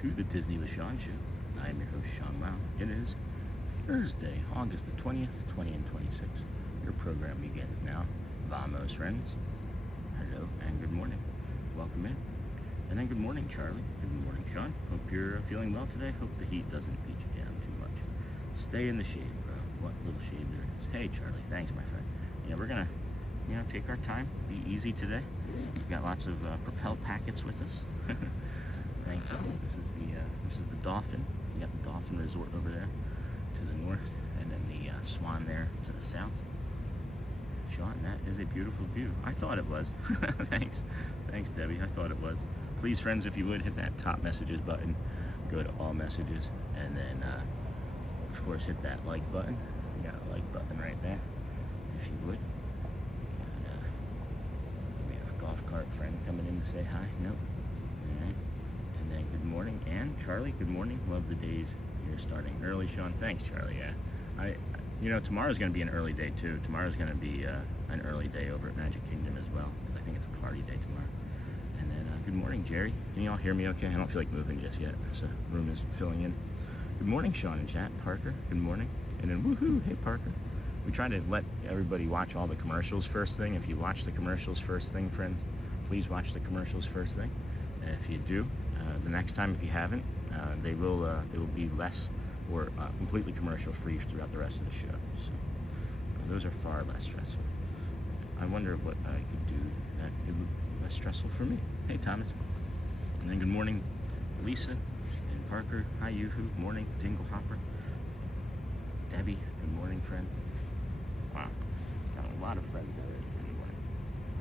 to the Disney with Sean show. I am your host, Sean WOW. It is Thursday, August the 20th, 20 and 26. Your program begins now. Vamos, friends. Hello and good morning. Welcome in. And then good morning, Charlie. Good morning, Sean. Hope you're feeling well today. Hope the heat doesn't beat you down too much. Stay in the shade, bro. What little shade there is. Hey, Charlie. Thanks, my friend. Yeah, we're going to, take our time. Be easy today. We've got lots of Propel packets with us. Thank you. This is the Dolphin. You got the Dolphin Resort over there to the north, and then the Swan there to the south. Sean, that is a beautiful view. I thought it was. Thanks, Debbie. I thought it was. Please, friends, if you would hit that top messages button, go to all messages, and then of course hit that like button. You got a like button right there, if you would. And, we have a golf cart friend coming in to say hi. Nope. All right. And then good morning, Ann, Charlie. Good morning. Love the days you're starting early, Sean. Thanks, Charlie. Yeah, tomorrow's going to be an early day too. Tomorrow's going to be an early day over at Magic Kingdom as well, because I think it's a party day tomorrow. And then good morning, Jerry. Can you all hear me okay? I don't feel like moving just yet, so the room is filling in. Good morning, Sean and chat. Parker, good morning. And then woohoo, hey Parker. We try to let everybody watch all the commercials first thing. If you watch the commercials first thing, friends, please watch the commercials first thing. If you do, the next time, if you haven't, they will be less or completely commercial free throughout the rest of the show. So those are far less stressful. I wonder what I could do that it would be less stressful for me. Hey Thomas. And then good morning, Lisa and Parker. Hi Yoo-hoo. Morning, Dingle Hopper. Debbie. Good morning, friend. Wow, got a lot of friends already in the morning.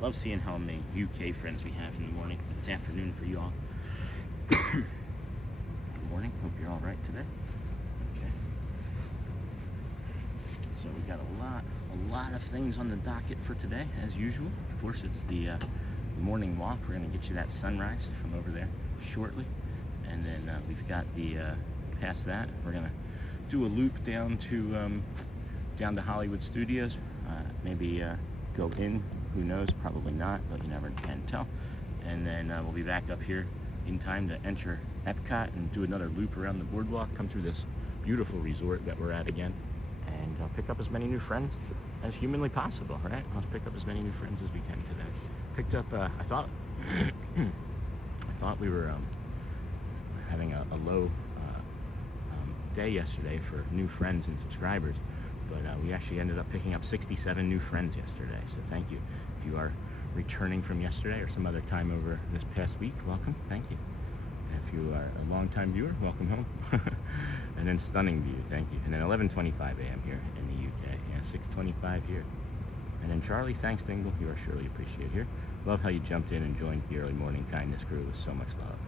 Love seeing how many UK friends we have in the morning. It's afternoon for you all. Good morning. Hope you're all right today. Okay. So we got a lot of things on the docket for today, as usual. Of course, it's the morning walk. We're going to get you that sunrise from over there shortly, and then we've got the past that we're going to do a loop down to Hollywood Studios. Maybe go in. Who knows? Probably not, but you never can tell. And then we'll be back up here in time to enter EPCOT and do another loop around the boardwalk, come through this beautiful resort that we're at again, and pick up as many new friends as humanly possible, right? Let's pick up as many new friends as we can today. Picked up, I thought we were having a low day yesterday for new friends and subscribers, but we actually ended up picking up 67 new friends yesterday, so thank you. If you are returning from yesterday or some other time over this past week, welcome, thank you. If you are a long-time viewer, welcome home. And then stunning view, thank you. And then 11:25 a.m. here in the UK, yeah, 6:25 here. And then Charlie, thanks Dingle, you are surely appreciated here. Love how you jumped in and joined the early morning kindness crew with so much love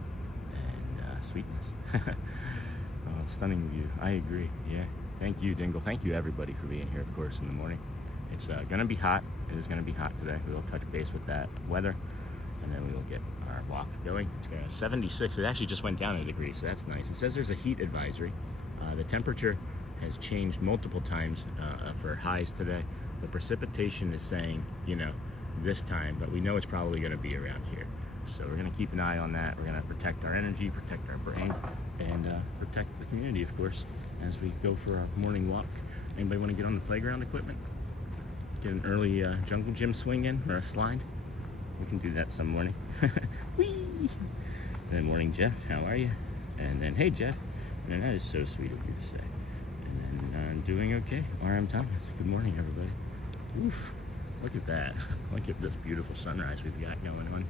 and sweetness. Oh, stunning view, I agree, yeah. Thank you, Dingle. Thank you, everybody, for being here, of course, in the morning. It's going to be hot. It is going to be hot today. We will touch base with that weather, and then we will get our walk going. It's 76. It actually just went down a degree, so that's nice. It says there's a heat advisory. The temperature has changed multiple times for highs today. The precipitation is saying, this time, but we know it's probably going to be around here. So we're going to keep an eye on that. We're going to protect our energy, protect our brain, and protect the community, of course, as we go for our morning walk. Anybody want to get on the playground equipment? Get an early jungle gym swing in, or a slide? We can do that some morning. Whee! And then morning, Jeff. How are you? And then, hey, Jeff. And then that is so sweet of you to say. And then I'm doing okay. RM Thomas. Good morning, everybody. Oof. Look at that. Look at this beautiful sunrise we've got going on.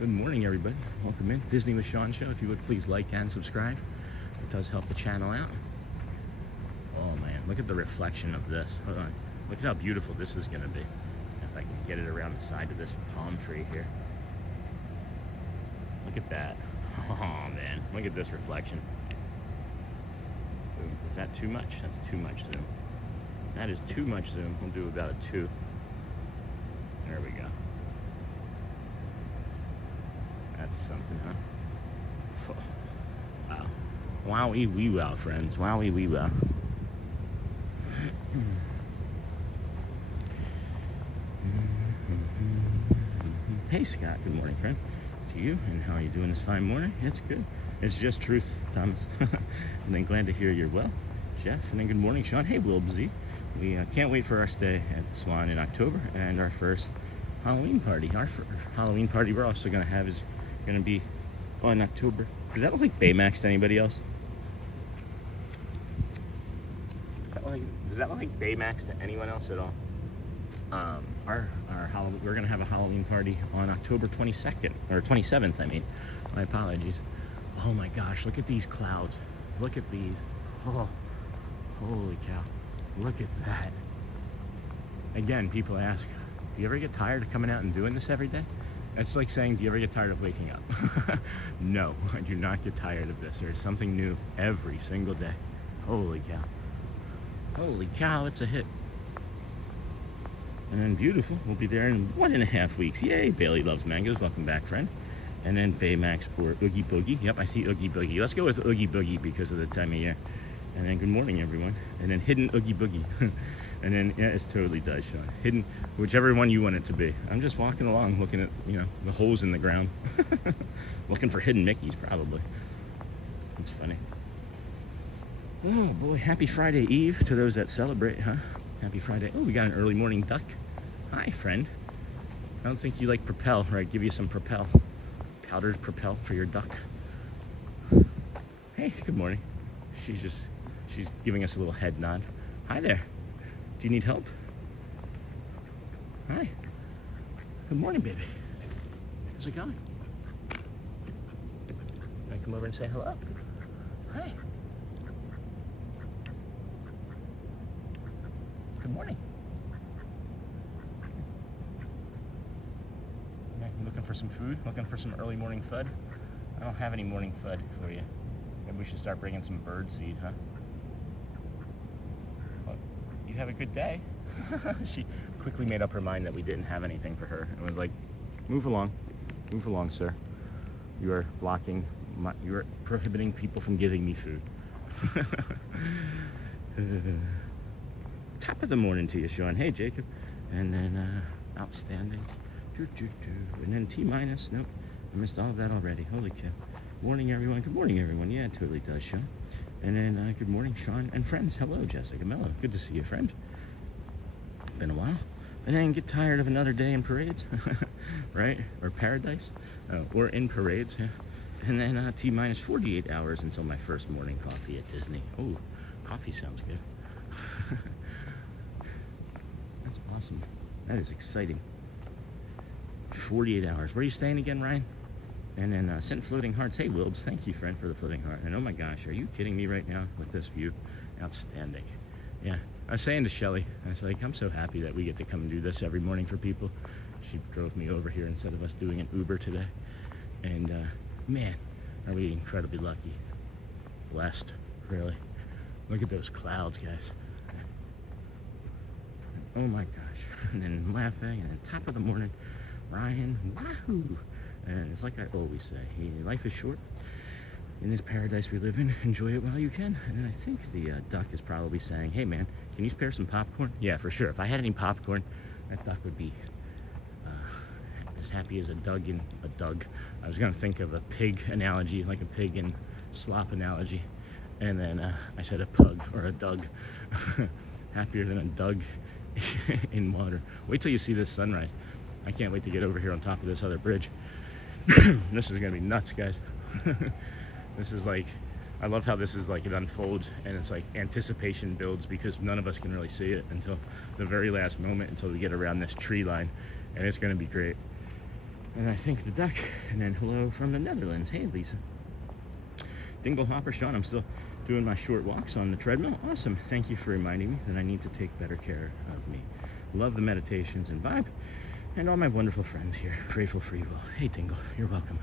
Good morning, everybody. Welcome in. Disney with Sean show. If you would please like and subscribe. It does help the channel out. Oh man, look at the reflection of this. Hold on. Look at how beautiful this is going to be. If I can get it around the side of this palm tree here. Look at that. Oh man, look at this reflection. Ooh, is that too much? That's too much zoom. That is too much zoom. We'll do about a 2. There we go. That's something, huh? Oh, wow. Wowie wee wow, friends. Wowie wee wow. Hey Scott, good morning, friend. to you. And how are you doing this fine morning? It's good. It's just truth, Thomas. And then glad to hear you're well, Jeff. And then good morning, Sean. Hey, Wilbsy. We can't wait for our stay at the Swan in October and our first Halloween party. Our first Halloween party we're also going to have is going to be on October. Does that look like Baymax to anybody else? Does that look like Baymax to anyone else at all? Our Halloween, we're going to have a Halloween party on October 22nd, or 27th, I mean. My apologies. Oh my gosh, look at these clouds. Look at these. Oh, holy cow. Look at that. Again, people ask, do you ever get tired of coming out and doing this every day? It's like saying, do you ever get tired of waking up? No, I do not get tired of this. There's something new every single day. Holy cow. Holy cow, it's a hit. And then beautiful, we'll be there in 1.5 weeks. Yay, Bailey loves mangoes. Welcome back, friend. And then Baymax for Oogie Boogie. Yep, I see Oogie Boogie. Let's go with Oogie Boogie because of the time of year. And then good morning, everyone. And then hidden Oogie Boogie. And then, yeah, it totally does, Sean. Hidden, whichever one you want it to be. I'm just walking along looking at, you know, the holes in the ground. Looking for hidden Mickeys, probably. It's funny. Oh, boy. Happy Friday Eve to those that celebrate, huh? Happy Friday. Oh, we got an early morning duck. Hi, friend. I don't think you like Propel, right? Give you some Propel. Powdered Propel for your duck. Hey, good morning. She's giving us a little head nod. Hi there. Do you need help? Hi. Good morning, baby. How's it going? Can I come over and say hello? Hi. Good morning. Looking for some food? Looking for some early morning fud? I don't have any morning fud for you. Maybe we should start bringing some bird seed, huh? Well, you have a good day. She quickly made up her mind that we didn't have anything for her and was like, move along, sir. You are blocking, you are prohibiting people from giving me food. Top of the morning to you, Sean. Hey, Jacob. And then, outstanding. And then T-minus. Nope, I missed all of that already. Holy cow. Morning, everyone. Good morning, everyone. Yeah, it totally does, Sean. And then good morning, Sean and friends. Hello, Jessica Mello. Good to see you, friend. Been a while. And then get tired of another day in parades, right? Or paradise. Or in parades. Yeah. And then T-minus 48 hours until my first morning coffee at Disney. Oh, coffee sounds good. That's awesome. That is exciting. 48 hours. Where are you staying again, Ryan? And then sent floating hearts. Hey, Wilbs, thank you, friend, for the floating heart. And oh my gosh, are you kidding me right now with this view? Outstanding. Yeah, I was saying to Shelly, I was like, I'm so happy that we get to come and do this every morning for people. She drove me over here instead of us doing an Uber today. And man, are we incredibly lucky. Blessed, really. Look at those clouds, guys. Oh my gosh. And then laughing, and then top of the morning, Ryan, wahoo! And it's like I always say, life is short. In this paradise we live in, enjoy it while you can. And then I think the duck is probably saying, hey man, can you spare some popcorn? Yeah, for sure. If I had any popcorn, that duck would be as happy as a dug in a dug. I was gonna think of a pig analogy, like a pig and slop analogy. And then I said a pug or a dug. Happier than a dug in water. Wait till you see this sunrise. I can't wait to get over here on top of this other bridge. This is gonna be nuts, guys. This is like, I love how this is like, it unfolds and it's like anticipation builds because none of us can really see it until the very last moment, until we get around this tree line, and it's gonna be great. And I think the duck, and then hello from the Netherlands. Hey, Lisa. Dingle Hopper, Sean, I'm still doing my short walks on the treadmill. Awesome. Thank you for reminding me that I need to take better care of me. Love the meditations and vibe. And all my wonderful friends here. Grateful for you all. Hey, Dingle. You're welcome.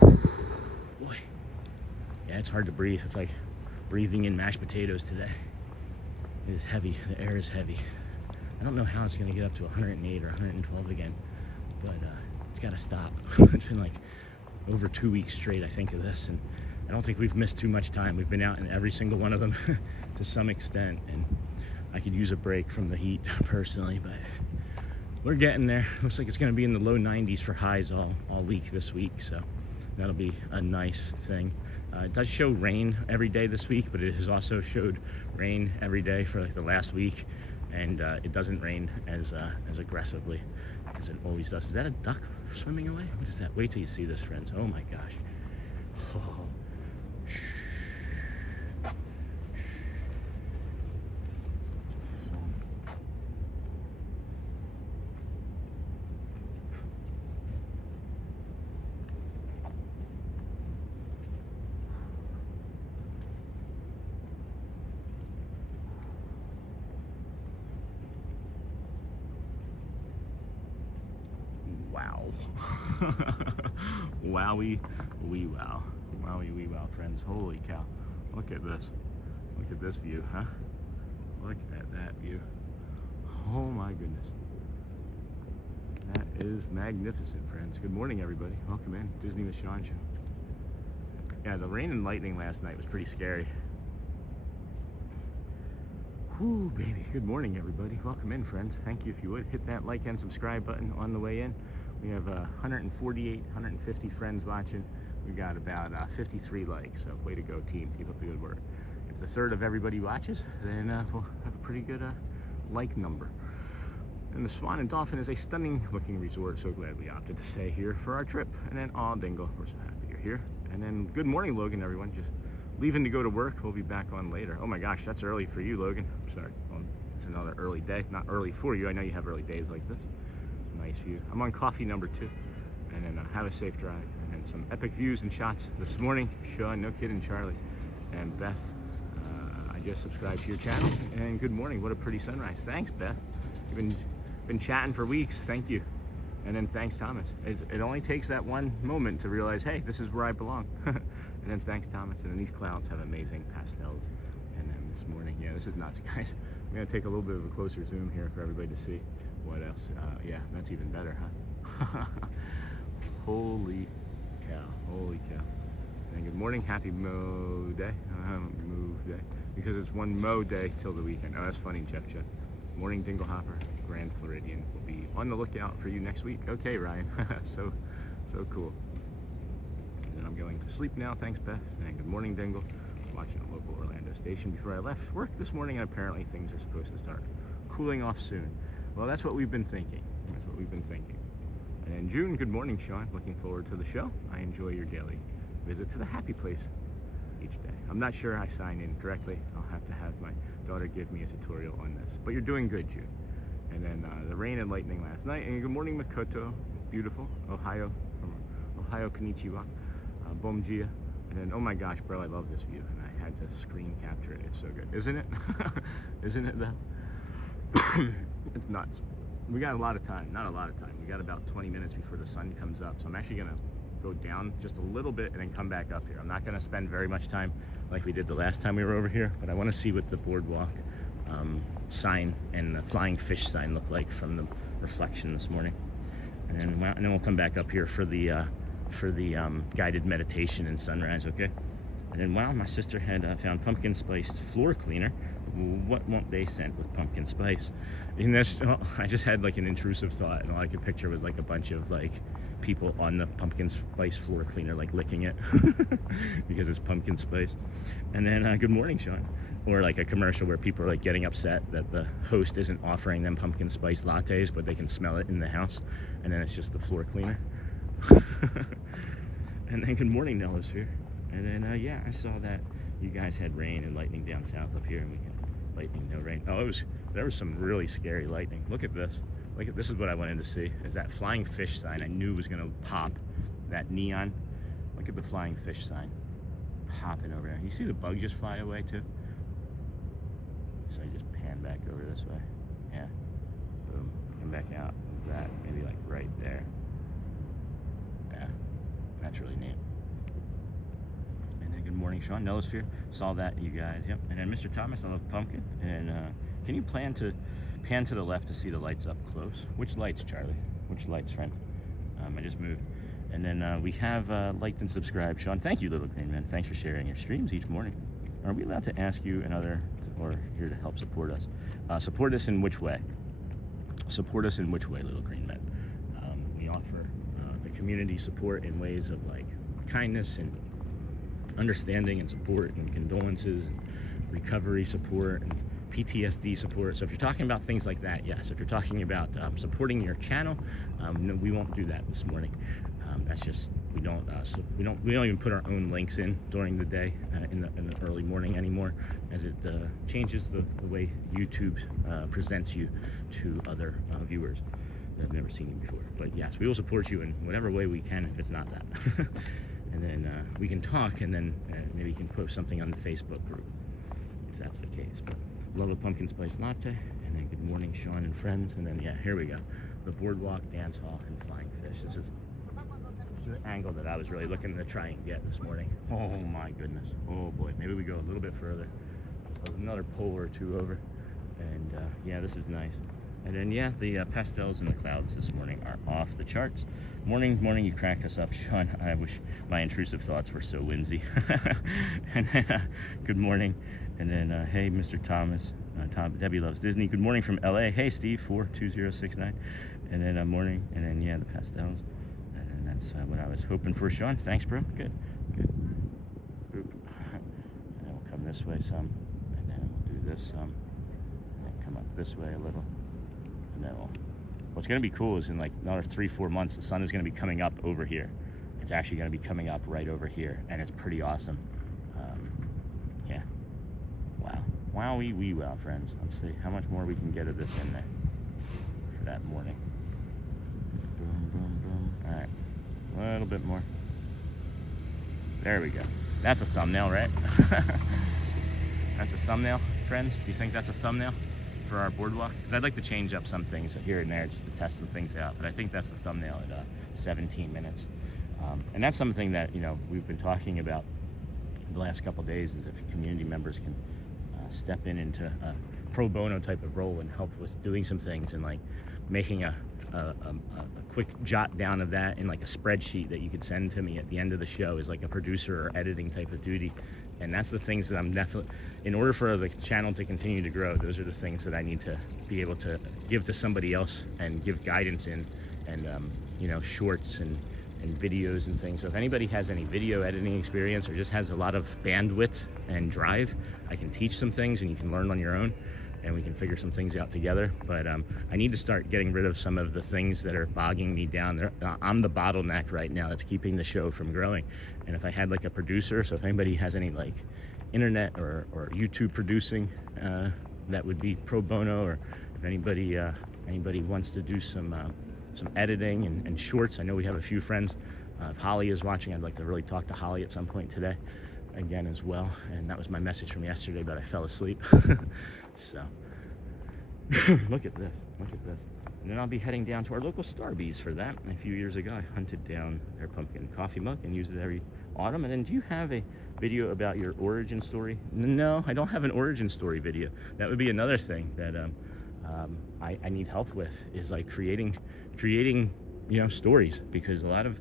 Boy. Yeah, it's hard to breathe. It's like breathing in mashed potatoes today. It is heavy. The air is heavy. I don't know how it's going to get up to 108 or 112 again. But it's got to stop. It's been like over 2 weeks straight, I think, of this. And I don't think we've missed too much time. We've been out in every single one of them to some extent. And I could use a break from the heat personally, but we're getting there. Looks like it's going to be in the low 90s for highs all week this week, so that'll be a nice thing. It does show rain every day this week, but it has also showed rain every day for like the last week, and it doesn't rain as aggressively as it always does. Is that a duck swimming away? What is that? Wait till you see this, friends. Oh my gosh. Oh. Wow. Wowie wee wow. Wowie wee wow, friends. Holy cow. Look at this. Look at this view, huh? Look at that view. Oh my goodness. That is magnificent, friends. Good morning, everybody. Welcome in. Disney with Sean show. Yeah, the rain and lightning last night was pretty scary. Whoo, baby. Good morning, everybody. Welcome in, friends. Thank you. If you would, hit that like and subscribe button on the way in. We have 148, 150 friends watching. We got about 53 likes, so way to go, team. Keep up the good work. If the third of everybody watches, then we'll have a pretty good like number. And the Swan and Dolphin is a stunning looking resort. So glad we opted to stay here for our trip. And then, aw, Dingle, we're so happy you're here. And then, good morning, Logan, everyone. Just leaving to go to work. We'll be back on later. Oh my gosh, that's early for you, Logan. I'm sorry. Well, it's another early day. Not early for you. I know you have early days like this. Nice view. I'm on coffee number 2. And then have a safe drive. And then some epic views and shots this morning. Sean, no kidding, Charlie, and Beth. I just subscribed to your channel. And good morning. What a pretty sunrise. Thanks, Beth. You've been chatting for weeks. Thank you. And then thanks, Thomas. It only takes that one moment to realize, hey, this is where I belong. And then thanks, Thomas. And then these clouds have amazing pastels. And then this morning, yeah, this is nuts, guys. I'm gonna take a little bit of a closer zoom here for everybody to see what else. Yeah, that's even better, huh? Holy cow, holy cow. And good morning, happy Mo Day. Move Day. Because it's one Mo Day till the weekend. Oh, that's funny, Jeff. Morning, Dingle Hopper. Grand Floridian will be on the lookout for you next week. Okay, Ryan. so cool. And I'm going to sleep now. Thanks, Beth. And good morning, Dingle. Watching a local Orlando station before I left work this morning, and apparently things are supposed to start cooling off soon. Well, that's what we've been thinking. That's what we've been thinking. And in June, good morning, Sean. Looking forward to the show. I enjoy your daily visit to the happy place each day. I'm not sure I signed in correctly. I'll have to have my daughter give me a tutorial on this. But you're doing good, June. And then the rain and lightning last night. And good morning, Makoto. Beautiful. Ohio. From Ohio, Konnichiwa. Bomjia. And then, oh my gosh, bro, I love this view. And I had to screen capture it. It's so good. Isn't it? Isn't it, though? It's nuts. We got a lot of time. Not a lot of time. We got about 20 minutes before the sun comes up. So I'm actually going to go down just a little bit and then come back up here. I'm not going to spend very much time like we did the last time we were over here, but I want to see what the BoardWalk sign and the flying fish sign look like from the reflection this morning. And then we'll come back up here for the guided meditation and sunrise, okay? And then, wow, my sister had found pumpkin spiced floor cleaner. What won't they send with pumpkin spice? And this, I just had like an intrusive thought, and all I could picture was like a bunch of like people on the pumpkin spice floor cleaner, like licking it because it's pumpkin spice. And then, good morning, Sean. Or like a commercial where people are like getting upset that the host isn't offering them pumpkin spice lattes, but they can smell it in the house, and then it's just the floor cleaner. And then, good morning, Nellosphere. And then, yeah, I saw that you guys had rain and lightning down south up here, and we can lightning, no rain. Oh, there was some really scary lightning. Look at this. This is what I wanted to see, is that flying fish sign I knew was going to pop, that neon. Look at the flying fish sign popping over there. You see the bug just fly away, too? So I just pan back over this way. Yeah. Boom. Come back out of that, maybe like right there. Yeah. That's really neat. And then good morning, Sean. Nellosphere. Saw that, you guys. Yep. And then Mr. Thomas, I love pumpkin. And can you pan to the left to see the lights up close? Which lights, Charlie? Which lights, friend? I just moved. And then we have liked and subscribed, Sean. Thank you, Little Green Man. Thanks for sharing your streams each morning. Are we allowed to ask you another, or here to help support us? Support us in which way? Support us in which way, little green men? We offer the community support in ways of like kindness and understanding and support and condolences and recovery support and PTSD support. So if you're talking about things like that, yes. If you're talking about supporting your channel, no, we won't do that this morning. That's just we don't even put our own links in during the day in the early morning anymore, as it changes the way YouTube presents you to other viewers that have never seen you before. But yes, we will support you in whatever way we can if it's not that. And then we can talk, and then maybe you can post something on the Facebook group if that's the case. But love a pumpkin spice latte, and then good morning, Sean and friends. And then yeah, here we go, the Boardwalk Dance Hall and Flying Fish. This is the angle that I was really looking to try and get this morning. Oh my goodness. Oh boy, maybe we go a little bit further, another pole or two over, and yeah, this is nice. And then yeah, the pastels in the clouds this morning are off the charts. Morning, you crack us up, Sean. I wish my intrusive thoughts were so whimsy. And then good morning. And then hey, Mr. Thomas, Debbie loves Disney. Good morning from LA. Hey, Steve 42069. And then morning. And then yeah, the pastels. And then that's what I was hoping for, Sean. Thanks, bro. Good. Boop. And then we'll come this way some, and then we'll do this some, and then come up this way a little. No. What's going to be cool is in like another 3-4 months, the sun is going to be coming up over here. It's actually going to be coming up right over here, and it's pretty awesome. Yeah. Wow. Wowie wee wow, friends. Let's see how much more we can get of this in there for that morning. Boom, boom, boom. All right. A little bit more. There we go. That's a thumbnail, right? That's a thumbnail, friends. Do you think that's a thumbnail for our boardwalk? Because I'd like to change up some things here and there just to test some things out, but I think that's the thumbnail at 17 minutes. And that's something that, you know, we've been talking about the last couple days, is if community members can step into a pro bono type of role and help with doing some things, and like making a quick jot down of that in like a spreadsheet that you could send to me at the end of the show is like a producer or editing type of duty. And that's the things that I'm definitely, in order for the channel to continue to grow, those are the things that I need to be able to give to somebody else and give guidance in, and you know, shorts and videos and things. So if anybody has any video editing experience or just has a lot of bandwidth and drive, I can teach some things and you can learn on your own, and we can figure some things out together. But I need to start getting rid of some of the things that are bogging me down. I'm the bottleneck right now that's keeping the show from growing. And if I had like a producer, so if anybody has any like internet or YouTube producing that would be pro bono, or if anybody wants to do some editing and shorts. I know we have a few friends. If Holly is watching, I'd like to really talk to Holly at some point today again as well. And that was my message from yesterday, but I fell asleep. So look at this. And then I'll be heading down to our local Starbies for that. A few years ago, I hunted down their pumpkin coffee mug and used it every autumn. And then, do you have a video about your origin story? No, I don't have an origin story video. That would be another thing that I need help with, is like creating, you know, stories, because a lot of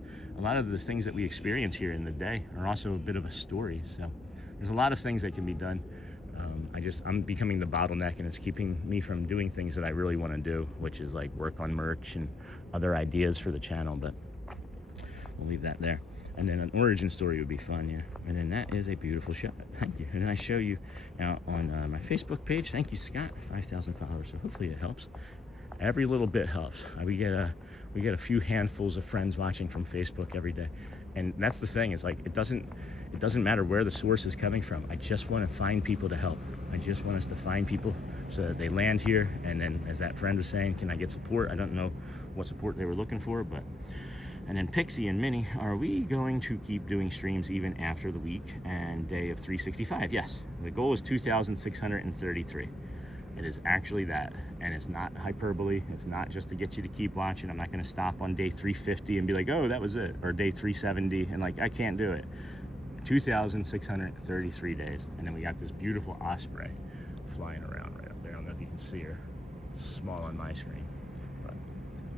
the things that we experience here in the day are also a bit of a story. So there's a lot of things that can be done. I'm becoming the bottleneck, and it's keeping me from doing things that I really want to do, which is like work on merch and other ideas for the channel. But we'll leave that there. And then an origin story would be fun, yeah. And then that is a beautiful shot. Thank you. And then I show you now on my Facebook page. Thank you, Scott. 5,000 followers. So hopefully it helps. Every little bit helps. We get a few handfuls of friends watching from Facebook every day, and that's the thing. Is like it doesn't matter where the source is coming from. I just want to find people to help. I just want us to find people so that they land here, and then, as that friend was saying, can I get support? I don't know what support they were looking for, but. And then Pixie and Minnie, are we going to keep doing streams even after the week and day of 365? Yes, the goal is 2,633. It is actually that, and it's not hyperbole. It's not just to get you to keep watching. I'm not going to stop on day 350 and be like, oh, that was it, or day 370, and like, I can't do it. 2,633 days, and then we got this beautiful osprey flying around right up there. I don't know if you can see her. It's small on my screen.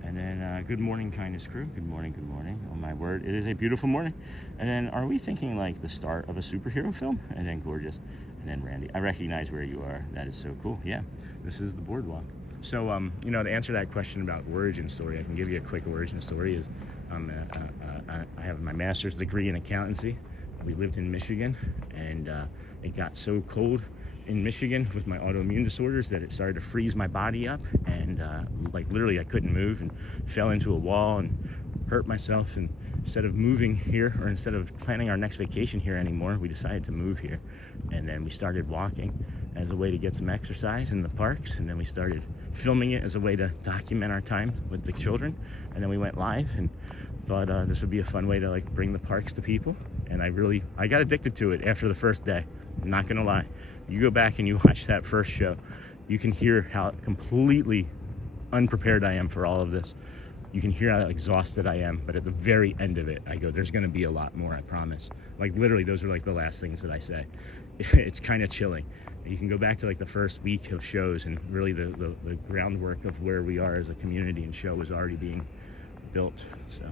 And then, good morning, kindness crew. Good morning. Oh my word, it is a beautiful morning. And then, are we thinking like the start of a superhero film? And then gorgeous. And then Randy, I recognize where you are. That is so cool. Yeah, this is the boardwalk. So, you know, to answer that question about origin story, I can give you a quick origin story. Is I have my master's degree in accountancy. We lived in Michigan, and it got so cold in Michigan with my autoimmune disorders that it started to freeze my body up, and like literally I couldn't move, and fell into a wall and hurt myself. And instead of moving here, or instead of planning our next vacation here anymore, we decided to move here. And then we started walking as a way to get some exercise in the parks, and then we started filming it as a way to document our time with the children. And then we went live and thought this would be a fun way to like bring the parks to people. And I got addicted to it after the first day. I'm not gonna lie. You go back and you watch that first show, you can hear how completely unprepared I am for all of this. You can hear how exhausted I am, but at the very end of it, I go, there's gonna be a lot more, I promise. Like literally, those are like the last things that I say. It's kind of chilling. You can go back to like the first week of shows, and really the groundwork of where we are as a community and show was already being built. So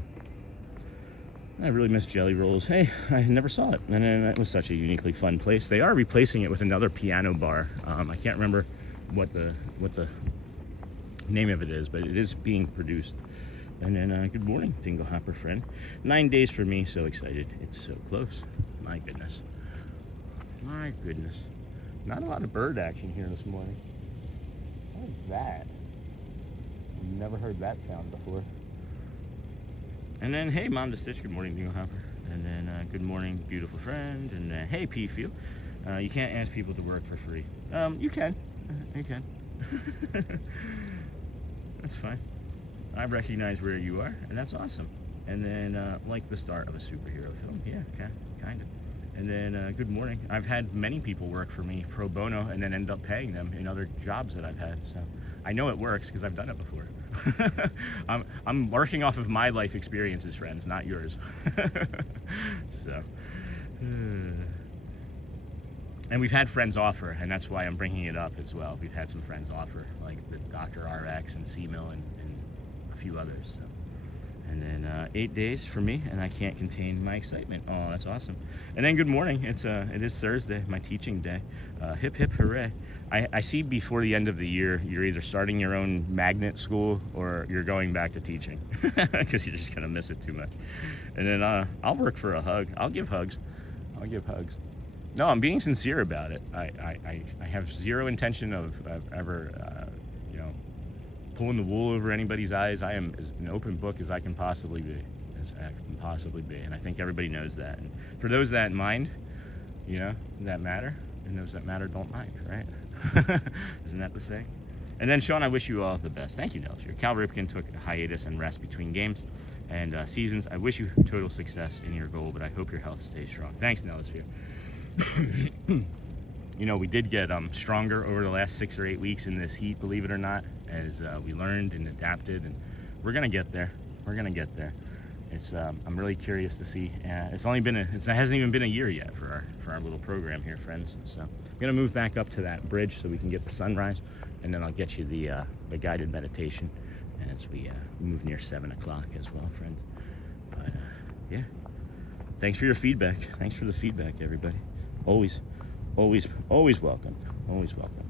I really miss Jelly Rolls. Hey, I never saw it, and it was such a uniquely fun place. They are replacing it with another piano bar. I can't remember what the name of it is, but it is being produced. And then good morning, Dingle Hopper friend. 9 days for me, so excited. It's so close. My goodness. My goodness. Not a lot of bird action here this morning. What is that? I've never heard that sound before. And then, hey, Mom to Stitch, good morning, Dingle Hopper. And then, good morning, beautiful friend. And then, hey, P Field. You can't ask people to work for free. You can. You can. That's fine. I recognize where you are, and that's awesome. And then, like the start of a superhero film. Yeah, kind of. And then, good morning. I've had many people work for me pro bono and then end up paying them in other jobs that I've had. So I know it works because I've done it before. I'm working off of my life experiences, friends, not yours. So, and we've had friends offer, and that's why I'm bringing it up as well. We've had some friends offer, like the Dr. RX and C-Mill and a few others. So. And then 8 days for me, and I can't contain my excitement. Oh, that's awesome. And then good morning. It is Thursday, my teaching day. Hip hip hooray. I see before the end of the year, you're either starting your own magnet school or you're going back to teaching because you're just gonna miss it too much. And then I'll work for a hug. I'll give hugs. No, I'm being sincere about it. I have zero intention of ever, pulling the wool over anybody's eyes. I am as an open book as I can possibly be, and I think everybody knows that. And for those that mind, that matter, and those that matter don't mind, right? Isn't that the saying? And then Sean, I wish you all the best. Thank you, Nellis. Cal Ripken took a hiatus and rest between games and seasons. I wish you total success in your goal, but I hope your health stays strong. Thanks, Nellis. We did get stronger over the last 6 or 8 weeks in this heat, believe it or not, as we learned and adapted, and we're gonna get there. It's I'm really curious to see. It hasn't even been a year yet for our little program here, friends. So I'm gonna move back up to that bridge so we can get the sunrise, and then I'll get you the guided meditation as we move near 7 o'clock as well, friends. But yeah, thanks for your feedback. Thanks for the feedback, everybody. Always welcome. Always welcome.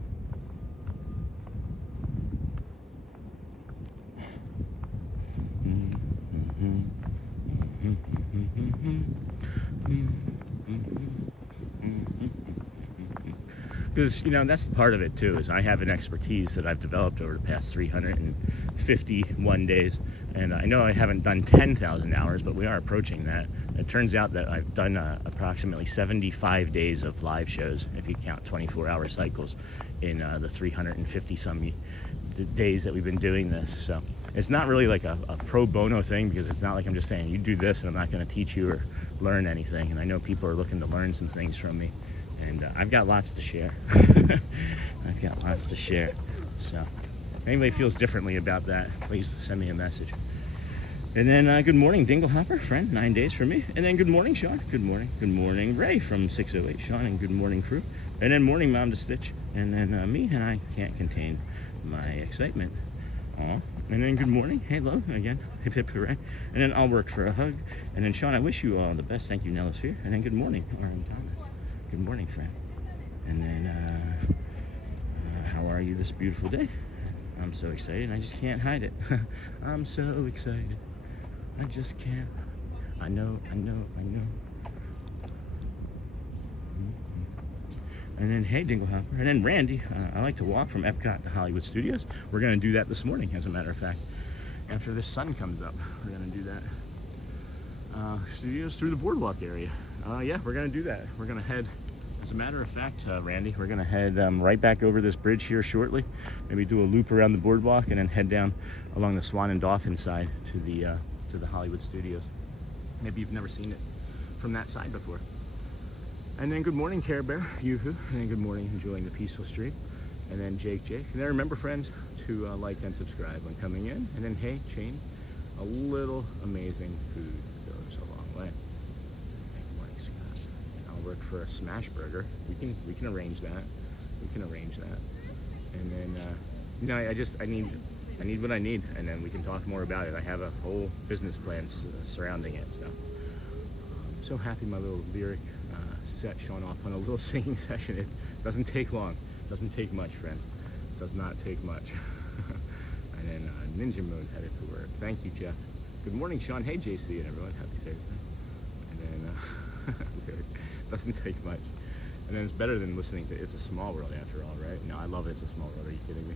Because that's the part of it too, is I have an expertise that I've developed over the past 351 days, and I know I haven't done 10,000 hours, but we are approaching that. It turns out that I've done approximately 75 days of live shows, if you count 24-hour cycles, in the 350 some days that we've been doing this. So it's not really like a pro bono thing, because it's not like I'm just saying you do this and I'm not going to teach you or learn anything. And I know people are looking to learn some things from me, and I've got lots to share. So if anybody feels differently about that, please send me a message. And then good morning, Dingle Hopper, friend, 9 days for me. And then good morning, Sean. Good morning, Ray from 608, Sean, and good morning, crew. And then morning, Mom to Stitch. And then me, and I can't contain my excitement. Aw. And then good morning, hello again, hip hip hooray. And then I'll work for a hug. And then Sean, I wish you all the best. Thank you, Nellis here. And then good morning, Aaron Thomas. Good morning, friend. And then how are you this beautiful day? I'm so excited, I just can't hide it. I'm so excited, I just can't. I know. And then, hey, Dinglehopper. And then Randy, I like to walk from EPCOT to Hollywood Studios. We're going to do that this morning, as a matter of fact. After the sun comes up, we're going to do that. Studios through the BoardWalk area. Yeah, we're going to do that. We're going to head, as a matter of fact, Randy, we're going to head right back over this bridge here shortly. Maybe do a loop around the BoardWalk and then head down along the Swan and Dolphin side to the Hollywood Studios. Maybe you've never seen it from that side before. And then good morning, Care Bear, Yoo-hoo. And then good morning, enjoying the peaceful stream. And then Jake. And then remember, friends, to like and subscribe when coming in. And then, hey, Shane, a little amazing food goes a long way. Good morning, Scott. And I'll work for a smash burger. We can arrange that. And then, I need what I need, and then we can talk more about it. I have a whole business plan surrounding it. So I'm so happy my little lyric set Sean off on a little singing session. It doesn't take long. Doesn't take much, friends. Does not take much. And then Ninja Moon headed to work. Thank you, Jeff. Good morning, Sean. Hey, JC and everyone. Happy Thursday. And then doesn't take much. And then it's better than listening to It's a Small World after all, right? No, I love It's a Small World. Are you kidding me?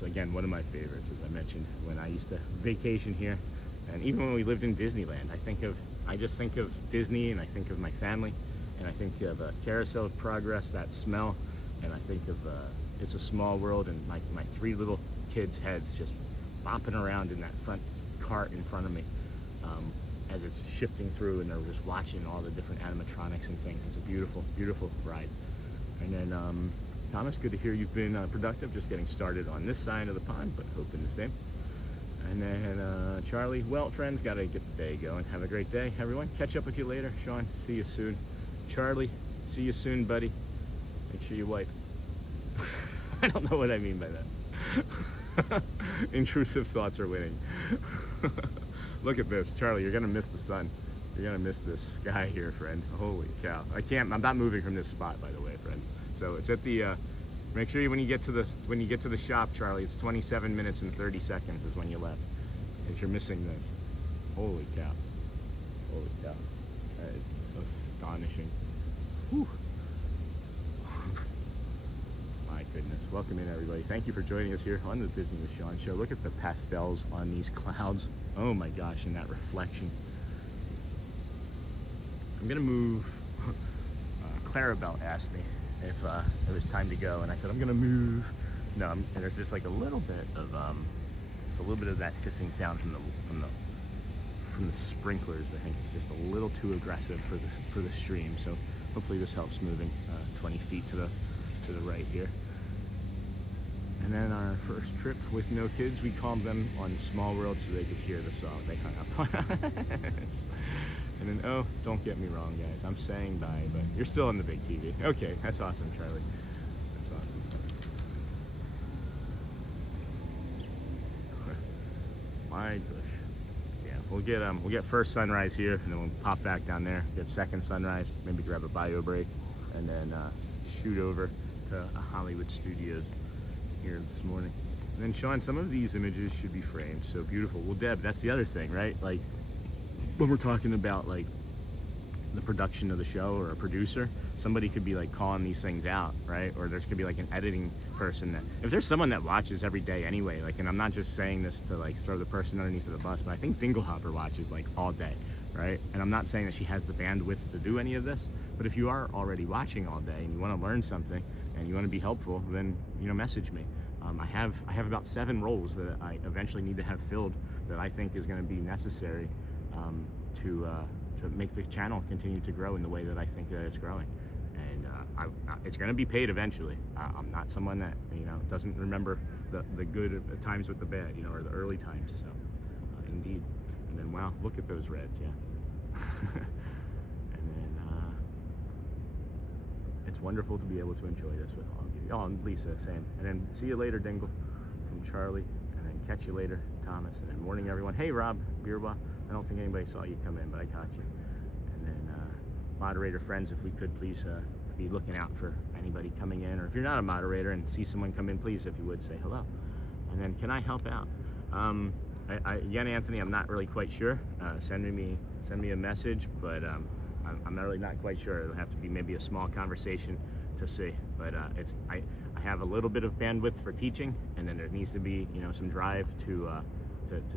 So again, one of my favorites, as I mentioned, when I used to vacation here, and even when we lived in Disneyland, I just think of Disney, and I think of my family, and I think of Carousel of Progress, that smell, and I think of It's a Small World, and my three little kids' heads just bopping around in that front cart in front of me as it's shifting through, and they're just watching all the different animatronics and things. It's a beautiful, beautiful ride. And then, Thomas, good to hear you've been productive, just getting started on this side of the pond, but hoping the same. And then Charlie, well, friends, gotta get the day going. Have a great day, everyone. Catch up with you later. Sean, see you soon. Charlie, see you soon, buddy. Make sure you wipe. I don't know what I mean by that. Intrusive thoughts are winning. Look at this, Charlie, you're gonna miss the sun. You're gonna miss this sky here, friend. Holy cow. I'm not moving from this spot, by the way, friend. So it's at the, make sure when you get to the shop, Charlie, it's 27 minutes and 30 seconds is when you left. If you're missing this. Holy cow. Holy cow. That is astonishing. Whew. My goodness. Welcome in, everybody. Thank you for joining us here on the Disney with Sean show. Look at the pastels on these clouds. Oh my gosh, and that reflection. I'm gonna move. Clarabelle asked me if it was time to go, and I said I'm gonna move. No, and there's just like a little bit of that hissing sound from the sprinklers. I think it's just a little too aggressive for the stream. So hopefully this helps moving 20 feet to the right here. And then our first trip with no kids, we calmed them on Small World so they could hear the song. They hung up on us. And then, oh, don't get me wrong, guys. I'm saying bye, but you're still on the big TV. Okay, that's awesome, Charlie. That's awesome. My gosh. Yeah, we'll get first sunrise here, and then we'll pop back down there, get second sunrise, maybe grab a bio break, and then shoot over to Hollywood Studios here this morning. And then, Sean, some of these images should be framed. So beautiful. Well, Deb, that's the other thing, right? Like, when we're talking about like the production of the show or a producer, somebody could be like calling these things out, right? Or there could be like an editing person that, if there's someone that watches every day anyway, like, and I'm not just saying this to like throw the person underneath of the bus, but I think Dinglehopper watches like all day, right? And I'm not saying that she has the bandwidth to do any of this, but if you are already watching all day and you want to learn something and you want to be helpful, then, you know, message me. I have about 7 roles that I eventually need to have filled that I think is going to be necessary to make the channel continue to grow in the way that I think that it's growing. And it's going to be paid eventually. I'm not someone that, you know, doesn't remember the good times with the bad, you know, or the early times. So indeed. And then, wow, look at those reds, yeah. And then it's wonderful to be able to enjoy this with all of you. Oh, and Lisa, same. And then see you later, Dingle, from Charlie. And then catch you later, Thomas. And then morning, everyone. Hey, Rob, Beerba. I don't think anybody saw you come in, but I caught you. And then moderator friends, if we could please be looking out for anybody coming in or if you're not a moderator and see someone come in, please, if you would, say hello. And then, can I help out? Again, Anthony, I'm not really quite sure. Send me a message, but I'm really not quite sure. It'll have to be maybe a small conversation to see. But I have a little bit of bandwidth for teaching, and then there needs to be, you know, some drive to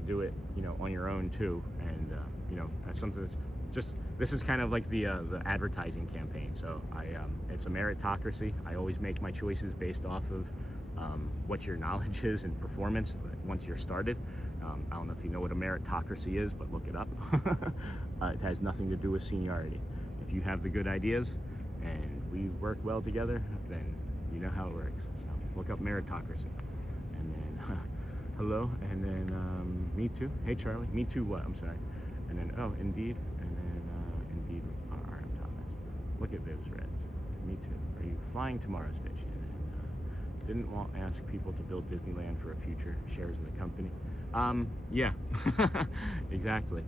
do it, you know, on your own too. And you know, that's something that's just, this is kind of like the advertising campaign. So it's a meritocracy. I always make my choices based off of what your knowledge is and performance once you're started. I don't know if you know what a meritocracy is, but look it up. It has nothing to do with seniority. If you have the good ideas and we work well together, then you know how it works. So look up meritocracy. And then hello, and then me too. Hey Charlie, me too what? I'm sorry. And then oh, Indeed, and then Indeed RM Thomas. Look at Viv's Reds. Me too. Are you flying tomorrow station? And didn't Walt ask people to build Disneyland for a future shares in the company? Yeah, exactly.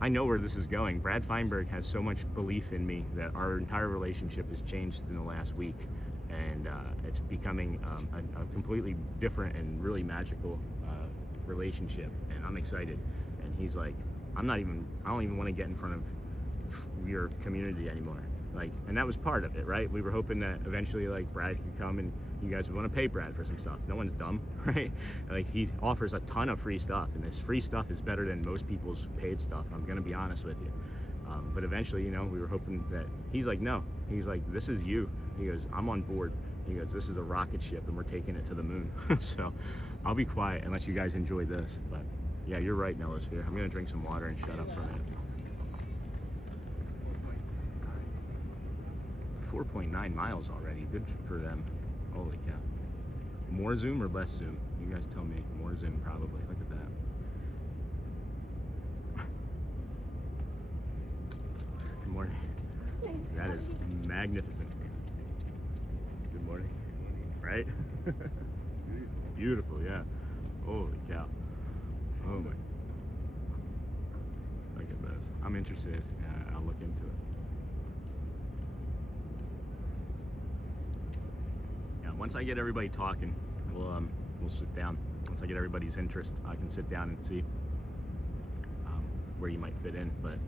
I know where this is going. Brad Feinberg has so much belief in me that our entire relationship has changed in the last week, and it's becoming a completely different and really magical relationship, and I'm excited. And he's like, I don't even want to get in front of your community anymore. Like, and that was part of it, right? We were hoping that eventually, like, Brad could come and you guys would want to pay Brad for some stuff. No one's dumb, right? Like, he offers a ton of free stuff, and this free stuff is better than most people's paid stuff. I'm gonna be honest with you. But eventually, you know, we were hoping that, he's like, no. He's like, this is you. He goes, I'm on board. He goes, this is a rocket ship and we're taking it to the moon. So I'll be quiet and let you guys enjoy this. But yeah, you're right, Nellisphere. I'm gonna drink some water and shut up for a minute. 4.9 miles already. Good for them. Holy cow. More zoom or less zoom? You guys tell me. More zoom probably. Look at that. Good morning. That is magnificent. Good morning. Right? Beautiful, yeah. Holy cow. Oh my. Look at this. I'm interested. I'll look into it. Once I get everybody talking, we'll sit down. Once I get everybody's interest, I can sit down and see where you might fit in. But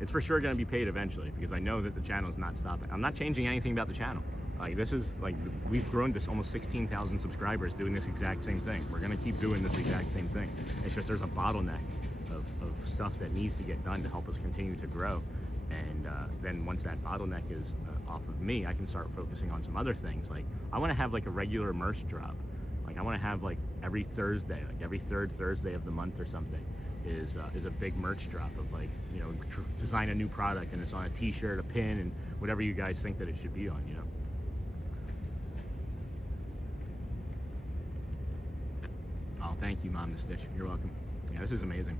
it's for sure going to be paid eventually, because I know that the channel is not stopping. I'm not changing anything about the channel. Like, this is like, we've grown to almost 16,000 subscribers doing this exact same thing. We're going to keep doing this exact same thing. It's just there's a bottleneck of stuff that needs to get done to help us continue to grow. And then once that bottleneck is off of me, I can start focusing on some other things. Like, I want to have like a regular merch drop. Like, I want to have like every Thursday, like every third Thursday of the month or something is a big merch drop of, like, you know, design a new product and it's on a t-shirt, a pin, and whatever you guys think that it should be on, you know. Oh, thank you, Mom the Stitch. You're welcome. Yeah, this is amazing.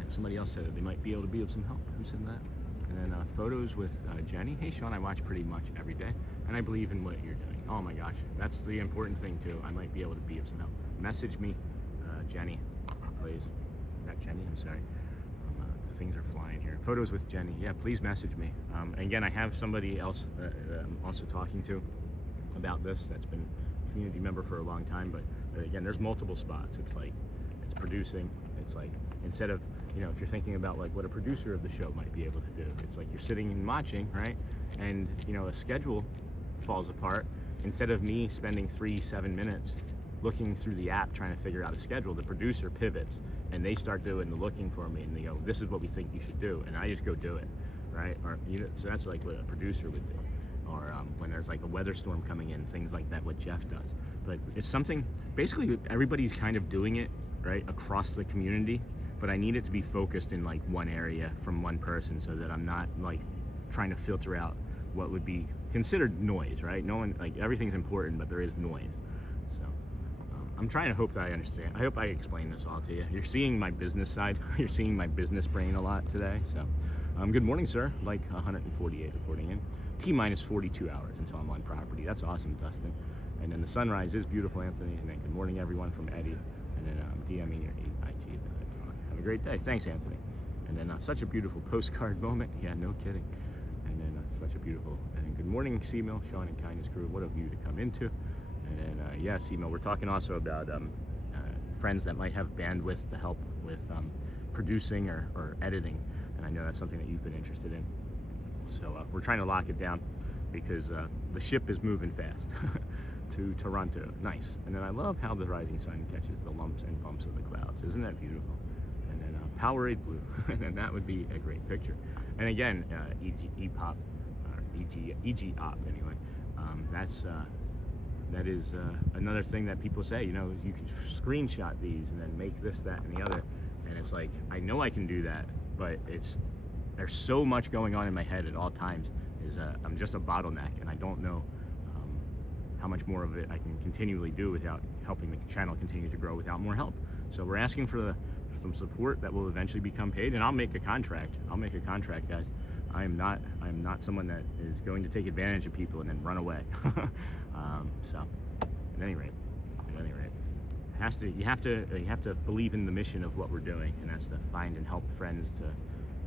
And somebody else said that they might be able to be of some help. Who said that? And then photos with Jenny. Hey, Sean, I watch pretty much every day, and I believe in what you're doing. Oh my gosh, that's the important thing too. I might be able to be of some help. Message me, Jenny, please. Not Jenny, I'm sorry. Things are flying here. Photos with Jenny. Yeah, please message me. And again, I have somebody else that I'm also talking to about this that's been a community member for a long time, but again, there's multiple spots. It's like, it's producing. It's like, instead of, you know, if you're thinking about like what a producer of the show might be able to do, it's like you're sitting and watching, right? And, you know, a schedule falls apart. Instead of me spending 3-7 minutes looking through the app trying to figure out a schedule, the producer pivots and they start doing the looking for me, and they go, this is what we think you should do, and I just go do it, right? Or, you know, so that's like what a producer would do. Or when there's like a weather storm coming in, things like that, what Jeff does. But it's something, basically everybody's kind of doing it, right, across the community, but I need it to be focused in like one area from one person, so that I'm not like trying to filter out what would be considered noise, right? No one, like, everything's important, but there is noise. So I'm trying to hope that I understand. I hope I explain this all to you. You're seeing my business side. You're seeing my business brain a lot today. So good morning, sir. Like 148 reporting in. T-minus 42 hours until I'm on property. That's awesome, Dustin. And then the sunrise is beautiful, Anthony. And then good morning, everyone, from Eddie. And then DMing your IG. Have a great day. Thanks, Anthony. And then such a beautiful postcard moment. Yeah, no kidding. And then such a beautiful, and good morning. morning, C-Mill, Sean and Kindness Crew. What a view to come into. And then, yeah, C-Mill, we're talking also about friends that might have bandwidth to help with producing or editing. And I know that's something that you've been interested in. So we're trying to lock it down because the ship is moving fast to Toronto. Nice. And then I love how the rising sun catches the lumps and bumps of the clouds. Isn't that beautiful? And then Powerade blue. And then that would be a great picture. And again, EPOP, or EGOP anyway. That is another thing that people say, you know, you can screenshot these and then make this, that, and the other. And it's like, I know I can do that, but there's so much going on in my head at all times. I'm just a bottleneck, and I don't know how much more of it I can continually do without helping the channel continue to grow without more help. So we're asking for some support that will eventually become paid, and I'll make a contract. I'll make a contract, guys. I am not someone that is going to take advantage of people and then run away. So at any rate, you have to believe in the mission of what we're doing, and that's to find and help friends to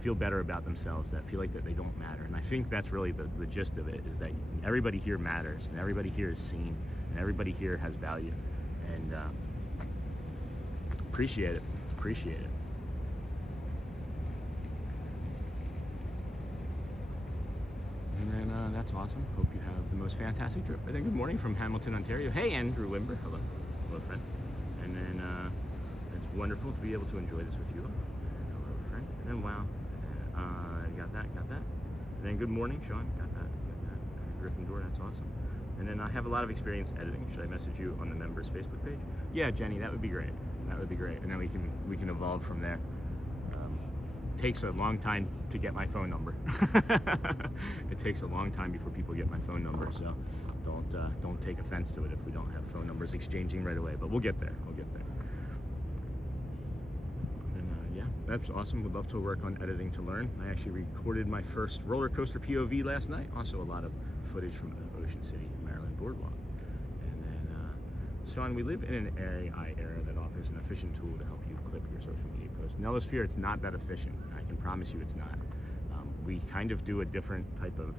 feel better about themselves, that feel like that they don't matter. And I think that's really the gist of it, is that everybody here matters, and everybody here is seen, and everybody here has value. And appreciate it. And then that's awesome. Hope you have the most fantastic trip. And then good morning from Hamilton, Ontario. Hey, Andrew Wimber. Hello, friend. And then it's wonderful to be able to enjoy this with you. Hello, friend. And then wow, got that. And then good morning, Sean. Got that. Gryffindor. That's awesome. And then I have a lot of experience editing. Should I message you on the members Facebook page? Yeah, Jenny, that would be great. And then we can evolve from there. Takes a long time to get my phone number. It takes a long time before people get my phone number, so don't take offense to it if we don't have phone numbers exchanging right away, but we'll get there. And yeah, that's awesome. Would love to work on editing to learn. I actually recorded my first roller coaster POV last night. Also a lot of footage from the Ocean City, Maryland BoardWalk. And then Sean, we live in an AI era that offers an efficient tool to help you clip your social media posts. Nellosphere, it's not that efficient. I can promise you it's not. We kind of do a different type of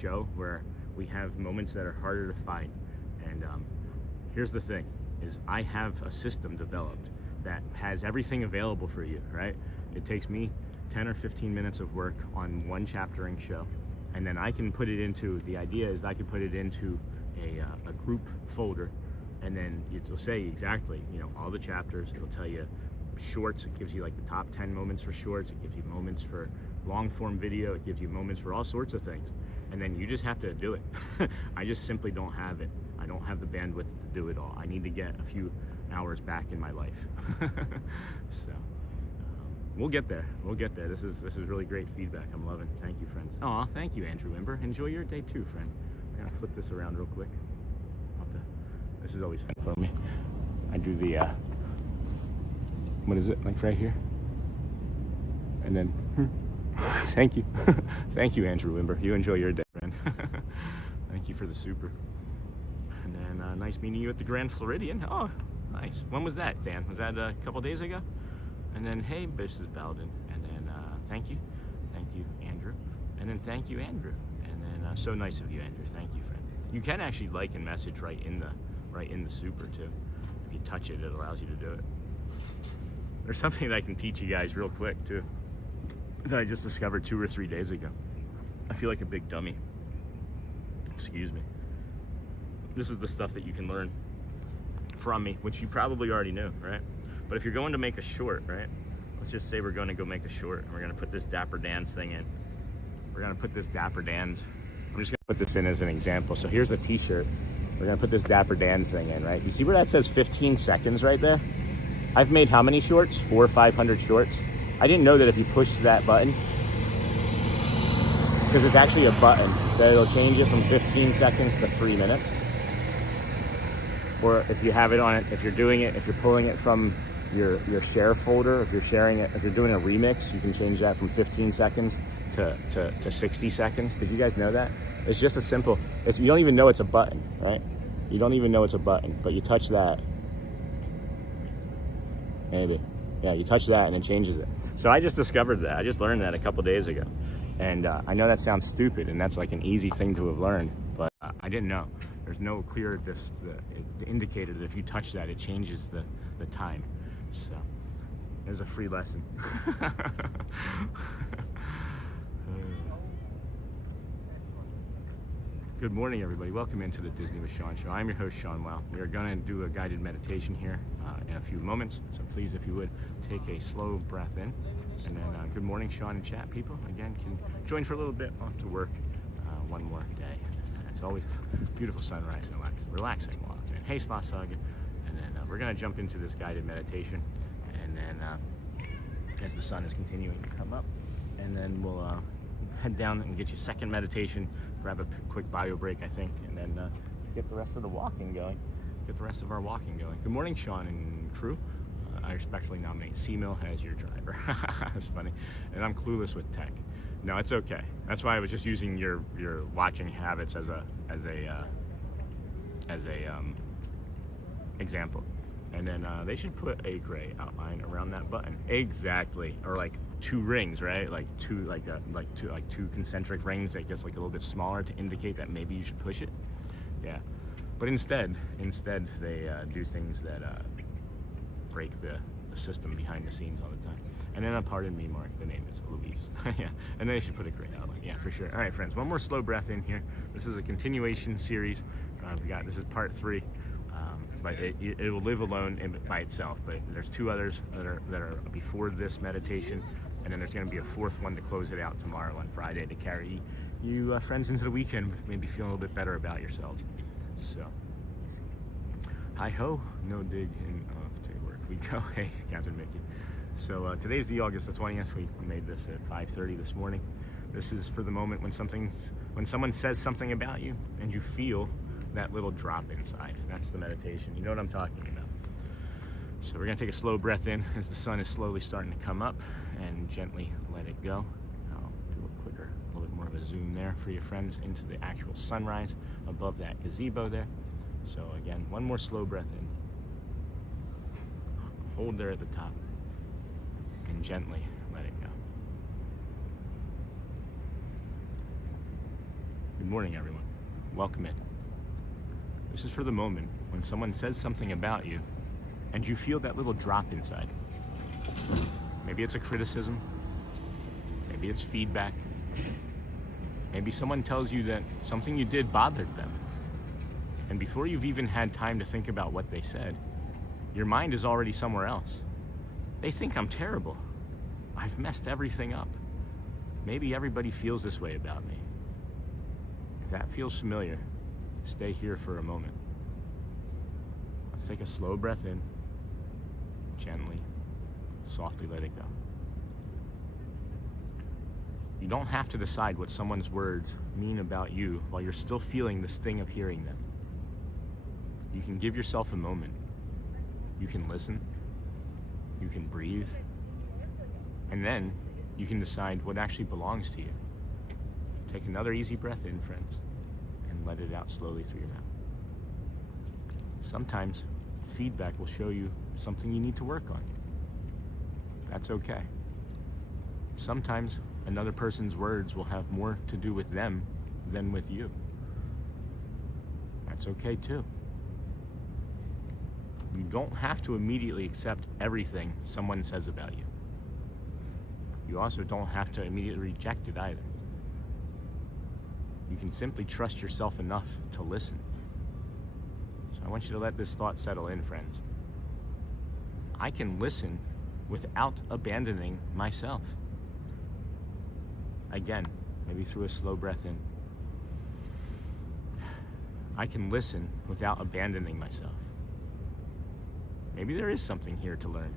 show where we have moments that are harder to find. And here's the thing, is I have a system developed that has everything available for you, right? It takes me 10 or 15 minutes of work on one chaptering show. And then I can put it into, the idea is I can put it into a group folder, and then it'll say exactly, you know, all the chapters. It'll tell you shorts. It gives you like the top 10 moments for shorts. It gives you moments for long form video. It gives you moments for all sorts of things. And then you just have to do it. I just simply don't have it. I don't have the bandwidth to do it all. I need to get a few hours back in my life. So we'll get there. This is really great feedback. I'm loving it. Thank you, friends. Aw, thank you, Andrew Wimber. Enjoy your day too, friend. I'm gonna flip this around real quick. This is always fun for me. I do the, what is it, like right here? And then, thank you. Thank you, Andrew Wimber. You enjoy your day, friend. Thank you for the super. And then, nice meeting you at the Grand Floridian. Oh, nice. When was that, Dan? Was that a couple days ago? And then, hey, Mrs. Bowden. And then, thank you, Andrew. And then, thank you, Andrew. And then, so nice of you, Andrew. Thank you, friend. You can actually like and message right in the super too. If you touch it, it allows you to do it. There's something that I can teach you guys real quick too, that I just discovered 2 or 3 days ago. I feel like a big dummy. Excuse me. This is the stuff that you can learn from me, which you probably already knew, right? But if you're going to make a short, right? Let's just say we're going to go make a short, and we're going to put this Dapper Dan's thing in. I'm just going to put this in as an example. So here's the t-shirt. We're gonna put this Dapper Dan's thing in, right? You see where that says 15 seconds right there? I've made how many shorts? 400 or 500 shorts. I didn't know that if you push that button, because it's actually a button, that it'll change it from 15 seconds to 3 minutes. Or if you have it on it, if you're pulling it from your share folder, if you're sharing it, if you're doing a remix, you can change that from 15 seconds to 60 seconds. Did you guys know that? It's just a simple, you don't even know it's a button, right? You don't even know it's a button, but you touch that. Maybe. Yeah, you touch that and it changes it. So I just discovered that. I just learned that a couple days ago. And I know that sounds stupid, and that's like an easy thing to have learned, but I didn't know. There's no clear the indicator that if you touch that, it changes the time. So there's a free lesson. Good morning, everybody. Welcome into the Disney with Sean show. I'm your host, Sean WOW. We are going to do a guided meditation here in a few moments. So please, if you would, take a slow breath in. And then good morning, Sean and chat people. Again, can join for a little bit off to work one more day. It's always beautiful sunrise and relaxing walk. And hey, Slossaga. And then we're going to jump into this guided meditation. And then as the sun is continuing to come up, and then we'll head down and get your second meditation, grab a quick bio break, I think, and then get the rest of the walking going. Get the rest of our walking going. Good morning, Sean and crew. I respectfully nominate C-Mill as your driver. That's funny. And I'm clueless with tech. No, it's okay. That's why I was just using your watching habits as a example. And then they should put a gray outline around that button. Exactly. Or like 2 rings, right? Like two concentric rings that gets like a little bit smaller to indicate that maybe you should push it. Yeah. But instead they do things that break the system behind the scenes all the time. And then pardon me, Mark, the name is Louise. Yeah. And then they should put a gray outline. Yeah, for sure. All right, friends, one more slow breath in here. This is a continuation series. This is part 3. But it will live alone by itself. But there's 2 others that are before this meditation, and then there's going to be a 4th one to close it out tomorrow on Friday to carry you friends into the weekend, maybe feeling a little bit better about yourselves. So, hi ho, no dig in to work we go. Hey, Captain Mickey. So today's the August the 20th. We made this at 5:30 this morning. This is for the moment when someone says something about you and you feel that little drop inside. That's the meditation. You know what I'm talking about. So we're gonna take a slow breath in as the sun is slowly starting to come up, and gently let it go. I'll do a quicker, a little bit more of a zoom there for your friends into the actual sunrise above that gazebo there. So again, one more slow breath in. Hold there at the top, and gently let it go. Good morning, everyone. Welcome in. This is for the moment when someone says something about you and you feel that little drop inside. Maybe it's a criticism, maybe it's feedback, maybe someone tells you that something you did bothered them. And before you've even had time to think about what they said, your mind is already somewhere else. They think I'm terrible. I've messed everything up. Maybe everybody feels this way about me. If that feels familiar, stay here for a moment. Let's take a slow breath in, gently, softly let it go. You don't have to decide what someone's words mean about you while you're still feeling the sting of hearing them. You can give yourself a moment. You can listen, you can breathe, and then you can decide what actually belongs to you. Take another easy breath in, friends, and let it out slowly through your mouth. Sometimes feedback will show you something you need to work on. That's okay. Sometimes another person's words will have more to do with them than with you. That's okay too. You don't have to immediately accept everything someone says about you. You also don't have to immediately reject it either. You can simply trust yourself enough to listen. So I want you to let this thought settle in, friends. I can listen without abandoning myself. Again, maybe through a slow breath in. I can listen without abandoning myself. Maybe there is something here to learn.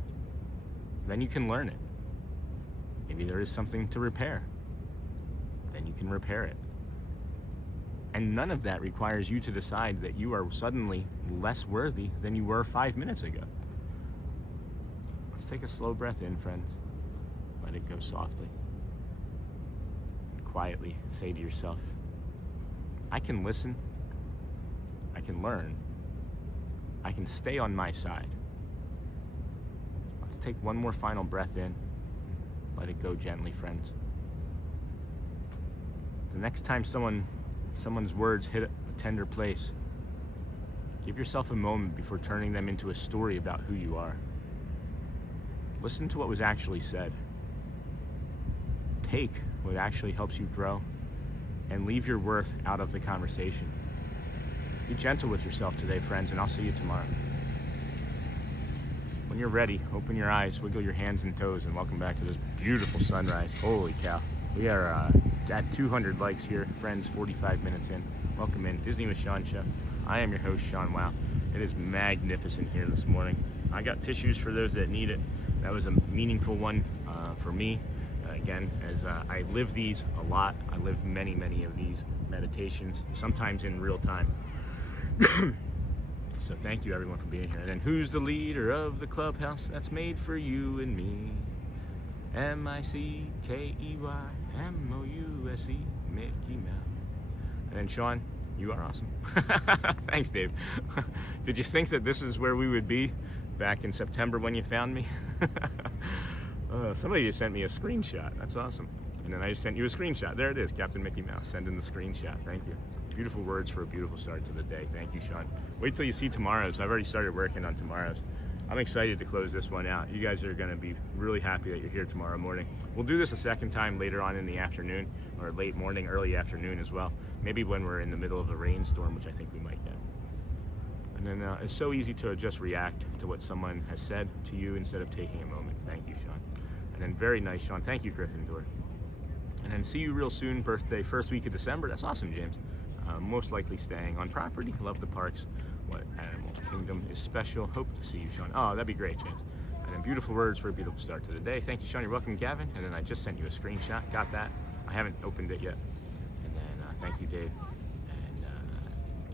Then you can learn it. Maybe there is something to repair. Then you can repair it. And none of that requires you to decide that you are suddenly less worthy than you were 5 minutes ago. Let's take a slow breath in, friends. Let it go softly. And quietly say to yourself, I can listen, I can learn, I can stay on my side. Let's take one more final breath in. Let it go gently, friends. The next time someone's words hit a tender place, give yourself a moment before turning them into a story about who you are. Listen to what was actually said. Take what actually helps you grow and leave your worth out of the conversation. Be gentle with yourself today, friends, and I'll see you tomorrow. When you're ready, open your eyes, wiggle your hands and toes, and welcome back to this beautiful sunrise. Holy cow. We are at 200 likes here, friends, 45 minutes in. Welcome in. Disney with Sean Chef. I am your host, Sean WOW. It is magnificent here this morning. I got tissues for those that need it. That was a meaningful one for me. Again, as I live these a lot. I live many, many of these meditations, sometimes in real time. So thank you everyone for being here. And then who's the leader of the clubhouse that's made for you and me? M-I-C-K-E-Y-M-O-U-S-E, Mickey Mouse. And then Sean, you are awesome. Thanks, Dave. Did you think that this is where we would be back in September when you found me? Somebody just sent me a screenshot. That's awesome. And then I just sent you a screenshot. There it is, Captain Mickey Mouse. Send in the screenshot. Thank you. Beautiful words for a beautiful start to the day. Thank you, Sean. Wait till you see tomorrow's. I've already started working on tomorrow's. I'm excited to close this one out. You guys are going to be really happy that you're here tomorrow morning. We'll do this a second time later on in the afternoon, or late morning, early afternoon as well. Maybe when we're in the middle of a rainstorm, which I think we might get. And then it's so easy to just react to what someone has said to you instead of taking a moment. Thank you, Sean. And then very nice, Sean. Thank you, Gryffindor. And then see you real soon. Birthday, first week of December. That's awesome, James. Most likely staying on property. Love the parks. What animal kingdom is special? Hope to see you, Sean. Oh, that'd be great, James. And then beautiful words for a beautiful start to the day. Thank you, Sean. You're welcome, Gavin. And then I just sent you a screenshot. Got that. I haven't opened it yet. And then thank you, Dave. And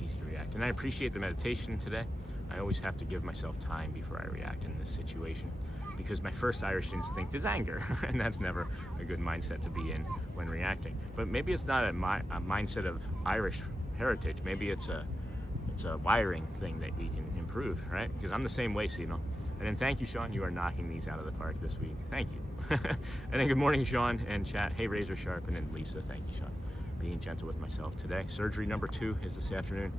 easy to react. And I appreciate the meditation today. I always have to give myself time before I react in this situation, because my first Irish instinct is anger, and that's never a good mindset to be in when reacting. But maybe it's not a mindset of Irish heritage. Maybe it's a wiring thing that we can improve, right? Because I'm the same way, Sino. And then thank you, Sean. You are knocking these out of the park this week. Thank you. And then good morning, Sean and chat. Hey, Razor Sharp. And then Lisa. Thank you, Sean. Being gentle with myself today. Surgery number 2 is this afternoon.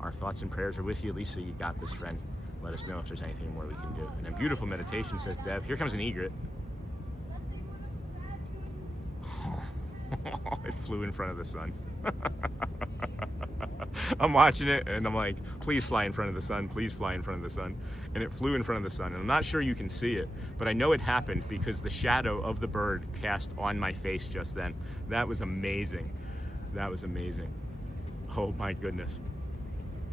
Our thoughts and prayers are with you, Lisa. You got this, friend. Let us know if there's anything more we can do. And then beautiful meditation, says Deb. Here comes an egret. It flew in front of the sun. I'm watching it and I'm like, please fly in front of the sun, please fly in front of the sun. And it flew in front of the sun. And I'm not sure you can see it, but I know it happened because the shadow of the bird cast on my face just then. That was amazing. That was amazing. Oh my goodness.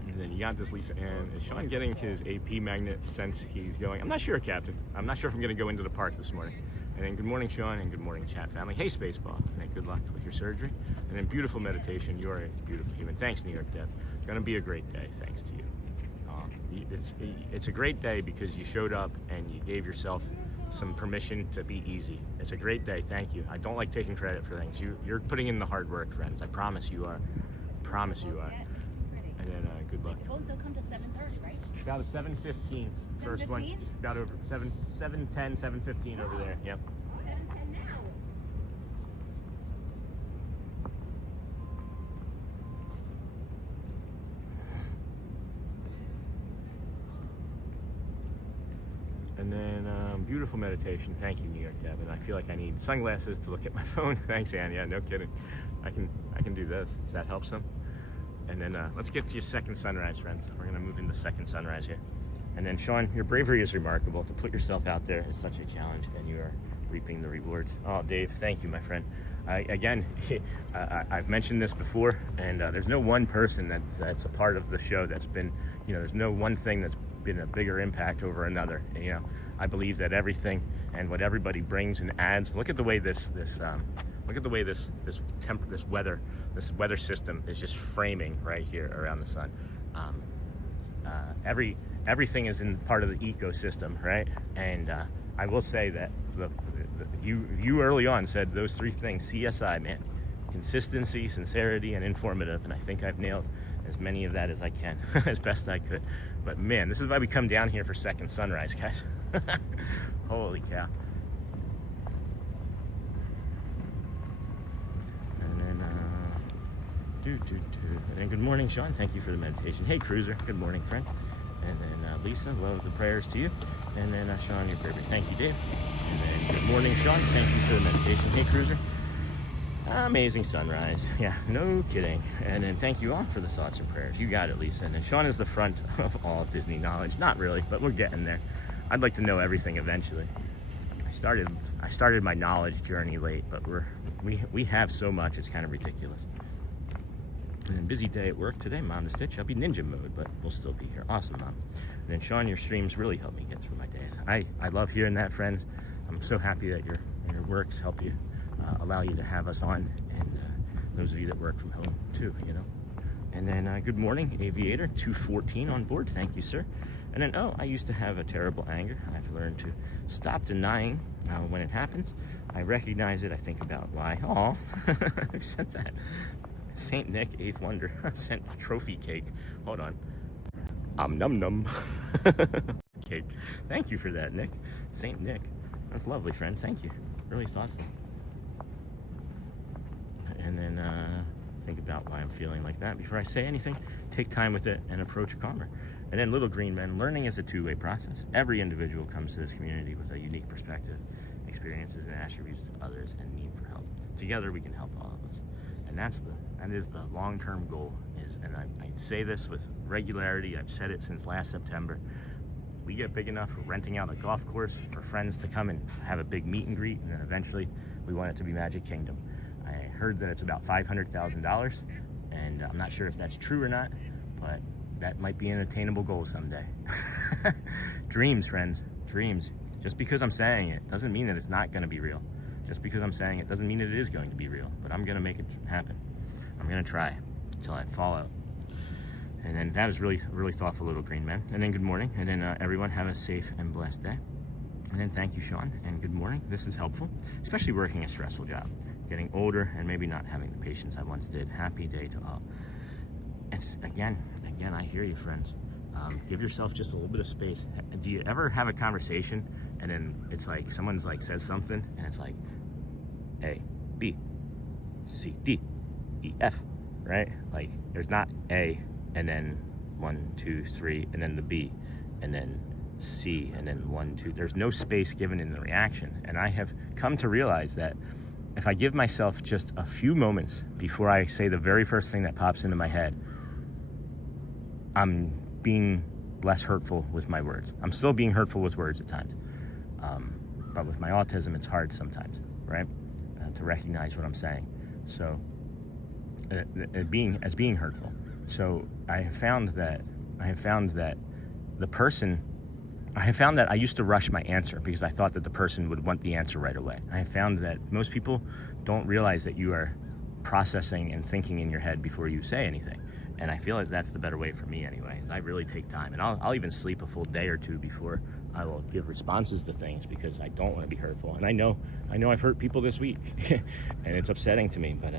And then you got this, Lisa Ann. Is Sean getting his AP magnet since he's going? I'm not sure, Captain. I'm not sure if I'm going to go into the park this morning. And then good morning, Sean, and good morning, chat family. Hey, Spaceball. And then good luck with your surgery. And then beautiful meditation. You are a beautiful human. Thanks, New York Deb. It's going to be a great day, thanks to you. It's a great day because you showed up and you gave yourself some permission to be easy. It's a great day. Thank you. I don't like taking credit for things. You're putting in the hard work, friends. I promise you are. I promise you are. And then good luck. The phones will come to 7:30, right? About a 7:15. First one. About over 7:10, 7:15 over there. Yep. 7:10 now. And then beautiful meditation. Thank you, New York Deb. And I feel like I need sunglasses to look at my phone. Thanks, Ann. Yeah, no kidding. I can do this. Does that help some? And then let's get to your second sunrise, friends. We're gonna move into second sunrise here. And then Sean, your bravery is remarkable. To put yourself out there is such a challenge, and you are reaping the rewards. Oh, Dave, thank you, my friend. I've mentioned this before, and there's no one person that's a part of the show that's been, there's no one thing that's been a bigger impact over another. And, I believe that everything and what everybody brings and adds. Look at the way this weather system is just framing right here around the sun. Everything is in part of the ecosystem, right? And I will say that you early on said those 3 things. CSI, man, consistency, sincerity, and informative. And I think I've nailed as many of that as I can, as best I could. But man, this is why we come down here for second sunrise, guys. Holy cow. And then And then good morning, Sean. Thank you for the meditation. Hey, Cruiser. Good morning, friend. And then Lisa, love the prayers to you. And then Sean, your favorite. Thank you, Dave. And then good morning, Sean. Thank you for the meditation. Hey, Cruiser. Amazing sunrise. Yeah, no kidding. And then thank you all for the thoughts and prayers. You got it, Lisa. And then Sean is the front of all Disney knowledge. Not really, but we're getting there. I'd like to know everything eventually. I started my knowledge journey late, but we have so much, it's kind of ridiculous. And then busy day at work today, Mom to Stitch. I'll be ninja mode, but we'll still be here. Awesome, Mom. And then Sean, your streams really help me get through my days. I love hearing that, friends. I'm so happy that your works help you, allow you to have us on, and those of you that work from home too, you know. And then good morning, Aviator 214 on board. Thank you, sir. And then, oh, I used to have a terrible anger. I've learned to stop denying when it happens. I recognize it. I think about why. Oh, who sent that? Saint Nick, 8th Wonder, sent a trophy cake. Hold on. Num num. Cake. Thank you for that, Nick. Saint Nick. That's lovely, friend. Thank you. Really thoughtful. And then think about why I'm feeling like that. Before I say anything, take time with it and approach calmer. And then Little Green Men, learning is a two-way process. Every individual comes to this community with a unique perspective, experiences and attributes to others, and need for help. Together we can help all of us. And that is the long-term goal. And I say this with regularity. I've said it since last September. We get big enough, we're renting out a golf course for friends to come and have a big meet and greet, and then eventually we want it to be Magic Kingdom. I heard that it's about $500,000, and I'm not sure if that's true or not, but that might be an attainable goal someday. Dreams, friends, dreams. Just because I'm saying it doesn't mean that it's not going to be real. Just because I'm saying it doesn't mean that it is going to be real, but I'm going to make it happen. I'm going to try until I fall out. And then that was really, really thoughtful, Little Green Man. And then good morning. And then everyone have a safe and blessed day. And then thank you, Sean, and good morning. This is helpful, especially working a stressful job, getting older and maybe not having the patience I once did. Happy day to all. It's again, I hear you, friends. Give yourself just a little bit of space. Do you ever have a conversation and then it's like someone's like says something and it's like A, B, C, D, E, F, right? Like there's not A and then 1, 2, 3 and then the B and then C and then 1, 2. There's no space given in the reaction. And I have come to realize that if I give myself just a few moments before I say the very first thing that pops into my head, I'm being less hurtful with my words. I'm still being hurtful with words at times. But with my autism, it's hard sometimes, right? To recognize what I'm saying. So, being hurtful. So I have found that I used to rush my answer because I thought that the person would want the answer right away. I have found that most people don't realize that you are processing and thinking in your head before you say anything. And I feel like that's the better way for me anyway, is I really take time. And I'll even sleep a full day or two before I will give responses to things because I don't want to be hurtful. And I know I've hurt people this week and it's upsetting to me, but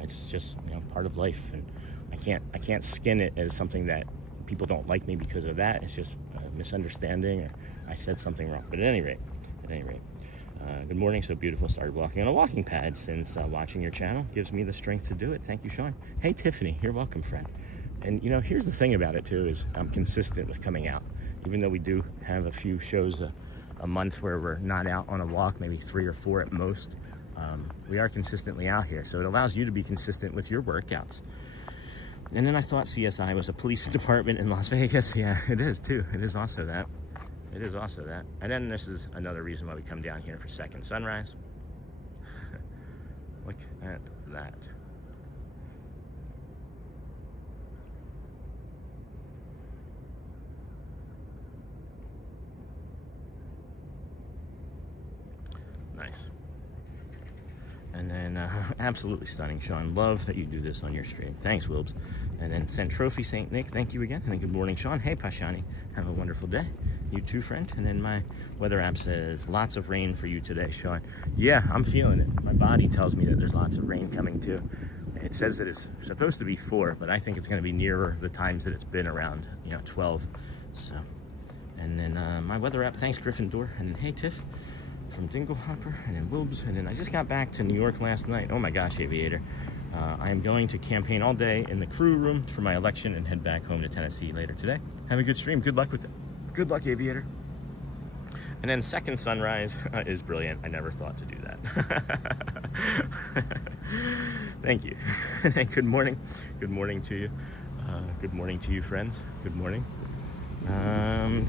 it's just, you know, part of life. And I can't skin it as something that people don't like me because of that. It's just a misunderstanding or I said something wrong. But at any rate, good morning, so beautiful. Started walking on a walking pad since watching your channel gives me the strength to do it. Thank you, Sean. Hey, Tiffany, you're welcome, friend. And you know, here's the thing about it too, is I'm consistent with coming out. Even though we do have a few shows a month where we're not out on a walk, maybe 3 or 4 at most, we are consistently out here. So it allows you to be consistent with your workouts. And then I thought CSI was a police department in Las Vegas. Yeah, it is too. It is also that. It is also that. And then this is another reason why we come down here for second sunrise. Look at that. Nice. And then absolutely stunning, Sean. Love that you do this on your stream. Thanks, Wilbs. And then sent trophy, St. Nick. Thank you again. And then good morning, Sean. Hey, Pashani. Have a wonderful day. You too, friend. And then my weather app says lots of rain for you today, Sean. Yeah, I'm feeling it. My body tells me that there's lots of rain coming too. It says that it's supposed to be 4, but I think it's going to be nearer the times that it's been around, 12. So, and then my weather app, thanks, Gryffindor. And then hey, Tiff from Dinglehopper, and then Wilbs. And then I just got back to New York last night. Oh my gosh, Aviator. I am going to campaign all day in the crew room for my election and head back home to Tennessee later today. Have a good stream. Good luck with it. Good luck, Aviator. And then second sunrise is brilliant. I never thought to do that. Thank you. And good morning. Good morning to you. Good morning to you, friends. Good morning.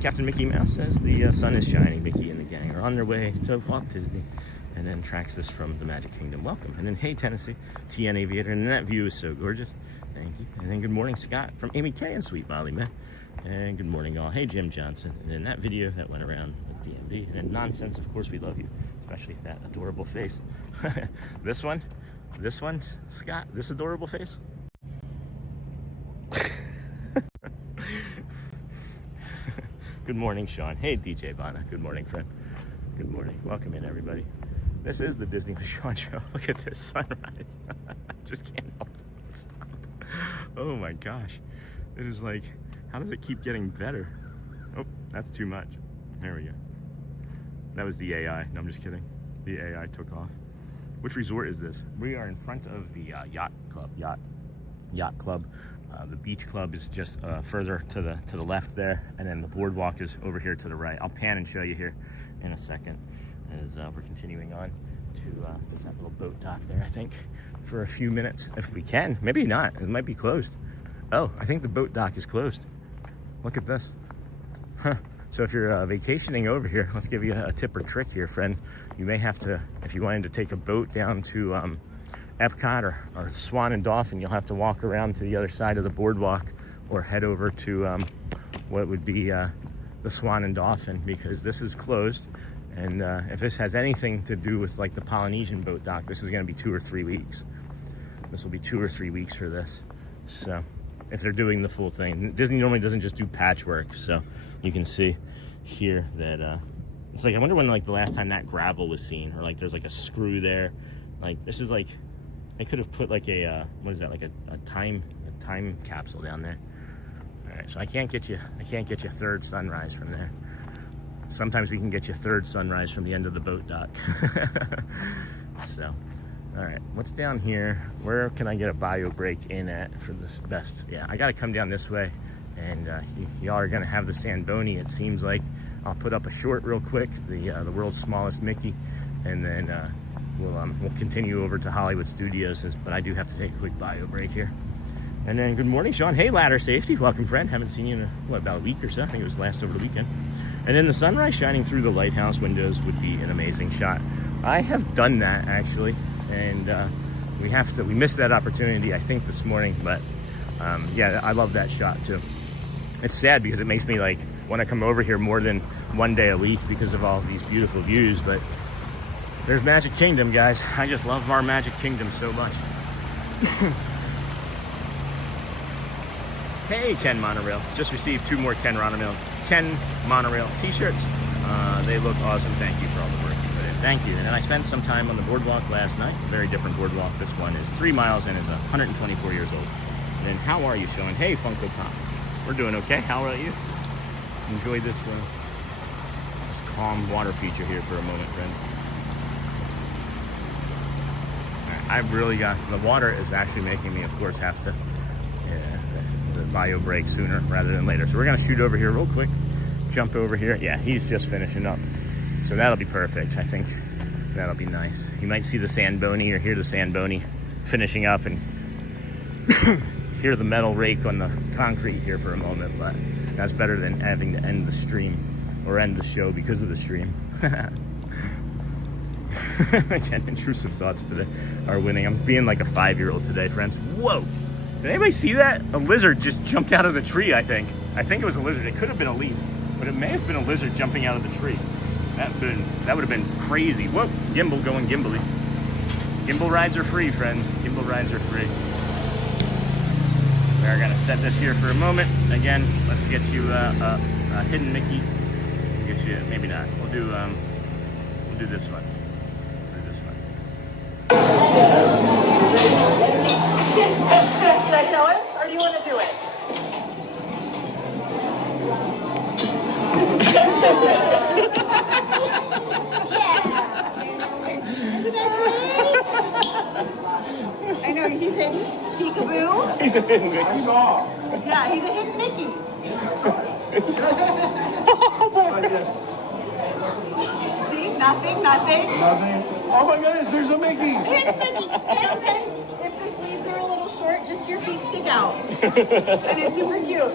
Captain Mickey Mouse says the sun is shining. Mickey and the gang are on their way to Walt Disney. And then tracks this from the Magic Kingdom. Welcome. And then, hey, Tennessee, TN Aviator. And that view is so gorgeous. Thank you. And then good morning, Scott, from Amy K and Sweet Molly May. And good morning, all. Hey, Jim Johnson. And then that video that went around with DMD. And then Nonsense, of course, we love you. Especially that adorable face. This one, Scott, this adorable face. Good morning, Sean. Hey, DJ Vanna. Good morning, friend. Good morning. Welcome in, everybody. This is the Disney with Sean show. Look at this sunrise. Just can't help it. Stop. Oh my gosh. It is like, how does it keep getting better? Oh, that's too much. There we go. That was the AI. No, I'm just kidding. The AI took off. Which resort is this? We are in front of the Yacht Club. Yacht Club. The Beach Club is just further to the left there, and then the BoardWalk is over here to the right. I'll pan and show you here in a second as we're continuing on to just that little boat dock there, I think, for a few minutes, if we can. Maybe not. It might be closed. Oh, I think the boat dock is closed. Look at this. Huh. So if you're vacationing over here, let's give you a tip or trick here, friend. You may have to, if you wanted to take a boat down to EPCOT or Swan and Dolphin, you'll have to walk around to the other side of the boardwalk or head over to what would be the Swan and Dolphin, because this is closed. And if this has anything to do with like the Polynesian boat dock, this is going to be 2 or 3 weeks. This will be 2 or 3 weeks for this. So if they're doing the full thing, Disney normally doesn't just do patchwork. So you can see here that it's like, I wonder when like the last time that gravel was seen, or like there's like a screw there. Like this is like, they could have put like a what is that, like a time capsule down there. All right, so I can't get you third sunrise from there. Sometimes we can get you third sunrise from the end of the boat dock. So, all right, what's down here? Where can I get a bio break in at for this best? Yeah, I got to come down this way, and y'all are gonna have the Sandboni. It seems like I'll put up a short real quick, the world's smallest Mickey, and then we'll continue over to Hollywood Studios. But I do have to take a quick bio break here. And then good morning, Sean. Hey, Ladder Safety, welcome, friend. Haven't seen you in about a week or so. I think it was last over the weekend. And then the sunrise shining through the lighthouse windows would be an amazing shot. I have done that actually, and we missed that opportunity, I think, this morning. But yeah, I love that shot too. It's sad because it makes me like want to come over here more than one day a week because of all of these beautiful views. But there's Magic Kingdom, guys. I just love our Magic Kingdom so much. Hey, Ken Monorail. Just received 2 more Ken Monorail t-shirts. They look awesome. Thank you for all the work you put in. Thank you. And then I spent some time on the boardwalk last night. A very different boardwalk. This one is 3 miles and is 124 years old. And then how are you, Sean? Hey, Funko Pop. We're doing okay. How about you? Enjoy this calm water feature here for a moment, friend. I've really got, the water is actually making me, of course, have to the bio break sooner rather than later. So we're gonna shoot over here real quick, jump over here. Yeah, he's just finishing up. So that'll be perfect. I think that'll be nice. You might see the Sandboni or hear the Sandboni finishing up and hear the metal rake on the concrete here for a moment, but that's better than having to end the stream or end the show because of the stream. Again, intrusive thoughts today are winning. I'm being like a 5-year-old today, friends. Whoa! Did anybody see that? A lizard just jumped out of the tree, I think. I think it was a lizard. It could have been a leaf, but it may have been a lizard jumping out of the tree. That would have been crazy. Whoa! Gimbal going gimbally. Gimbal rides are free, friends. Gimbal rides are free. We're gonna set this here for a moment. Again, let's get you a hidden Mickey. Get you, maybe not. We'll do this one. Should I show it, or do you want to do it? Yeah. I know, he's I saw. Yeah, he's a hidden Mickey. See, nothing. Nothing. Oh my goodness, there's a Mickey. Hidden Mickey. And if the sleeves are a little short, just your feet stick out. And it's super cute.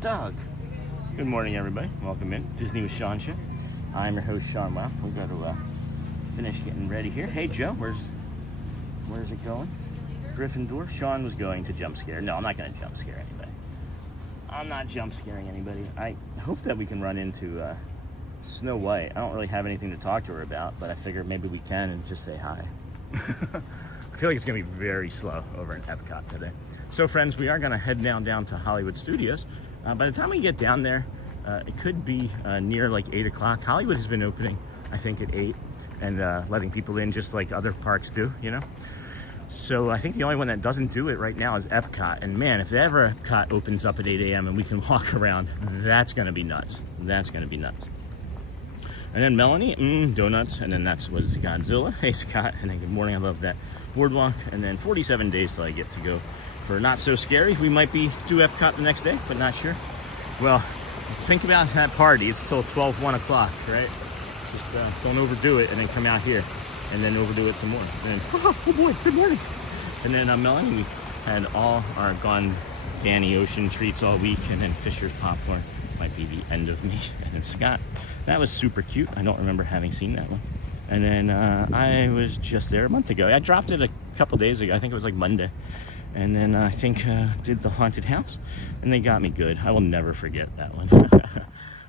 Doug. Good morning, everybody. Welcome in. Disney with Sean Show. I'm your host, Sean Wow. We got to finish getting ready here. Hey, Joe, where's it going? Gryffindor. Sean was going to jump scare. No, I'm not going to jump scare anybody. I'm not jump scaring anybody. I hope that we can run into Snow White. I don't really have anything to talk to her about, but I figured maybe we can and just say hi. I feel like it's going to be very slow over in EPCOT today. So, friends, we are going to head down to Hollywood Studios. By the time we get down there, it could be near like 8 o'clock. Hollywood has been opening, I think, at 8 and letting people in just like other parks do, you know? So I think the only one that doesn't do it right now is EPCOT. And man, if ever EPCOT opens up at 8 a.m. and we can walk around, that's going to be nuts. That's going to be nuts. And then Melanie, donuts. And then that's was Godzilla. Hey, Scott. And then good morning. I love that. BoardWalk. And then 47 days till I get to go for Not So Scary. We might be do EPCOT the next day, but not sure. Well, think about that party. It's till 1 o'clock, right? Just don't overdo it and then come out here and then overdo it some more. And then, oh boy, good morning. And then Melanie, we had all our Gone Danny Ocean treats all week, and then Fisher's popcorn might be the end of me. And then Scott, that was super cute. I don't remember having seen that one. And then I was just there a month ago. I dropped it a couple days ago. I think it was like Monday. And then I think did the haunted house, and they got me good. I will never forget that one.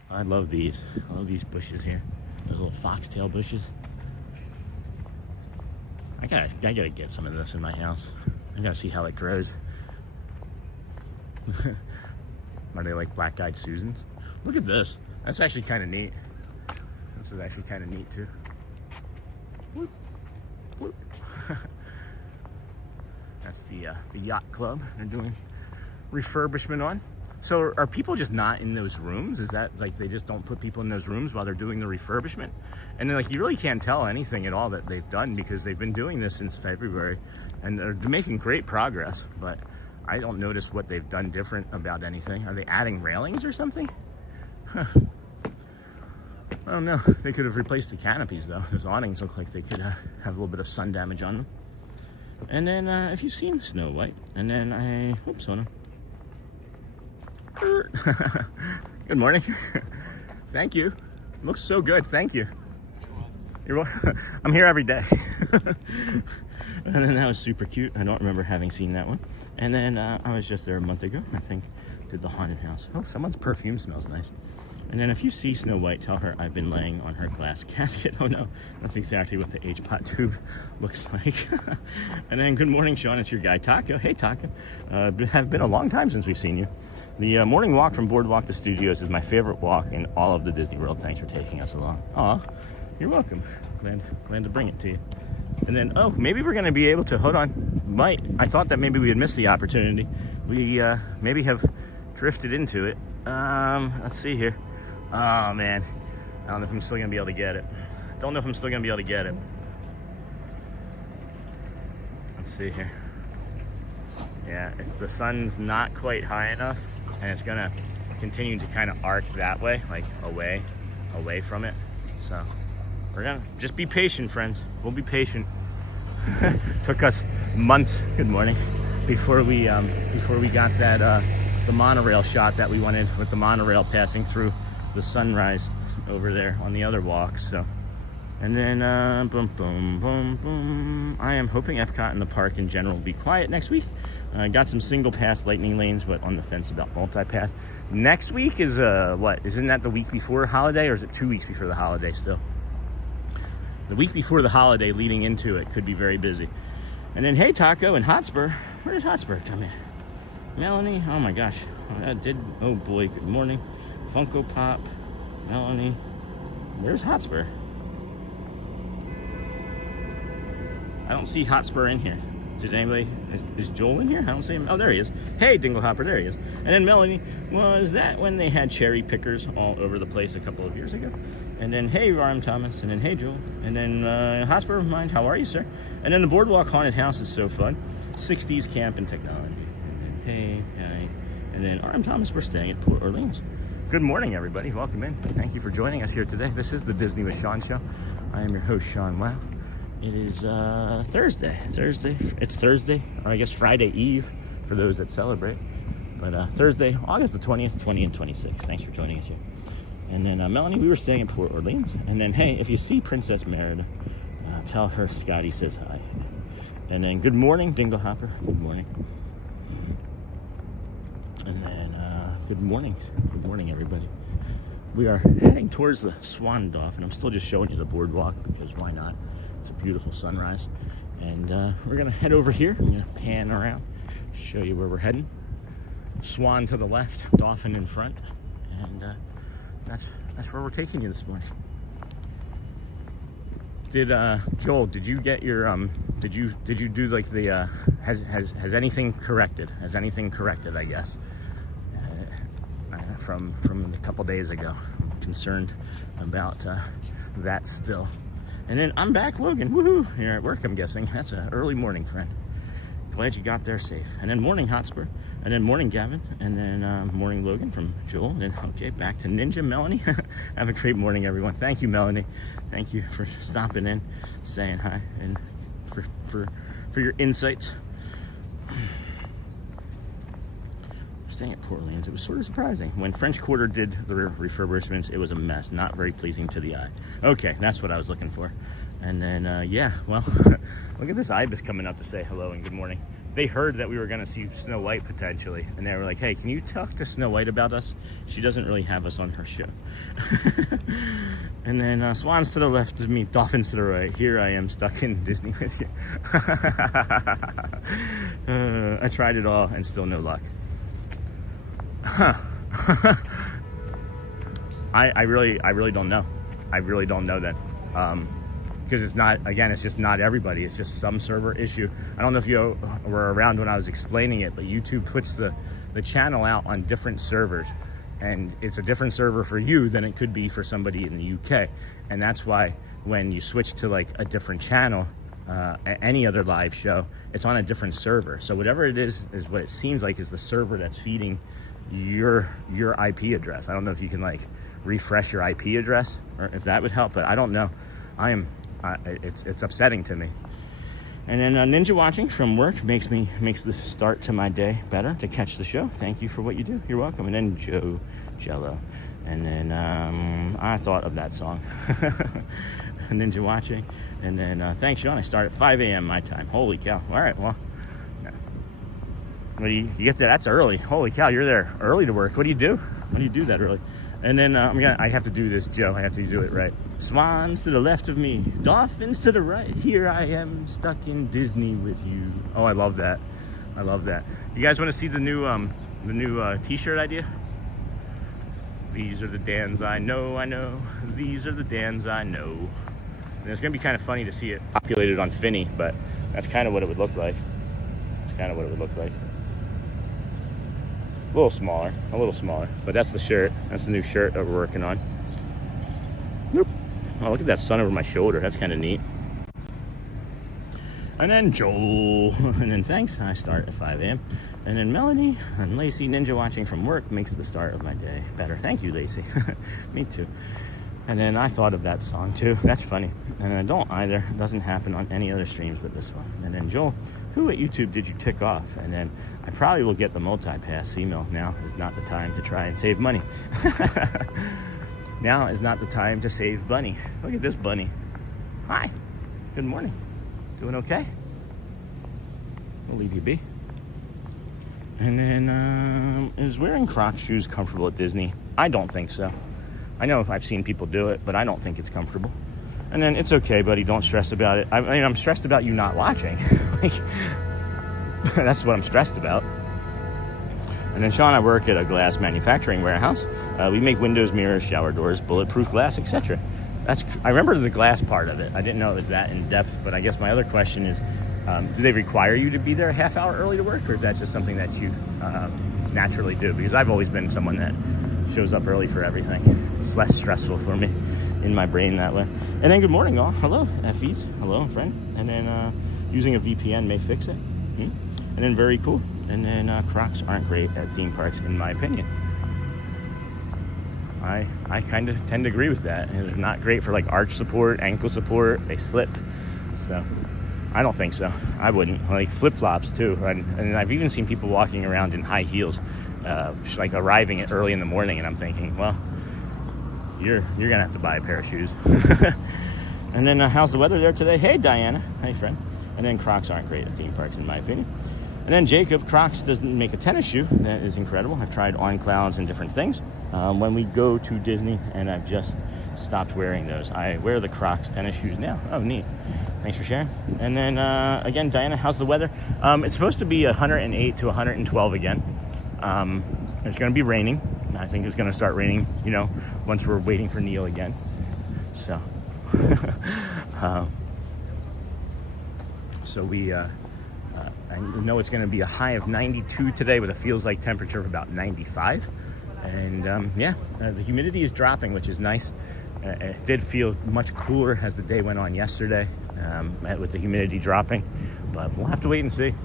I love these. I love these bushes here. Those little foxtail bushes. I gotta get some of this in my house. I gotta see how it grows. Are they like black-eyed Susans? Look at this. That's actually kind of neat. This is actually kind of neat too. Whoop, whoop. That's the Yacht Club they're doing refurbishment on. So are people just not in those rooms? Is that like they just don't put people in those rooms while they're doing the refurbishment? And then like you really can't tell anything at all that they've done because they've been doing this since February and they're making great progress, but I don't notice what they've done different about anything. Are they adding railings or something? Huh. I don't know. They could have replaced the canopies though. Those awnings look like they could have a little bit of sun damage on them. And then, if you've seen Snow White, and then oops, hold on. Good morning. Thank you. Looks so good. Thank you. You're welcome. I'm here every day. And then that was super cute. I don't remember having seen that one. And then I was just there a month ago. I think did the haunted house. Oh, someone's perfume smells nice. And then if you see Snow White, tell her I've been laying on her glass casket. Oh no, that's exactly what the H-pot tube looks like. And then good morning, Sean. It's your guy, Taco. Hey, Taco. Have been a long time since we've seen you. The morning walk from BoardWalk to Studios is my favorite walk in all of the Disney World. Thanks for taking us along. Aw, you're welcome. Glad to bring it to you. And then, oh, maybe we're going to be able to, hold on. I thought that maybe we had missed the opportunity. We maybe have drifted into it. Let's see here. Oh man, I don't know if I'm still gonna be able to get it. Let's see here. Yeah, the sun's not quite high enough, and it's gonna continue to kind of arc that way, like away from it. So we're gonna just be patient, friends. We'll be patient. Took us months. Good morning. Before we got that the monorail shot that we wanted with the monorail passing through the sunrise over there on the other walks. So, and then boom, boom, boom, boom. I am hoping EPCOT and the park in general will be quiet next week. I got some single pass lightning lanes, but on the fence about multi-pass. Next week is what? Isn't that the week before holiday, or is it 2 weeks before the holiday still? The week before the holiday leading into it could be very busy. And then hey, Taco and Hotspur. Where's Hotspur? Come here. Melanie, oh my gosh. Oh boy, good morning. Funko Pop, Melanie. Where's Hotspur? I don't see Hotspur in here. Did anybody, is Joel in here? I don't see him. Oh, there he is. Hey, Dinglehopper, there he is. And then Melanie, was that when they had cherry pickers all over the place a couple of years ago? And then, hey, Ryan Thomas. And then, hey, Joel. And then, Hotspur of Mind, how are you, sir? And then the BoardWalk Haunted House is so fun. 60s camp and technology. And then, hey, hi. And then, RM Thomas, we're staying at Port Orleans. Good morning, everybody. Welcome in. Thank you for joining us here today. This is the Disney with Sean show. I am your host, Sean Wow. It is Thursday. It's Thursday, or I guess Friday Eve for those that celebrate. But Thursday, August the 20th, 20 and 26. Thanks for joining us here. And then Melanie, we were staying in Port Orleans. And then, hey, if you see Princess Merida, tell her Scotty says hi. And then, good morning, Dinglehopper. Good morning. And then, good morning. Good morning, everybody. We are heading towards the Swan Dolphin. I'm still just showing you the boardwalk because why not? It's a beautiful sunrise. And we're going to head over here. I'm going to pan around, show you where we're heading. Swan to the left, Dolphin in front. And that's where we're taking you this morning. Did Joel, did you get your did you do like the has anything corrected? Has anything corrected, I guess? From a couple days ago. I'm concerned about that still. And then I'm back, Logan. Woohoo! You're at work, I'm guessing. That's an early morning, friend. Glad you got there safe. And then morning, Hotspur. And then morning, Gavin. And then morning, Logan from Joel. And then, okay, back to Ninja, Melanie. Have a great morning, everyone. Thank you, Melanie. Thank you for stopping in, saying hi, and for your insights. Staying at Port Orleans, it was sort of surprising. When French Quarter did the refurbishments, it was a mess, not very pleasing to the eye. Okay, that's what I was looking for. And then, yeah, well, look at this ibis coming up to say hello and good morning. They heard that we were gonna see Snow White potentially, and they were like, hey, can you talk to Snow White about us? She doesn't really have us on her show. And then swans to the left of me, dolphins to the right. Here I am stuck in Disney with you. I tried it all and still no luck. Huh. I really don't know. I really don't know that. Because it's not, again, it's just not everybody. It's just some server issue. I don't know if you were around when I was explaining it, but YouTube puts the channel out on different servers. And it's a different server for you than it could be for somebody in the UK. And that's why when you switch to like a different channel, any other live show, it's on a different server. So whatever it is what it seems like is the server that's feeding your IP address. I don't know if you can like refresh your IP address or if that would help, but I don't know. It's upsetting to me. And then Ninja watching from work makes the start to my day better to catch the show. Thank you for what you do. You're welcome. And then Joe Jello. And then I thought of that song. Ninja watching. And then thanks, Sean. I start at 5 a.m. my time. Holy cow. All right, well. What do you get there? That's early. Holy cow, you're there early to work. What do you do? When do you do that early? And then I have to do this, Joe. I have to do it right. Swans to the left of me, dolphins to the right. Here I am, stuck in Disney with you. Oh, I love that. I love that. You guys want to see the new T-shirt idea? These are the Dans I know. These are the Dans I know. And it's gonna be kind of funny to see it populated on Finny, but that's kind of what it would look like. It's kind of what it would look like. A little smaller, but that's the shirt. That's the new shirt that we're working on. Nope. Oh, look at that sun over my shoulder. That's kind of neat. And then Joel, and then thanks. I start at 5 a.m. And then Melanie and Lacey, Ninja watching from work, makes the start of my day better. Thank you, Lacey. Me too. And then I thought of that song too. That's funny. And I don't either. It doesn't happen on any other streams but this one. And then Joel, who at YouTube did you tick off? And then I probably will get the multi-pass email. Now is not the time to try and save money. Now is not the time to save bunny. Look at this bunny. Hi. Good morning. Doing okay? We'll leave you be. And then, is wearing Crocs shoes comfortable at Disney? I don't think so. I know I've seen people do it, but I don't think it's comfortable. And then it's okay, buddy. Don't stress about it. I mean, I'm stressed about you not watching. Like, that's what I'm stressed about. And then Sean, I work at a glass manufacturing warehouse. We make windows, mirrors, shower doors, bulletproof glass, etc. I remember the glass part of it. I didn't know it was that in depth, but I guess my other question is, Do they require you to be there a half hour early to work, or is that just something that you naturally do? Because I've always been someone that shows up early for everything. It's less stressful for me in my brain that way. And then good morning, all. Hello, Effies. Hello, friend. And then using a VPN may fix it. And then very cool. And then Crocs aren't great at theme parks, in my opinion. I kind of tend to agree with that. And they're not great for like arch support, ankle support. They slip. So I don't think so. I wouldn't. Like flip-flops too. And I've even seen people walking around in high heels, like arriving at early in the morning, and I'm thinking, well, you're gonna have to buy a pair of shoes. And then how's the weather there today? Hey, Diana. Hey, friend. And then Crocs aren't great at theme parks, in my opinion. And then Jacob, Crocs doesn't make a tennis shoe. That is incredible. I've tried on clouds and different things. When we go to Disney, and I've just stopped wearing those. I wear the Crocs tennis shoes now. Oh, neat. Thanks for sharing. And then, again, Diana, how's the weather? It's supposed to be 108 to 112 again. It's going to be raining. I think it's going to start raining, you know, once we're waiting for Neil again. So, I know it's going to be a high of 92 today with a feels like temperature of about 95. And the humidity is dropping, which is nice. It did feel much cooler as the day went on yesterday with the humidity dropping, but we'll have to wait and see.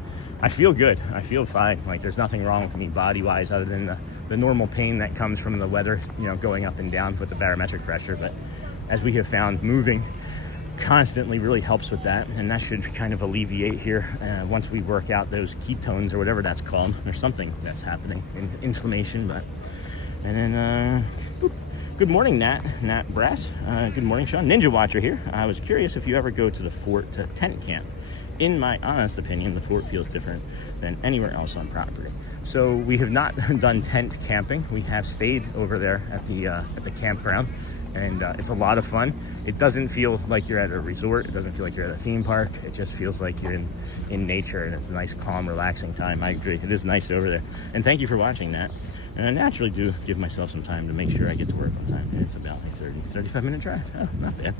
I feel good. I feel fine. Like there's nothing wrong with me body-wise other than the normal pain that comes from the weather, you know, going up and down with the barometric pressure. But as we have found, moving constantly really helps with that, and that should kind of alleviate here once we work out those ketones or whatever that's called. There's something that's happening in inflammation. But and then good morning, Nat Brass. Good morning, Sean. Ninja Watcher here. I was curious if you ever go to the fort to tent camp. In my honest opinion, the fort feels different than anywhere else on property. So we have not done tent camping. We have stayed over there at the campground, and it's a lot of fun. It doesn't feel like you're at a resort. It doesn't feel like you're at a theme park. It just feels like you're in nature, and it's a nice, calm, relaxing time. I agree. It is nice over there. And thank you for watching that. And I naturally do give myself some time to make sure I get to work on time. It's about a 35-minute drive. Oh, not bad.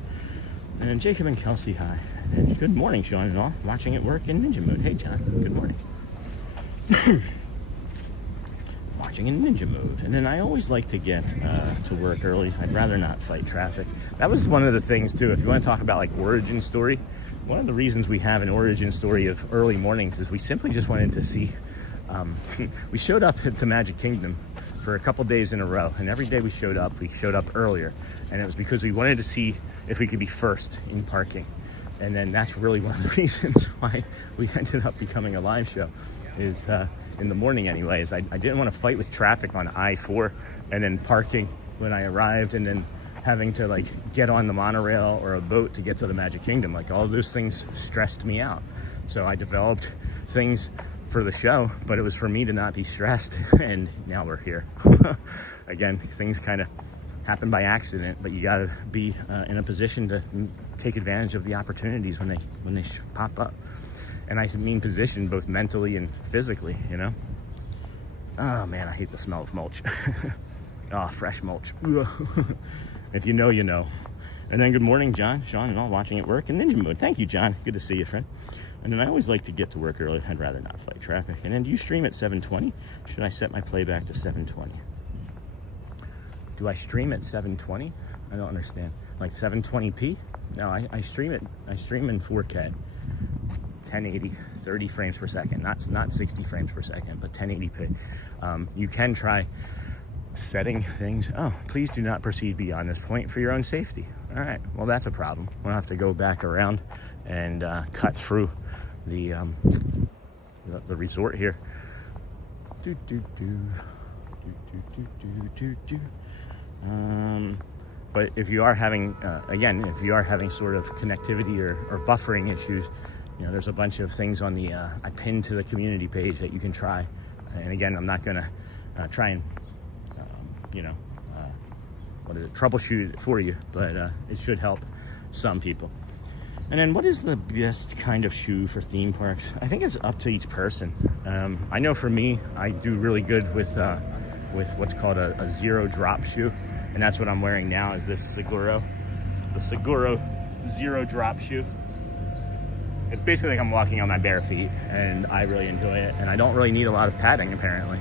And Jacob and Kelsey, hi. And good morning, Sean and all. Watching it work in ninja mode. Hey, John. Good morning. Watching in ninja mode. And then I always like to get to work early. I'd rather not fight traffic. That was one of the things, too. If you want to talk about, like, origin story, one of the reasons we have an origin story of early mornings is we simply just wanted to see. We showed up to Magic Kingdom for a couple days in a row, and every day we showed up earlier, and it was because we wanted to see if we could be first in parking. And then that's really one of the reasons why we ended up becoming a live show, is in the morning anyway, is I didn't want to fight with traffic on I-4 and then parking when I arrived, and then having to like get on the monorail or a boat to get to the Magic Kingdom. Like all of those things stressed me out. So I developed things for the show, but it was for me to not be stressed, and now we're here. Again, things kind of happen by accident, but you got to be in a position to take advantage of the opportunities when they pop up. And I mean position both mentally and physically, you know. Oh man, I hate the smell of mulch. Oh, fresh mulch. If you know, you know. And then good morning, John, Sean, and all watching at work in ninja mode. Thank you, John. Good to see you, friend. And then I always like to get to work early. I'd rather not fight traffic. And then do you stream at 720? Should I set my playback to 720? Do I stream at 720? I don't understand. Like 720p? No, I stream it. I stream in 4K. 1080, 30 frames per second. Not 60 frames per second, but 1080p. You can try setting things. Oh, please do not proceed beyond this point for your own safety. All right, well, that's a problem. We'll have to go back around and cut through the resort here. But if you are having, again, if you are having sort of connectivity or buffering issues, you know, there's a bunch of things on the, I pinned to the community page that you can try. And again, I'm not gonna try and, you know, troubleshoot it for you, but it should help some people. And then what is the best kind of shoe for theme parks? I think it's up to each person. I know for me, I do really good with what's called a zero drop shoe. And that's what I'm wearing now, is this Seguro. The Seguro zero drop shoe. it's basically like I'm walking on my bare feet, and I really enjoy it, and I don't really need a lot of padding apparently.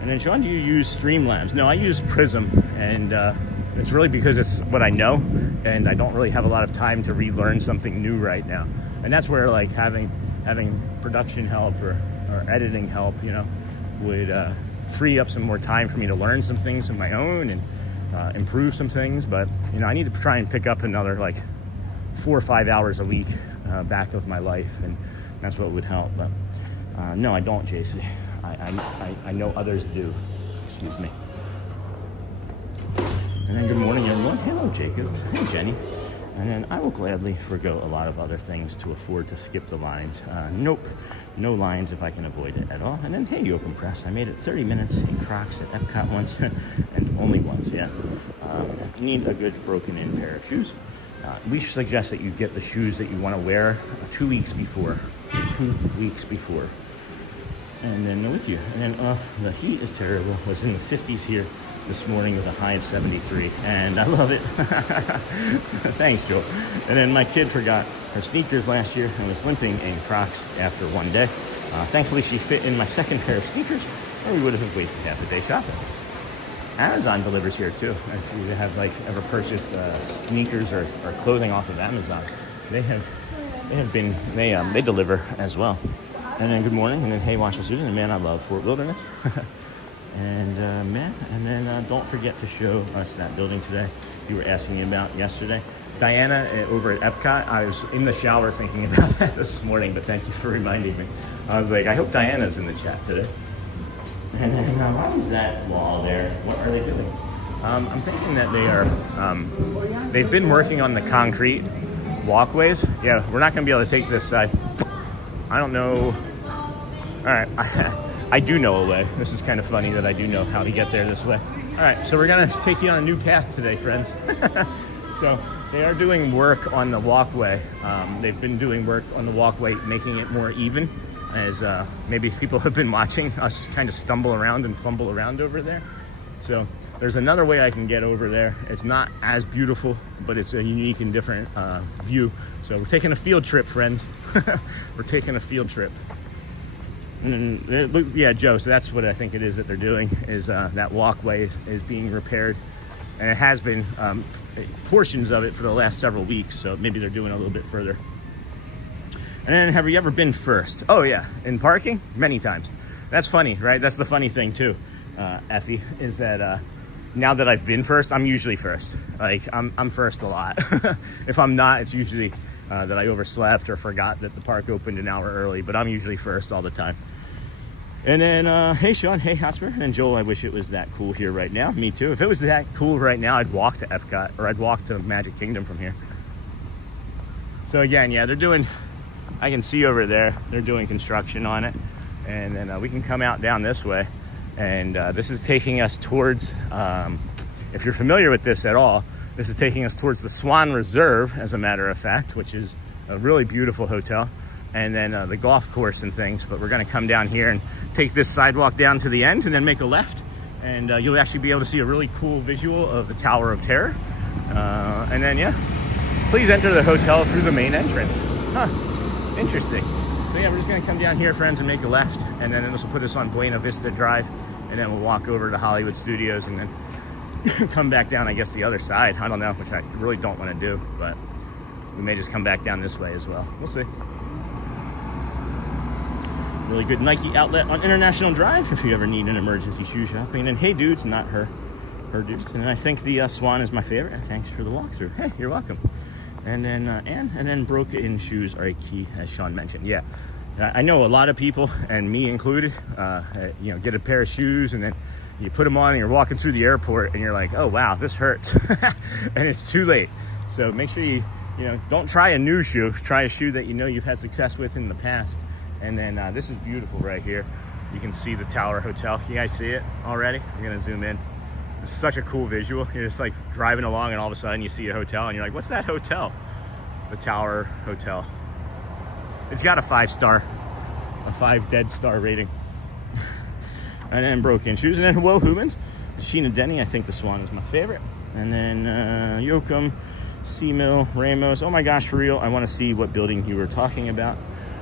And then Sean, do you use Streamlabs? No, I use Prism, and it's really because it's what I know, and I don't really have a lot of time to relearn something new right now. And that's where like having production help or editing help, you know, would free up some more time for me to learn some things of my own and improve some things. But you know, I need to try and pick up another like 4 or 5 hours a week back of my life, and that's what would help. But no, I don't, JC. I know others do. Excuse me. And then good morning, everyone. Hello, Jacob. Hey, Jenny. And then I will gladly forgo a lot of other things to afford to skip the lines. Nope, no lines if I can avoid it at all. And then, hey, Yoakum Press, I made it 30 minutes in Crocs at EPCOT once, and only once, yeah. You need a good broken-in pair of shoes. We suggest that you get the shoes that you want to wear 2 weeks before. 2 weeks before. And then with you. And then the heat is terrible. It was in the 50s here this morning with a high of 73, and I love it. Thanks, Joel. And then my kid forgot her sneakers last year and was limping in Crocs after one day. Thankfully, she fit in my second pair of sneakers, or we would have wasted half the day shopping. Amazon delivers here too. If you have like ever purchased sneakers or clothing off of Amazon, they deliver as well. And then good morning, and then hey, Washington student, and man, I love Fort Wilderness. And man, and then don't forget to show us that building today you were asking me about yesterday. Diana over at EPCOT, I was in the shower thinking about that this morning, but thank you for reminding me. I was like, I hope Diana's in the chat today. And then why is that wall there? What are they doing? I'm thinking that they are, they've been working on the concrete walkways. Yeah, we're not gonna be able to take this side. I don't know. All right, I do know a way. This is kind of funny that I do know how to get there this way. All right, so we're gonna take you on a new path today, friends. So they are doing work on the walkway. They've been doing work on the walkway, making it more even, as maybe people have been watching us kind of stumble around and fumble around over there. So there's another way I can get over there. It's not as beautiful, but it's a unique and different view. So we're taking a field trip, friends. We're taking a field trip. And then, yeah, Joe, so that's what I think it is that they're doing, is that walkway is being repaired. And it has been portions of it for the last several weeks, so maybe they're doing a little bit further. And then, have you ever been first? Oh yeah, in parking? Many times. That's funny, right? That's the funny thing too, Effie, is that now that I've been first, I'm usually first. Like, I'm first a lot. If I'm not, it's usually that I overslept or forgot that the park opened an hour early, but I'm usually first all the time. And then, hey Sean, hey Hotspur, and Joel, I wish it was that cool here right now. Me too. If it was that cool right now, I'd walk to EPCOT, or I'd walk to Magic Kingdom from here. So again, yeah, they're doing, I can see over there, they're doing construction on it. And then we can come out down this way. And this is taking us towards, if you're familiar with this at all, this is taking us towards the Swan Reserve, as a matter of fact, which is a really beautiful hotel. And then the golf course and things. But we're gonna come down here and take this sidewalk down to the end and then make a left. And you'll actually be able to see a really cool visual of the Tower of Terror. And then, yeah, please enter the hotel through the main entrance. Huh, interesting. So yeah, we're just gonna come down here, friends, and make a left. And then this will put us on Buena Vista Drive. And then we'll walk over to Hollywood Studios and then come back down, I guess, the other side. I don't know, which I really don't want to do, but we may just come back down this way as well. We'll see. Really good Nike outlet on International Drive if you ever need an emergency shoe shopping. And hey dudes, not her dudes. And I think the Swan is my favorite. Thanks for the walkthrough. Hey, you're welcome. And then and then broken shoes are a key, as Sean mentioned. Yeah, I know a lot of people, and me included, you know, get a pair of shoes and then you put them on and you're walking through the airport and you're like, oh wow, this hurts. And it's too late. So make sure you know, don't try a new shoe. Try a shoe that you know you've had success with in the past. And then this is beautiful right here. You can see the Tower Hotel. You guys see it already? I'm gonna zoom in. It's such a cool visual. You're just like driving along and all of a sudden you see a hotel and you're like, what's that hotel? The Tower Hotel. It's got a 5-star, a 5 dead star rating. And then broken shoes. And then whoa, humans. Sheena Denny, I think the Swan is my favorite. And then Yoakum, Sea Mill, Ramos. Oh my gosh, for real, I want to see what building you were talking about.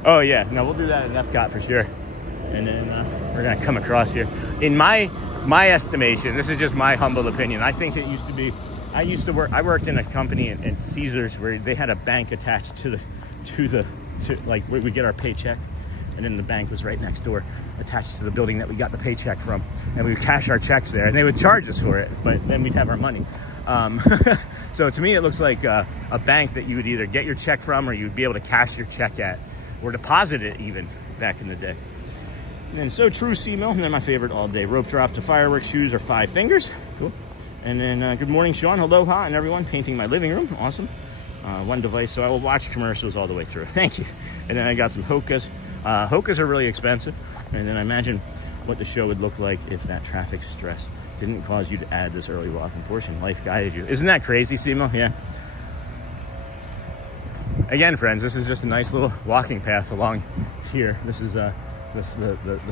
Oh yeah, no, we'll do that at EPCOT for sure. And then we're gonna come across here. In my estimation, this is just my humble opinion, I think it used to be, I worked in a company in Caesars where they had a bank attached to like where we get our paycheck, and then the bank was right next door, attached to the building that we got the paycheck from, and we would cash our checks there, and they would charge us for it, but then we'd have our money. So to me, it looks like a bank that you would either get your check from, or you'd be able to cash your check at, or deposit it even back in the day. And then So True Sea Mill, and then my favorite all day. Rope drop to fireworks shoes or 5 fingers. Cool. And then good morning, Sean. Aloha, and everyone. Painting my living room. Awesome. One device, so I will watch commercials all the way through. Thank you. And then I got some hokas. Hokas are really expensive. And then I imagine what the show would look like if that traffic stress didn't cause you to add this early walking portion. Life guided you. Isn't that crazy, Sea Mill? Yeah. Again, friends, this is just a nice little walking path along here. This is the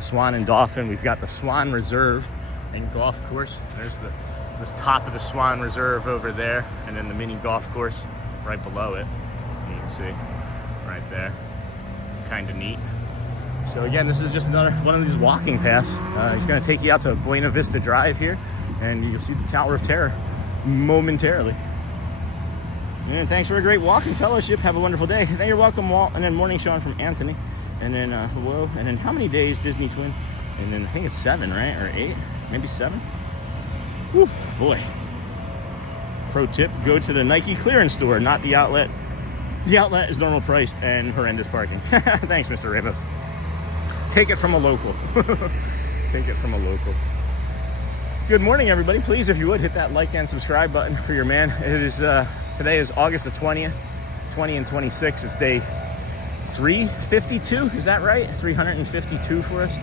Swan and Dolphin. We've got the Swan Reserve and golf course. There's the top of the Swan Reserve over there, and then the mini golf course right below it. You can see right there. Kind of neat. So again, this is just another one of these walking paths. He's going to take you out to Buena Vista Drive here, and you'll see the Tower of Terror momentarily. And thanks for a great walking fellowship. Have a wonderful day. Then you're welcome, Walt. And then morning, Sean, from Anthony. And then hello. And then how many days, Disney Twin? And then I think it's 7, right? Or 8? Maybe 7? Whew, boy. Pro tip, go to the Nike clearance store, not the outlet. The outlet is normal priced and horrendous parking. Thanks, Mr. Ramos. Take it from a local. Take it from a local. Good morning, everybody. Please, if you would, hit that like and subscribe button for your man. It is today is August the 20th, 20 and 26. It's day 352. Is that right? 352 for us.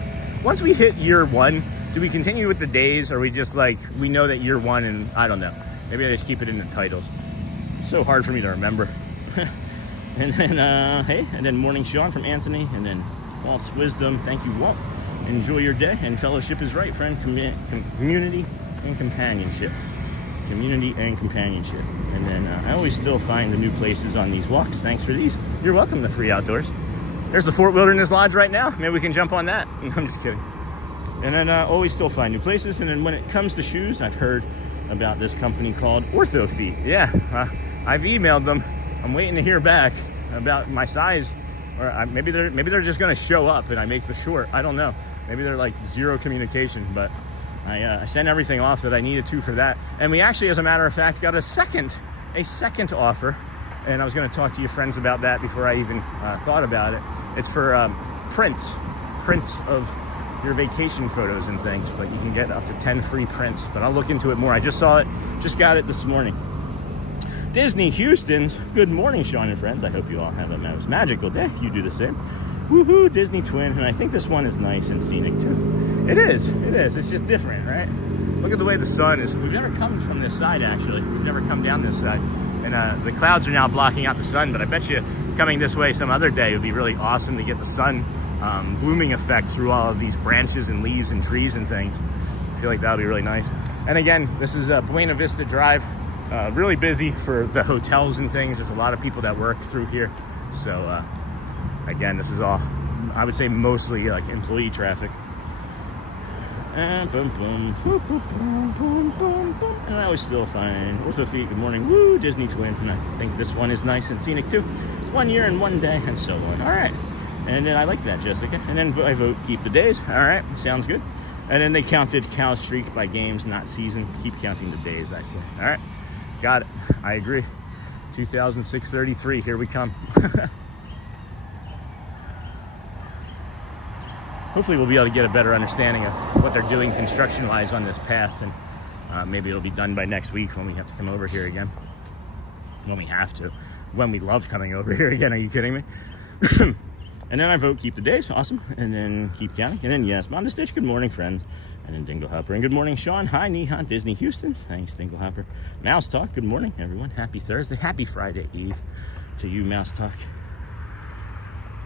Once we hit year 1, do we continue with the days, or we just like, we know that year 1, and I don't know. Maybe I just keep it in the titles. It's so hard for me to remember. And then, hey, and then morning, Sean, from Anthony, and then Walt's wisdom. Thank you, Walt. Enjoy your day, and fellowship is right, friend. Community and companionship. Community and companionship. And then I always still find the new places on these walks. Thanks for these. You're welcome to Free Outdoors. There's the Fort Wilderness Lodge right now. Maybe we can jump on that. I'm just kidding. And then always still find new places. And then when it comes to shoes, I've heard about this company called Ortho Feet. Yeah, I've emailed them. I'm waiting to hear back about my size, or maybe they're just going to show up and I make the short. I don't know. Maybe they're like zero communication, but I sent everything off that I needed to for that. And we actually, as a matter of fact, got a second offer. And I was going to talk to your friends about that before I even thought about it. It's for prints of your vacation photos and things, but you can get up to 10 free prints. But I'll look into it more. I just saw it, just got it this morning. Disney Houston's good morning, Sean and friends. I hope you all have a most magical day. You do the same. Woohoo, Disney Twin. And I think this one is nice and scenic too. It is. It's just different, right? Look at the way the sun is. We've never come from this side, actually. We've never come down this side. And the clouds are now blocking out the sun, but I bet you coming this way some other day would be really awesome to get the sun blooming effect through all of these branches and leaves and trees and things. I feel like that would be really nice. And again, this is Buena Vista Drive. Really busy for the hotels and things. There's a lot of people that work through here. So again, this is all, I would say, mostly like employee traffic. And boom, boom, boom, boom, boom, boom, boom, boom. And I always still find Ortho Feet, good morning, woo, Disney Twin. And I think this one is nice and scenic too. 1 year and 1 day and so on. All right. And then I like that, Jessica. And then I vote keep the days. All right, sounds good. And then they counted cow streak by games, not season. Keep counting the days, I say. All right. Got it. I agree. 2006-33. Here we come. Hopefully we'll be able to get a better understanding of what they're doing construction-wise on this path, and maybe it'll be done by next week when we have to come over here again. When we have to. When we love coming over here again. Are you kidding me? And then I vote keep the days. Awesome. And then keep counting. And then yes, Mom to Stitch. Good morning, friends. And then Dingle Hopper. And good morning, Sean. Hi, Neha. Disney Houston. Thanks, Dingle Hopper. Mouse Talk. Good morning, everyone. Happy Thursday. Happy Friday Eve to you, Mouse Talk.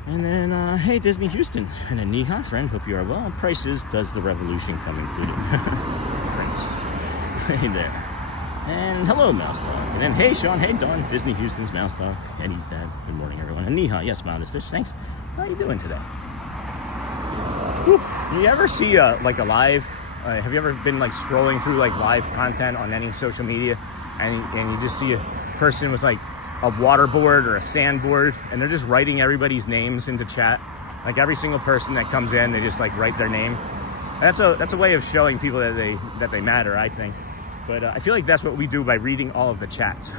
And then, hey, Disney Houston. And then Neha, friend. Hope you are well. Prices, does the revolution come included? Prince. Hey there. And hello, Mouse Talk. And then, hey, Sean. Hey, Dawn. Disney Houston's Mouse Talk. Eddie's dad. Good morning, everyone. And Neha. Yes, Modest Fish. Thanks. How you doing today? Whew. You ever see like a live? Have you ever been like scrolling through like live content on any social media, and you just see a person with like a waterboard or a sandboard, and they're just writing everybody's names into chat? Like every single person that comes in, they just like write their name. That's a way of showing people that they matter, I think. But I feel like that's what we do by reading all of the chats.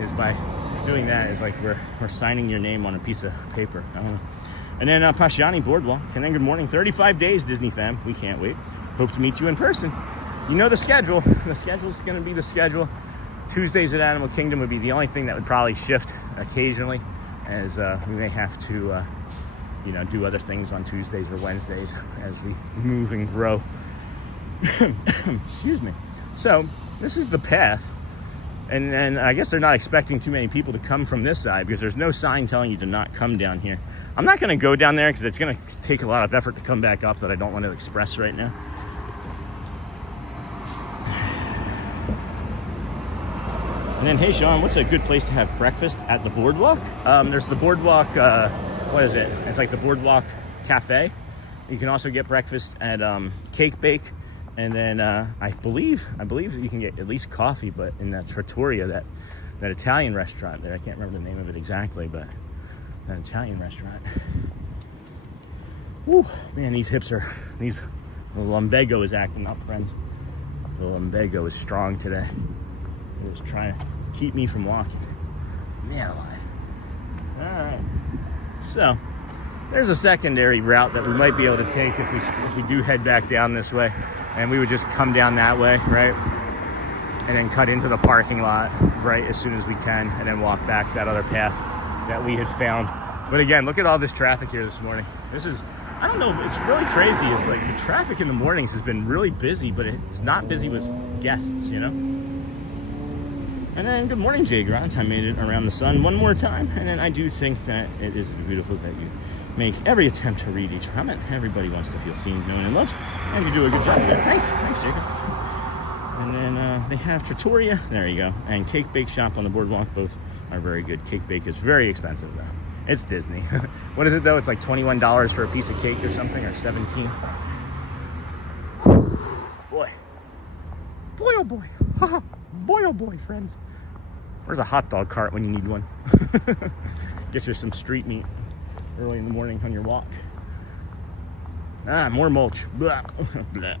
Is by doing that is like we're signing your name on a piece of paper. I don't know. And then Pashiani BoardWalk. And then good morning. 35 days, Disney fam. We can't wait. Hope to meet you in person. You know the schedule. The schedule's going to be the schedule. Tuesdays at Animal Kingdom would be the only thing that would probably shift occasionally, as we may have to, do other things on Tuesdays or Wednesdays as we move and grow. Excuse me. So this is the path. And I guess they're not expecting too many people to come from this side because there's no sign telling you to not come down here. I'm not going to go down there because it's going to take a lot of effort to come back up that I don't want to express right now. And then, hey, Sean, what's a good place to have breakfast at the BoardWalk? There's the BoardWalk, what is it? It's like the BoardWalk Cafe. You can also get breakfast at Cake Bake. And then I believe you can get at least coffee, but in that Trattoria, that Italian restaurant there, I can't remember the name of it exactly, but that Italian restaurant. Woo, man, the lumbago is acting up, friends. The lumbago is strong today. It was trying to keep me from walking. Man alive. All right. So there's a secondary route that we might be able to take if we do head back down this way. And we would just come down that way, right? And then cut into the parking lot right as soon as we can, and then walk back that other path that we had found. But again, look at all this traffic here this morning. This is, I don't know, it's really crazy. It's like the traffic in the mornings has been really busy, but it's not busy with guests, you know? And then good morning, Jay Grant. I made it around the sun one more time. And then I do think that it is beautiful that you make every attempt to read each comment. Everybody wants to feel seen, known, and loved. And you do a good job there. Thanks, Jacob. And then they have Trattoria. There you go. And Cake Bake Shop on the BoardWalk. Both are very good. Cake Bake is very expensive, though. It's Disney. What is it, though? It's like $21 for a piece of cake or something, or $17. Boy. Boy, oh boy. Boy, oh boy, friends. Where's a hot dog cart when you need one? Get you some street meat early in the morning on your walk. More mulch. Blah. Blah.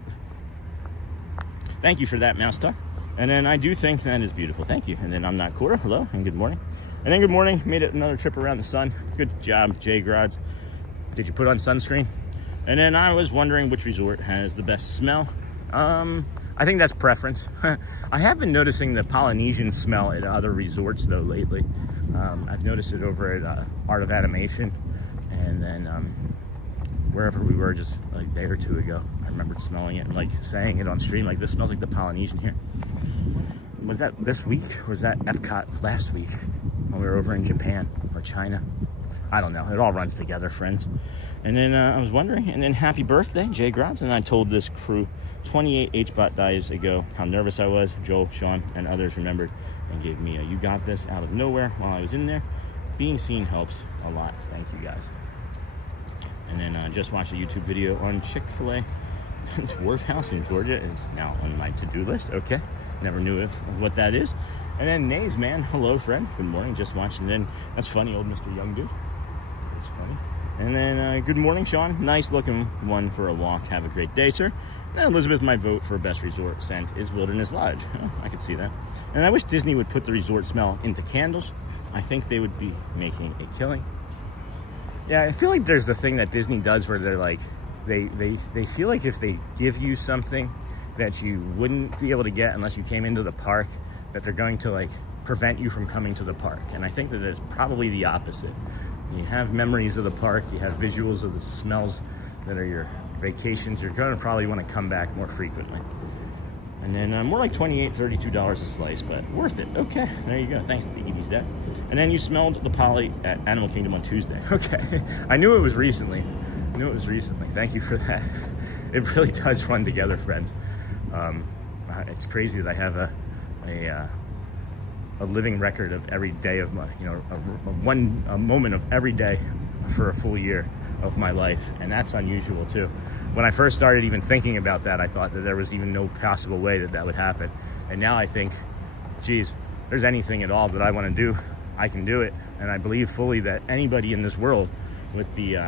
Thank you for that, Mouse Talk. And then I do think that is beautiful. Thank you. And then I'm not Cora. Hello and good morning. And then good morning. Made it another trip around the sun. Good job, Jay Grods. Did you put on sunscreen? And then I was wondering which resort has the best smell. I think that's preference. I have been noticing the Polynesian smell at other resorts though lately. I've noticed it over at Art of Animation, and then wherever we were just like a day or two ago, I remembered smelling it and like saying it on stream, like this smells like the Polynesian here. Was that this week or was that EPCOT last week when we were over in Japan or China? I don't know. It all runs together, friends. And then I was wondering, and then happy birthday, Jay Grants. And I told this crew 28 HBOT days ago how nervous I was. Joel, Sean, and others remembered and gave me a "you got this" out of nowhere while I was in there. Being seen helps a lot. Thank you, guys. And then just watched a YouTube video on Chick-fil-A. Dwarf House in Georgia is now on my to-do list. Okay. Never knew what that is. And then Nays, man. Hello, friend. Good morning. Just watching. Then that's funny, old Mr. Young Dude. That's funny. And then good morning, Sean. Nice looking one for a walk. Have a great day, sir. And Elizabeth, my vote for best resort scent is Wilderness Lodge. Oh, I could see that. And I wish Disney would put the resort smell into candles. I think they would be making a killing. Yeah, I feel like there's the thing that Disney does where they're like, they feel like if they give you something that you wouldn't be able to get unless you came into the park, that they're going to like prevent you from coming to the park. And I think that it's probably the opposite. You have memories of the park, you have visuals of the smells that are your vacations, you're going to probably want to come back more frequently. And then more like $28, $32 a slice, but worth it. Okay, there you go. Thanks, Evie's dad. And then you smelled the poly at Animal Kingdom on Tuesday. Okay, I knew it was recently. Thank you for that. It really does run together, friends. It's crazy that I have a a living record of every day of my, you know, a moment of every day for a full year of my life, and that's unusual too. When I first started even thinking about that, I thought that there was even no possible way that that would happen, and now I think, geez, there's anything at all that I want to do, I can do it, and I believe fully that anybody in this world with the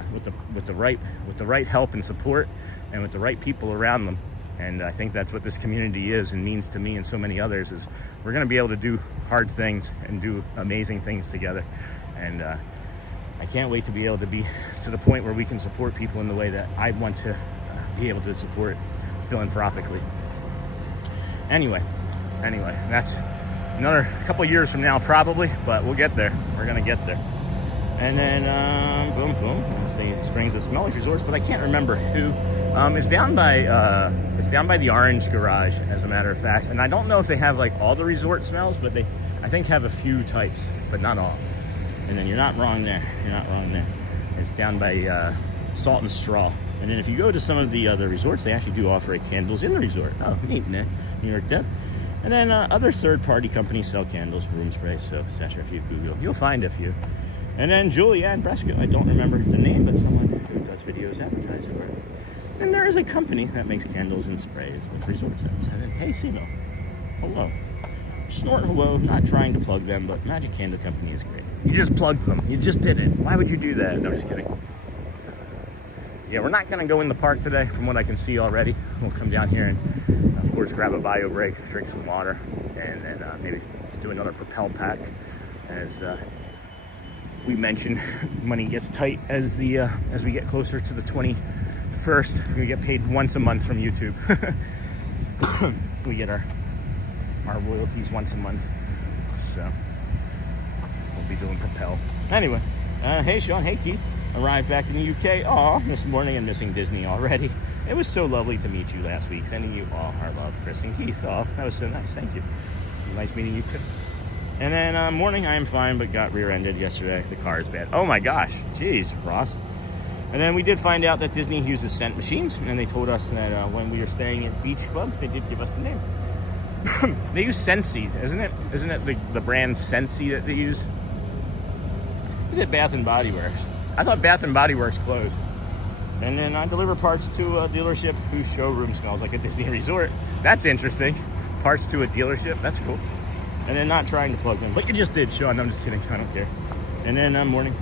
right help and support, and with the right people around them. And I think that's what this community is and means to me and so many others, is we're going to be able to do hard things and do amazing things together. And I can't wait to be able to be to the point where we can support people in the way that I want to be able to support philanthropically. Anyway, that's another couple years from now probably, but we'll get there. We're going to get there. And then, boom, let's see, Springs of Smellish Resorts, but I can't remember who. It's down by the Orange Garage, as a matter of fact. And I don't know if they have like all the resort smells, but they, I think, have a few types, but not all. And then you're not wrong there. It's down by Salt and Straw. And then if you go to some of the other resorts, they actually do offer candles in the resort. Oh, neat, New York Deb. And then other third-party companies sell candles, room spray, soap, etc. If you Google, you'll find a few. And then Julianne Bresco, I don't remember the name, but someone who does videos advertise for it. And there is a company that makes candles and sprays with resort scents. And then, hey, Simo, hello. Snort hello, not trying to plug them, but Magic Candle Company is great. You just plugged them. You just did it. Why would you do that? No, I'm just kidding. Yeah, we're not going to go in the park today, from what I can see already. We'll come down here and, of course, grab a bio break, drink some water, and then maybe do another Propel pack. As we mentioned, money gets tight as we get closer to the 21st. We get paid once a month from YouTube. We get our royalties once a month, so we'll be doing Propel. Anyway, hey Sean, hey Keith. Arrived back in the UK. Aw, this morning and missing Disney already. It was so lovely to meet you last week. Sending you all our love, Chris and Keith. Aw, that was so nice. Thank you. Nice meeting you too. And then morning, I am fine, but got rear-ended yesterday. The car is bad. Oh my gosh. Jeez, Ross. And then we did find out that Disney uses scent machines, and they told us that when we were staying at Beach Club, they did give us the name. They use Scentsy, isn't it? Isn't it the brand Scentsy that they use? Is it Bath and Body Works? I thought Bath and Body Works closed. And then I deliver parts to a dealership whose showroom smells like a Disney resort. That's interesting. Parts to a dealership, that's cool. And then not trying to plug them, but you just did, Sean. I'm just kidding, I don't care. And then morning,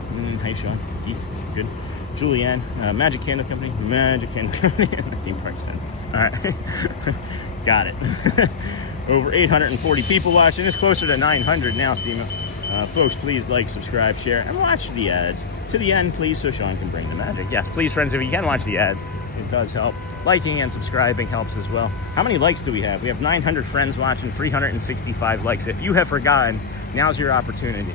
hey Sean, Keith, good. Julianne, Magic Candle Company, Magic Candle Company, and the theme park center. All right, got it. Over 840 people watching. It's closer to 900 now, Sima. Folks, please like, subscribe, share, and watch the ads to the end, please, so Sean can bring the magic. Yes, please, friends, if you can watch the ads, it does help. Liking and subscribing helps as well. How many likes do we have? We have 900 friends watching, 365 likes. If you have forgotten, now's your opportunity.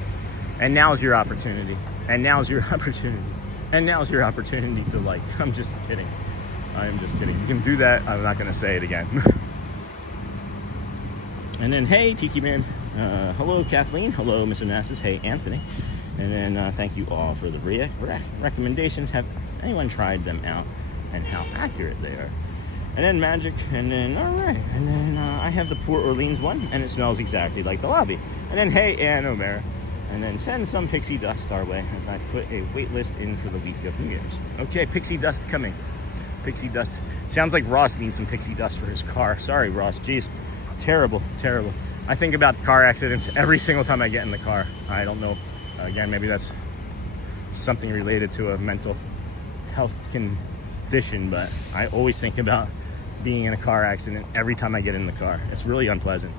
And now's your opportunity. And now's your opportunity. And now's your opportunity to like. I'm just kidding. I'm just kidding. You can do that. I'm not going to say it again. And then, hey, Tiki Man. Hello, Kathleen. Hello, Mr. Nassus. Hey, Anthony. And then thank you all for the recommendations. Have anyone tried them out and how accurate they are? And then Magic. And then, all right. And then I have the Port Orleans one, and it smells exactly like the lobby. And then, hey, Ann O'Mara. And then send some pixie dust our way as I put a wait list in for the week of New Year's. Okay, pixie dust coming. Pixie dust. Sounds like Ross needs some pixie dust for his car. Sorry, Ross. Jeez. Terrible, terrible. I think about car accidents every single time I get in the car. I don't know. Again, maybe that's something related to a mental health condition, but I always think about being in a car accident every time I get in the car. It's really unpleasant.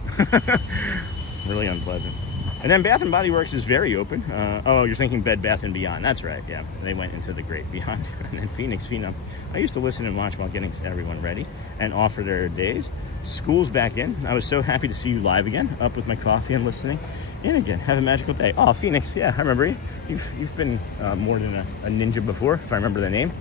Really unpleasant. And then Bath and Body Works is very open. Oh, you're thinking Bed Bath & Beyond. That's right, yeah. They went into the great beyond. And then Phoenix Phenom. I used to listen and watch while getting everyone ready and offer their days. School's back in. I was so happy to see you live again, up with my coffee and listening in again. Have a magical day. Oh, Phoenix, yeah, I remember you. You've been more than a ninja before, if I remember the name.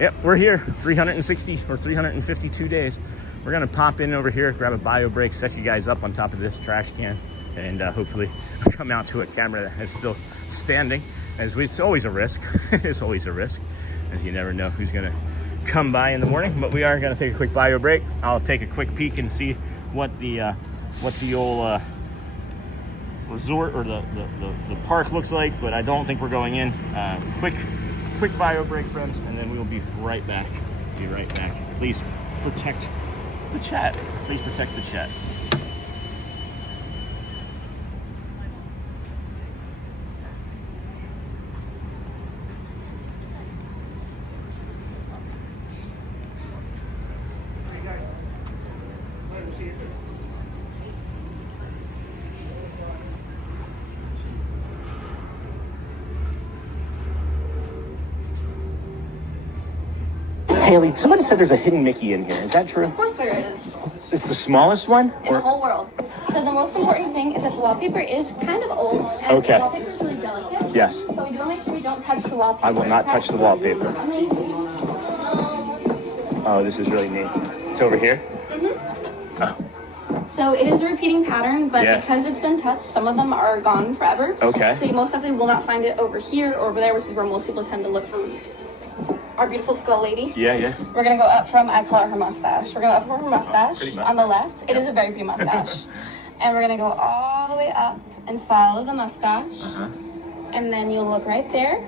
Yep, we're here, 360 or 352 days. We're gonna pop in over here, grab a bio break, set you guys up on top of this trash can, and hopefully come out to a camera that is still standing. It's always a risk. It's always a risk, as you never know who's gonna come by in the morning. But we are gonna take a quick bio break. I'll take a quick peek and see what the what the old resort or the park looks like, but I don't think we're going in. Quick bio break, friends, and then we'll be right back. Be right back. Please protect the chat. Please protect the chat. Haley, somebody said there's a hidden Mickey in here. Is that true? Of course there is. It's the smallest one? In the whole world. So the most important thing is that the wallpaper is kind of old. And Okay. the wallpaper is really delicate. Yes. So we want to make sure we don't touch the wallpaper. I will not touch the wallpaper. Amazing. Oh, this is really neat. It's over here? Mm-hmm. Oh. So it is a repeating pattern, but Yes. because it's been touched, some of them are gone forever. Okay. So you most likely will not find it over here or over there, which is where most people tend to look for our beautiful skull lady. Yeah. We're gonna go up from, I call it her mustache. We're gonna go up from her mustache, pretty on the left. It is a very pretty mustache. And we're gonna go all the way up and follow the mustache. And then you'll look right there.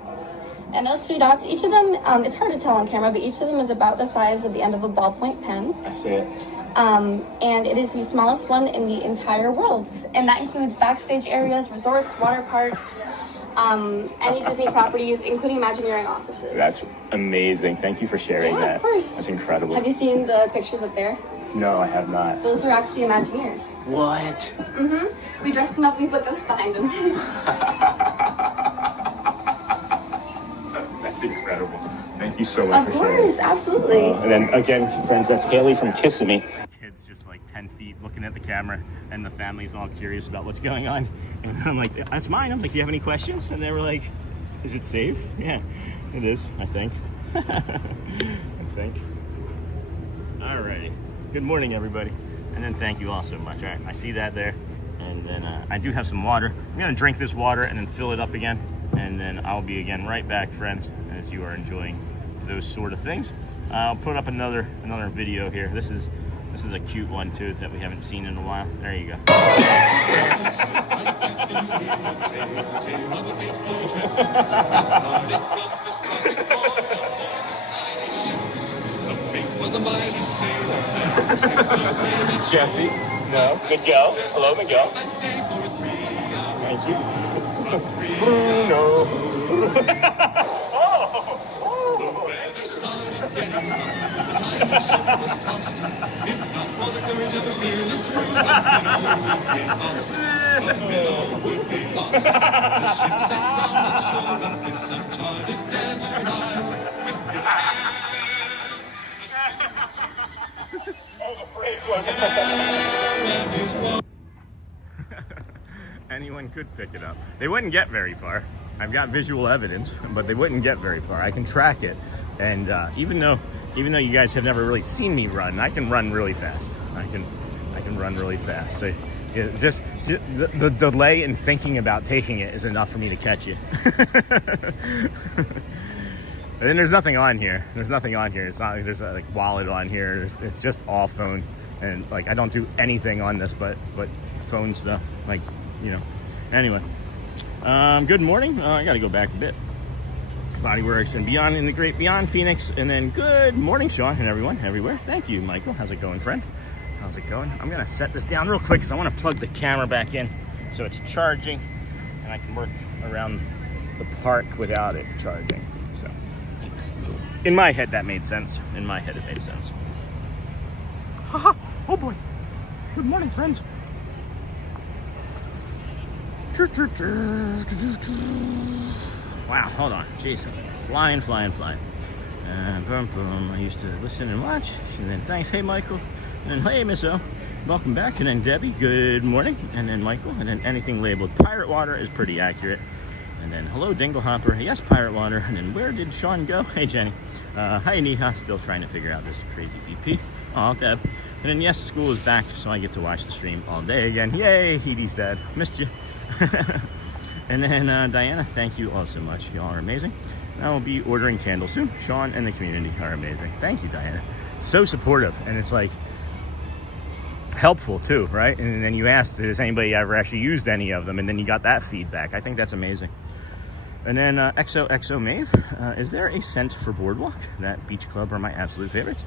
And those 3 dots, each of them, it's hard to tell on camera, but each of them is about the size of the end of a ballpoint pen. I see it. And it is the smallest one in the entire world. And that includes backstage areas, resorts, water parks, any Disney properties, including Imagineering offices. That's amazing. Thank you for sharing Yeah, that. of course. That's incredible. Have you seen the pictures up there? No, I have not. Those are actually Imagineers. What? Mm-hmm. We dressed them up, we put ghosts behind them. That's incredible. Thank you so much Of for sharing. course, absolutely. And then again, friends, that's Haley from Kissimmee. Kids just like 10 feet looking at the camera, and the family's all curious about what's going on. And I'm like, that's mine. I'm like, do you have any questions? And they were like, is it safe? Yeah, it is, I think. I think. Alrighty. Good morning, everybody. And then thank you all so much. All right, I see that there. And then I do have some water. I'm gonna drink this water and then fill it up again. And then I'll be again right back, friends, as you are enjoying those sort of things. I'll put up another video here. This is a cute one too that we haven't seen in a while. There you go. Jesse, no, Miguel. Hello, Miguel. Thank you. Bruno. Anyone could pick it up. They wouldn't get very far. I've got visual evidence, but they wouldn't get very far. I can track it, and even though you guys have never really seen me run, I can run really fast. I can run really fast. So just the delay in thinking about taking it is enough for me to catch you. And then there's nothing on here. There's nothing on here. It's not like there's a like wallet on here. It's just all phone, and like I don't do anything on this but phone stuff. Like, you know. Anyway, good morning. I got to go back a bit. Bodyworks and Beyond in the Great Beyond Phoenix, and then good morning, Sean, and everyone everywhere. Thank you, Michael. How's it going, friend? How's it going? I'm gonna set this down real quick because I want to plug the camera back in so it's charging, and I can work around the park without it charging. So, in my head, that made sense. In my head, it made sense. Haha! Oh boy! Good morning, friends. Wow, hold on. Jeez. Flying. Boom, boom. I used to listen and watch. And then thanks. Hey, Michael. And then, hey, Miss O. Welcome back. And then Debbie, good morning. And then Michael. And then anything labeled Pirate Water is pretty accurate. And then, hello, Dingle Hopper. Yes, Pirate Water. And then, where did Sean go? Hey, Jenny. Hi, Neha. Still trying to figure out this crazy VP. Oh, Deb. And then, yes, school is back, so I get to watch the stream all day again. Yay, Edie's dad. Missed you. And then Diana, thank you all so much. Y'all are amazing. I will be ordering candles soon. Sean and the community are amazing. Thank you, Diana. So supportive. And it's like, helpful too, right? And then you asked, has anybody ever actually used any of them? And then you got that feedback. I think that's amazing. And then XOXO Mave, is there a cent for BoardWalk? That beach club are my absolute favorites.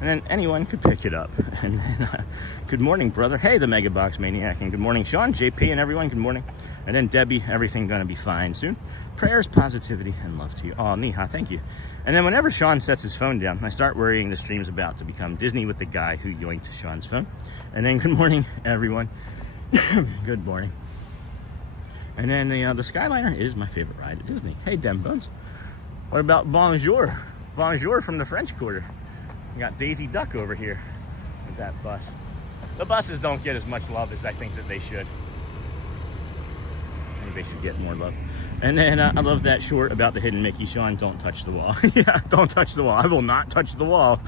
And then anyone could pick it up. And then, good morning, brother. Hey, the Mega Box Maniac. And good morning, Sean, JP, and everyone. Good morning. And then Debbie, everything gonna be fine soon. Prayers, positivity, and love to you. Oh, Neha, thank you. And then whenever Sean sets his phone down, I start worrying the stream's about to become Disney with the guy who yoinked Sean's phone. And then good morning, everyone. Good morning. And then the Skyliner is my favorite ride at Disney. Hey, Dem Bones. What about Bonjour? Bonjour from the French Quarter. We got Daisy Duck over here with that bus. The buses don't get as much love as I think that they should. I think they should get more love. And then I love that short about the hidden Mickey, Sean. Don't touch the wall. Yeah, don't touch the wall. I will not touch the wall.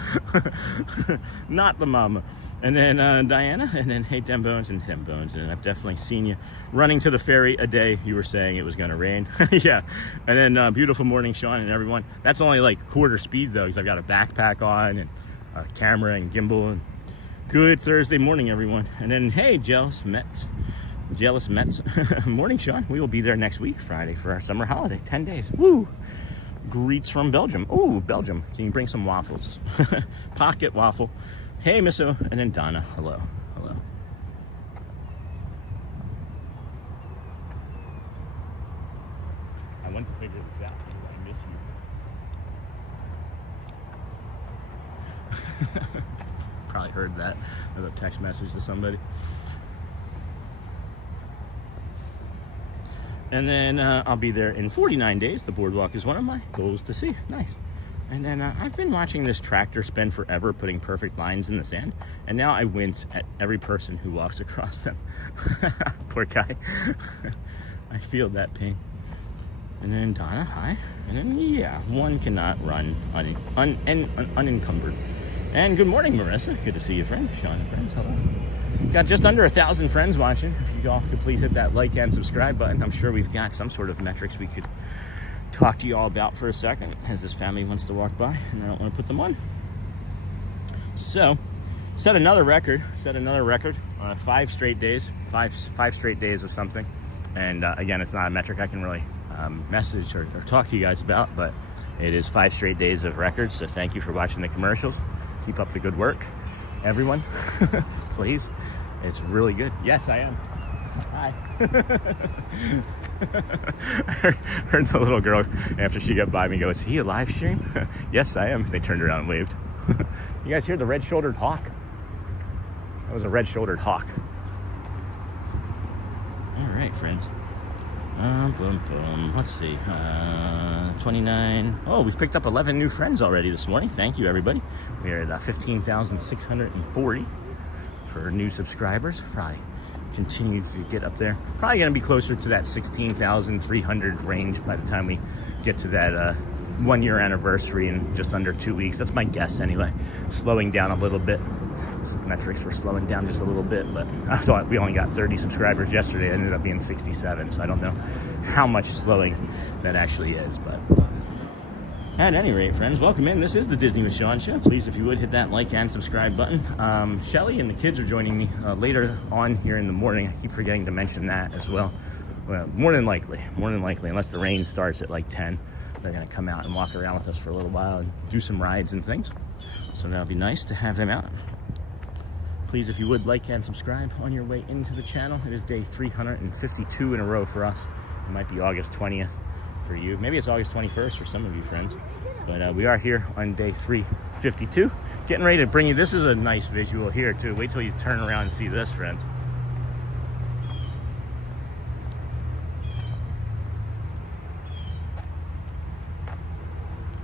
Not the mama. And then Diana, and then hey, Dem Bones and Dem Bones. And I've definitely seen you running to the ferry a day. You were saying it was going to rain. Yeah. And then beautiful morning, Sean and everyone. That's only like quarter speed though, because I've got a backpack on and a camera and gimbal. And good Thursday morning, everyone. And then hey, Jealous Mets. Morning, Sean. We will be there next week, Friday, for our summer holiday. 10 days. Woo! Greets from Belgium. Ooh, Belgium. Can you bring some waffles? Pocket waffle. Hey, Misso, and then Donna, hello, hello. I went to figure this out, I miss you. Probably heard that as a text message to somebody. And then I'll be there in 49 days. The BoardWalk is one of my goals to see. Nice. And then I've been watching this tractor spend forever putting perfect lines in the sand. And now I wince at every person who walks across them. Poor guy. I feel that pain. And then Donna, hi. And then, yeah, one cannot run unencumbered. And good morning, Marissa. Good to see you, friend. Sean and friends, hello. Got just under 1,000 friends watching. If you all could please hit that like and subscribe button. I'm sure we've got some sort of metrics we could talk to you all about for a second as this family wants to walk by and I don't want to put them on. So set another record 5 straight days of something. And again, it's not a metric I can really message or talk to you guys about, but it is 5 straight days of records. So thank you for watching the commercials. Keep up the good work, everyone. Please, it's really good. Yes, I am. Hi. I heard the little girl after she got by me go, is he a live stream? Yes, I am. They turned around and waved. You guys hear the red-shouldered hawk? That was a red-shouldered hawk. All right, friends. Let's see. 29. Oh, we've picked up 11 new friends already this morning. Thank you, everybody. We are at 15,640 for new subscribers. Probably continue to get up there. Probably going to be closer to that 16,300 range by the time we get to that 1 year anniversary in just under 2 weeks. That's my guess anyway. Slowing down a little bit. Metrics were slowing down just a little bit, but I thought we only got 30 subscribers yesterday. It ended up being 67, so I don't know how much slowing that actually is, but at any rate, friends, welcome in. This is the Disney with Sean show. Please, if you would, hit that like and subscribe button. Shelly and the kids are joining me later on here in the morning. I keep forgetting to mention that as well. Well, more than likely, unless the rain starts at like 10, they're gonna come out and walk around with us for a little while and do some rides and things. So that'll be nice to have them out. Please, if you would, like and subscribe on your way into the channel. It is day 352 in a row for us. It might be August 20th for you. Maybe it's August 21st for some of you friends. But we are here on day 352. Getting ready to bring you, this is a nice visual here too. Wait till you turn around and see this, friends.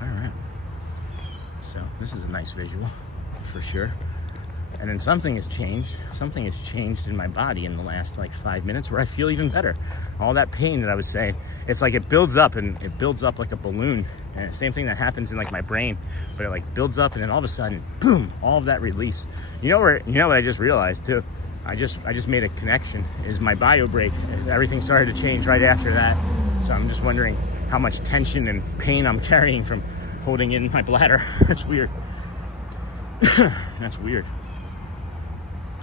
All right. So this is a nice visual for sure. And then something has changed in my body in the last like 5 minutes where I feel even better. All that pain that I was saying, it's like it builds up and it builds up like a balloon. And same thing that happens in like my brain, but it like builds up and then all of a sudden, boom, all of that release. You know what I just realized too? I just made a connection, is my bio break. Everything started to change right after that. So I'm just wondering how much tension and pain I'm carrying from holding in my bladder. That's weird. That's weird.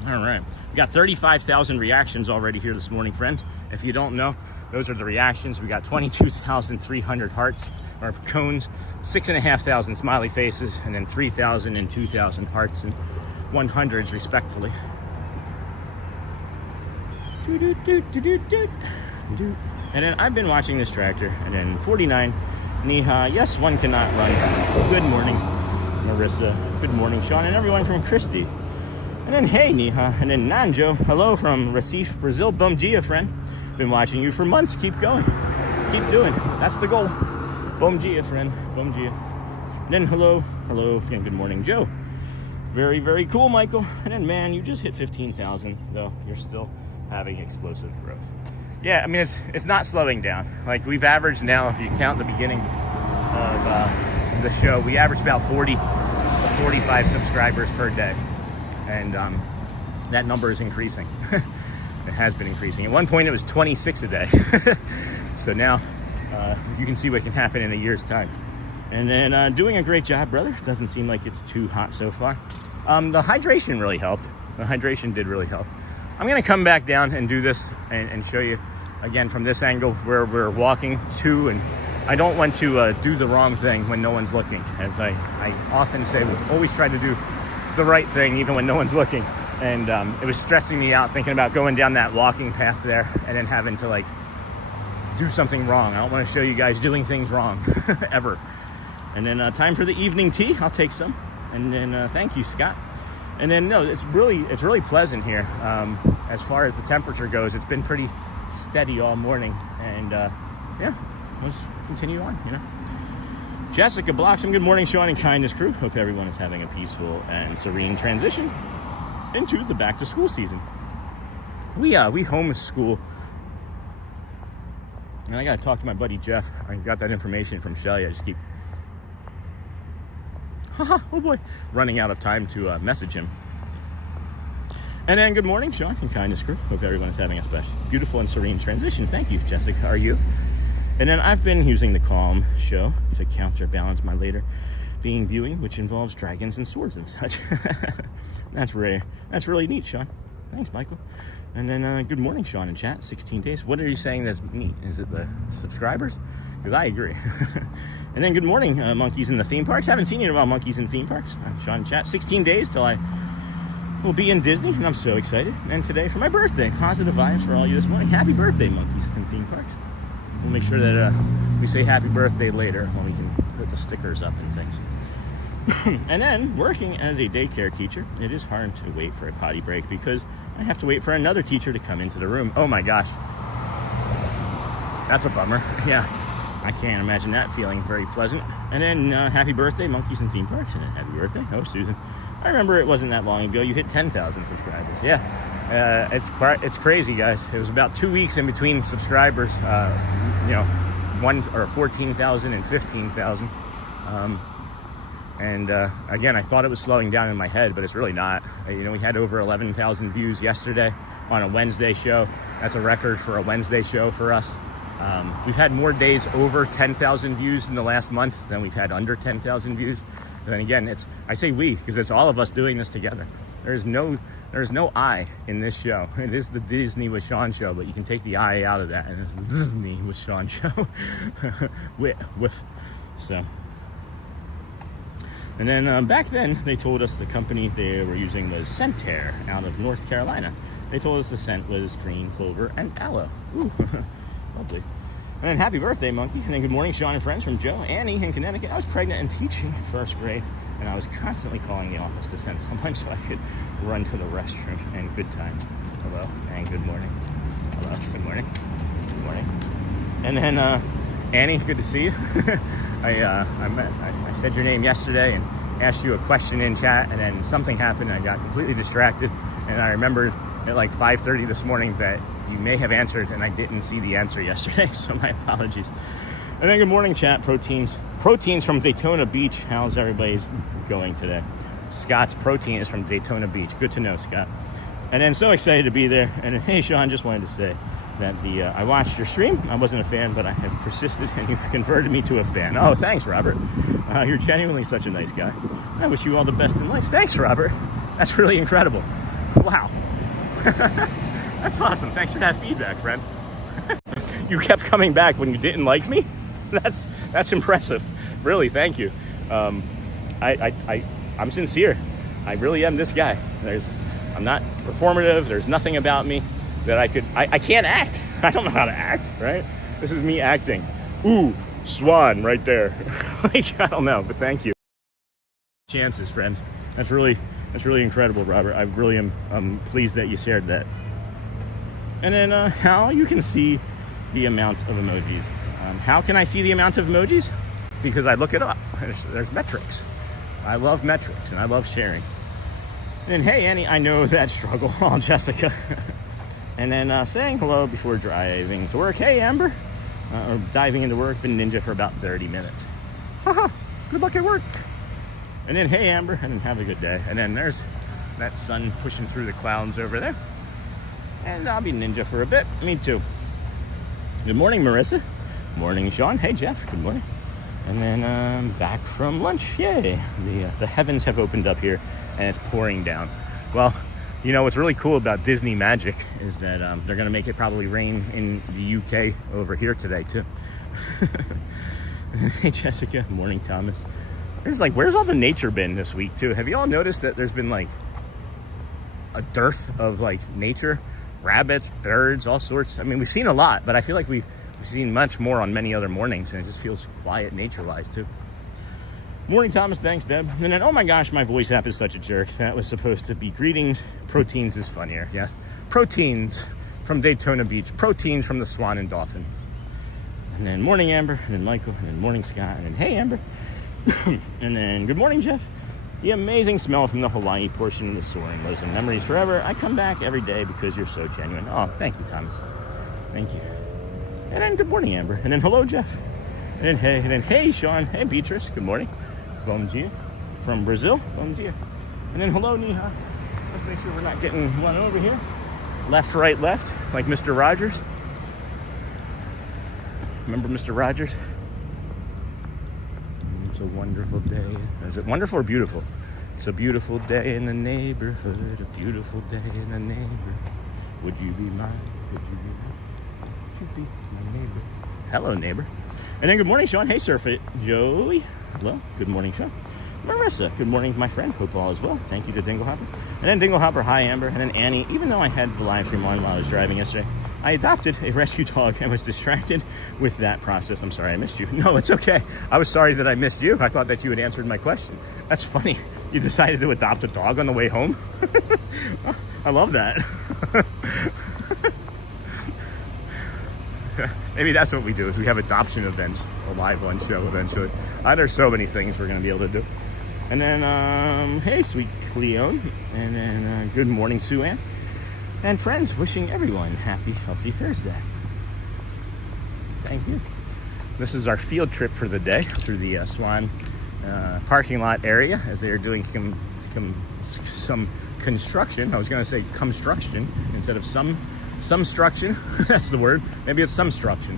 All right, we got 35,000 reactions already here this morning, friends. If you don't know, those are the reactions. We got 22,300 hearts or cones, 6,500 smiley faces, and then 3,000 and 2,000 hearts and 100s respectfully. And then I've been watching this tractor, and then 49, Neha, yes, one cannot run. Good morning, Marissa. Good morning, Sean, and everyone from Christie. And then, hey, Neha, and then Nanjo, hello from Recife, Brazil. Bom dia, friend. Been watching you for months. Keep going. Keep doing. That's the goal. Bom dia, friend. Bom dia. And then, hello, and good morning, Joe. Very, very cool, Michael. And then, man, you just hit 15,000, though. You're still having explosive growth. Yeah, I mean, it's not slowing down. Like, we've averaged now, if you count the beginning of the show, we averaged about 40 to 45 subscribers per day. And that number is increasing. It has been increasing. At one point, it was 26 a day. So now, you can see what can happen in a year's time. And then doing a great job, brother. Doesn't seem like it's too hot so far. The hydration really helped. The hydration did really help. I'm gonna come back down and do this and show you again from this angle where we're walking to, and I don't want to do the wrong thing when no one's looking. As I often say, we always try to do the right thing even when no one's looking. And it was stressing me out thinking about going down that walking path there and then having to like do something wrong. I don't want to show you guys doing things wrong ever. And then time for the evening tea. I'll take some. And then thank you, Scott. And then no, it's really pleasant here. As far as the temperature goes, it's been pretty steady all morning. And yeah, let's continue on, you know. Jessica Bloxham, good morning, Sean and Kindness crew. Hope everyone is having a peaceful and serene transition into the back to school season. We homeschool. And I gotta talk to my buddy Jeff. I got that information from Cellier. I just keep oh boy, running out of time to message him. And then good morning, Sean and Kindness crew. Hope everyone is having a special, beautiful and serene transition. Thank you, Jessica. How are you? And then I've been using the Calm show to counterbalance my later being viewing, which involves dragons and swords and such. That's rare. That's really neat, Sean. Thanks, Michael. And then good morning, Sean in chat. 16 days. What are you saying that's neat? Is it the subscribers? Because I agree. And then good morning, monkeys in the theme parks. Haven't seen you in a while, monkeys in theme parks. Sean in chat. 16 days till I will be in Disney, and I'm so excited. And today for my birthday. Positive vibes for all you this morning. Happy birthday, monkeys in theme parks. We'll make sure that we say happy birthday later when we can put the stickers up and things. And then working as a daycare teacher, it is hard to wait for a potty break because I have to wait for another teacher to come into the room. Oh my gosh. That's a bummer. Yeah. I can't imagine that feeling very pleasant. And then happy birthday, monkeys in theme parks. And then happy birthday. Oh, Susan. I remember it wasn't that long ago. You hit 10,000 subscribers. Yeah. It's crazy, guys. It was about 2 weeks in between subscribers. 14,000 and 15,000. And again, I thought it was slowing down in my head, but it's really not. We had over 11,000 views yesterday on a Wednesday show. That's a record for a Wednesday show for us. We've had more days over 10,000 views in the last month than we've had under 10,000 views. And then again, I say we because it's all of us doing this together. There's no I in this show. It is the Disney with Sean show, but you can take the I out of that, and it's the Disney with Sean show. So. And then back then, they told us the company they were using was Scentair out of North Carolina. They told us the scent was green clover and aloe. Ooh, lovely. And then happy birthday, monkey. And then good morning, Sean and friends from Joe. Annie in Connecticut. I was pregnant and teaching first grade, and I was constantly calling the office to send someone so I could run to the restroom. And good times. Hello, and good morning. Hello, good morning. Good morning. And then Annie, good to see you. I said your name yesterday and asked you a question in chat, and then something happened and I got completely distracted, and I remembered at like 5:30 this morning that you may have answered and I didn't see the answer yesterday, so my apologies. And then good morning, chat. Proteins from Daytona Beach. How's everybody's going today? Scott's protein is from Daytona Beach. Good to know, Scott. And then so excited to be there. And then, hey, Sean, just wanted to say that I watched your stream. I wasn't a fan, but I have persisted, and you've converted me to a fan. Oh, thanks, Robert. You're genuinely such a nice guy. I wish you all the best in life. Thanks, Robert. That's really incredible. wow. That's awesome. Thanks for that feedback, friend. You kept coming back when you didn't like me? That's impressive. Really, thank you. I'm sincere. I really am this guy. I'm not performative. There's nothing about me that I can't act. I don't know how to act, right? This is me acting. Ooh, Swan right there. Like, I don't know, but thank you. Chances, friends. That's really incredible, Robert. I really am pleased that you shared that. And then how you can see the amount of emojis. How can I see the amount of emojis? Because I look it up. There's metrics. I love metrics and I love sharing. And hey, Annie, I know that struggle. Oh, Jessica. And then saying hello before driving to work. Hey, Amber. Or diving into work. Been ninja for about 30 minutes. Haha. Good luck at work. And then, hey, Amber. And then have a good day. And then there's that sun pushing through the clouds over there. And I'll be ninja for a bit. Me too. Good morning, Marissa. Morning, Sean. Hey, Jeff. Good morning. And then back from lunch. Yay. The heavens have opened up here and it's pouring down. Well, you know, what's really cool about Disney magic is that they're going to make it probably rain in the UK over here today, too. Hey, Jessica. Morning, Thomas. It's like, where's all the nature been this week, too? Have you all noticed that there's been, like, a dearth of, like, nature? Rabbits, birds, all sorts. I mean, we've seen a lot, but I feel like we've seen much more on many other mornings, and it just feels quiet nature-wise, too. Morning, Thomas. Thanks, Deb. And then, oh my gosh, my voice app is such a jerk. That was supposed to be greetings. Proteins is funnier. Yes. Proteins from Daytona Beach. Proteins from the Swan and Dolphin. And then morning, Amber. And then Michael. And then morning, Scott. And then hey, Amber. And then good morning, Jeff. The amazing smell from the Hawaii portion of the soaring lives in memories forever. I come back every day because you're so genuine. Oh, thank you, Thomas. Thank you. And then good morning, Amber. And then hello, Jeff. And then hey, Sean. Hey, Beatrice. Good morning. Bom dia. From Brazil. Bom dia. And then hello, Niha. Let's make sure we're not getting one over here. Left, right, left, like Mr. Rogers. Remember Mr. Rogers? It's a wonderful day. Is it wonderful or beautiful? It's a beautiful day in the neighborhood. A beautiful day in the neighborhood. Would you be mine? Could you be mine? Would you be my neighbor? Hello, neighbor. And then good morning, Sean. Hey, Surf It. Joey. Hello. Good morning, Sean. Marissa. Good morning, my friend. Hope all is well. Thank you to Dinglehopper. And then Dinglehopper. Hi, Amber. And then Annie. Even though I had the live stream on while I was driving yesterday, I adopted a rescue dog and was distracted with that process. I'm sorry I missed you. No, it's okay. I was sorry that I missed you. I thought that you had answered my question. That's funny. You decided to adopt a dog on the way home? I love that. Maybe that's what we do, is we have adoption events, a live lunch show eventually. There's so many things we're going to be able to do. And then, hey, sweet Cleone. And then, good morning, Sue Ann. And friends, wishing everyone happy, healthy Thursday. Thank you. This is our field trip for the day through the Swan parking lot area as they are doing some construction. I was going to say construction instead of some struction. That's the word. Maybe it's some struction.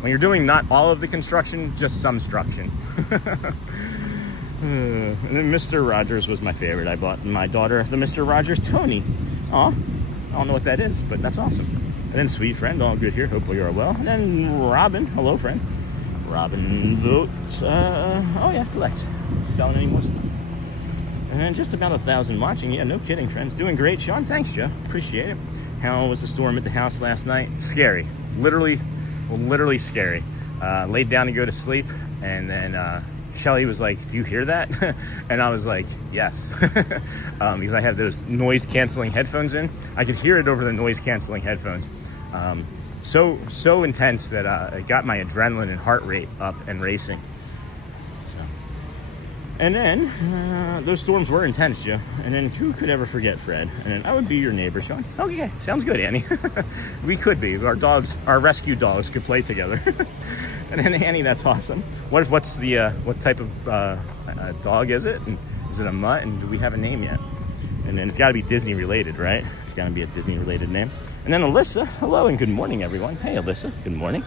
When you're doing not all of the construction, just some struction. And then Mr. Rogers was my favorite. I bought my daughter the Mr. Rogers Tony. Aw, I don't know what that is, but that's awesome. And then sweet friend, all good here. Hopefully you're well. And then Robin, hello friend. Robin votes. Oh yeah, collects. Selling any more stuff. And then just about 1,000 watching. Yeah, no kidding, friends. Doing great, Sean. Thanks, Joe. Appreciate it. How was the storm at the house last night? Scary. Literally scary. Laid down to go to sleep, and then Shelly was like, "Do you hear that?" And I was like, "Yes," because I have those noise-canceling headphones in. I could hear it over the noise-canceling headphones. So intense that it got my adrenaline and heart rate up and racing. So, and then those storms were intense, Joe. And then who could ever forget Fred? And then I would be your neighbor, Sean. Oh yeah, sounds good, Annie. We could be. Our rescue dogs could play together. And then Annie, that's awesome. What type of dog is it? And is it a mutt? And do we have a name yet? And then it's got to be Disney related, right? It's got to be a Disney related name. And then Alyssa, hello and good morning, everyone. Hey, Alyssa, good morning.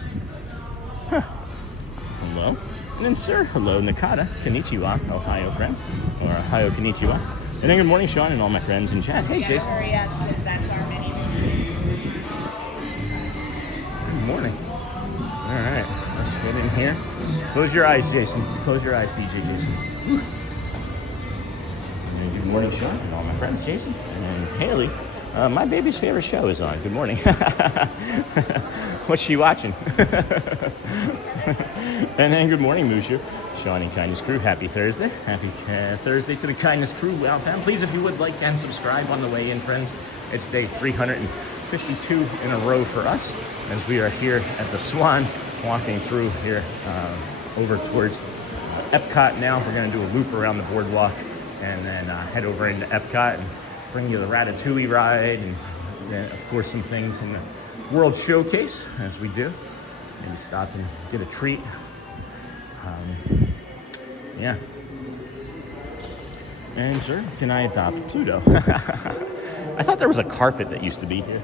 Huh. Hello. And then Sir, hello, Nakata, konnichiwa, Ohio friends, or Ohio konnichiwa. And then good morning, Sean, and all my friends in chat. Hey, You gotta Jason. hurry up because that's our menu. Good morning. All right, let's get in here. Close your eyes, Jason. Close your eyes, DJ Jason. Whew. And good morning, Sean, and all my friends, Jason and Haley. My baby's favorite show is on. Good morning. What's she watching? And then good morning, Musha. Sean and Kindness Crew, happy Thursday. Happy Thursday to the Kindness Crew. WOW Fam. Please, if you would like and subscribe on the way in, friends. It's day 352 in a row for us as we are here at the Swan, walking through here over towards EPCOT now. We're going to do a loop around the boardwalk and then head over into EPCOT and bring you the Ratatouille ride and of course, some things in the World Showcase as we do. Maybe stop and get a treat. Yeah. And sir, can I adopt Pluto? I thought there was a carpet that used to be here.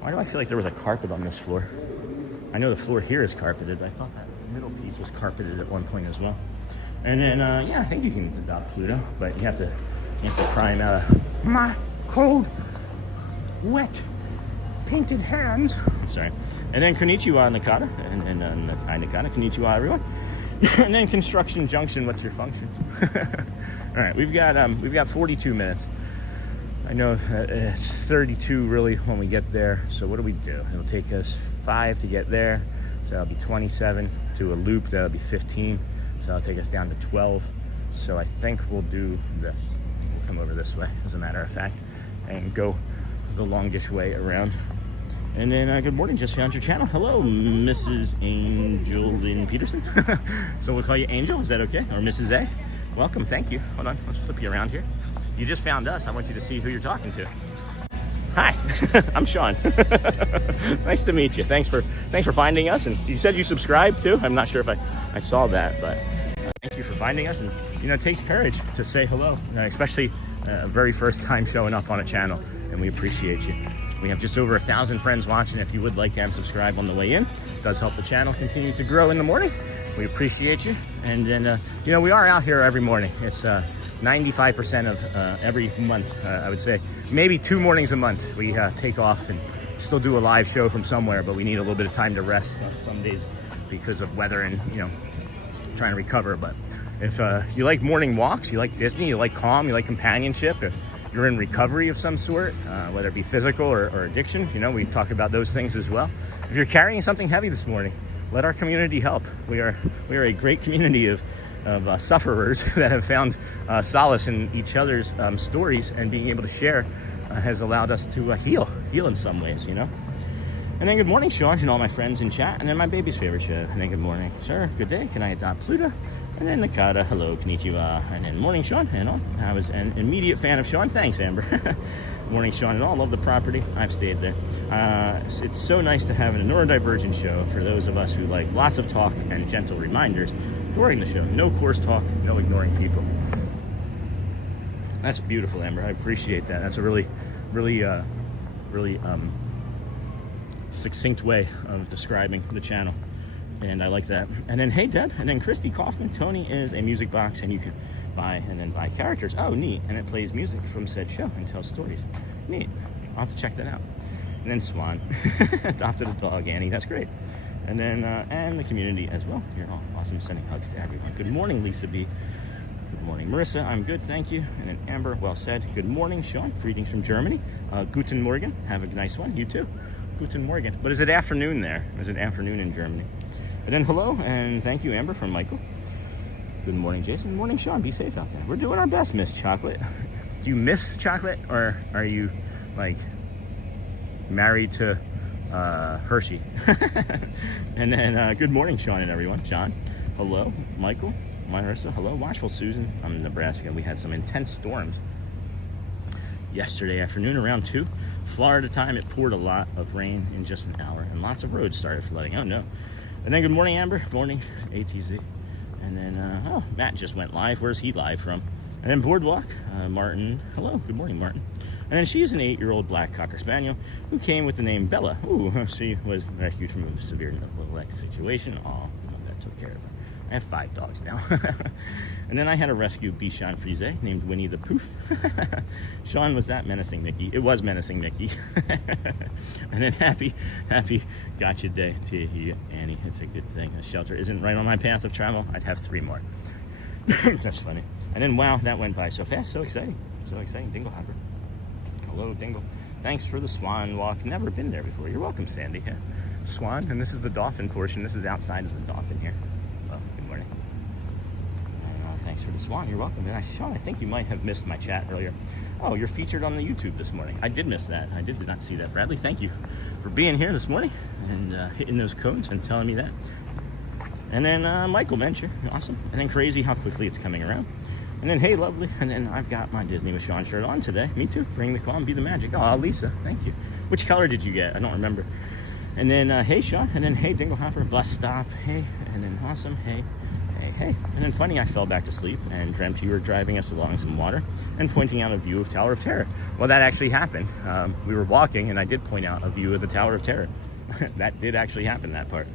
Why do I feel like there was a carpet on this floor? I know the floor here is carpeted, but I thought that middle piece was carpeted at one point as well. And then, yeah, I think you can adopt Pluto, but you have to pry him out of my cold, wet, painted hands. Sorry. And then konnichiwa Nakata, and Nakata, konnichiwa everyone. And then Construction Junction, what's your function? All right, we've got 42 minutes. I know it's 32 really when we get there. So what do we do? It'll take us 5 to get there. So that'll be 27 to a loop. That'll be 15. So that'll take us down to 12. So I think we'll do this. We'll come over this way, as a matter of fact, and go the longish way around. And then good morning, just found your channel. Hello, Mrs. Angel Lynn Peterson. So we'll call you Angel, is that okay? Or Mrs. A? Welcome, thank you. Hold on, let's flip you around here. You just found us, I want you to see who you're talking to. Hi, I'm Sean. Nice to meet you. Thanks for finding us. And you said you subscribed too? I'm not sure if I saw that, but thank you for finding us. And you know, it takes courage to say hello, especially very first time showing up on a channel, and we appreciate you. We have just over 1,000 friends watching. If you would like and subscribe on the way in, it does help the channel continue to grow in the morning. We appreciate you. And then, you know, we are out here every morning. It's 95% of every month, I would say. Maybe 2 mornings a month we take off and still do a live show from somewhere, but we need a little bit of time to rest some days because of weather and, you know, trying to recover. But if you like morning walks, you like Disney, you like calm, you like companionship, if you're in recovery of some sort, whether it be physical or addiction, you know, we talk about those things as well. If you're carrying something heavy this morning, let our community help. We are a great community of sufferers that have found solace in each other's stories, and being able to share has allowed us to heal in some ways, you know. And then good morning, Sean, and all my friends in chat. And then my baby's favorite show. And then good morning, sir. Good day. Can I adopt Pluto? And then Nakata, hello, konnichiwa. And then morning, Sean, and all. I was an immediate fan of Sean. Thanks, Amber. Morning, Sean, and all. Love the property. I've stayed there. It's so nice to have a neurodivergent show for those of us who like lots of talk and gentle reminders during the show. No coarse talk, no ignoring people. That's beautiful, Amber. I appreciate that. That's a really succinct way of describing the channel, and I like that. And then hey Deb, and then Christy Kaufman. Tony is a music box, and you can buy characters. Oh, neat. And it plays music from said show and tells stories. Neat. I'll have to check that out. And then Swan adopted a dog, Annie. That's great. And then and the community as well. You're all awesome. Sending hugs to everyone. Good morning, Lisa B. Good morning, Marissa. I'm good, thank you. And then Amber, well said. Good morning, Sean. Greetings from Germany. Guten Morgen. Have a nice one. You too. Guten Morgen. But is it afternoon there? Is it afternoon in Germany? And then hello and thank you, Amber, from Michael. Good morning, Jason. Good morning, Sean. Be safe out there. We're doing our best, Miss Chocolate. Do you miss chocolate, or are you like married to Hershey? And then good morning, Sean and everyone. John, hello. Michael, Marissa, hello. Watchful Susan. I'm in Nebraska. We had some intense storms yesterday afternoon around 2. Florida time, it poured a lot of rain in just an hour, and lots of roads started flooding. Oh no. And then good morning, Amber. Morning, ATZ. And then oh, Matt just went live. Where's he live from? And then BoardWalk, Martin. Hello, good morning, Martin. And then she is an 8-year-old black Cocker Spaniel who came with the name Bella. Ooh, she was rescued from a severe neglect situation. Oh, that took care of her. I have 5 dogs now. And then I had a rescue Bichon Frise named Winnie the Poof. Sean, was that menacing Mickey? It was menacing Mickey. And then happy gotcha day to you, Annie. It's a good thing. A shelter isn't right on my path of travel. I'd have 3 more. That's funny. And then, wow, that went by so fast. So exciting. So exciting. Dingle Hopper. Hello, Dingle. Thanks for the Swan walk. Never been there before. You're welcome, Sandy. Yeah. Swan, and this is the Dolphin portion. This is outside of the Dolphin here. Oh, good morning. Thanks for the Swan. You're welcome. And Sean, I think you might have missed my chat earlier. Oh, you're featured on the YouTube this morning. I did miss that. I did not see that. Bradley, thank you for being here this morning and hitting those codes and telling me that. And then Michael Venture, awesome. And then crazy how quickly it's coming around. And then hey, lovely. And then I've got my Disney with Sean shirt on today. Me too. Bring the calm, be the magic. Oh, Lisa, thank you. Which color did you get? I don't remember. And then hey, Sean. And then hey, Dingle Hopper, bus stop. Hey, and then awesome. Hey. Hey. And then funny, I fell back to sleep and dreamt you were driving us along some water and pointing out a view of Tower of Terror. Well, that actually happened. We were walking and I did point out a view of the Tower of Terror. That did actually happen, that part.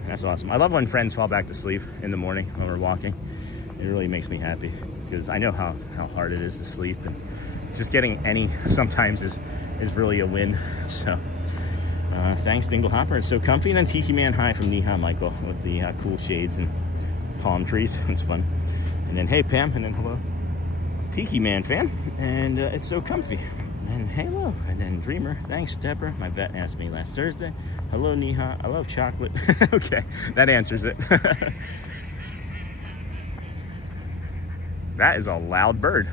And that's awesome. I love when friends fall back to sleep in the morning when we're walking. It really makes me happy because I know how hard it is to sleep, and just getting any sometimes is really a win. So thanks, Dingle Hopper. It's so comfy. And then Tiki Man, hi from Neha Michael with the cool shades and palm trees. It's fun. And then hey, Pam. And then hello, Tiki Man fan. And it's so comfy. And hello. And then Dreamer. Thanks, Deborah. My vet asked me last Thursday. Hello, Neha. I love chocolate. Okay, that answers it. That is a loud bird.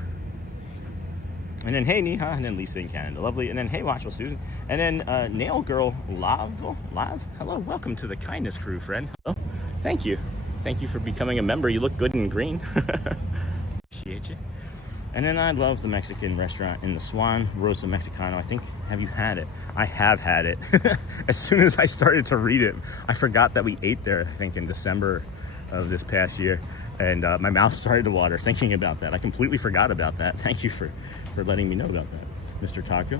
And then hey, Neha. And then Lisa in Canada. Lovely. And then hey, Watchful Susan. And then Nail Girl Lav. Hello. Welcome to the Kindness Crew, friend. Hello. Thank you. Thank you for becoming a member. You look good in green. Appreciate you. And then I love the Mexican restaurant in the Swan, Rosa Mexicano. I think, have you had it? I have had it. As soon as I started to read it, I forgot that we ate there, I think in December of this past year. And my mouth started to water thinking about that. I completely forgot about that. Thank you for letting me know about that, Mr. Taco.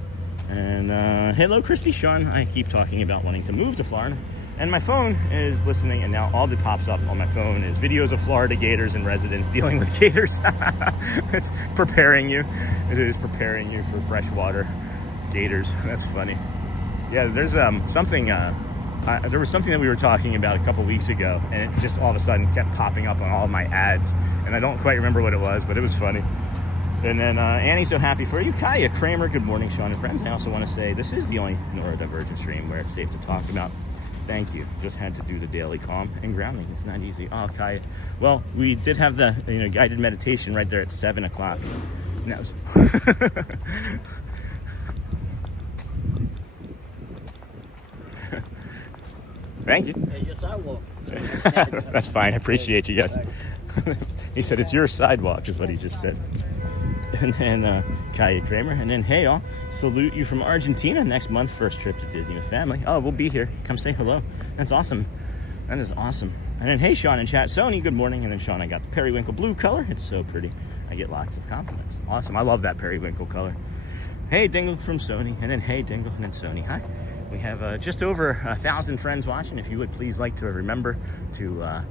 And hello, Christy Sean. I keep talking about wanting to move to Florida. And my phone is listening, and now all that pops up on my phone is videos of Florida gators and residents dealing with gators. It's preparing you. It is preparing you for freshwater gators. That's funny. Yeah, there's something. There was something that we were talking about a couple weeks ago, and it just all of a sudden kept popping up on all of my ads, and I don't quite remember what it was, but it was funny. And then Annie's so happy for you. Kaya Kramer, good morning, Sean and friends. I also want to say this is the only neurodivergent stream where it's safe to talk about. Thank you. Just had to do the daily calm and grounding. It's not easy. Oh, Kaya. Well, we did have the guided meditation right there at 7 o'clock. And that was Thank you. That's fine. I appreciate you guys. He said it's your sidewalk is what he just said. And then Kaya Kramer. And then hey all, salute you from Argentina next month, first trip to Disney with family. Oh, we'll be here. Come say hello. That's awesome. That is awesome. And then hey, Sean in chat. Sony, good morning. And then Sean, I got the periwinkle blue color. It's so pretty. I get lots of compliments. Awesome. I love that periwinkle color. Hey, Dingle from Sony. And then hey, Dingle. And then Sony. Hi. We have just over 1,000 friends watching. If you would please like to remember to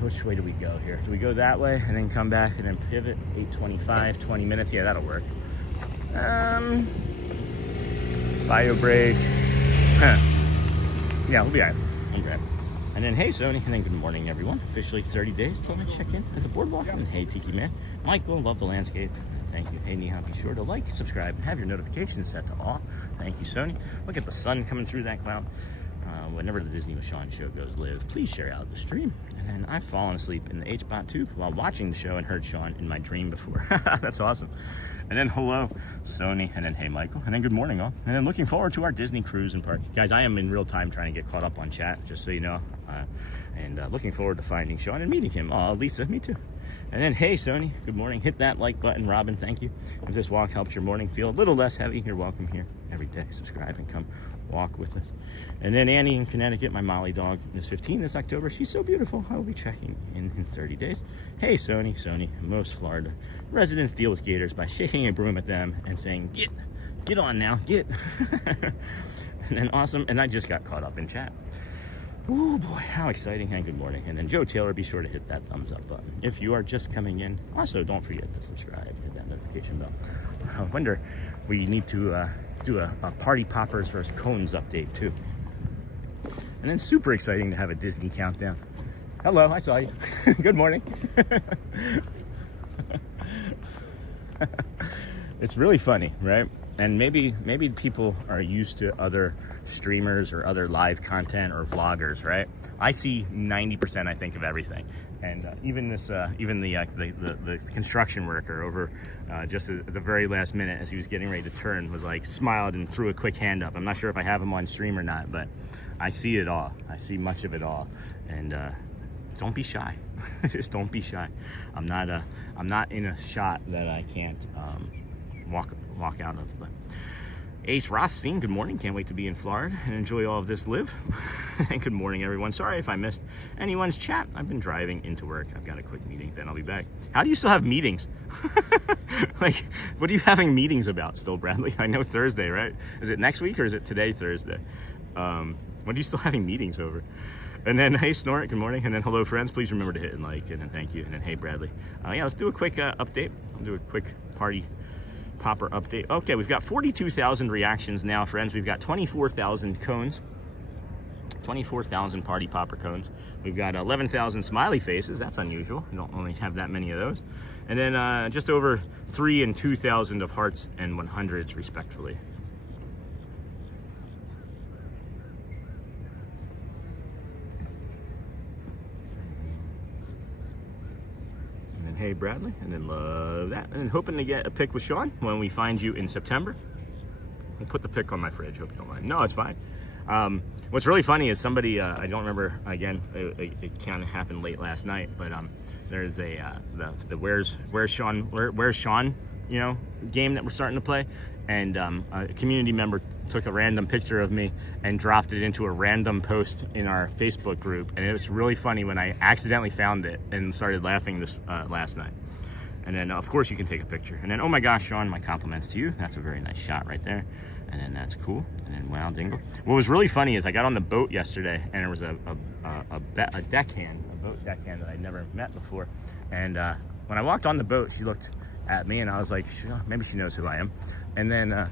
which way do we go here? Do we go that way and then come back and then pivot? 8:25, 20 minutes. Yeah, that'll work. Bio break. Yeah, we'll be all right. I'm good. And then hey, Sony. And then good morning, everyone. Officially 30 days till I check in at the BoardWalk. And hey, Tiki Man. Michael, love the landscape. Thank you. Hey, Neha, be sure to like, subscribe, and have your notifications set to all. Thank you, Sony. Look at the sun coming through that cloud. Whenever the Disney with Sean show goes live, please share out the stream. And then I've fallen asleep in the HBOT too while watching the show and heard Sean in my dream before. That's awesome. And then hello, Sony. And then hey, Michael. And then good morning, all. And then looking forward to our Disney cruise and park. Guys, I am in real time trying to get caught up on chat, just so you know. And looking forward to finding Sean and meeting him. Oh, Lisa, me too. And then, hey, Sony, good morning. Hit that like button. Robin, thank you. If this walk helps your morning feel a little less heavy, you're welcome here every day. Subscribe and come walk with us. And then Annie in Connecticut, my Molly dog, is 15 this October. She's so beautiful. I will be checking in 30 days. Hey, Sony, most Florida residents deal with gators by shaking a broom at them and saying, get on now, get. And then awesome. And I just got caught up in chat. Oh boy, how exciting, and good morning. And then Joe Taylor, be sure to hit that thumbs up button. If you are just coming in, also don't forget to subscribe, hit that notification bell. I wonder, we need to do a Party Poppers versus Cones update too. And then super exciting to have a Disney countdown. Hello, I saw you. Good morning. It's really funny, right? And maybe people are used to other streamers or other live content or vloggers, right? I see 90%, I think, of everything. And even the construction worker over just at the very last minute as he was getting ready to turn was like smiled and threw a quick hand up. I'm not sure if I have him on stream or not, but I see it all. I see much of it all. And don't be shy. Just don't be shy. I'm not in a shot that I can't walk out of. But Ace Rothstein, good morning. Can't wait to be in Florida and enjoy all of this live. And good morning, everyone. Sorry if I missed anyone's chat. I've been driving into work. I've got a quick meeting, then I'll be back. How do you still have meetings? Like, what are you having meetings about still, Bradley? I know Thursday, right? Is it next week or is it today, Thursday? What are you still having meetings over? And then, hey, Snort, good morning. And then, hello, friends. Please remember to hit and like, and then thank you. And then, hey, Bradley. Yeah, let's do a quick update. I'll do a quick Party Popper update. Okay, we've got 42,000 reactions now, friends. We've got 24,000 cones. 24,000 Party Popper cones. We've got 11,000 smiley faces. That's unusual. We don't only have that many of those. And then just over 3,000 and 2,000 of hearts and 100s, respectfully. Hey Bradley, and then love that, and then hoping to get a pic with Sean when we find you in September. I'll put the pic on my fridge, hope you don't mind. No, it's fine. What's really funny is somebody, I don't remember, again, it kind of happened late last night, but there's a the where's Sean, you know, game that we're starting to play, and a community member took a random picture of me and dropped it into a random post in our Facebook group, and it was really funny when I accidentally found it and started laughing this last night. And then of course you can take a picture, and then oh my gosh, Sean, my compliments to you. That's a very nice shot right there. And then that's cool. And then wow, Dingle. What was really funny is I got on the boat yesterday, and there was a deckhand, a boat deckhand that I'd never met before. And when I walked on the boat, she looked at me, and I was like, maybe she knows who I am. And then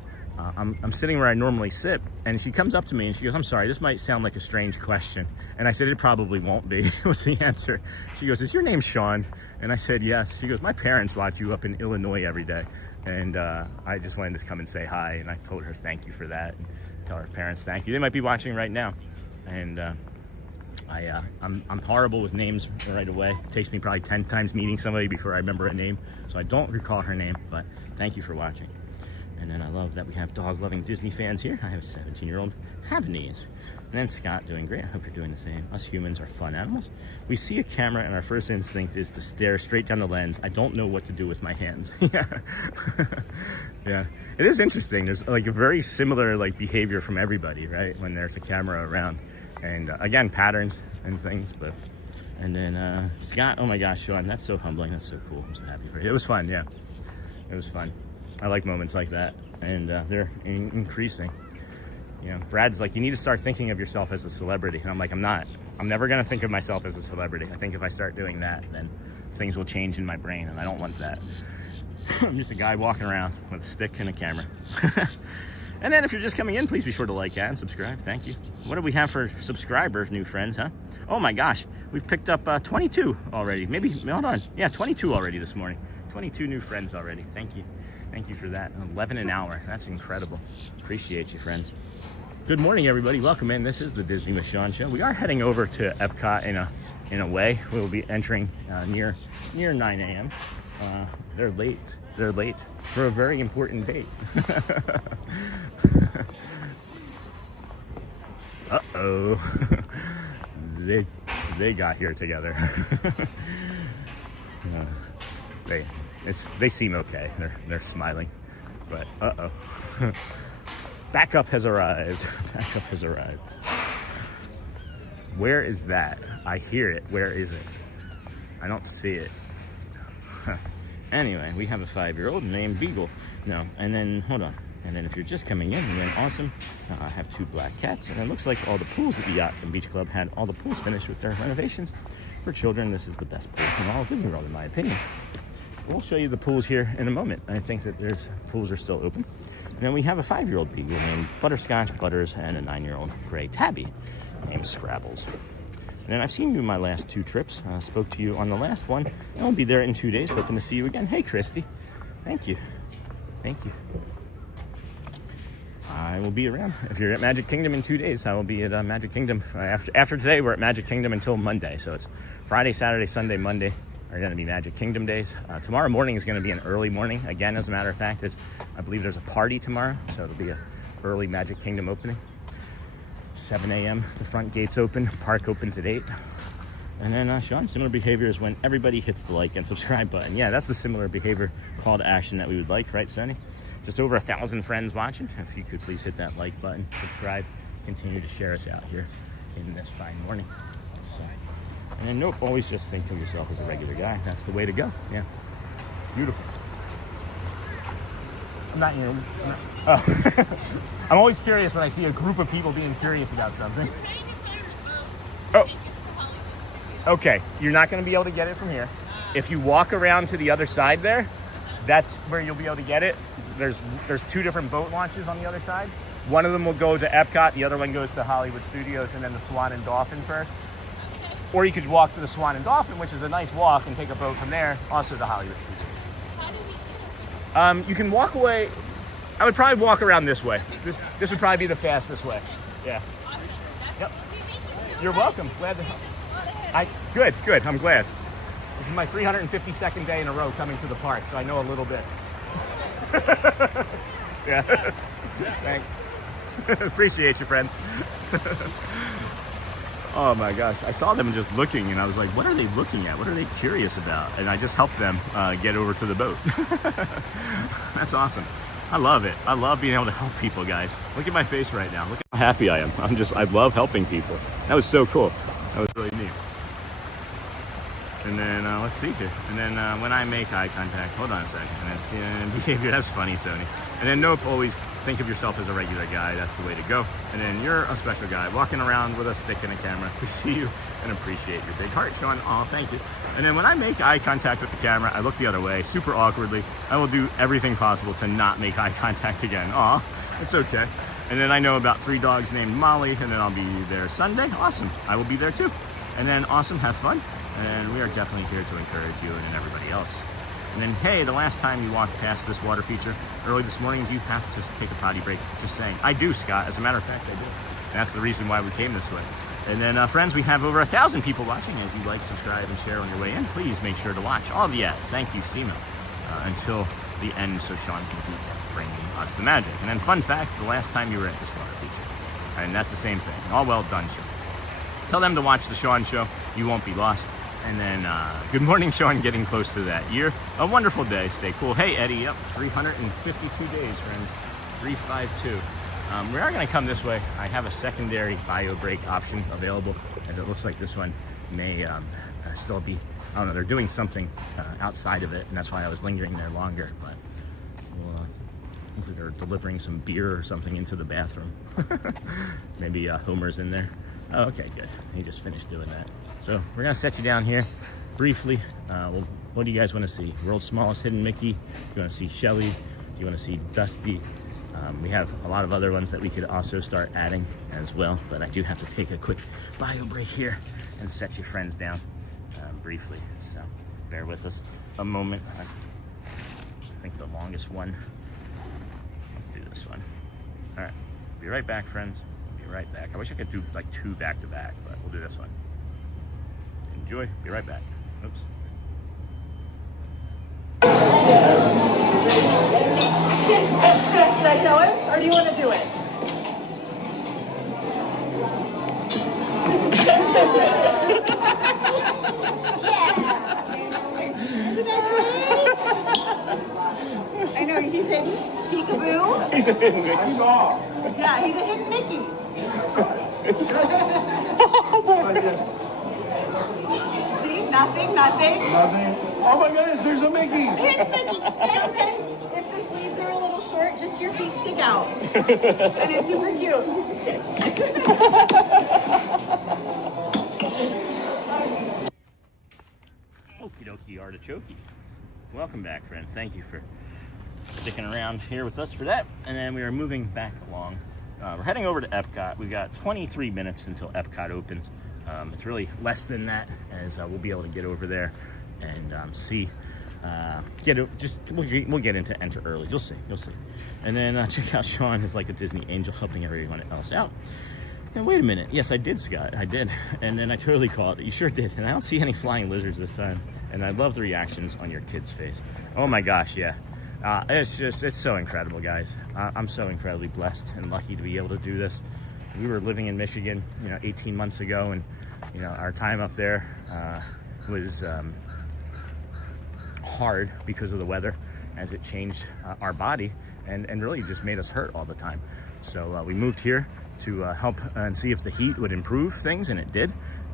I'm sitting where I normally sit, and she comes up to me and she goes, I'm sorry, this might sound like a strange question. And I said, it probably won't be, was the answer. She goes, is your name Sean? And I said, yes. She goes, my parents watch you up in Illinois every day. And I just wanted to come and say hi, and I told her thank you for that, and tell her parents thank you. They might be watching right now. And I'm horrible with names right away. It takes me probably 10 times meeting somebody before I remember a name, so I don't recall her name, but thank you for watching. And then I love that we have dog-loving Disney fans here. I have a 17-year-old Havanese. And then Scott doing great. I hope you're doing the same. Us humans are fun animals. We see a camera and our first instinct is to stare straight down the lens. I don't know what to do with my hands. Yeah. It is interesting. There's like a very similar like behavior from everybody, right? When there's a camera around. And again, patterns and things. But and then Scott, oh my gosh, Sean, that's so humbling. That's so cool. I'm so happy for you. It was fun, yeah. It was fun. I like moments like that, and they're increasing. You know, Brad's like, you need to start thinking of yourself as a celebrity. And I'm like, I'm not. I'm never going to think of myself as a celebrity. I think if I start doing that, then things will change in my brain, and I don't want that. I'm just a guy walking around with a stick and a camera. And then if you're just coming in, please be sure to like and subscribe. Thank you. What do we have for subscribers, new friends, huh? Oh my gosh, we've picked up 22 already. Maybe, hold on. Yeah, 22 already this morning. 22 new friends already. Thank you. Thank you for that. 11 an hour. That's incredible. Appreciate you, friends. Good morning, everybody. Welcome in. This is the Disney with Sean show. We are heading over to EPCOT in a way. We'll be entering near 9 a.m. They're late. They're late for a very important date. Uh-oh. They got here together. They seem okay. They're smiling, but uh-oh. Backup has arrived. Backup has arrived. Where is that? I hear it. Where is it? I don't see it. Anyway, we have a 5-year-old named Beagle. No, and then hold on. And then if you're just coming in, then awesome. I have 2 black cats, and it looks like all the pools at the Yacht Beach Club had all the pools finished with their renovations. For children, this is the best pool in all of Disney World, in my opinion. We'll show you the pools here in a moment. I think that there's pools are still open. And then we have a 5-year-old beagle named Butterscotch Butters and a 9-year-old gray tabby named Scrabbles. And then I've seen you my last 2 trips. Spoke to you on the last one. And I'll be there in 2 days. Hoping to see you again. Hey, Christy. Thank you. Thank you. I will be around. If you're at Magic Kingdom in 2 days, I will be at Magic Kingdom. After today, we're at Magic Kingdom until Monday. So it's Friday, Saturday, Sunday, Monday are going to be Magic Kingdom days. Tomorrow morning is going to be an early morning. Again, as a matter of fact, I believe there's a party tomorrow. So it'll be an early Magic Kingdom opening. 7 a.m. The front gates open. Park opens at 8. And then, Sean, similar behavior is when everybody hits the like and subscribe button. Yeah, that's the similar behavior call to action that we would like, right, Sonny? Just over 1,000 friends watching. If you could please hit that like button, subscribe, continue to share us out here in this fine morning. So, and then, nope, always just think of yourself as a regular guy. That's the way to go. Yeah, beautiful. I'm not here. Oh. I'm always curious when I see a group of people being curious about something. Oh, okay. You're not going to be able to get it from here. If you walk around to the other side there, that's where you'll be able to get it. There's 2 different boat launches on the other side. One of them will go to EPCOT, the other one goes to Hollywood Studios, and then the Swan and Dolphin first. Or you could walk to the Swan and Dolphin, which is a nice walk, and take a boat from there, also to Hollywood Studios. You can walk away. I would probably walk around this way. This would probably be the fastest way. Yeah. Yep. You're welcome. Glad to help. Good. I'm glad. This is my 352nd day in a row coming to the park, so I know a little bit. Yeah. Thanks. Appreciate you, friends. Oh my gosh. I saw them just looking, and I was like, what are they looking at? What are they curious about? And I just helped them get over to the boat. That's awesome. I love it. I love being able to help people, guys. Look at my face right now. Look at how happy I am. I love helping people. That was so cool. That was really neat. And then, let's see here. And then when I make eye contact, hold on a second. And that's behavior, that's funny, Sony. And then nope, always think of yourself as a regular guy. That's the way to go. And then you're a special guy, walking around with a stick and a camera. We see you and appreciate your big heart, Sean. Oh, thank you. And then when I make eye contact with the camera, I look the other way, super awkwardly. I will do everything possible to not make eye contact again. Aw, it's okay. And then I know about 3 dogs named Molly, and then I'll be there Sunday. Awesome. I will be there too. And then awesome, have fun. And we are definitely here to encourage you and everybody else. And then, hey, the last time you walked past this water feature early this morning, do you have to take a potty break? Just saying. I do, Scott. As a matter of fact, I do. And that's the reason why we came this way. And then, friends, we have over 1,000 people watching. As you like, subscribe, and share on your way in, please make sure to watch all the ads. Thank you, Simo. Until the end, so Sean can keep bringing us the magic. And then, fun fact, the last time you were at this water feature. And that's the same thing. All well done, Sean. Tell them to watch the Sean Show. You won't be lost. And then, good morning, Sean, getting close to that year. A wonderful day. Stay cool. Hey, Eddie, yep, 352 days, friends. 352. We are going to come this way. I have a secondary bio break option available, as it looks like this one may still be, I don't know, they're doing something outside of it, and that's why I was lingering there longer. But hopefully they're delivering some beer or something into the bathroom. Maybe Homer's in there. Oh, okay, good. He just finished doing that. So we're gonna set you down here briefly. What do you guys want to see? World's smallest hidden Mickey? You want to see Shelly? Do you want to see Dusty? We have a lot of other ones that we could also start adding as well, but I do have to take a quick bio break here and set you friends down briefly. So bear with us a moment. I think the longest one. Let's do this one. All right, be right back, friends. Be right back. I wish I could do like 2 back to back, but we'll do this one. Enjoy. Be right back. Oops. Should I show him, or do you want to do it? Isn't that great? I know, he's hidden. Peekaboo. He's a hidden Mickey. I saw. Yeah, he's a hidden Mickey. See, nothing. Nothing. Oh my goodness, there's a Mickey. Hidden Mickey. If the sleeves are a little short, short, just your feet stick out. And it's super cute. Okie dokie artichoke. Welcome back, friends. Thank you for sticking around here with us for that. And then we are moving back along. We're heading over to EPCOT. We've got 23 minutes until EPCOT opens. It's really less than that, as we'll be able to get over there and see. We'll get into enter early. You'll see. And then check out Sean, who's like a Disney angel, helping everyone else out. Now wait a minute. Yes, I did, Scott. I did. And then I totally called it. You sure did. And I don't see any flying lizards this time. And I love the reactions on your kid's face. Oh my gosh, yeah. It's so incredible, guys. I'm so incredibly blessed and lucky to be able to do this. We were living in Michigan, 18 months ago, and our time up there was hard because of the weather, as it changed our body and really just made us hurt all the time. So we moved here to help and see if the heat would improve things, and it did.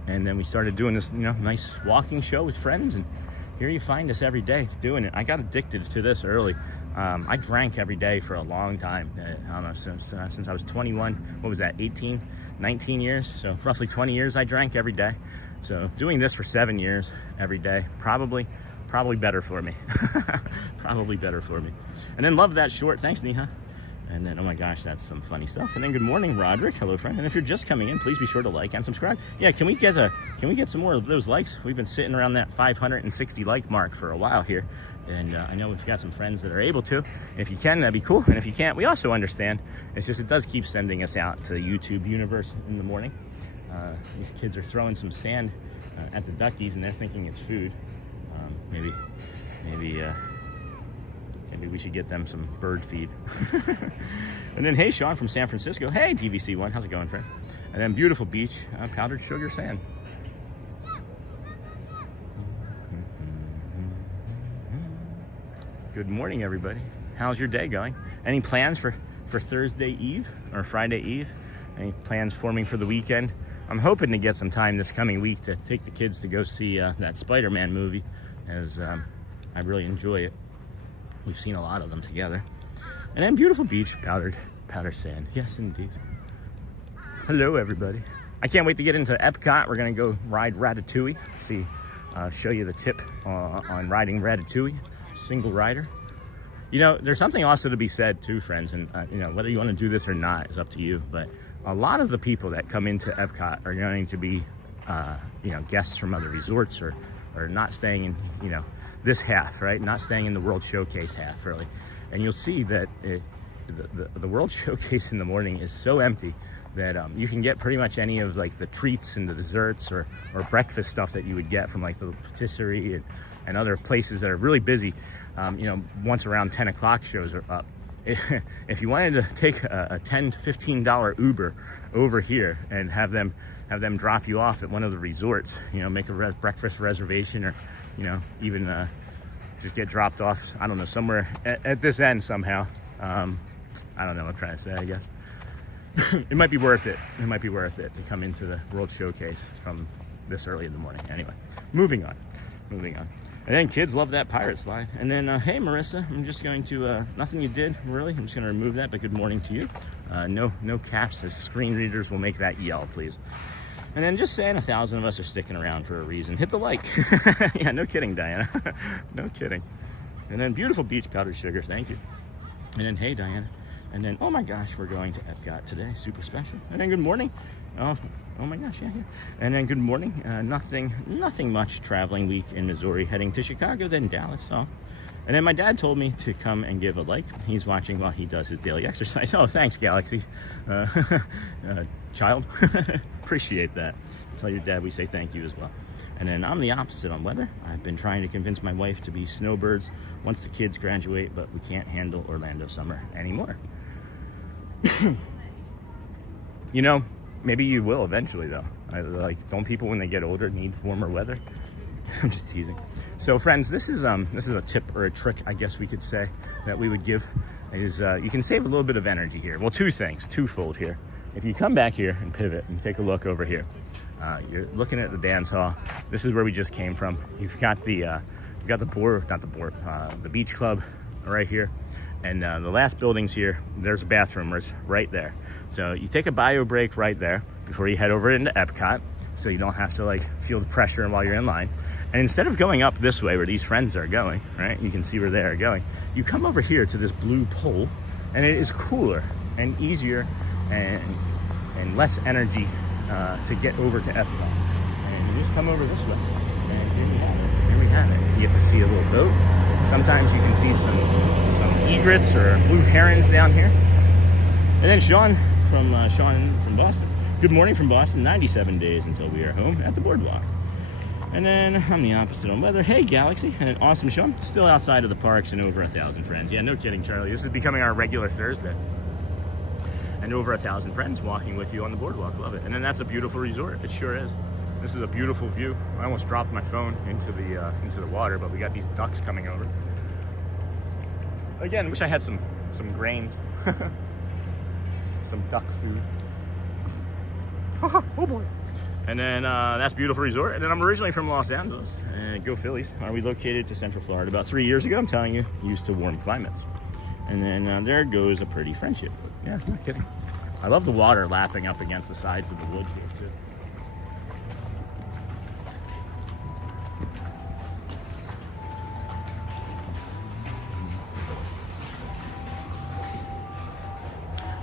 And then we started doing this, nice walking show with friends, and here you find us every day doing it. I got addicted to this early. I drank every day for a long time. I don't know, since I was 21. What was that, 18, 19 years? So roughly 20 years I drank every day. So doing this for 7 years every day, probably better for me. Probably better for me. And then love that short. Thanks, Neha. And then, oh my gosh, that's some funny stuff. And then good morning, Roderick. Hello, friend. And if you're just coming in, please be sure to like and subscribe. Yeah, can we get some more of those likes? We've been sitting around that 560 like mark for a while here. And I know we've got some friends that are able to. And if you can, that'd be cool. And if you can't, we also understand. It's just, it does keep sending us out to the YouTube universe in the morning. These kids are throwing some sand at the duckies, and they're thinking it's food. Maybe we should get them some bird feed. And then, hey, Sean from San Francisco. Hey, DVC1. How's it going, friend? And then beautiful beach, powdered sugar sand. Good morning, everybody. How's your day going? Any plans for Thursday Eve or Friday Eve? Any plans forming for the weekend? I'm hoping to get some time this coming week to take the kids to go see that Spider-Man movie, as I really enjoy it. We've seen a lot of them together. And then beautiful beach, powdered sand. Yes, indeed. Hello, everybody. I can't wait to get into EPCOT. We're gonna go ride Ratatouille. Show you the tip on riding Ratatouille, single rider. There's something also to be said too, friends, and whether you want to do this or not is up to you, but a lot of the people that come into EPCOT are going to be guests from other resorts or not staying in this half, right? Not staying in the World Showcase half, really. And you'll see that the World Showcase in the morning is so empty that you can get pretty much any of like the treats and the desserts or breakfast stuff that you would get from like the patisserie and other places that are really busy. Once around 10 o'clock shows are up. If you wanted to take a $10 to $15 Uber over here and have them drop you off at one of the resorts, make a breakfast reservation, or even just get dropped off, I don't know, somewhere at this end somehow. I don't know what I'm trying to say, I guess. It might be worth it. It might be worth it to come into the World Showcase from this early in the morning. Anyway, moving on. And then kids love that pirate slide. And then, hey, Marissa, I'm just going to, nothing you did, really. I'm just going to remove that, but good morning to you. No caps, as screen readers will make that yell, please. And then just saying, 1,000 of us are sticking around for a reason. Hit the like. Yeah, no kidding, Diana. No kidding. And then beautiful beach powdered sugar, thank you. And then, hey, Diana. And then, oh my gosh, we're going to EPCOT today, super special. And then good morning. Oh my gosh, yeah. And then good morning. Nothing much traveling week in Missouri, heading to Chicago, then Dallas. Oh. And then my dad told me to come and give a like. He's watching while he does his daily exercise. Oh, thanks, Galaxy. Child, appreciate that. Tell your dad we say thank you as well. And then I'm the opposite on weather. I've been trying to convince my wife to be snowbirds once the kids graduate, but we can't handle Orlando summer anymore. Maybe you will eventually, though. Don't people when they get older need warmer weather? I'm just teasing. So, friends, this is a tip or a trick, I guess we could say, that we would give. Is you can save a little bit of energy here. Well, twofold here. If you come back here and pivot and take a look over here, you're looking at the dance hall. This is where we just came from. You've got the beach club right here, And the last buildings here, there's bathrooms right there. So you take a bio break right there before you head over into EPCOT, so you don't have to like feel the pressure while you're in line. And instead of going up this way where these friends are going, right, you can see where they are going, you come over here to this blue pole, and it is cooler and easier and less energy to get over to EPCOT. And you just come over this way, and here we have it. Here we have it. You get to see a little boat. Sometimes you can see some egrets or blue herons down here. And then Sean from Boston. Good morning from Boston. 97 days until we are home at the BoardWalk. And then I'm the opposite on weather. Hey, Galaxy. And an awesome Sean. Still outside of the parks and over 1,000 friends. Yeah, no kidding, Charlie. This is becoming our regular Thursday. And over 1,000 friends walking with you on the BoardWalk. Love it. And then that's a beautiful resort. It sure is. This is a beautiful view. I almost dropped my phone into the water, but we got these ducks coming over. Again, wish I had some grains. Some duck food. Oh boy. And then that's beautiful resort. And then I'm originally from Los Angeles. And go Phillies. Are we located to Central Florida about 3 years ago? I'm telling you, used to warm climates. And then there goes a pretty friendship. Yeah, not kidding. I love the water lapping up against the sides of the wood here too.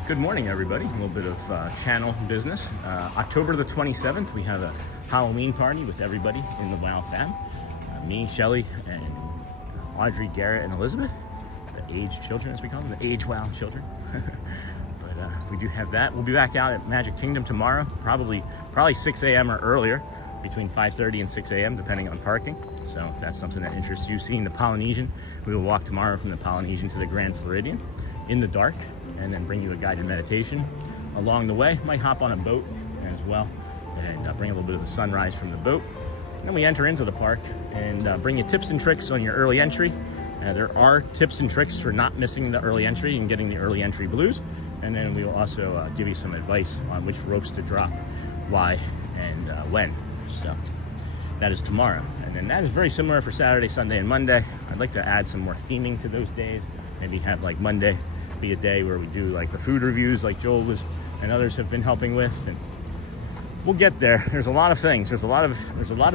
Good morning, everybody. A little bit of channel business. October the 27th, we have a Halloween party with everybody in the WOW fam. Me, Shelly, and Audrey, Garrett, and Elizabeth. The age children, as we call them, the age WOW children. But we do have that. We'll be back out at Magic Kingdom tomorrow, probably 6 a.m. or earlier, between 5:30 and 6 a.m., depending on parking. So if that's something that interests you, seeing the Polynesian, we will walk tomorrow from the Polynesian to the Grand Floridian in the dark, and then bring you a guided meditation along the way. Might hop on a boat as well and bring a little bit of the sunrise from the boat. And then we enter into the park and bring you tips and tricks on your early entry. There are tips and tricks for not missing the early entry and getting the early entry blues. And then we will also give you some advice on which ropes to drop, why, and when. So that is tomorrow. And then that is very similar for Saturday, Sunday, and Monday. I'd like to add some more theming to those days. Maybe have like Monday be a day where we do like the food reviews like Joel was and others have been helping with, and we'll get there. There's a lot of things. There's a lot of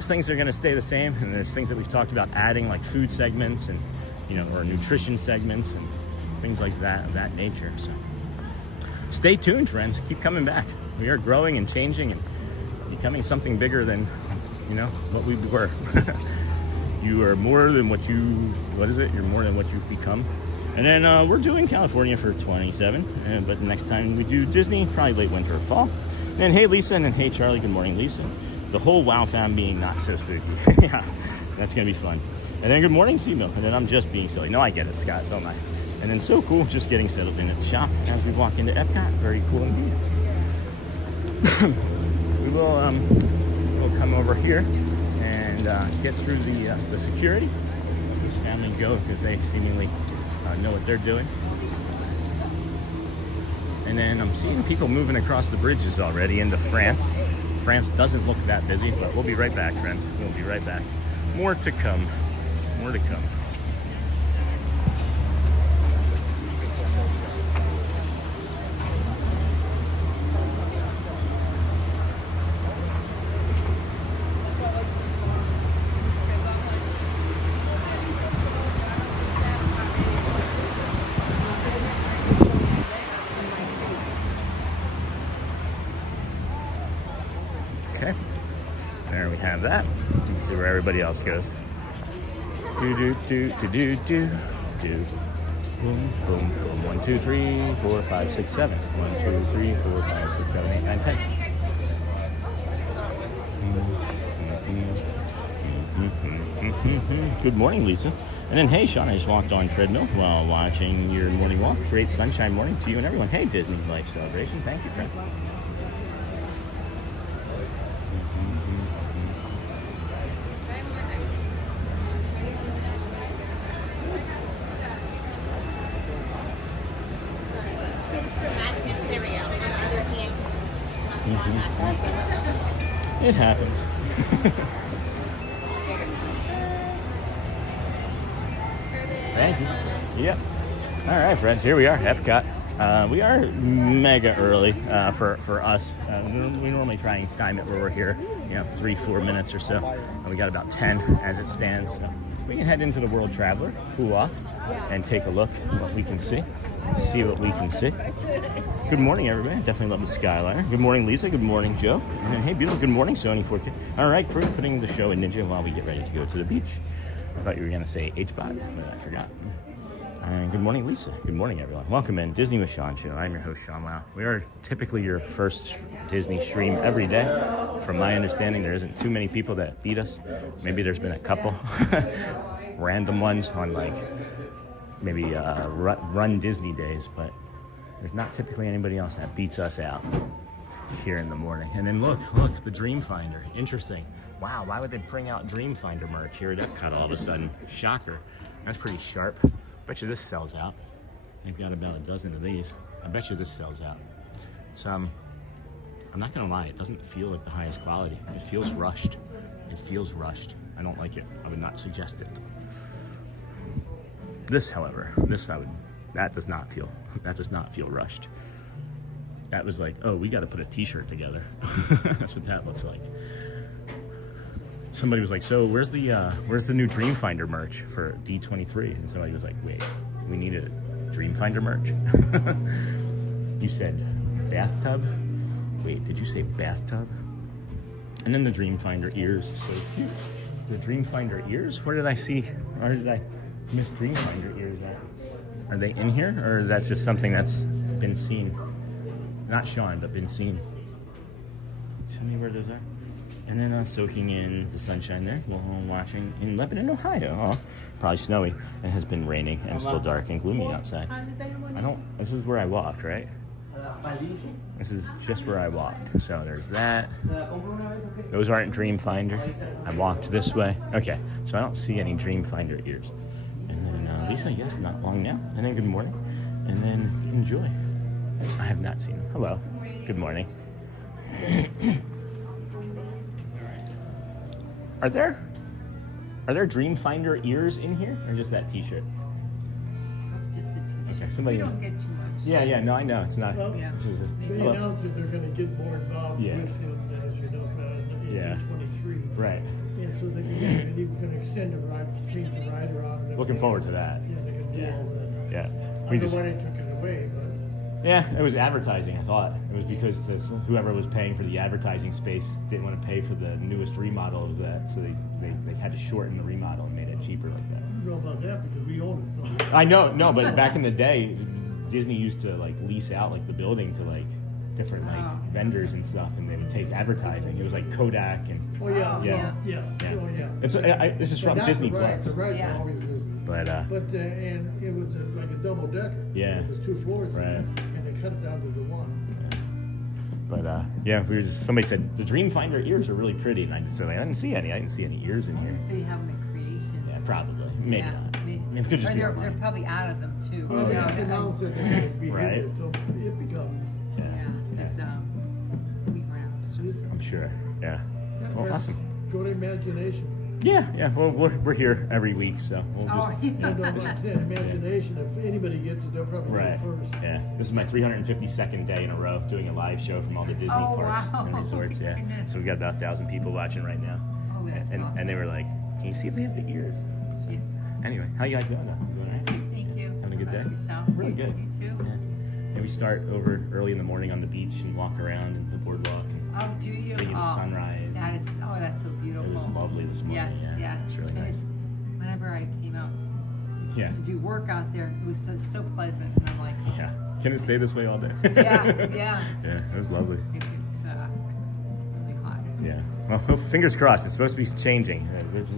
things that are going to stay the same, and there's things that we've talked about adding, like food segments and or nutrition segments and things like that of that nature. So stay tuned, friends. Keep coming back. We are growing and changing and becoming something bigger than what we were. You are more than what you. What is it? You're more than what you've become. And then we're doing California for 27, but next time we do Disney, probably late winter or fall. And then hey Lisa, and then hey Charlie, good morning Lisa. The whole WOW fam being not so spooky. Yeah, that's gonna be fun. And then good morning Seamilk, and then I'm just being silly. No, I get it, Scott, so am I. And then so cool, just getting settled in at the shop as we walk into EPCOT. Very cool indeed. We'll come over here and get through the security. This family go because they seemingly know what they're doing. And then I'm seeing people moving across the bridges already into France. France doesn't look that busy, but we'll be right back, friends. We'll be right back. More to come. More to come. Okay, there we have that. Let's see where everybody else goes. Do do do do do do do. Boom boom boom. 1 2 3 4 5 6 7. 1 2 3 4 5 6 7 8 9 10. Good morning, Lisa. And then hey, Sean, I just walked on treadmill while watching your morning walk. Great sunshine morning to you and everyone. Hey, Disney Life Celebration. Thank you, friend. It happened. Thank you. Yep. All right, friends, here we are, EPCOT. We are mega early for us. We normally try and time it where we're here, 3-4 minutes or so. And we got about 10 as it stands. So we can head into the World Traveler, cool off, and take a look at what we can see. See what we can see. Good morning, everybody. Definitely love the Skyliner. Good morning, Lisa. Good morning, Joe. And hey, beautiful. Good morning, Sony 4K. All right, crew, putting the show in Ninja while we get ready to go to the beach. I thought you were going to say HBOT, but I forgot. And good morning, Lisa. Good morning, everyone. Welcome in Disney with Sean Show. I'm your host, Sean WOW. We are typically your first Disney stream every day. From my understanding, there isn't too many people that beat us. Maybe there's been a couple random ones on maybe run Disney days, but there's not typically anybody else that beats us out here in the morning. And then look, the Dreamfinder. Interesting. Wow, why would they bring out Dreamfinder merch here at EPCOT all of a sudden? Shocker. That's pretty sharp. Bet you this sells out. They've got about a dozen of these. I bet you this sells out. So, I'm not gonna lie, it doesn't feel like the highest quality. It feels rushed. It feels rushed. I don't like it. I would not suggest it. This, however, that does not feel rushed. That was like, oh, we got to put a T-shirt together. That's what that looks like. Somebody was like, so where's the new Dreamfinder merch for D23? And somebody was like, wait, we needed a Dreamfinder merch? You said bathtub? Wait, did you say bathtub? And then the Dreamfinder ears, so cute. The Dreamfinder ears? Where did I see, or did I miss Dreamfinder ears at? Are they in here, or is that just something that's been seen? Not Sean, but been seen. Tell me where those are. And then soaking in the sunshine there while I'm watching in Lebanon, Ohio. Oh, probably snowy. It has been raining and still dark and gloomy outside. This is where I walked, right? This is just where I walked. So there's that. Those aren't Dreamfinder. I walked this way. Okay, so I don't see any Dreamfinder ears. And then Lisa, yes, not long now. And then good morning. And then enjoy. I have not seen them. Hello. Good morning. Are there Dreamfinder ears in here, or just that T-shirt? Just the T-shirt. Okay, somebody. We don't get too much. Yeah. No, I know it's not. Well, Yeah. This is They announced that they're going to get more involved Yeah. with him, as you know, in Yeah. 23. right. And so they're going to extend the ride, change the rider out. and Looking everything. forward to that. Yeah, they're going to do Yeah. all that. Yeah. I We don't just. know why they took it away, but Yeah, it was advertising. I thought it was because whoever was paying for the advertising space didn't want to pay for the newest remodel of that, so they had to shorten the remodel and made it cheaper like that. I don't know about that because we own it. I know, no, but back in the day, Disney used to lease out the building to different vendors and stuff, and they would take advertising. It was like Kodak and Oh, yeah. Yeah. Yeah. Yeah. Oh, yeah. This is But from not Disney the ride. Plus, The ride Yeah. always is. but But and it was like a double decker. Yeah. It was 2 floors. Right. And they cut it down to the 1. but yeah, somebody said the Dreamfinder ears are really pretty, and I just said I didn't see any ears in here. They have them in creation. Yeah, probably, maybe Yeah, not. maybe. It could just Or be they're online. probably out of them too. Well, they just announced that they're going to be Right. here until it becomes. Yeah, because we ran out. I'm sure. Yeah. Well, That's- awesome. Go to imagination. Yeah. Well, we're here every week, so we'll just. Oh, You know what I'm saying? Imagination. If anybody gets it, they'll probably Right. go first. Yeah. This is my 352nd day in a row doing a live show from all the Disney Oh, parks wow. and resorts. Yeah. Goodness. So we got about 1,000 people watching right now, Oh, that's and awesome. they were like, "Can you see if they have the ears?" So, Yeah. anyway, how you guys doing? Though? You doing all right? Thank you. Having a good day? Yourself? Really You- good. You too? Yeah. And we start over early in the morning on the beach and walk around and the boardwalk and Oh, do you? taking the sunrise. That's so beautiful. It was lovely this morning. Yes, yeah. It's really And nice. whenever I came out Yeah. to do work out there, it was so pleasant. And I'm like, Yeah. Can it stay this way all day? yeah. Yeah, it was lovely. It's really hot. Yeah. Well, fingers crossed. It's supposed to be changing.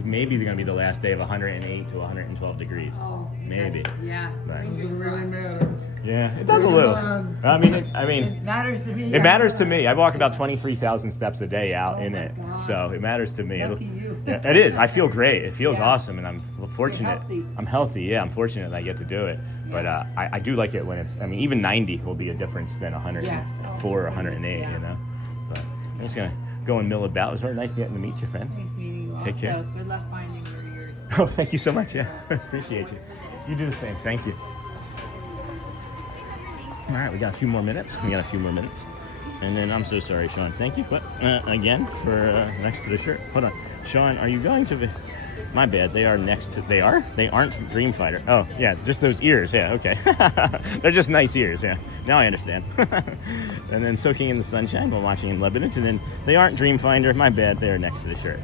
Maybe going to be the last day of 108 to 112 degrees. Oh, Maybe. Yeah. Right. Doesn't really matter. Yeah, it does a Bring it little. on. I mean, It matters to me. it matters to me. I walk about 23,000 steps a day out Oh in my it, gosh. so it matters to me. Lucky you. Yeah, it is. I feel great. It feels Yeah. awesome, and I'm fortunate. healthy. I'm healthy. Yeah, I'm fortunate that I get to do it. But I do like it when it's. I mean, even 90 will be a difference than 104 Yes. or 108. Yeah. You know. So I'm just gonna go and mill about. It was very nice getting to meet you, friends. Nice meeting you. Take care. Also, good luck finding your ears. Oh, thank you so much. Yeah, appreciate you. You do the same. Thank you. All right, we got a few more minutes. And then I'm so sorry, Sean. Thank you, but again for next to the shirt. Hold on, Sean. Are you going to? My bad. They are next to. They are. They aren't Dreamfinder. Oh yeah, just those ears. Yeah, okay. They're just nice ears. Yeah. Now I understand. And then soaking in the sunshine while watching in Lebanon. And then they aren't Dreamfinder. My bad. They are next to the shirt.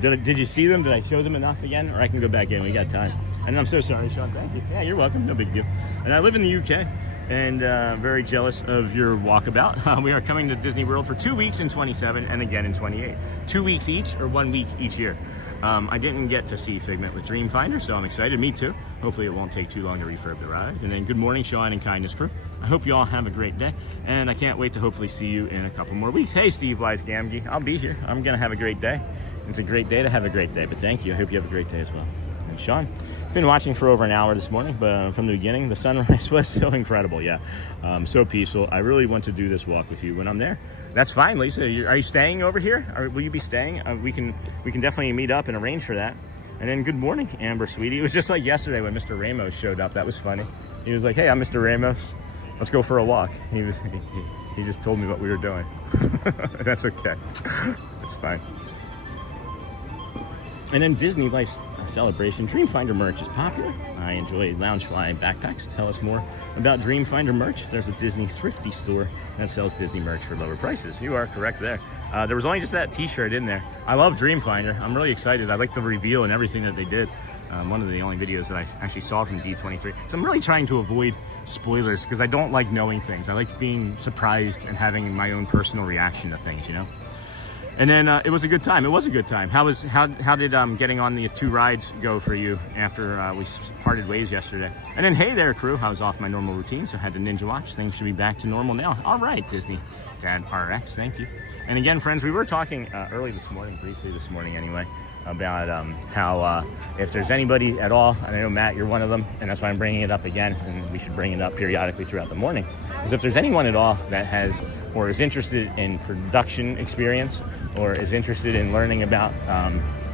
Did you see them? Did I show them enough again? Or I can go back in. We got time. And I'm so sorry, Sean. Thank you. Yeah, you're welcome. No big deal. And I live in the UK. And very jealous of your walkabout. We are coming to Disney World for 2 weeks in 27 and again in 28. 2 weeks each or 1 week each year. I didn't get to see Figment with Dreamfinder, so I'm excited. Me too. Hopefully it won't take too long to refurb the ride. And then good morning, Sean and Kindness Crew. I hope you all have a great day. And I can't wait to hopefully see you in a couple more weeks. Hey, Steve Wise Gamgee. I'll be here. I'm going to have a great day. It's a great day to have a great day. But thank you. I hope you have a great day as well. And Sean, I've been watching for over an hour this morning, but from the beginning, the sunrise was so incredible. Yeah, so peaceful. I really want to do this walk with you when I'm there. That's fine, Lisa. Are you staying over here? Or will you be staying? We can definitely meet up and arrange for that. And then good morning, Amber, sweetie. It was just like yesterday when Mr. Ramos showed up. That was funny. He was like, "Hey, I'm Mr. Ramos. Let's go for a walk." He just told me what we were doing. That's okay. That's fine. And then Disney Life's celebration. Dreamfinder merch is popular. I enjoy Loungefly backpacks. Tell us more about Dreamfinder merch. There's a Disney thrifty store that sells Disney merch for lower prices. You are correct there. There was only just that t-shirt in there. I love Dreamfinder. I'm really excited. I like the reveal and everything that they did. One of the only videos that I actually saw from D23. So I'm really trying to avoid spoilers because I don't like knowing things. I like being surprised and having my own personal reaction to things, you know? And then it was a good time. It was a good time. How did getting on the 2 rides go for you after we parted ways yesterday? And then hey there, crew. I was off my normal routine, so I had to ninja watch. Things should be back to normal now. All right, Disney Dad RX, thank you. And again, friends, we were talking briefly this morning anyway, about how if there's anybody at all, and I know Matt, you're one of them, and that's why I'm bringing it up again, and we should bring it up periodically throughout the morning, is if there's anyone at all that has or is interested in production experience or is interested in learning about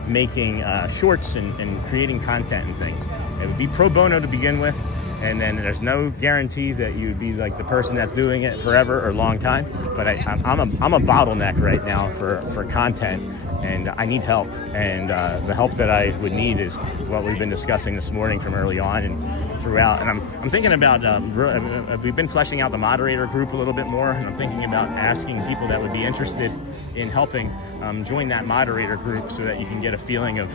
making shorts and creating content and things. It would be pro bono to begin with, and then there's no guarantee that you'd be like the person that's doing it forever or a long time. But I'm a bottleneck right now for content, and I need help. And the help that I would need is what we've been discussing this morning from early on and throughout. And I'm thinking about we've been fleshing out the moderator group a little bit more, and I'm thinking about asking people that would be interested in helping join that moderator group so that you can get a feeling of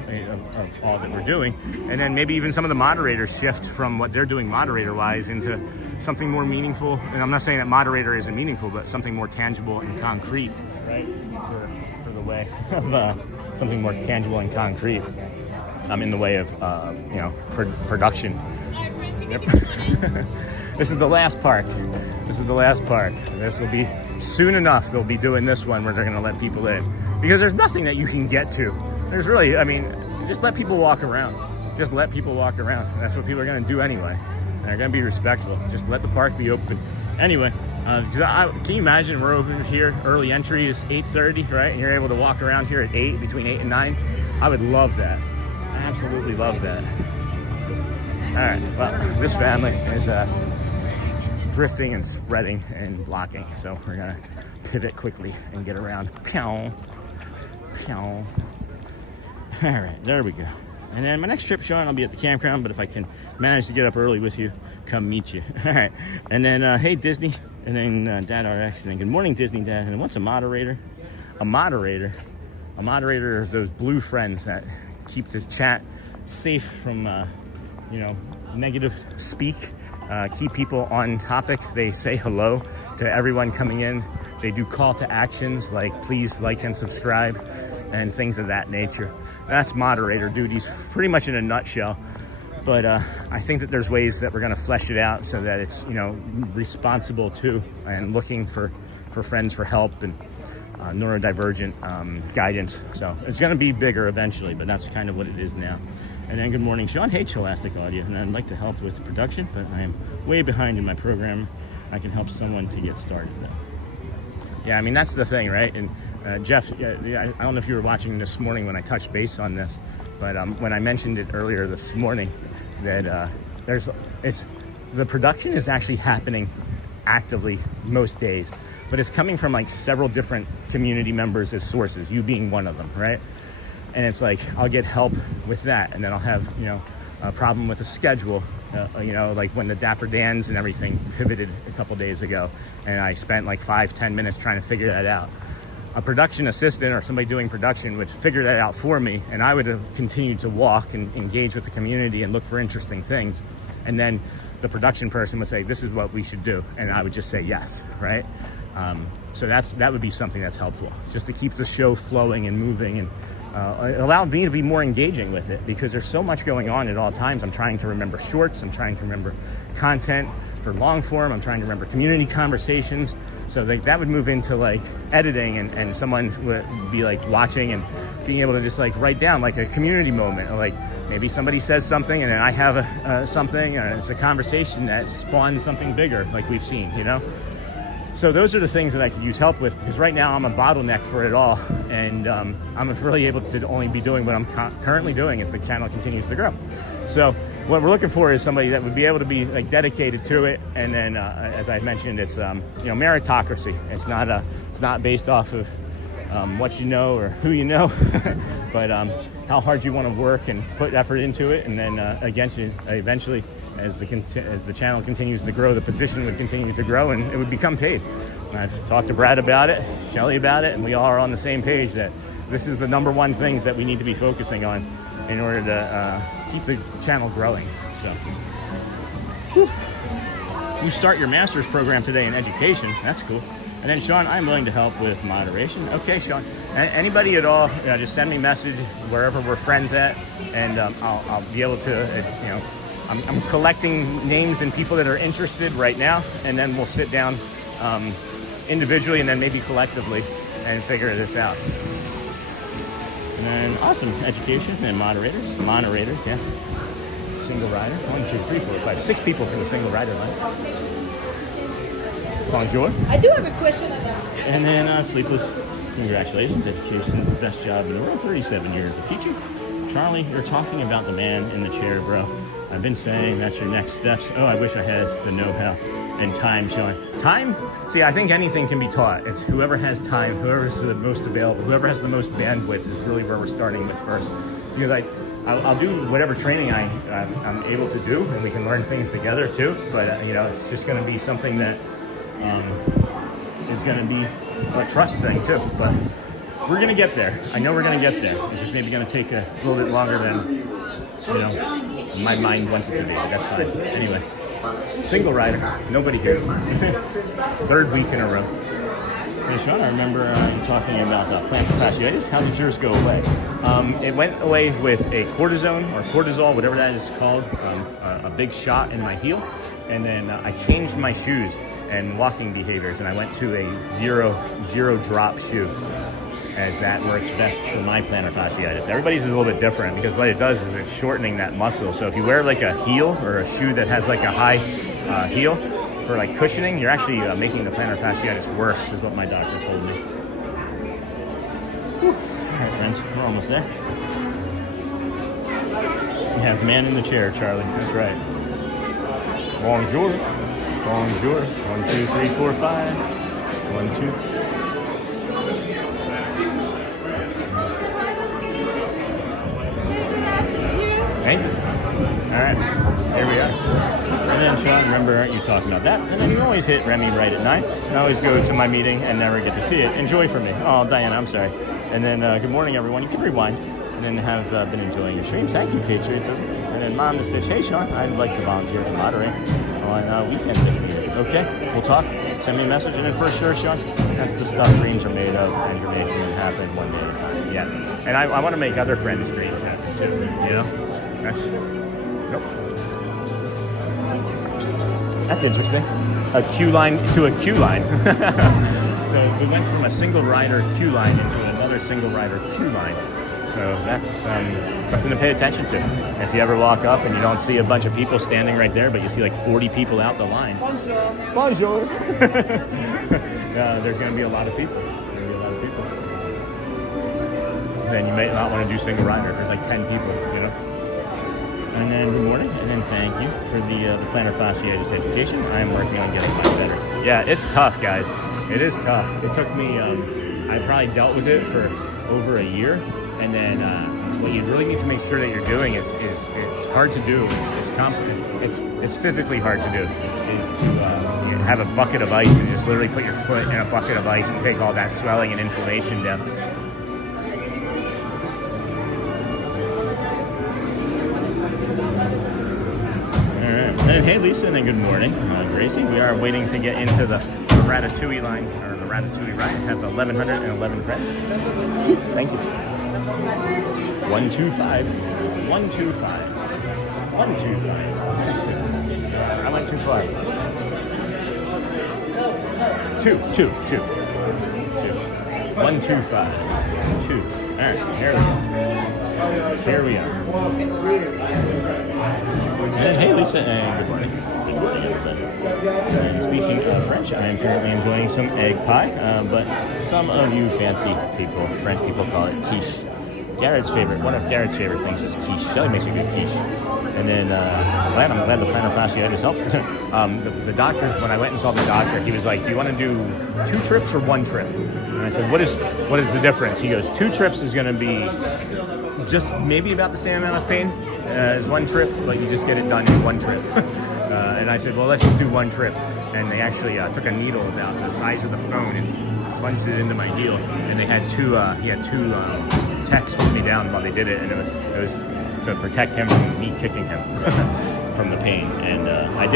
all that we're doing. And then maybe even some of the moderators shift from what they're doing moderator-wise into something more meaningful. And I'm not saying that moderator isn't meaningful, but something more tangible and concrete, right? For the way of something more tangible and concrete in the way of, production. Yep. This is the last park. This will be soon enough. They'll be doing this one where they're going to let people in, because there's nothing that you can get to. There's really, just let people walk around. Just let people walk around. And that's what people are going to do anyway. And they're going to be respectful. Just let the park be open. Anyway, can you imagine we're over here, early entry is 8:30, right? And you're able to walk around here at 8, between 8 and 9. I would love that. I absolutely love that. All right, well, this family is drifting and spreading and blocking, so we're gonna pivot quickly and get around. Pew, pew. All right, there we go. And then my next trip, Sean, I'll be at the campground, but if I can manage to get up early with you, come meet you. All right, and then hey Disney, and then Dad RX, and then good morning Disney Dad. And then what's a moderator? A moderator is those blue friends that keep the chat safe from negative speak. Keep people on topic. They say hello to everyone coming in. They do call to actions like please like and subscribe and things of that nature. That's moderator duties pretty much in a nutshell. But I think that there's ways that we're going to flesh it out so that it's responsible too, and looking for friends for help and neurodivergent guidance. So it's going to be bigger eventually, but that's kind of what it is now. And then good morning, Sean. Hey, Scholastic Audio. And I'd like to help with production, but I am way behind in my program. I can help someone to get started though. Yeah, that's the thing, right? And Jeff, I don't know if you were watching this morning when I touched base on this, but when I mentioned it earlier this morning, that the production is actually happening actively most days, but it's coming from like several different community members as sources, you being one of them, right? And it's like, I'll get help with that, and then I'll have, you know, a problem with a schedule, you know, like when the Dapper Dans and everything pivoted a couple days ago, and I spent like 5-10 minutes trying to figure that out. A production assistant or somebody doing production would figure that out for me, and I would have continued to walk and engage with the community and look for interesting things. And then the production person would say, this is what we should do, and I would just say yes, right? So that would be something that's helpful, just to keep the show flowing and moving, and allow me to be more engaging with it, because there's so much going on at all times. I'm trying to remember shorts, I'm trying to remember content for long form, I'm trying to remember community conversations. So that would move into like editing, and someone would be like watching and being able to just like write down like a community moment, or like maybe somebody says something and then I have something, and it's a conversation that spawns something bigger, like we've seen, you know? So those are the things that I could use help with, because right now I'm a bottleneck for it all, and I'm really able to only be doing what I'm currently doing as the channel continues to grow. So what we're looking for is somebody that would be able to be like dedicated to it, and then as I mentioned, it's you know, meritocracy. It's not based off of what you know or who you know, but how hard you want to work and put effort into it, and then eventually, as the channel continues to grow, the position would continue to grow, and it would become paid. I've talked to Brad about it, Shelly about it, and we all are on the same page that this is the number one things that we need to be focusing on in order to keep the channel growing. So, you start your master's program today in education. That's cool. And then Sean, I'm willing to help with moderation. Okay, Sean. Anybody at all, you know, just send me a message wherever we're friends at, and I'll be able to, you know, I'm collecting names and people that are interested right now, and then we'll sit down individually and then maybe collectively and figure this out. And then awesome, education and moderators, yeah. Single rider, 1, 2, 3, 4, 5, 6 people for the single rider line. Bonjour. I do have a question on that. And then sleepless, congratulations, education is the best job in the world, 37 years of teaching. Charlie, you're talking about the man in the chair, bro. I've been saying that's your next steps. Oh, I wish I had the know-how and time, Sean. Time? See, I think anything can be taught. It's whoever has time, whoever's the most available, whoever has the most bandwidth is really where we're starting with first. Because I'll do whatever training I'm able to do, and we can learn things together too. But you know, it's just going to be something that is going to be a trust thing too. But we're going to get there. I know we're going to get there. It's just maybe going to take a little bit longer than, you know, my mind wants it to be, but that's fine. Anyway, single rider, nobody here. 3rd week in a row. Hey Sean, I remember you talking about plantar fasciitis. How did yours go away? It went away with a cortisone or cortisol, whatever that is called, a big shot in my heel. And then I changed my shoes and walking behaviors, and I went to a zero drop shoe, as that works best for my plantar fasciitis. Everybody's is a little bit different, because what it does is it's shortening that muscle. So if you wear like a heel or a shoe that has like a high heel for like cushioning, you're actually making the plantar fasciitis worse, is what my doctor told me. Whew. All right, friends, we're almost there. You have man in the chair, Charlie. That's right. Bonjour. Bonjour. 1, 2, 3, 4, 5. 1, 2. Thank you. All right, here we are. And then Sean, remember you talking about that? And then you always hit Remy right at 9. I always go to my meeting and never get to see it. Enjoy for me. Oh, Diana, I'm sorry. And then good morning, everyone. You can rewind. And then have been enjoying your streams. Thank you, Patriotism. And then Mom says, hey, Sean, I'd like to volunteer to moderate on weekends if needed. Okay, we'll talk. Send me a message. And then for sure, Sean, that's the stuff dreams are made of, and you're making them happen one day at a time. Yeah. And I want to make other friends' dreams happen too, you know? Nope. That's interesting. A queue line to a queue line. So we went from a single rider queue line into another single rider queue line. So that's something to pay attention to. If you ever walk up and you don't see a bunch of people standing right there, but you see like 40 people out the line. Bonjour. Bonjour. There's going to be a lot of people. Then you may not want to do single rider if there's like 10 people, you know. And then good morning, and then thank you for the plantar fasciitis education. I'm working on getting much better. Yeah, it's tough, guys. It is tough. It took me, I probably dealt with it for over a year, and then what you really need to make sure that you're doing is it's hard to do. It's physically hard to do. Is to have a bucket of ice and just literally put your foot in a bucket of ice and take all that swelling and inflammation down. And hey Lisa, and then good morning, Gracie. We are waiting to get into the Ratatouille line, or the Ratatouille ride. I have 1,111 credits. Thank you. 125. 125. 125. I went too far. 2. 125. 2. Alright, here we are. Hey Lisa, and good morning. And speaking of French, I am currently enjoying some egg pie, but some of you fancy people, French people, call it quiche. One of Garrett's favorite things is quiche. Shelly makes a good quiche. And then I'm glad the plantar fasciitis helped. The doctor, when I went and saw the doctor, he was like, "Do you want to do 2 trips or 1 trip?" And I said, "What is the difference?" He goes, 2 trips is going to be just maybe about the same amount of pain as 1 trip, but you just get it done in 1 trip." And I said, "Well, let's just do 1 trip." And they actually took a needle about the size of the phone and plunged it into my heel. And they had two techs hold me down while they did it, and it was to protect him from me kicking him from the pain. And I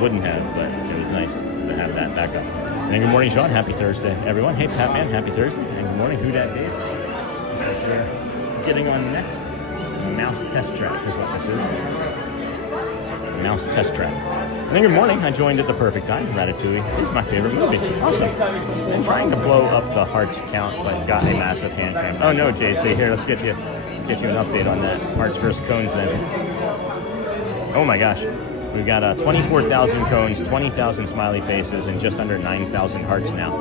wouldn't have, but it was nice to have that backup. And good morning, Sean. Happy Thursday, everyone. Hey, Pat Man, happy Thursday. And good morning, Who Dat Dave. Getting on next, mouse test track is what this is. Mouse test track. And then good morning, I joined at the perfect time. Ratatouille is my favorite movie. Awesome. And trying to blow up the hearts count, but got a massive hand cramp. Oh no, JC, here, let's get you an update on that. Hearts versus cones then. Oh my gosh. We've got 24,000 cones, 20,000 smiley faces, and just under 9,000 hearts now.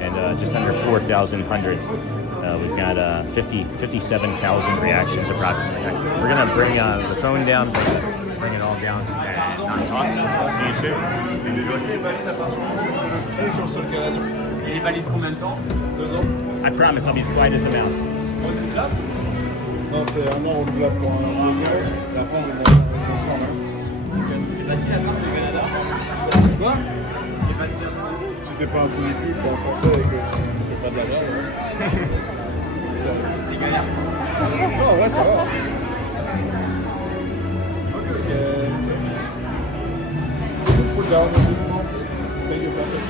And just under 4,000 hundreds. We've got 57,000 reactions approximately. We're going to bring the phone down, bring it all down, and not talk. See you soon. Enjoy. I promise I'll be as quiet as a mouse. Non, c'est un an renouvelable pour un an. Et après, on est C'est facile à faire, c'est le Canada. Quoi? C'est facile à faire. Si t'es pas un trou du cul, t'es en français et que tu ne fais pas de la blague. C'est galère. Non, ouais, ça va. Put down the thank you, perfect.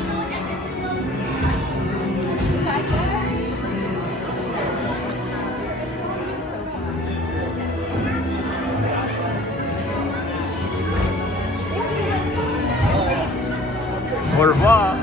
Au revoir.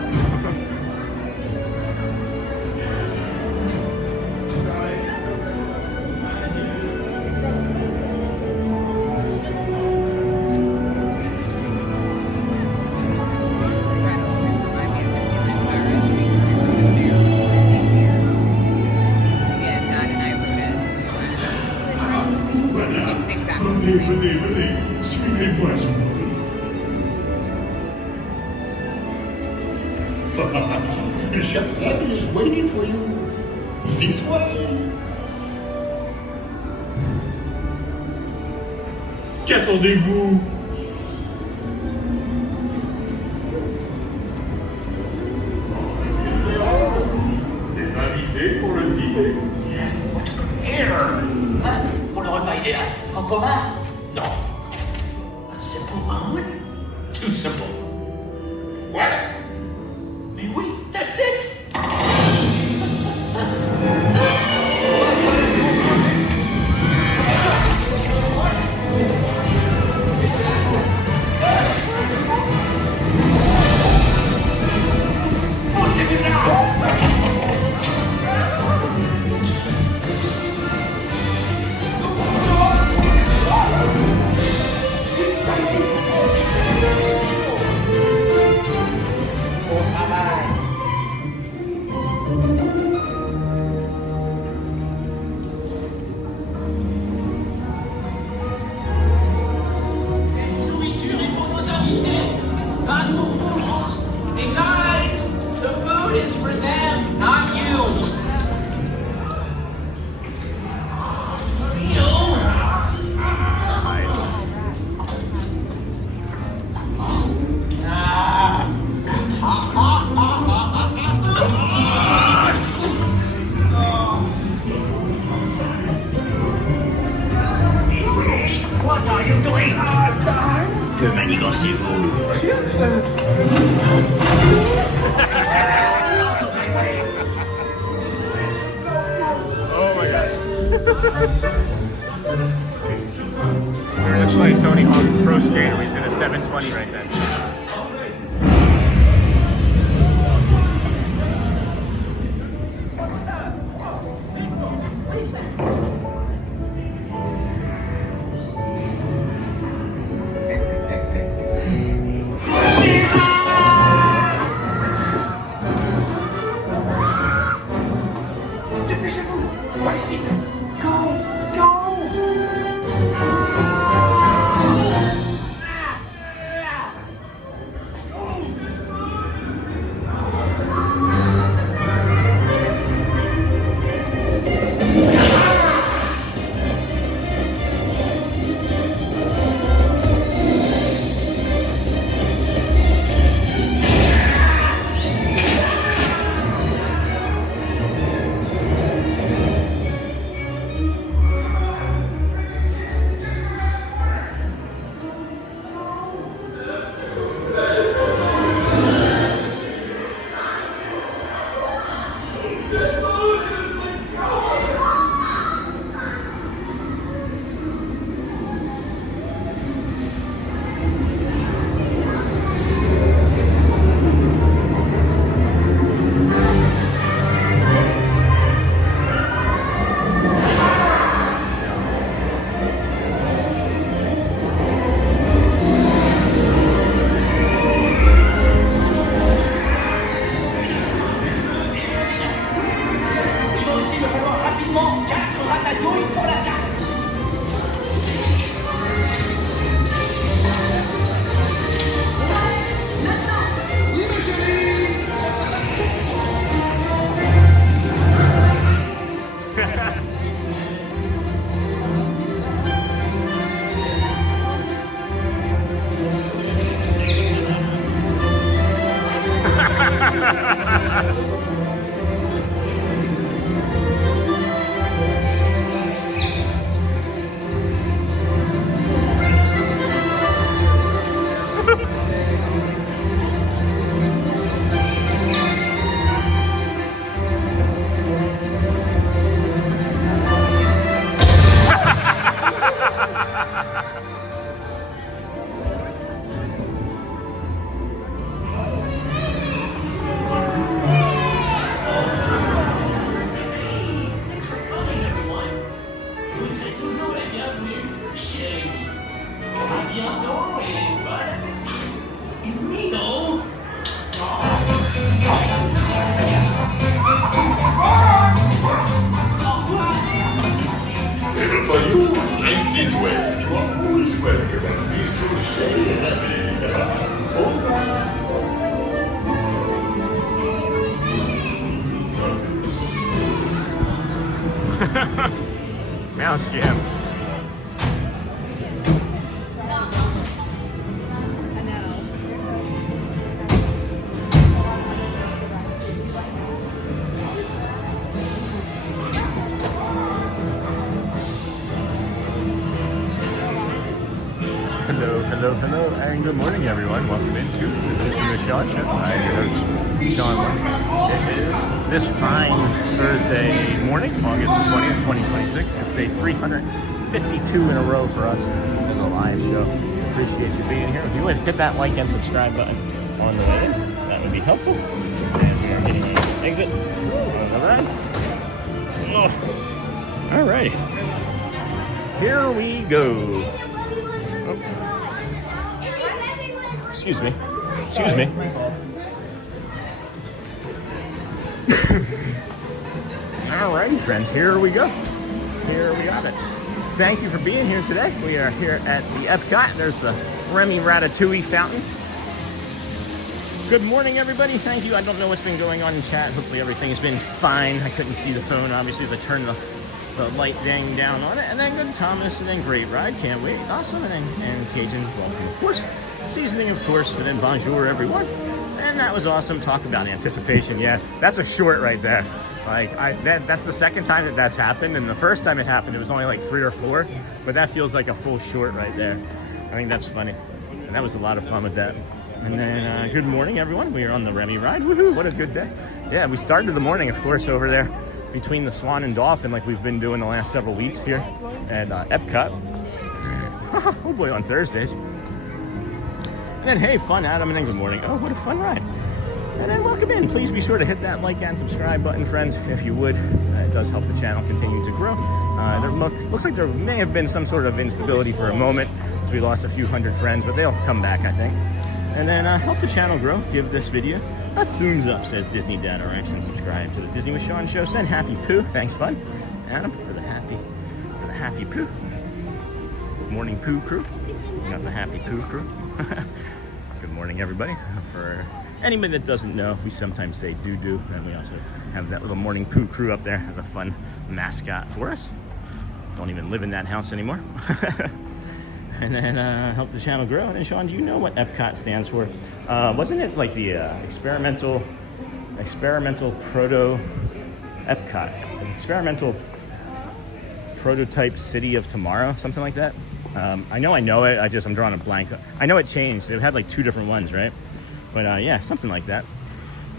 Venez, suivez-moi, je vous prie. Chef Remy is waiting for you. This way. Qu'attendez-vous? Des invités pour le dîner? Yes, what to prepare? Hein? Pour le repas idéal en commun? Non. A simple omelet? Too simple. What? Mais oui, that's it! Hey guys, the food is for them, not you. What are you doing? Que manigancez-vous? Oh my god. We're just like Tony Hawk Pro Skater. He's in a 720 right then. Mouse Jam. Hello, and good morning, everyone. Welcome into the Disney Yacht Show. I'm your host, Sean. It is this fine Thursday morning, August the 20th, 2026. It's day 352 in a row for us as a live show. Appreciate you being here. If you would hit that like and subscribe button on the way in, that would be helpful. As we are getting an exit. All right. Here we go. Excuse me. Alrighty, friends, here we go. Here we have it. Thank you for being here today. We are here at the EPCOT. There's the Remy Ratatouille fountain. Good morning, everybody. Thank you. I don't know what's been going on in chat. Hopefully everything's been fine. I couldn't see the phone, obviously, as I turned the light dang down on it. And then good Thomas, and then great ride. Can't wait. Awesome. And Cajun, welcome, of course. Seasoning, of course. And then bonjour, everyone. And that was awesome. Talk about anticipation. Yeah, that's a short right there. Like, that's the second time that's happened. And the first time it happened, it was only like 3 or 4. But that feels like a full short right there. I think that's funny. And that was a lot of fun with that. And then, good morning, everyone. We are on the Remy ride. Woohoo, what a good day. Yeah, we started the morning, of course, over there between the Swan and Dolphin, like we've been doing the last several weeks here at EPCOT. Oh boy, on Thursdays. And then, hey, fun, Adam, and then good morning. Oh, what a fun ride. And then welcome in. Please be sure to hit that like and subscribe button, friends, if you would. It does help the channel continue to grow. Looks like there may have been some sort of instability for a moment. We lost a few hundred friends, but they'll come back, I think. And then help the channel grow. Give this video a thumbs up, says Disney Dad RX, and subscribe to the Disney with Sean show. Send happy poo. Thanks, fun. Adam, for the happy poo. Morning poo crew. You got the happy poo crew. Good morning, everybody. For anybody that doesn't know, we sometimes say doo-doo, and we also have that little morning poo crew up there as a fun mascot for us. Don't even live in that house anymore. And then help the channel grow. And then, Sean, do you know what EPCOT stands for? Wasn't it like the experimental proto EPCOT? Experimental prototype city of tomorrow, something like that? I know it. I'm drawing a blank. I know it changed. It had like 2 different ones, right? But yeah, something like that.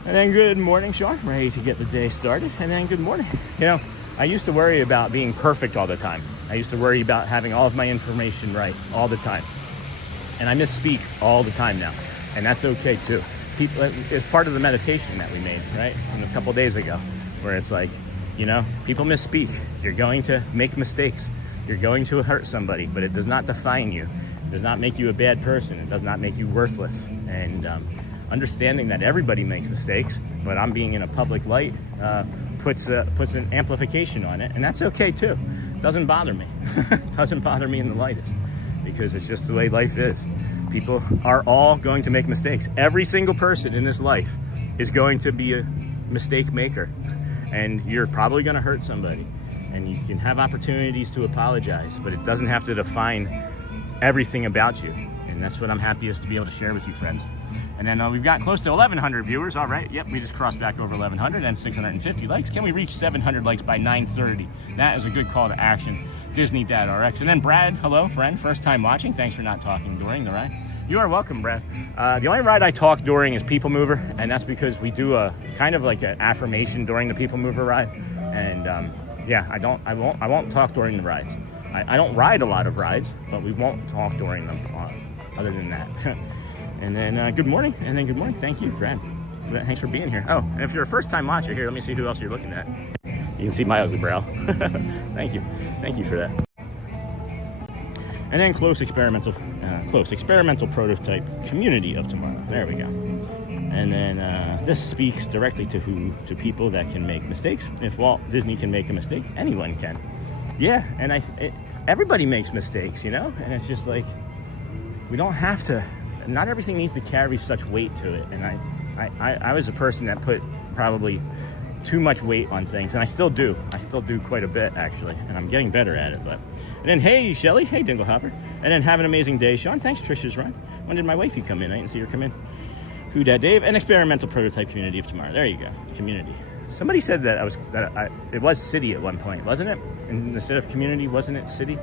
And then good morning, Sean. Ready to get the day started. And then good morning. You know, I used to worry about being perfect all the time. I used to worry about having all of my information right all the time. And I misspeak all the time now. And that's okay too. It's part of the meditation that we made, right? A couple days ago, where it's like, you know, people misspeak. You're going to make mistakes. You're going to hurt somebody, but it does not define you. It does not make you a bad person. It does not make you worthless. And understanding that everybody makes mistakes, but I'm being in a public light puts an amplification on it, and that's okay too. Doesn't bother me. Doesn't bother me in the lightest, because it's just the way life is. People are all going to make mistakes. Every single person in this life is going to be a mistake maker, and you're probably going to hurt somebody, and you can have opportunities to apologize, but it doesn't have to define everything about you. And that's what I'm happiest to be able to share with you, friends. And then we've got close to 1,100 viewers. All right, yep, we just crossed back over 1,100 and 650 likes. Can we reach 700 likes by 9:30? That is a good call to action. Disney Dad RX. And then Brad, hello, friend, first time watching. Thanks for not talking during the ride. You are welcome, Brad. The only ride I talk during is People Mover, and that's because we do a kind of like an affirmation during the People Mover ride. And yeah, I won't talk during the rides. I don't ride a lot of rides, but we won't talk during them. Other than that. And then good morning, and then good morning. Thank you, Brad. Thanks for being here. Oh, and if you're a first-time watcher here, let me see who else you're looking at. You can see my ugly brow. Thank you for that. And then close experimental prototype community of tomorrow. There we go. And then this speaks directly to people that can make mistakes. If Walt Disney can make a mistake, anyone can. Yeah, and everybody makes mistakes, you know. And it's just like, we don't have to, not everything needs to carry such weight to it. And I was a person that put probably too much weight on things, and I still do quite a bit, actually, and I'm getting better at it. But and then, hey Shelly, hey Dinglehopper, and then have an amazing day, Sean. Thanks, Trisha's run. When did my wifey come in? I didn't see her come in. Who dat Dave? An experimental prototype community of tomorrow. There you go, community. Somebody said that it was city at one point, wasn't it? And instead of community, wasn't it city?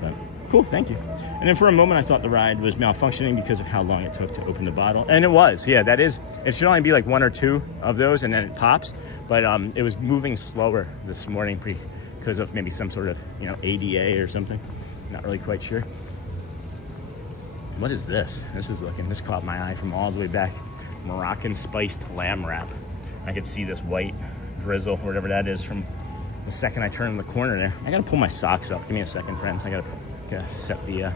But cool, thank you. And then for a moment, I thought the ride was malfunctioning because of how long it took to open the bottle. And it was, yeah, that is, it should only be like 1 or 2 of those and then it pops. But it was moving slower this morning because of maybe some sort of, you know, ADA or something. Not really quite sure. What is this? This caught my eye from all the way back. Moroccan spiced lamb wrap. I could see this white drizzle, or whatever that is, from the second I turn the corner there. I gotta pull my socks up. Give me a second, friends. I gotta set the,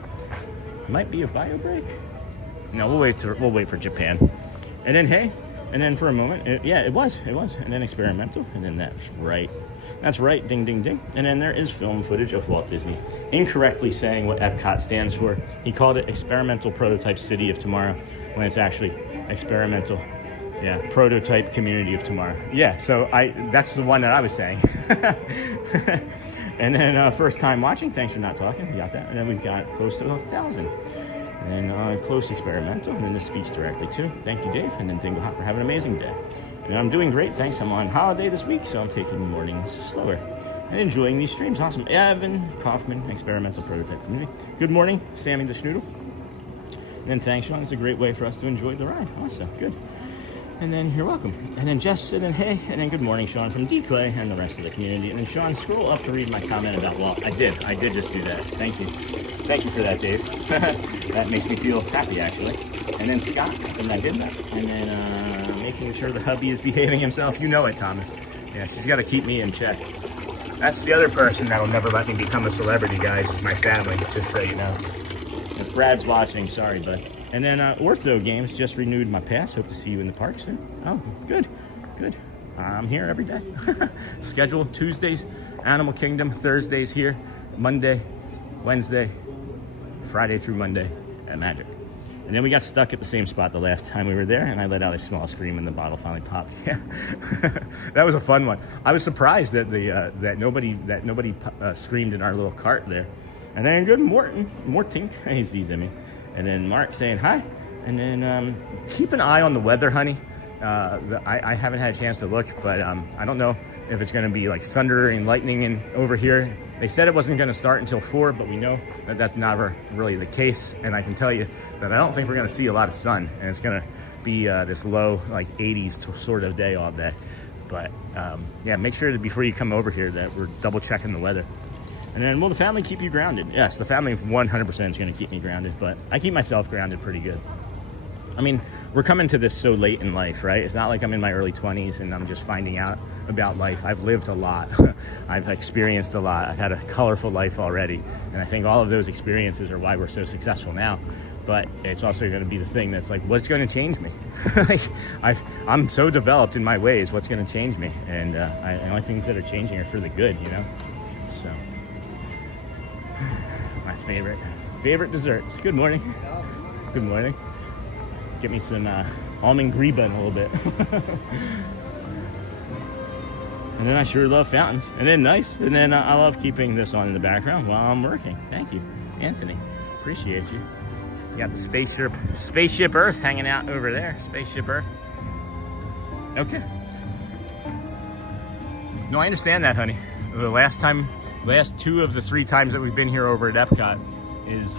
might be a bio break. No, we'll wait for Japan. And then, hey, and then for a moment, it was. And then experimental, and then that's right, ding, ding, ding. And then there is film footage of Walt Disney incorrectly saying what EPCOT stands for. He called it Experimental Prototype City of Tomorrow, when it's actually experimental, yeah, prototype community of tomorrow. Yeah, so that's the one that I was saying. And then first time watching, thanks for not talking, we got that. And then we've got close to 1,000. And close experimental, and then the speech directly too. Thank you, Dave. And then Dingle Hopper, have an amazing day. And I'm doing great, thanks. I'm on holiday this week, so I'm taking the mornings slower and enjoying these streams. Awesome. Evan Kaufman, experimental prototype community. Good morning, Sammy the Schnoodle. And then thanks, Sean. It's a great way for us to enjoy the ride. Awesome, good. And then you're welcome. And then Jess, and then hey, and then good morning, Sean from D-Clay and the rest of the community. And then Sean, scroll up to read my comment about Walt. I did just do that. Thank you. Thank you for that, Dave. That makes me feel happy, actually. And then Scott, and I did that. And then making sure the hubby is behaving himself. You know it, Thomas. Yeah, she's got to keep me in check. That's the other person that'll never let me become a celebrity, guys, is my family, just so you know. If Brad's watching, sorry, bud. And then Ortho Games just renewed my pass. Hope to see you in the park soon. Oh, good, good. I'm here every day. Schedule Tuesdays, Animal Kingdom. Thursdays here, Monday, Wednesday, Friday through Monday at Magic. And then we got stuck at the same spot the last time we were there, and I let out a small scream and the bottle finally popped. Yeah, that was a fun one. I was surprised that that nobody screamed in our little cart there. And then good Mortink, he's Zimmy. And then Mark saying hi. And then keep an eye on the weather, honey. I haven't had a chance to look, but I don't know if it's going to be like thunder and lightning over here. They said it wasn't going to start until 4, but we know that that's never really the case. And I can tell you that I don't think we're going to see a lot of sun, and it's going to be this low, like 80s sort of day all day. But yeah, make sure that before you come over here that we're double checking the weather. And then, will the family keep you grounded? Yes, the family 100% is going to keep me grounded, but I keep myself grounded pretty good. I mean, we're coming to this so late in life, right? It's not like I'm in my early 20s and I'm just finding out about life. I've lived a lot. I've experienced a lot. I've had a colorful life already. And I think all of those experiences are why we're so successful now. But it's also going to be the thing that's like, what's going to change me? I'm so developed in my ways. What's going to change me? And the only things that are changing are for the good, you know? So, my favorite desserts. Good morning. Good morning. Get me some almond brie bun a little bit. And then I sure love fountains. And then nice. And then I love keeping this on in the background while I'm working. Thank you, Anthony. Appreciate you. You got the Spaceship Earth hanging out over there. Spaceship Earth. Okay. No, I understand that, honey. The last 2 of the 3 times that we've been here over at EPCOT is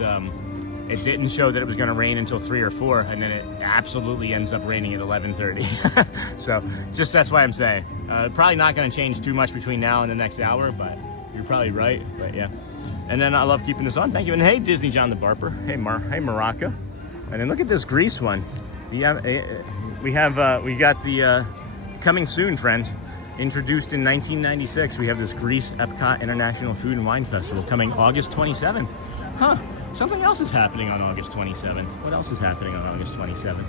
it didn't show that it was going to rain until 3 or 4, and then it absolutely ends up raining at 11:30. So just that's why I'm saying probably not going to change too much between now and the next hour, but you're probably right. But yeah. And then I love keeping this on. Thank you. And hey, Disney John the Barper. Hey, hey, Morocco. And then look at this Greece one. Yeah, we got the coming soon, friends. Introduced in 1996. We have this Greece Epcot International Food and Wine Festival coming August 27th. Huh. Something else is happening on August 27th. What else is happening on August 27th?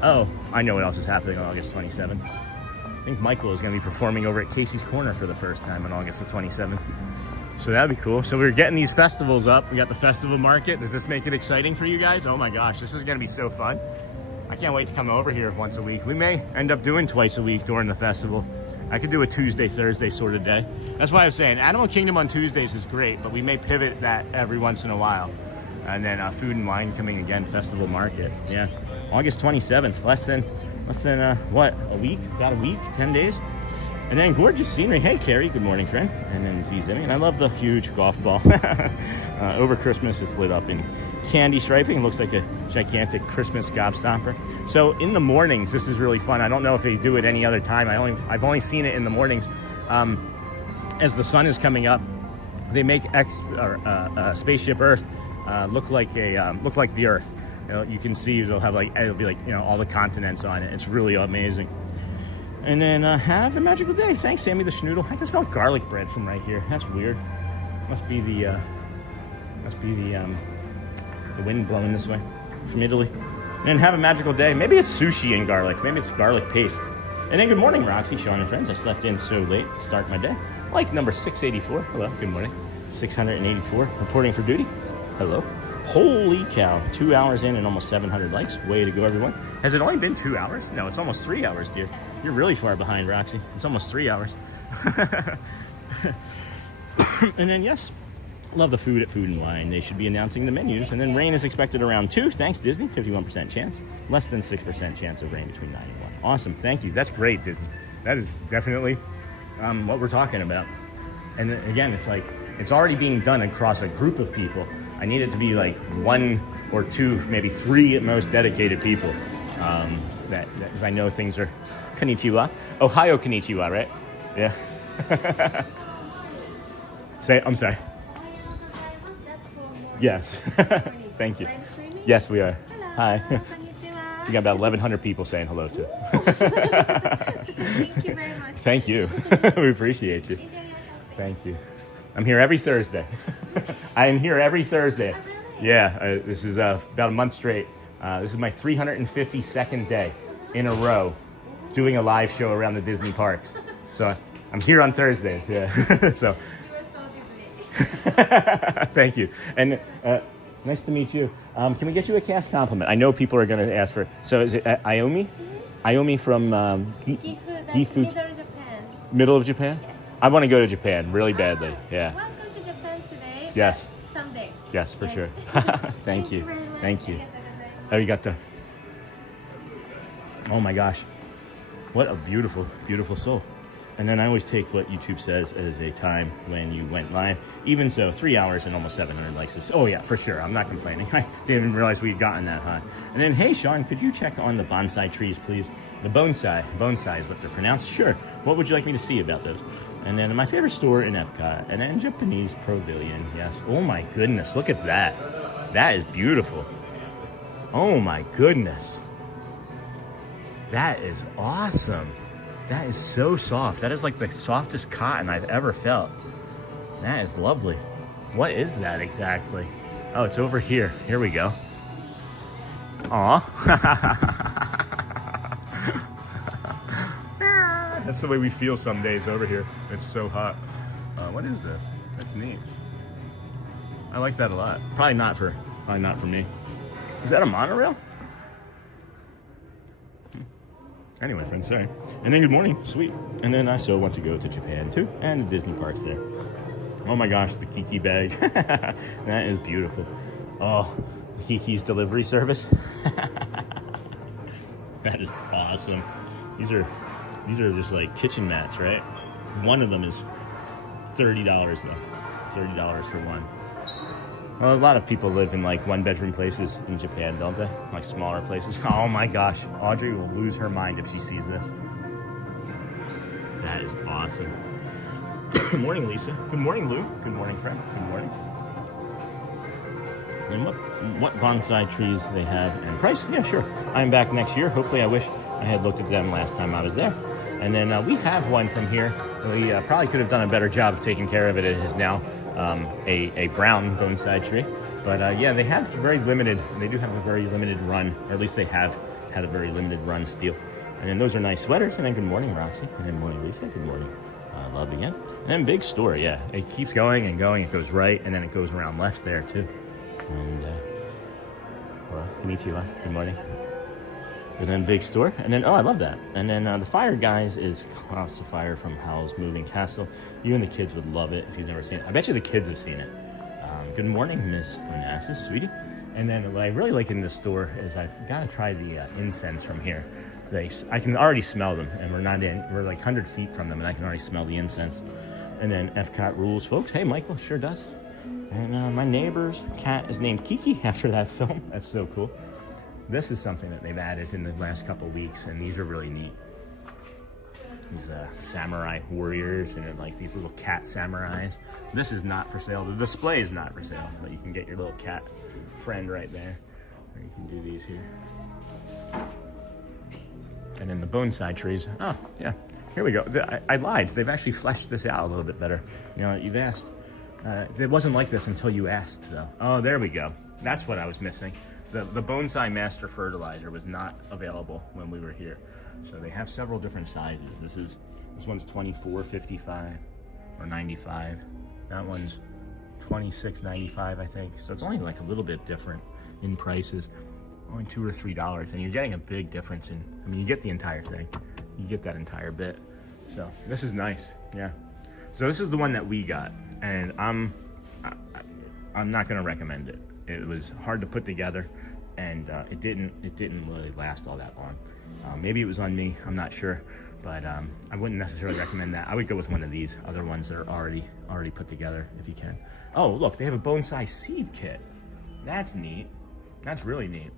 Oh, I know what else is happening on August 27th. I think Michael is going to be performing over at Casey's Corner for the first time on August the 27th. So that'd be cool. So we're getting these festivals up. We got the festival market. Does this make it exciting for you guys? Oh my gosh, this is going to be so fun. I can't wait to come over here once a week. We may end up doing twice a week during the festival. I could do a Tuesday, Thursday sort of day. That's why I was saying Animal Kingdom on Tuesdays is great, but we may pivot that every once in a while. And then food and wine coming again, festival market. Yeah, August 27th, less than what, a week? About a week, 10 days. And then gorgeous scenery. Hey, Carrie, good morning, friend. And then Zimmy, and I love the huge golf ball. Over Christmas, it's lit up in candy striping. It looks like a gigantic Christmas gobstopper. So in the mornings, this is really fun. I don't know if they do it any other time. I've only seen it in the mornings. As the sun is coming up, they make Spaceship Earth look like the Earth. You know, you can see it'll be like all the continents on it. It's really amazing. And then have a magical day. Thanks, Sammy the Schnoodle. I can smell garlic bread from right here. That's weird. Must be the wind blowing this way from Italy. And then have a magical day. Maybe it's sushi and garlic. Maybe it's garlic paste. And then good morning, Roxy, Sean, and friends. I slept in so late to start my day. Like number 684. Hello, good morning. 684, reporting for duty. Hello. Holy cow, 2 hours in and almost 700 likes. Way to go, everyone. Has it only been 2 hours? No, it's almost 3 hours, dear. You're really far behind, Roxy. It's almost 3 hours. And then, yes, love the food at Food and Wine. They should be announcing the menus. And then rain is expected around 2. Thanks, Disney. 51% chance. Less than 6% chance of rain between 9 and 1. Awesome. Thank you. That's great, Disney. That is definitely what we're talking about. And again, it's like, it's already being done across a group of people. I need it to be like 1 or 2, maybe 3 at most dedicated people. That I know things are konnichiwa. Ohio konnichiwa, right? Yeah. I'm sorry. Yes. Thank you. Yes, we are. Hi. We got about 1,100 people saying hello to. Thank you very much. Thank you. We appreciate you. Thank you. I'm here every Thursday. I am here every Thursday. Oh, really? Yeah, this is about a month straight. This is my 352nd day in a row doing a live show around the Disney parks. So I'm here on Thursdays. Yeah. So. We're so Disney. Thank you. And nice to meet you. Can we get you a cast compliment? I know people are going to ask for. So is it Aomi? Mm-hmm. Aomi from Gifu, that's middle of Japan. Middle of Japan? I want to go to Japan really badly. Yeah. Welcome to Japan today. Yes. Someday. Yes, for sure. Thank you. Very much. Thank you. Arigato. Oh my gosh. What a beautiful, beautiful soul. And then I always take what YouTube says as a time when you went live. Even so, 3 hours and almost 700 likes. Oh yeah, for sure. I'm not complaining. I didn't even realize we'd gotten that high. And then, hey Sean, could you check on the bonsai trees, please? The bonsai is what they're pronounced. Sure. What would you like me to see about those? And then my favorite store in EPCOT. And then Japanese Pavilion. Yes. Oh my goodness. Look at that. That is beautiful. Oh my goodness. That is awesome. That is so soft. That is like the softest cotton I've ever felt. That is lovely. What is that exactly? Oh, it's over here. Here we go. Aw. That's the way we feel some days over here. It's so hot. What is this? That's neat. I like that a lot. Probably not for me. Is that a monorail? Anyway, friends, sorry. And then good morning, sweet. And then I so want to go to Japan too, and the Disney parks there. Oh my gosh, the Kiki bag. That is beautiful. Oh, Kiki's delivery service. That is awesome. These are just like kitchen mats, right? One of them is $30 though. $30 for one. Well, a lot of people live in like 1-bedroom places in Japan, don't they? Like smaller places. Oh my gosh, Audrey will lose her mind if she sees this. That is awesome. Good morning, Lisa. Good morning, Lou. Good morning, friend. Good morning. And what bonsai trees they have and price? Yeah, sure. I'm back next year. Hopefully, I wish I had looked at them last time I was there. And then we have one from here. We probably could have done a better job of taking care of it. It is now a brown bonsai tree. But yeah, they have very limited, they do have a very limited run, or at least they have had a very limited run still. And then those are nice sweaters. And then good morning, Roxy. And then morning, Lisa. Good morning, Love again. And then big store, yeah. It keeps going and going. It goes right, and then it goes around left there too. And well, konnichiwa. Good morning. And then big store, and then, oh, I love that. And then the Fire Guys is Klaus the Fire from Howl's Moving Castle. You and the kids would love it if you've never seen it. I bet you the kids have seen it. Good morning, Miss Onassis, sweetie. And then what I really like in this store is I've got to try the incense from here. I can already smell them, and we're like 100 feet from them, and I can already smell the incense. And then EPCOT rules, folks. Hey, Michael, sure does. And my neighbor's cat is named Kiki after that film. That's so cool. This is something that they've added in the last couple weeks, and these are really neat. These samurai warriors, and then like these little cat samurais. This is not for sale. The display is not for sale, but you can get your little cat friend right there. Or you can do these here. And then the bonsai trees. Oh, yeah. Here we go. I lied. They've actually fleshed this out a little bit better. You know, you've asked. It wasn't like this until you asked, though. Oh, there we go. That's what I was missing. The Bonsai Master Fertilizer was not available when we were here. So they have several different sizes. This one's 24, 55, or 95. That one's $26.95, I think. So it's only like a little bit different in prices, only $2 or $3, and you're getting a big difference in. I mean, you get the entire thing. You get that entire bit. So this is nice, yeah. So this is the one that we got, and I'm not gonna recommend it. It was hard to put together, and it didn't really last all that long. Maybe it was on me, I'm not sure, but I wouldn't necessarily recommend that. I would go with one of these other ones that are already put together if you can. Oh, look, they have a bone-sized seed kit. That's neat. That's really neat.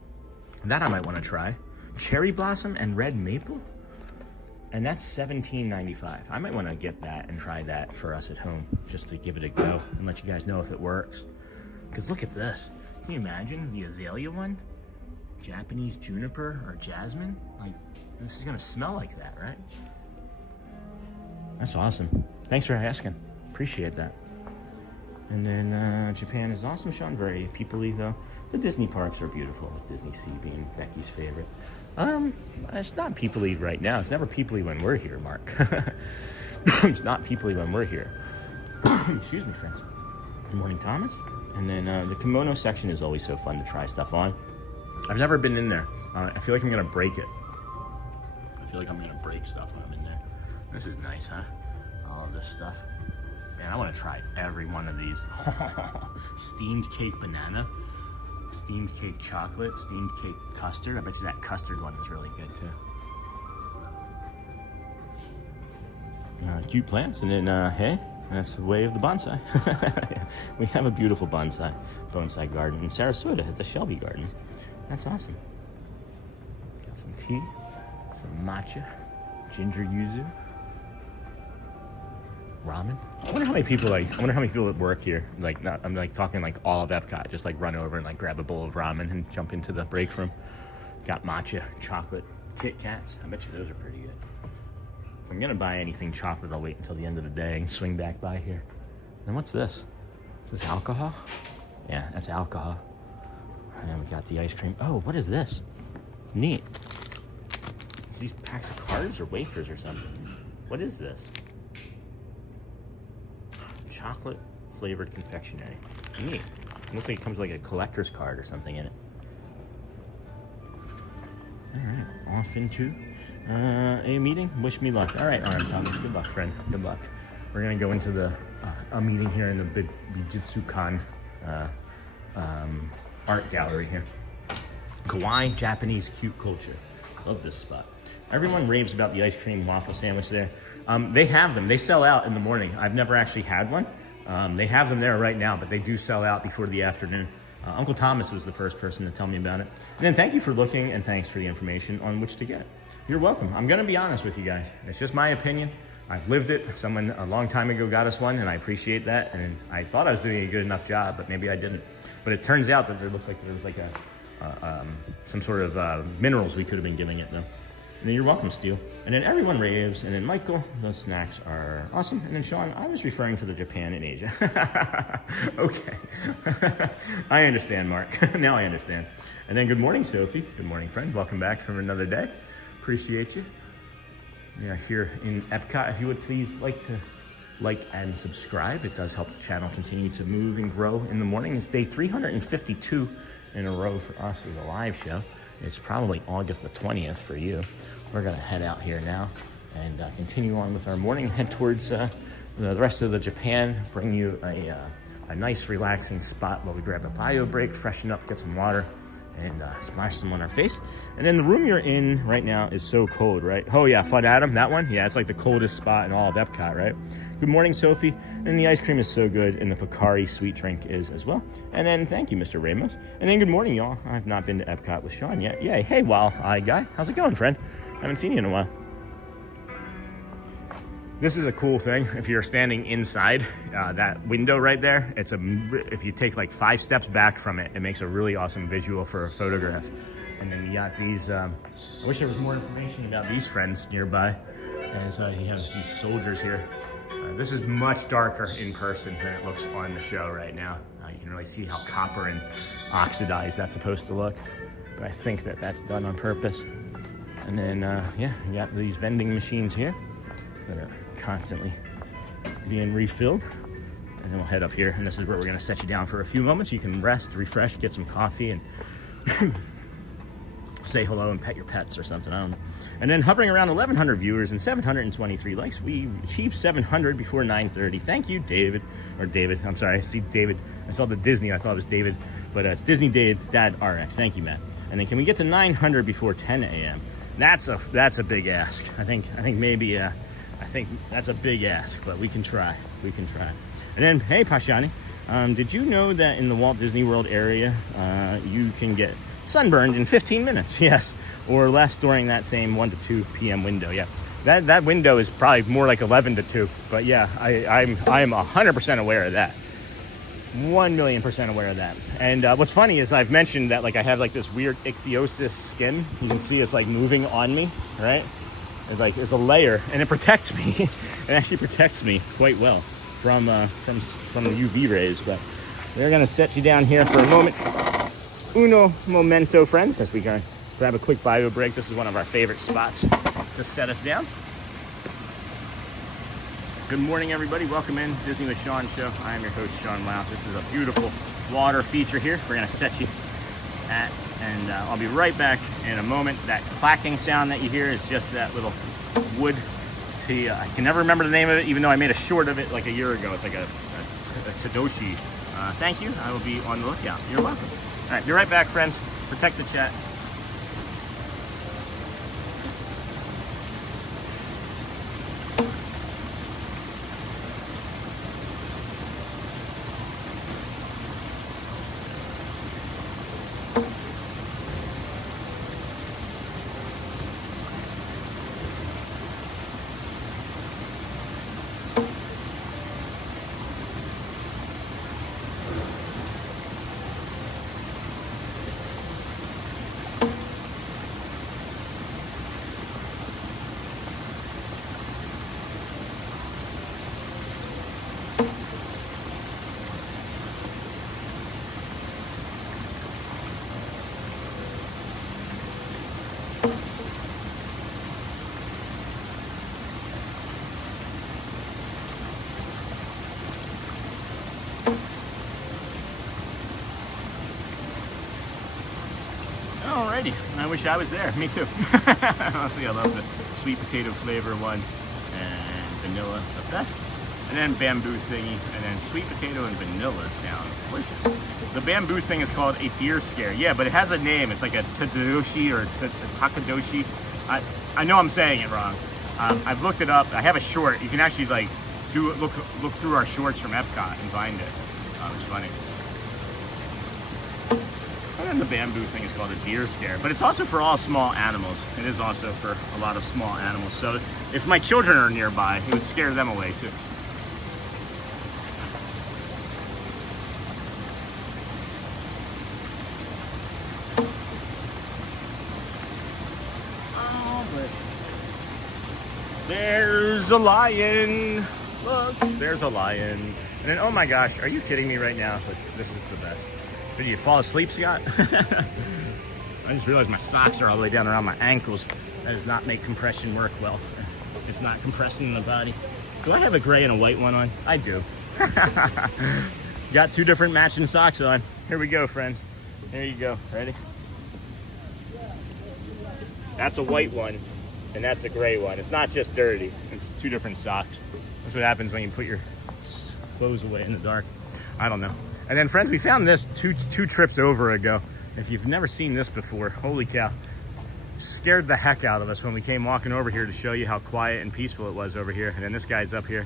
That I might want to try. Cherry blossom and red maple, and that's $17.95. I might want to get that and try that for us at home, just to give it a go and let you guys know if it works. Because look at this. Can you imagine the azalea one? Japanese juniper or jasmine? Like, this is gonna smell like that, right? That's awesome. Thanks for asking. Appreciate that. And then Japan is awesome, Sean. Very people-y though. The Disney parks are beautiful, with Disney Sea being Becky's favorite. It's not people-y right now. It's never people-y when we're here, Mark. It's not people-y when we're here. Excuse me, friends. Good morning, Thomas. And then the kimono section is always so fun to try stuff on. I've never been in there. I feel like I'm gonna break it. I feel like I'm gonna break stuff when I'm in there. This is nice, huh? All of this stuff. Man, I want to try every one of these. Steamed cake banana, steamed cake chocolate, steamed cake custard. I bet you that custard one is really good too. Cute plants, and then hey, that's the way of the bonsai. We have a beautiful bonsai garden in Sarasota at the Shelby Gardens. That's awesome. Got some tea, some matcha, ginger yuzu, ramen. I wonder how many people that work here, like, not, I'm like talking like all of Epcot, just like run over and like grab a bowl of ramen and jump into the break room. Got matcha, chocolate, Kit Kats. I bet you those are pretty good. If I'm gonna buy anything chocolate, I'll wait until the end of the day and swing back by here. And what's this? Is this alcohol? Yeah, that's alcohol. And we got the ice cream. Oh, what is this? Neat. Is these packs of cards or wafers or something? What is this? Chocolate flavored confectionery. Neat. It looks like it comes with like a collector's card or something in it. All right, off into a meeting. Wish me luck. All right, Arm Thomas. Good luck, friend. Good luck. We're gonna go into the a meeting here in the big Bijutsukan art gallery here. Kawaii Japanese cute culture. Love this spot. Everyone raves about the ice cream waffle sandwich there. They have them. They sell out in the morning. I've never actually had one. They have them there right now, but they do sell out before the afternoon. Uncle Thomas was the first person to tell me about it. And then thank you for looking, and thanks for the information on which to get. You're welcome. I'm gonna be honest with you guys. It's just my opinion. I've lived it. Someone a long time ago got us one, and I appreciate that. And I thought I was doing a good enough job, but maybe I didn't. But it turns out that there looks like there was like some sort of minerals we could have been giving it though. And then you're welcome, Steele. And then everyone raves. And then Michael, those snacks are awesome. And then Sean, I was referring to the Japan in Asia. Okay. I understand, Mark. Now I understand. And then good morning, Sophie. Good morning, friend. Welcome back from another day. Appreciate you. We are here in Epcot. If you would please like and subscribe. It does help the channel continue to move and grow in the morning. It's day 352 in a row for us as a live show. It's probably August the 20th for you. We're gonna head out here now and continue on with our morning, head towards the rest of the Japan, bring you a nice relaxing spot while we grab a bio break, freshen up, get some water, and splash some on our face. And then the room you're in right now is so cold, right? Oh yeah, Fud Adam, that one? Yeah, it's like the coldest spot in all of Epcot, right? Good morning, Sophie. And the ice cream is so good, and the Picari sweet drink is as well. And then thank you, Mr. Ramos. And then good morning, y'all. I've not been to Epcot with Sean yet. Yay. Hey, Wild-Eyed Guy. How's it going, friend? Haven't seen you in a while. This is a cool thing. If you're standing inside that window right there, if you take like 5 steps back from it, it makes a really awesome visual for a photograph. And then you got these, I wish there was more information about these friends nearby. As you have these soldiers here. This is much darker in person than it looks on the show right now. You can really see how copper and oxidized that's supposed to look. But I think that that's done on purpose. And then, yeah, you got these vending machines here that are constantly being refilled. and then we'll head up here. And this is where we're gonna set you down for a few moments. You can rest, refresh, get some coffee, and say hello and pet your pets or something, I don't know. And then hovering around 1,100 viewers and 723 likes. We achieved 700 before 9:30. Thank you, David. Or David, I'm sorry, I see David. I saw the Disney, I thought it was David, but it's Disney Dad RX. Thank you, Matt. And then can we get to 900 before 10 a.m.? That's a big ask. I think maybe, I think that's a big ask, but we can try. We can try. And then, hey, Pashani, did you know that in the Walt Disney World area, you can get sunburned in 15 minutes? Yes, or less during that same 1 to 2 p.m. window. Yeah, that window is probably more like 11 to 2. But yeah, I'm 100% aware of that. 1,000,000% aware of that. And what's funny is I've mentioned that, like, I have like this weird ichthyosis skin. You can see it's like moving on me, right? It's like there's a layer, and it protects me. It actually protects me quite well from the UV rays. But they're gonna set you down here for a moment. Uno momento, friends, as we go grab a quick bio break. This is one of our favorite spots to set us down. Good morning, everybody. Welcome in Disney with Sean show. I am your host, Sean Wow. This is a beautiful water feature here. We're gonna set you at, and I'll be right back in a moment. That clacking sound that you hear is just that little wood tea. I can never remember the name of it, even though I made a short of it like a year ago. It's like a Tadoshi. Thank you. I will be on the lookout. You're welcome. All right, be right back, friends. Protect the chat. Alrighty, I wish I was there. Me too. Honestly, I love the sweet potato flavor one and vanilla the best. And then bamboo thingy, and then sweet potato and vanilla sounds delicious. The bamboo thing is called a deer scare. Yeah, but it has a name. It's like a Tadadoshi or Takadoshi. I know I'm saying it wrong. I've looked it up. I have a short. You can actually like look through our shorts from EPCOT and find it. It's funny. And then the bamboo thing is called a deer scare, but it's also for all small animals. It is also for a lot of small animals. So if my children are nearby, it would scare them away too. Oh, but there's a lion. Look, there's a lion. And then, oh my gosh, are you kidding me right now? But this is the best. Did you fall asleep, Scott? I just realized my socks are all the way down around my ankles. That does not make compression work well. It's not compressing the body. Do I have a gray and a white one on? I do. Got two different matching socks on. Here we go, friends. Here you go. Ready? That's a white one, and that's a gray one. It's not just dirty. It's two different socks. That's what happens when you put your clothes away in the dark. I don't know. And then, friends, we found this two trips over ago. If you've never seen this before, holy cow. Scared the heck out of us when we came walking over here to show you how quiet and peaceful it was over here. And then this guy's up here.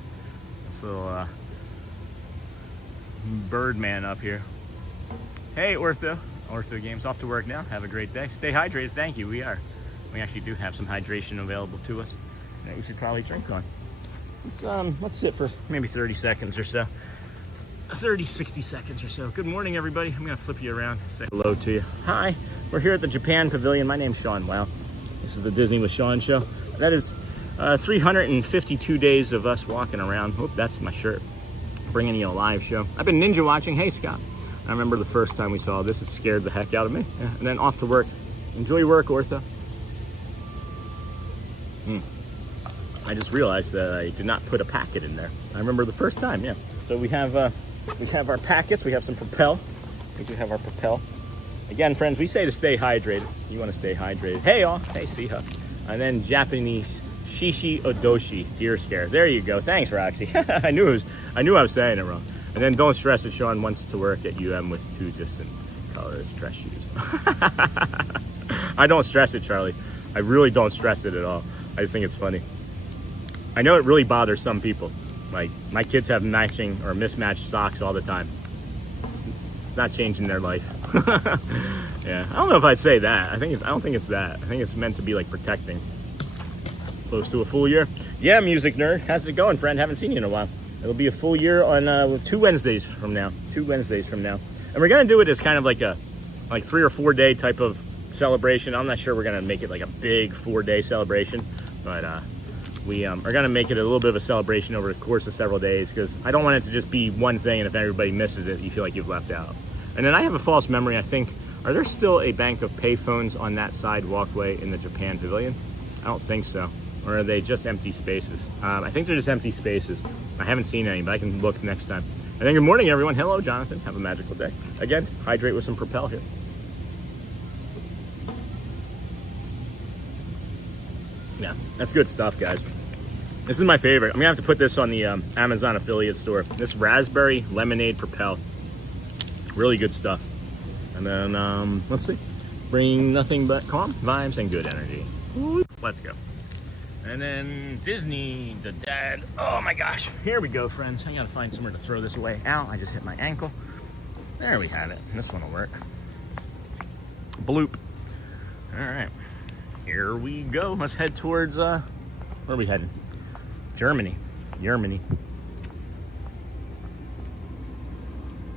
This little bird man up here. Hey, Ortho Games, off to work now. Have a great day. Stay hydrated. Thank you. We are. We actually do have some hydration available to us that we should probably drink on. Let's sit for maybe 30 seconds or so. 60 seconds or so. Good morning, everybody. I'm gonna flip you around, say hello to you. Hi, we're here at the Japan Pavilion. My name's Sean Wow. This is the Disney with Sean show. That is 352 days of us walking around. Oh, that's my shirt. Bringing you a live show. I've been ninja watching. Hey, Scott. I remember the first time we saw this, it scared the heck out of me. Yeah. And then off to work. Enjoy your work, Ortho. I just realized that I did not put a packet in there. I remember the first time, yeah. So we have our packets. We have some Propel. I think we have our Propel. Again, friends, we say to stay hydrated. You want to stay hydrated. Hey, all. Hey, Siha. And then Japanese Shishi Odoshi Deer Scare. There you go. Thanks, Roxy. I knew I was saying it wrong. And then don't stress that Sean wants to work at UM with 2 distant colors dress shoes. I don't stress it, Charlie. I really don't stress it at all. I just think it's funny. I know it really bothers some people. Like, my kids have matching or mismatched socks all the time. It's not changing their life. Yeah, I don't know if I'd say that. I don't think it's that. I think it's meant to be like protecting. Close to a full year. Yeah, music nerd. How's it going, friend? Haven't seen you in a while. It'll be a full year on 2 Wednesdays from now. 2 Wednesdays from now. And we're gonna do it as kind of like a 3 or 4 day type of celebration. I'm not sure we're gonna make it like a big 4-day celebration, but we are gonna make it a little bit of a celebration over the course of several days, because I don't want it to just be one thing, and if everybody misses it, you feel like you've left out. And then I have a false memory, I think. Are there still a bank of payphones on that side walkway in the Japan Pavilion? I don't think so. Or are they just empty spaces? I think they're just empty spaces. I haven't seen any, but I can look next time. And then good morning, everyone. Hello, Jonathan. Have a magical day. Again, hydrate with some Propel here. Yeah, that's good stuff, guys. This is my favorite. I'm gonna have to put this on the Amazon affiliate store. This raspberry lemonade Propel. Really good stuff. And then, let's see. Bring nothing but calm vibes and good energy. Let's go. And then Disney, the dad. Oh my gosh. Here we go, friends. I gotta find somewhere to throw this away. Ow, I just hit my ankle. There we have it. This one will work. Bloop. All right. Here we go. Let's head towards, where are we heading? Germany.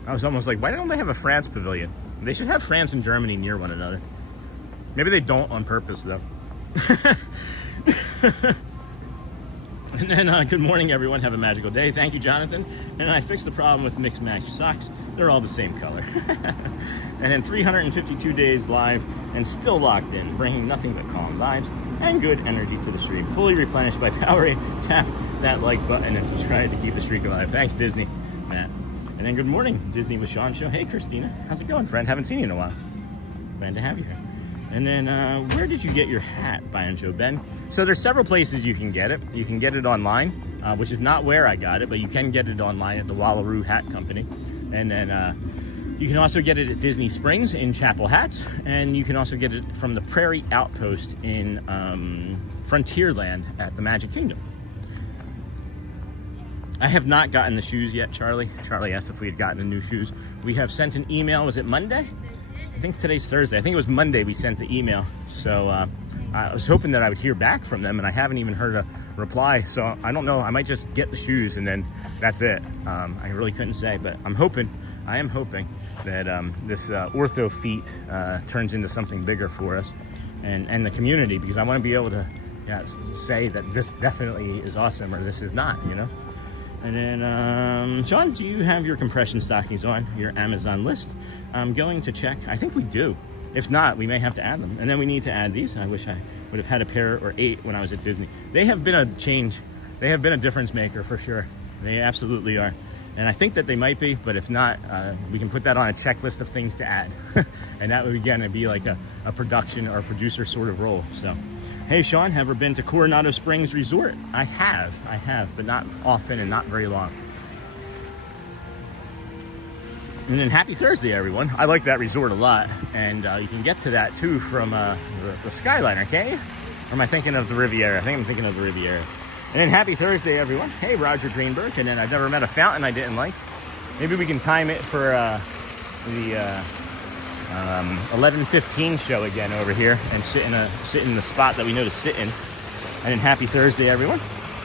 I was almost like, why don't they have a France pavilion? They should have France and Germany near one another. Maybe they don't on purpose, though. And then, good morning, everyone. Have a magical day. Thank you, Jonathan. And I fixed the problem with mixed match socks. They're all the same color. And then 352 days live and still locked in, bringing nothing but calm vibes and good energy to the stream. Fully replenished by Powerade. Tap that like button and subscribe to keep the streak alive. Thanks, Disney. Matt. And then good morning, Disney with Sean show. Hey, Christina. How's it going, friend? Haven't seen you in a while. Glad to have you here. And then, where did you get your hat, Banjo Ben? So there's several places you can get it. You can get it online, which is not where I got it, but you can get it online at the Wallaroo Hat Company. And then you can also get it at Disney Springs in Chapel Hats, and you can also get it from the Prairie Outpost in Frontierland at the Magic Kingdom. I have not gotten the shoes yet, Charlie. Charlie asked if we had gotten the new shoes. We have sent an email. Was it Monday? I think today's Thursday. I think it was Monday we sent the email. So I was hoping that I would hear back from them, and I haven't even heard a reply. So I don't know. I might just get the shoes and then that's it. I really couldn't say, but I am hoping that this Ortho Feet turns into something bigger for us and the community, because I want to be able to say that this definitely is awesome or this is not, you know? And then, Sean, do you have your compression stockings on your Amazon list? I'm going to check. I think we do. If not, we may have to add them. And then we need to add these. I wish I would have had a pair or 8 when I was at Disney. They have been a change. They have been a difference maker for sure. They absolutely are. And I think that they might be, but if not, we can put that on a checklist of things to add. And that would, again, be like a production or a producer sort of role. So. Hey, Sean, have you been to Coronado Springs Resort? I have, but not often and not very long. And then happy Thursday, everyone. I like that resort a lot. And you can get to that, too, from the Skyliner, can't you? Or am I thinking of the Riviera? I think I'm thinking of the Riviera. And then happy Thursday, everyone. Hey, Roger Greenberg. And then I've never met a fountain I didn't like. Maybe we can time it for the 11:15 show again over here and sit in the spot that we know to sit in. And then happy Thursday, everyone.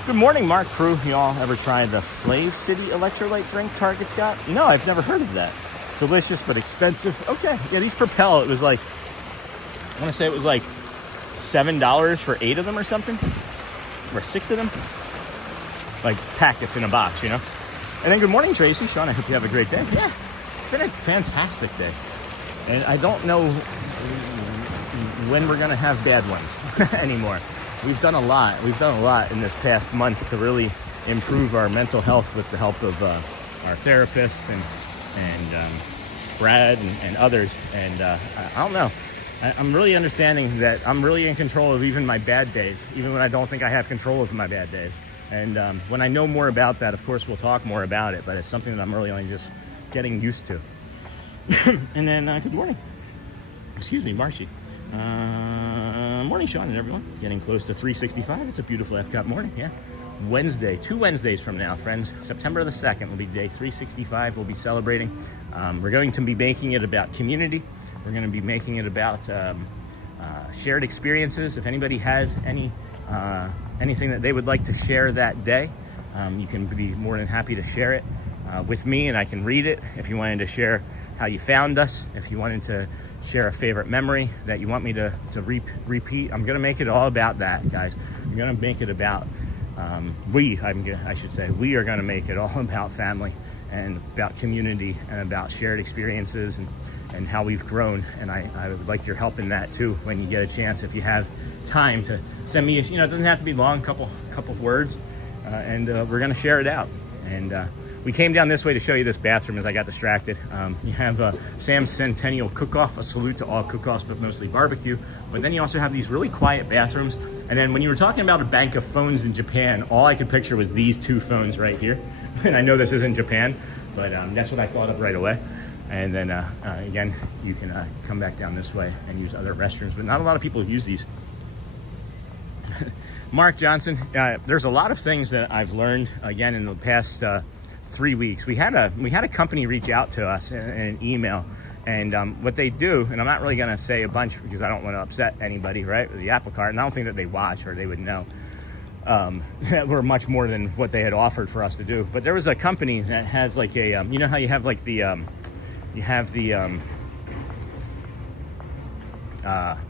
Good morning, Mark Crew. Y'all ever tried the Slave City electrolyte drink Target's got? No, I've never heard of that. Delicious but expensive. Okay, yeah, these Propel, it was like, I want to say it was like $7 for 8 of them or something, or 6 of them, like packets in a box, you know. And then good morning, Tracy. Sean, I hope you have a great day. Yeah, it's been a fantastic day. And I don't know when we're going to have bad ones anymore. We've done a lot. We've done a lot in this past month to really improve our mental health with the help of our therapist and Brad and others. And I don't know. I'm really understanding that I'm really in control of even my bad days, even when I don't think I have control of my bad days. And when I know more about that, of course, we'll talk more about it, but it's something that I'm really only just getting used to. And then, good morning. Excuse me, Marcy. Morning, Sean and everyone. Getting close to 365. It's a beautiful EPCOT morning, yeah. Wednesday, 2 Wednesdays from now, friends. September the 2nd will be day 365. We'll be celebrating. We're going to be making it about community. We're going to be making it about shared experiences. If anybody has anything that they would like to share that day, you can be more than happy to share it with me, and I can read it. If you wanted to share how you found us, if you wanted to share a favorite memory that you want me to repeat, I'm going to make it all about that, guys. I'm going to make it about we are going to make it all about family and about community and about shared experiences and how we've grown. And I would like your help in that too when you get a chance. If you have time to send me, it doesn't have to be long, couple words, and we're going to share it out. And we came down this way to show you this bathroom as I got distracted. You have Sam's Centennial Cook-Off, a salute to all cook-offs, but mostly barbecue. But then you also have these really quiet bathrooms. And then when you were talking about a bank of phones in Japan, all I could picture was these 2 phones right here. And I know this isn't Japan, but that's what I thought of right away. And then again, you can come back down this way and use other restrooms, but not a lot of people use these. Mark Johnson, there's a lot of things that I've learned again in the past 3 weeks. We had a company reach out to us in an email, and what they do, and I'm not really going to say a bunch because I don't want to upset anybody, right? With the apple cart, and I don't think that they watch or they would know that we're much more than what they had offered for us to do. But there was a company that has like a, you know how you have like the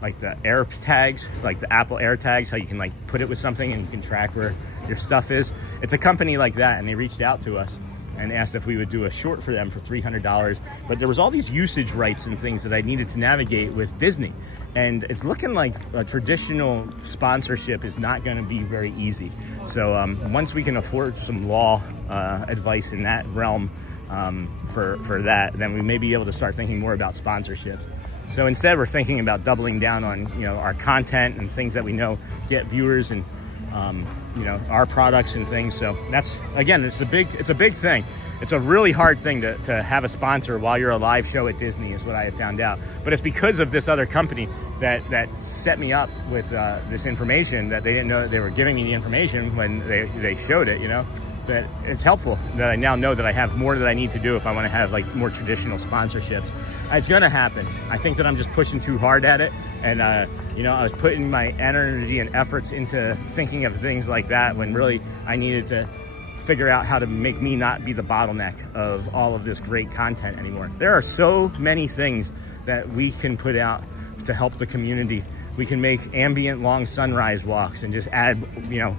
like the air tags, like the Apple air tags, how you can like put it with something and you can track where your stuff is. It's a company like that, and they reached out to us and asked if we would do a short for them for $300. But there was all these usage rights and things that I needed to navigate with Disney. And it's looking like a traditional sponsorship is not going to be very easy. So once we can afford some law advice in that realm for that, then we may be able to start thinking more about sponsorships. So instead, we're thinking about doubling down on our content and things that we know get viewers and our products and things. So that's, again, it's a big thing. It's a really hard thing to have a sponsor while you're a live show at Disney, is what I have found out. But it's because of this other company that set me up with this information, that they didn't know that they were giving me the information when they showed it, that it's helpful that I now know that I have more that I need to do if I want to have like more traditional sponsorships. It's going to happen. I think that I'm just pushing too hard at it. And, I was putting my energy and efforts into thinking of things like that when really I needed to figure out how to make me not be the bottleneck of all of this great content anymore. There are so many things that we can put out to help the community. We can make ambient long sunrise walks and just add,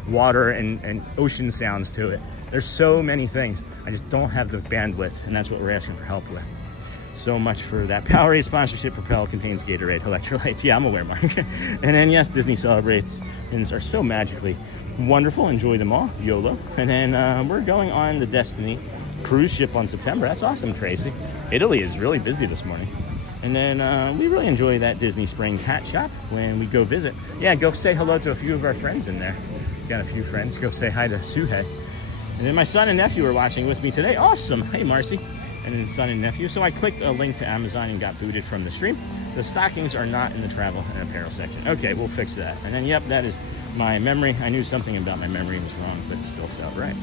water and ocean sounds to it. There's so many things. I just don't have the bandwidth, and that's what we're asking for help with. So much for that. Powerade sponsorship. Propel contains Gatorade electrolytes. Yeah, I'm aware, Mark. And then, yes, Disney celebrations are so magically wonderful. Enjoy them all. YOLO. And then we're going on the Destiny cruise ship on September. That's awesome, Tracy. Italy is really busy this morning. And then we really enjoy that Disney Springs hat shop when we go visit. Yeah, go say hello to a few of our friends in there. Got a few friends. Go say hi to Suhei. And then my son and nephew are watching with me today. Awesome. Hey, Marcy. And then son and nephew. So I clicked a link to Amazon and got booted from the stream. The stockings are not in the travel and apparel section. Okay, we'll fix that. And then, yep, that is my memory. I knew something about my memory was wrong, but it still felt right.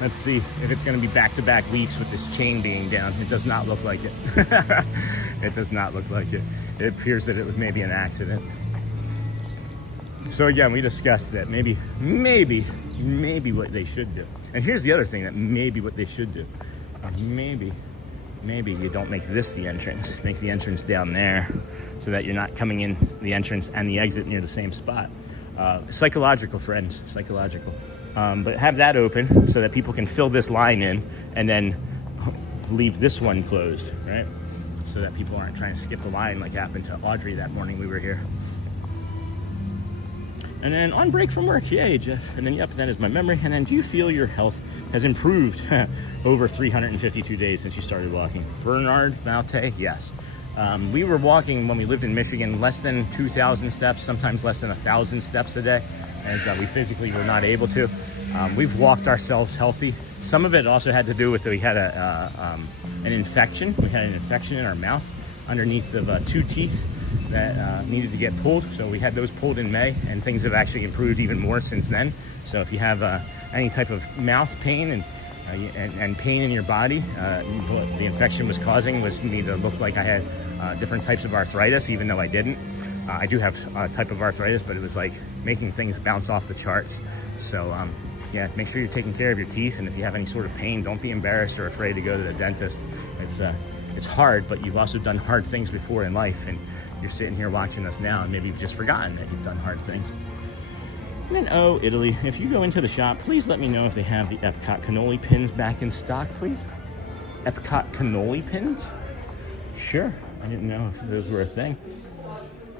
Let's see if it's going to be back-to-back weeks with this chain being down. It does not look like it. It does not look like it. It appears that it was maybe an accident. So again, we discussed that maybe what they should do. And here's the other thing that maybe what they should do. Maybe you don't make this the entrance. Make the entrance down there so that you're not coming in the entrance and the exit near the same spot. Psychological, friends, psychological. But have that open so that people can fill this line in and then leave this one closed, right? So that people aren't trying to skip the line like happened to Audrey that morning we were here. And then on break from work, yay, Jeff. And then, yep, that is my memory. And then, do you feel your health has improved over 352 days since you started walking? Bernard Malte, yes. We were walking when we lived in Michigan less than 2,000 steps, sometimes less than 1,000 steps a day, as we physically were not able to. We've walked ourselves healthy. Some of it also had to do with we had an infection. We had an infection in our mouth underneath of 2 teeth that needed to get pulled. So we had those pulled in May, and things have actually improved even more since then. So if you have any type of mouth pain and pain in your body, what the infection was causing was me to look like I had different types of arthritis, even though I didn't. I do have a type of arthritis, but it was like making things bounce off the charts. So yeah, make sure you're taking care of your teeth, and if you have any sort of pain, don't be embarrassed or afraid to go to the dentist. It's hard, but you've also done hard things before in life, and you're sitting here watching us now, and maybe you've just forgotten that you've done hard things. And then, oh, Italy, if you go into the shop, please let me know if they have the EPCOT cannoli pins back in stock, please. EPCOT cannoli pins? Sure, I didn't know if those were a thing.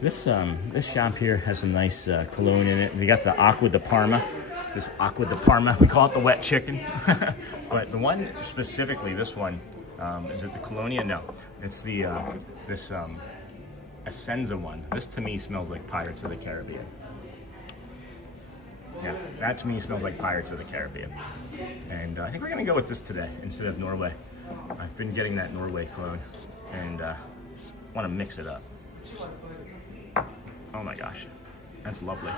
This shop here has some nice cologne in it. We got the Acqua di Parma. This Acqua di Parma, we call it the wet chicken. But the one specifically, this one, is it the Colonia? No, it's the this Essenza one. This to me smells like Pirates of the Caribbean. Yeah, that to me smells like Pirates of the Caribbean. And I think we're gonna go with this today instead of Norway. I've been getting that Norway cologne, and want to mix it up. Oh my gosh, that's lovely.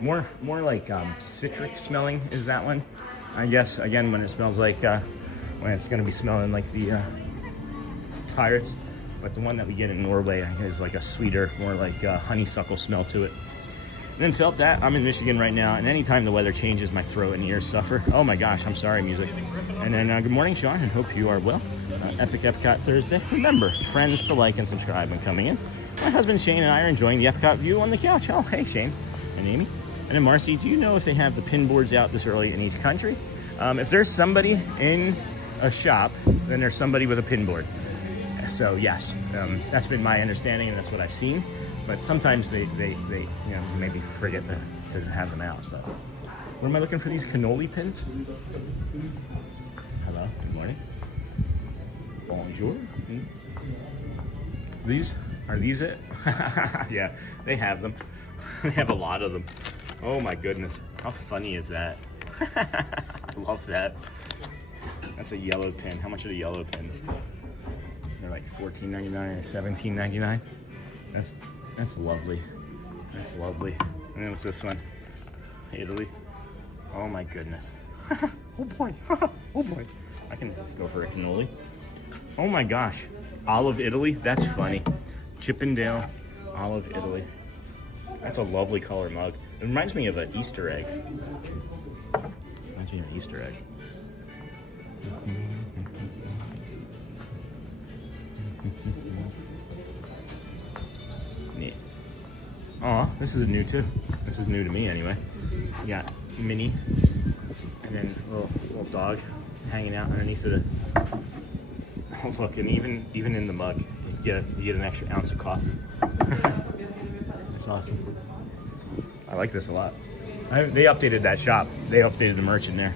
More like citric smelling is that one. I guess again when it smells like when it's gonna be smelling like the Pirates, but the one that we get in Norway is like a sweeter, more like honeysuckle smell to it. And then felt that I'm in Michigan right now, and anytime the weather changes, my throat and ears suffer. Oh my gosh, I'm sorry, music. And then good morning, Sean, and hope you are well. Epic EPCOT Thursday. Remember, friends to like and subscribe when coming in. My husband Shane and I are enjoying the EPCOT view on the couch. Oh, hey Shane and Amy. And then Marcy, do you know if they have the pin boards out this early in each country? If there's somebody in a shop, then there's somebody with a pin board. So yes, that's been my understanding, and that's what I've seen. But sometimes they maybe forget to have them out. So, where am I looking for these cannoli pins? Hello, good morning. Bonjour. Are these it? Yeah, they have them. They have a lot of them. Oh my goodness, how funny is that? I love that. That's a yellow pin. How much are the yellow pins? They're like $14.99 or $17.99. That's lovely. That's lovely. And then what's this one? Italy. Oh my goodness. Oh boy. Oh boy. I can go for a cannoli. Oh my gosh. Olive Italy. That's funny. Chippendale Olive Italy. That's a lovely color mug. It reminds me of an Easter egg. Reminds me of an Easter egg. Neat. Aw, this is new too. This is new to me anyway. You got Minnie, and then a little dog hanging out underneath of the. Oh look, and even in the mug, you get an extra ounce of coffee. That's awesome. I like this a lot. They updated that shop. They updated the merch in there.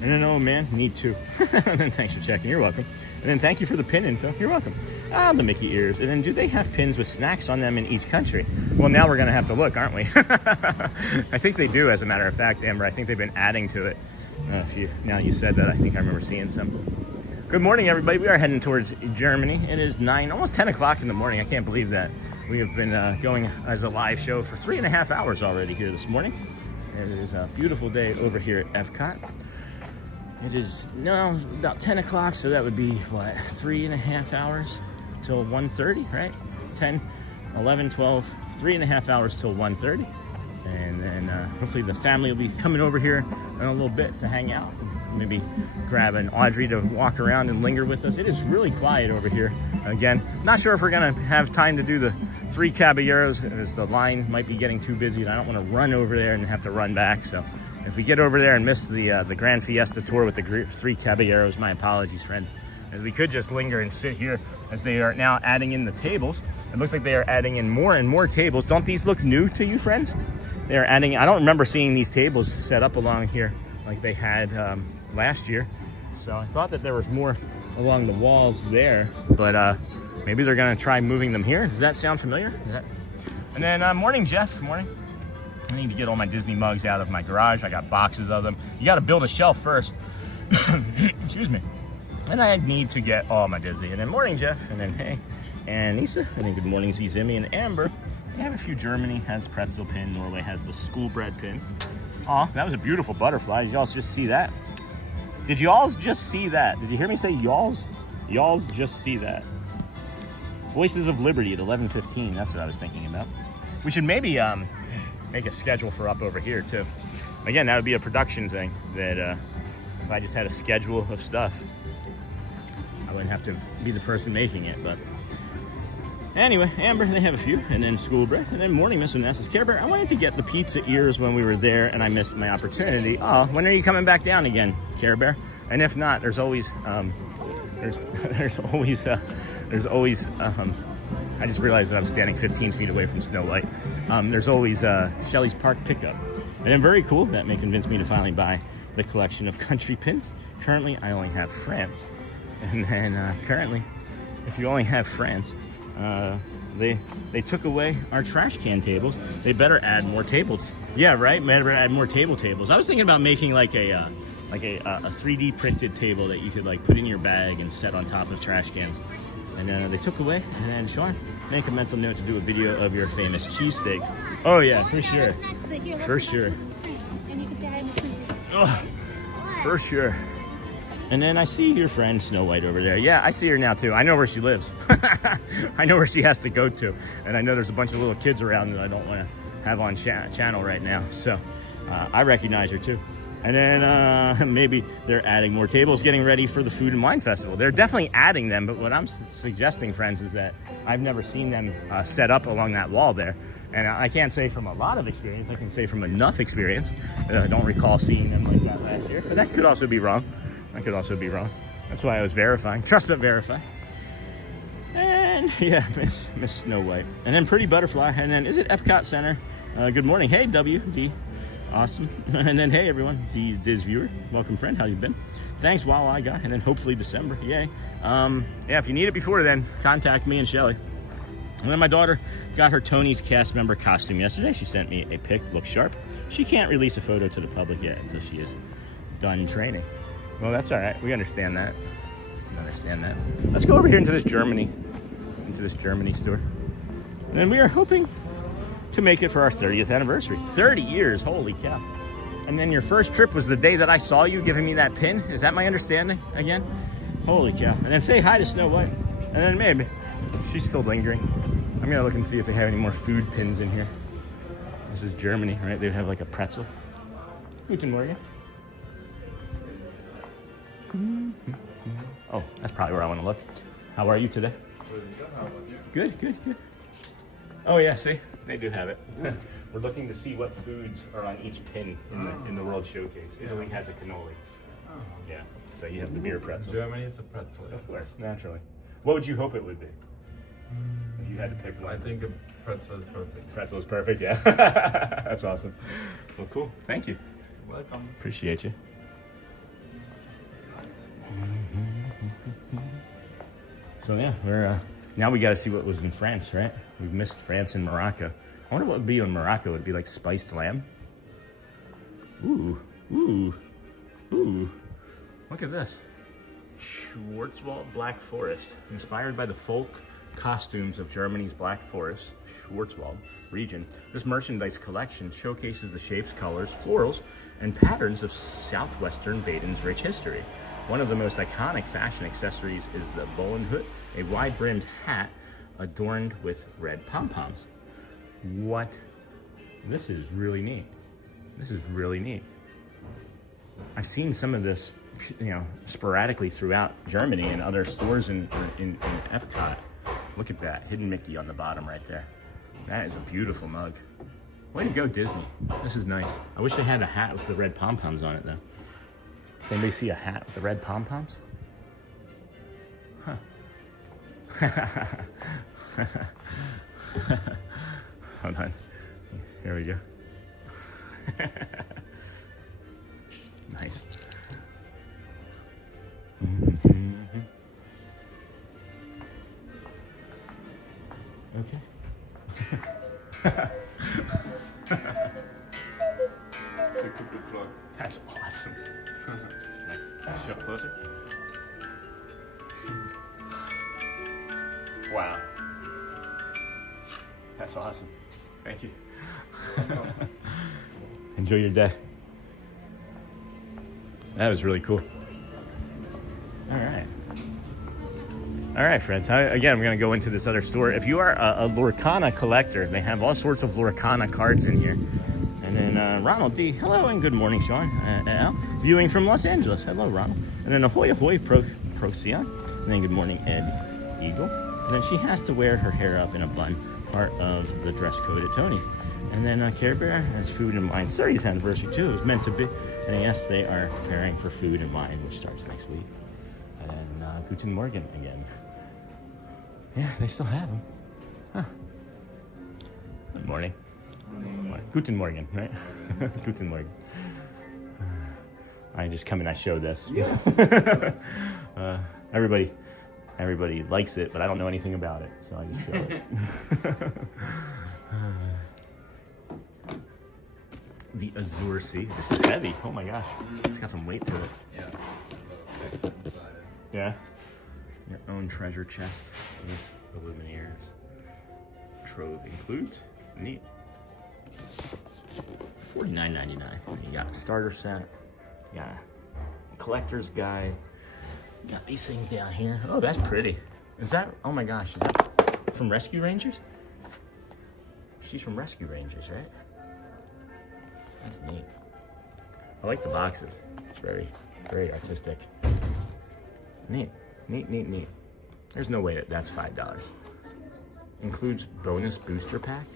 And then, oh man, need to. And then thanks for checking. You're welcome. And then thank you for the pin info. You're welcome. Ah, the Mickey ears. And then do they have pins with snacks on them in each country? Well, now we're going to have to look, aren't we? I think they do, as a matter of fact, Amber. I think they've been adding to it. Now you said that, I think I remember seeing some. Good morning, everybody. We are heading towards Germany. It is almost 10 o'clock in the morning. I can't believe that. We have been going as a live show for 3.5 hours already here this morning. It is a beautiful day over here at EPCOT. It is about 10 o'clock, so that would be, what, 3.5 hours till 1:30, right? 10, 11, 12, 3.5 hours till 1:30. And then hopefully the family will be coming over here in a little bit to hang out. Maybe grab an Audrey to walk around and linger with us. It is really quiet over here. Again, not sure if we're gonna have time to do the 3 caballeros, as the line might be getting too busy, and I don't want to run over there and have to run back. So if we get over there and miss the Gran Fiesta Tour with the 3 caballeros, my apologies, friends. as we could just linger and sit here as they are now adding in the tables. It looks like they are adding in more and more tables. Don't these look new to you, friends? They are adding, I don't remember seeing these tables set up along here like they had last year. So I thought that there was more along the walls there, but maybe they're gonna try moving them here. Does that sound familiar? And then morning, Jeff, morning. I need to get all my Disney mugs out of my garage. I got boxes of them. You gotta build a shelf first. Excuse me. And I need to get all my Disney. And then morning, Jeff, and then hey, and Nisa, and then good morning, Zimmy and Amber. We have a few. Germany has pretzel pin, Norway has the school bread pin. Oh, that was a beautiful butterfly. Did y'all just see that? Did y'all just see that? Did you hear me say y'all's? Y'all's just see that. Voices of Liberty at 11:15. That's what I was thinking about. We should maybe make a schedule for up over here too. Again, that would be a production thing. That if I just had a schedule of stuff, I wouldn't have to be the person making it. But anyway, Amber, they have a few, and then school bread, and then morning, Miss Vanessa's Care Bear. I wanted to get the pizza ears when we were there, and I missed my opportunity. Oh, when are you coming back down again, Care Bear? And if not, there's always I just realized that I'm standing 15 feet away from Snow White. There's always Shelley's Park pickup. And then very cool, that may convince me to finally buy the collection of country pins. Currently, I only have France. And then currently, if you only have France, they took away our trash can tables. They better add more tables. Yeah, right, better add more tables. I was thinking about making like a 3D printed table that you could like put in your bag and set on top of trash cans. And then they took away, and then Sean, make a mental note to do a video of your famous cheesesteak. Oh yeah, for sure. For sure. Oh, for sure. And then I see your friend Snow White over there. Yeah, I see her now too. I know where she lives. I know where she has to go to. And I know there's a bunch of little kids around that I don't want to have on channel right now. So I recognize her too. And then maybe they're adding more tables, getting ready for the Food and Wine Festival. They're definitely adding them, but what I'm suggesting, friends, is that I've never seen them set up along that wall there. And I can't say from a lot of experience, I can say from enough experience that I don't recall seeing them like that last year. But that could also be wrong. That could also be wrong. That's why I was verifying. Trust but verify. And yeah, Miss Snow White. And then Pretty Butterfly. And then is it EPCOT Center? Good morning. Hey, WD. Awesome. And then hey everyone, Diz viewer, welcome friend, how you been? Thanks Walleye guy, and then hopefully December, yay. Yeah, if you need it before then, contact me and Shelly. And then my daughter got her Tony's cast member costume yesterday. She sent me a pic, looks sharp. She can't release a photo to the public yet until she is done training. Well, that's all right, we understand that. Let's go over here into this Germany store. And then we are hoping to make it for our 30th anniversary. 30 years, holy cow. And then your first trip was the day that I saw you giving me that pin. Is that my understanding again? Holy cow. And then say hi to Snow White. And then maybe, she's still lingering. I'm gonna look and see if they have any more food pins in here. This is Germany, right? They have like a pretzel. Guten Morgen. Oh, that's probably where I wanna look. How are you today? Good. Oh yeah, see? They do have it. We're looking to see what foods are on each pin in the World Showcase. Italy has a cannoli. Oh. Yeah, so you have the beer pretzel. Germany, it's a pretzel. Of course, naturally. What would you hope it would be? If you had to pick one. I think a pretzel is perfect. Pretzel is perfect, yeah. That's awesome. Well, cool. Thank you. Welcome. Appreciate you. So yeah, we're now we got to see what was in France, right? We've missed France and Morocco. I wonder what would be in Morocco. Would it be like spiced lamb? Ooh. Look at this. Schwarzwald Black Forest, inspired by the folk costumes of Germany's Black Forest, Schwarzwald region. This merchandise collection showcases the shapes, colors, florals, and patterns of southwestern Baden's rich history. One of the most iconic fashion accessories is the Bullenhut, a wide-brimmed hat adorned with red pom-poms. What? This is really neat. I've seen some of this, sporadically throughout Germany and other stores in EPCOT. Look at that, hidden Mickey on the bottom right there. That is a beautiful mug. Way to go, Disney. This is nice. I wish they had a hat with the red pom-poms on it, though. Does anybody see a hat with the red pom-poms? Hold on. Here we go. Nice. Okay. That's awesome. Can I show up closer? Wow. That's awesome. Thank you. Enjoy your day. That was really cool. All right. All right, friends. Again, we're going to go into this other store. If you are a Lorcana collector, they have all sorts of Lorcana cards in here. And then Ronald D. Hello and good morning, Sean. Al, viewing from Los Angeles. Hello, Ronald. And then Ahoy Ahoy Procyon. And then good morning, Ed Eagle. And then she has to wear her hair up in a bun, part of the dress code at Tony's. And then Care Bear has Food and Wine 30th anniversary too. It was meant to be. And yes, they are preparing for Food and Wine, which starts next week. And then Guten Morgen again. Yeah, they still have them. Huh. Good morning. Guten Morgen, right? Guten Morgen. I just come and I show this. Yeah. Everybody likes it, but I don't know anything about it, so I just show it. The Azure Sea. This is heavy. Oh my gosh. It's got some weight to it. Yeah. Yeah. Your own treasure chest with Illumineers. Trove includes. Neat. $49.99. You got a starter set. You got a collector's guide. You got these things down here. Oh, that's pretty. Is that? Oh my gosh. Is that from Rescue Rangers? She's from Rescue Rangers, right? That's neat. I like the boxes. It's very, very artistic. Neat. Neat, neat, neat. There's no way that's $5. Includes bonus booster pack.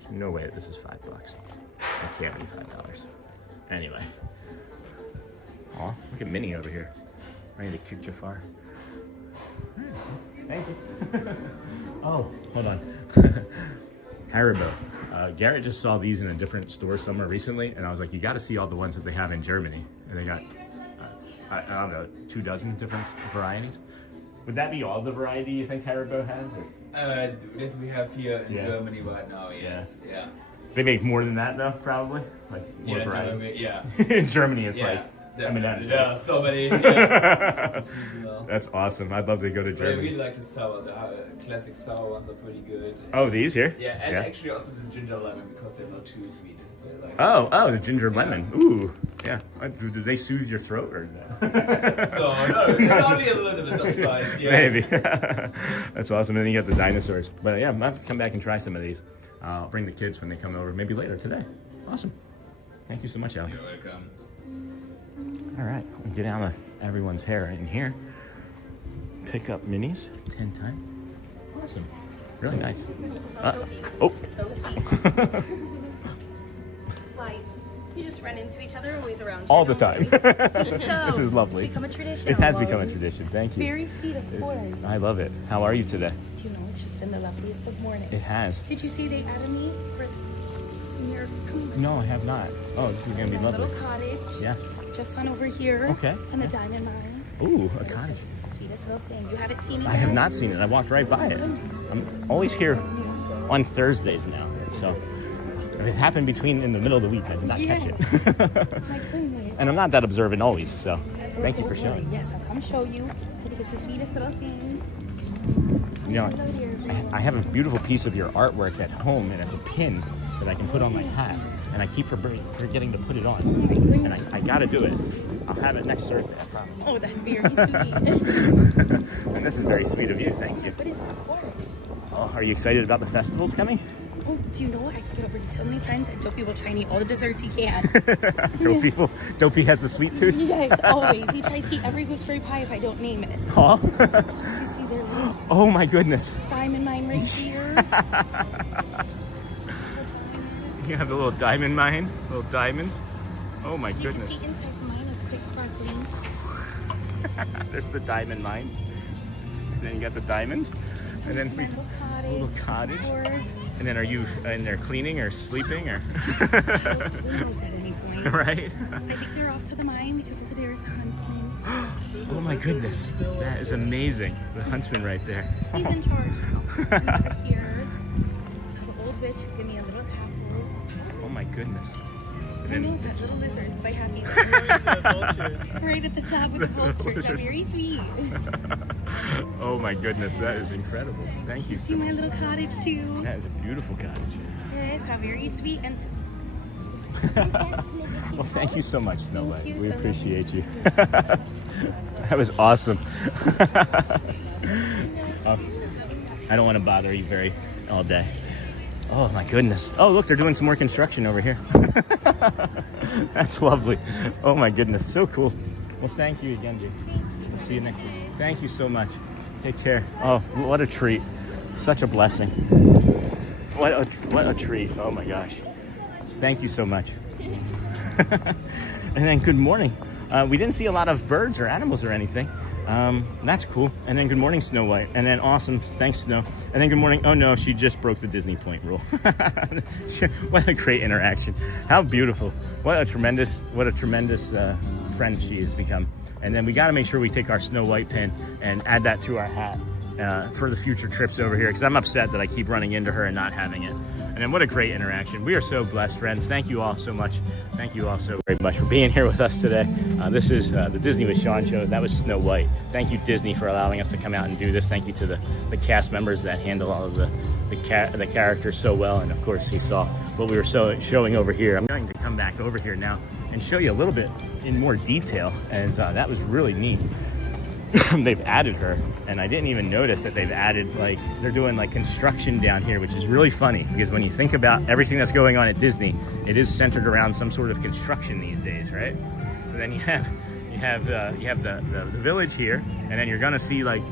There's no way this is $5. That can't be $5. Anyway. Aw, look at Minnie over here. Ready to kick Jafar. Thank you. Oh, hold on. Haribo. Garrett just saw these in a different store somewhere recently, and I was like, you got to see all the ones that they have in Germany. And they got, I don't know, 24 different varieties. Would that be all the variety you think Haribo has? Or? That we have here in Germany right now, yes. Yeah. They make more than that, though, probably? Like, more variety? Yeah. In Germany, it's like, definitely. I mean, there are so many. Yeah. It's seasonal. That's awesome. I'd love to go to Germany. I really like the sour. The classic sour ones are pretty good. Oh, these here? Yeah, and actually also the ginger lemon because they're not too sweet. Like oh, the ginger lemon. Ooh, yeah. Do they soothe your throat or no? No, only a little bit of spice. Yeah. Maybe. That's awesome. And then you got the dinosaurs. But yeah, I'm about to come back and try some of these. I'll bring the kids when they come over. Maybe later today. Awesome. Thank you so much, Alex. You're welcome. All right, we'll get out of everyone's hair in here. Pick up minis 10 times. Awesome. Really nice. Oh. So sweet. Like, you just run into each other always around. All the time. This is lovely. It's become a tradition. It has become a tradition. Thank you. Very sweet, of course. I love it. How are you today? Do you know, it's just been the loveliest of mornings. It has. Did you see they added me for your coming? No, I have not. Oh, this is going to be lovely. Little cottage. Yes. Just on over here. Okay. And the diamond mine. Ooh, a cottage. It's the sweetest little thing. You haven't seen it I yet? have not seen it. I walked right by it. I'm always here on Thursdays now. So if it happened in the middle of the week, I did not catch it. My goodness. And I'm not that observant always, so thank you for showing. Yes, I'll come show you. I think it's the sweetest little thing. You know, I have a beautiful piece of your artwork at home, and it's a pin that I can put on my hat. And I keep forgetting to put it on. And I gotta do it. I'll have it next Thursday, I promise. Oh, that's very sweet. And this is very sweet of you, thank you. But it's of course. Oh, are you excited about the festivals coming? Oh, do you know what? I can get over to so many friends, and Dopey will try and eat all the desserts he can. Dopey has the sweet tooth? Yes, always. He tries to eat every gooseberry pie if I don't name it. Huh? You see their little Oh my goodness. diamond mine right here. You have the little diamond mine, little diamonds. Oh my goodness. You can see inside the mine, it's quick sparkling. There's the diamond mine. then you got the diamonds, and then a little cottage. And then are you in there cleaning or sleeping or? Who knows at any point. Right? I think they're off to the mine because over there is the huntsman. Oh my goodness, that is amazing. The huntsman right there. He's in charge now. And over here, the old witch gave me a little apple. Oh my goodness. I know that little lizard is quite happy. Right at the top with the vultures. They're very sweet. Oh my goodness, that is incredible. Thank you. See my little cottage too. That is a beautiful cottage. Yes, how very sweet and. Well, thank you so much, Snow White. We so appreciate you. That was awesome. I don't want to bother you all day. Oh my goodness. Oh, look, they're doing some more construction over here. That's lovely. Oh my goodness, so cool. Well, thank you again, Jake. We'll see you next week. Thank you so much. Take care. Oh, what a treat. Such a blessing. What a treat. Oh my gosh. Thank you so much. And then good morning. We didn't see a lot of birds or animals or anything. That's cool. And then good morning, Snow White. And then awesome. Thanks, Snow. And then good morning. Oh no, she just broke the Disney Point rule. What a great interaction. How beautiful. What a tremendous friend she has become. And then we got to make sure we take our Snow White pin and add that to our hat for the future trips over here, because I'm upset that I keep running into her and not having it. And then what a great interaction. We are so blessed, friends. Thank you all so much. Thank you all so very much for being here with us today. This is the Disney with Sean show. That was Snow White. Thank you, Disney, for allowing us to come out and do this. Thank you to the cast members that handle all of the characters so well. And of course, you saw what we were showing over here. I'm going to come back over here now and show you a little bit in more detail, as that was really neat. They've added her, and I didn't even notice that they've added, like, they're doing like construction down here, which is really funny, because when you think about everything that's going on at Disney, it is centered around some sort of construction these days, right? So then you have the village here, and then you're gonna see like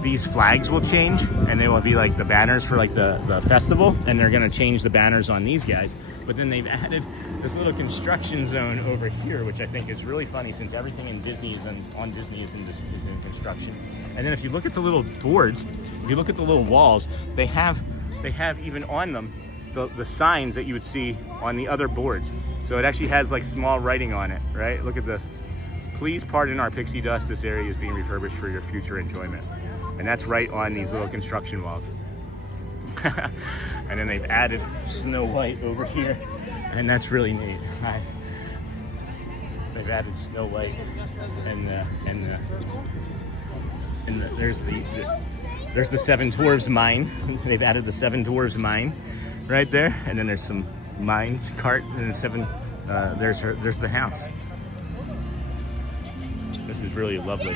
these flags will change, and they will be like the banners for like the festival, and they're gonna change the banners on these guys. But then they've added this little construction zone over here, which I think is really funny, since everything in Disney is in construction. And then if you look at the little boards, if you look at the little walls, they have even on them the signs that you would see on the other boards. So it actually has like small writing on it, right? Look at this. Please pardon our pixie dust. This area is being refurbished for your future enjoyment. And that's right on these little construction walls. And then they've added Snow White over here, and that's really neat. They've added Snow White, and there's the Seven Dwarves mine. They've added the Seven Dwarves mine right there, and then there's some mines cart, and there's the house. This is really lovely.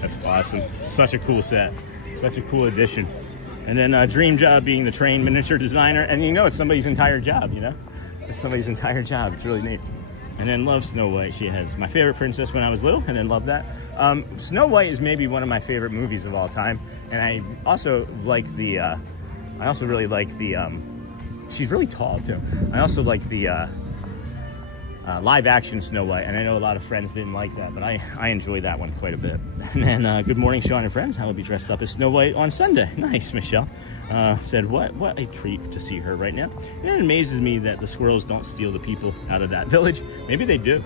That's awesome. Such a cool set. Such a cool addition. And then dream job being the train miniature designer. And you know, it's somebody's entire job, you know? It's somebody's entire job. It's really neat. And then love Snow White. She has my favorite princess when I was little, and then love that. Snow White is maybe one of my favorite movies of all time. And I also like really like the, she's really tall too. I also like the, live action Snow White, and I know a lot of friends didn't like that, but I enjoy that one quite a bit. And then good morning, Sean and friends. I will be dressed up as Snow White on Sunday. Nice, Michelle. Said what a treat to see her right now. And it amazes me that the squirrels don't steal the people out of that village. Maybe they do.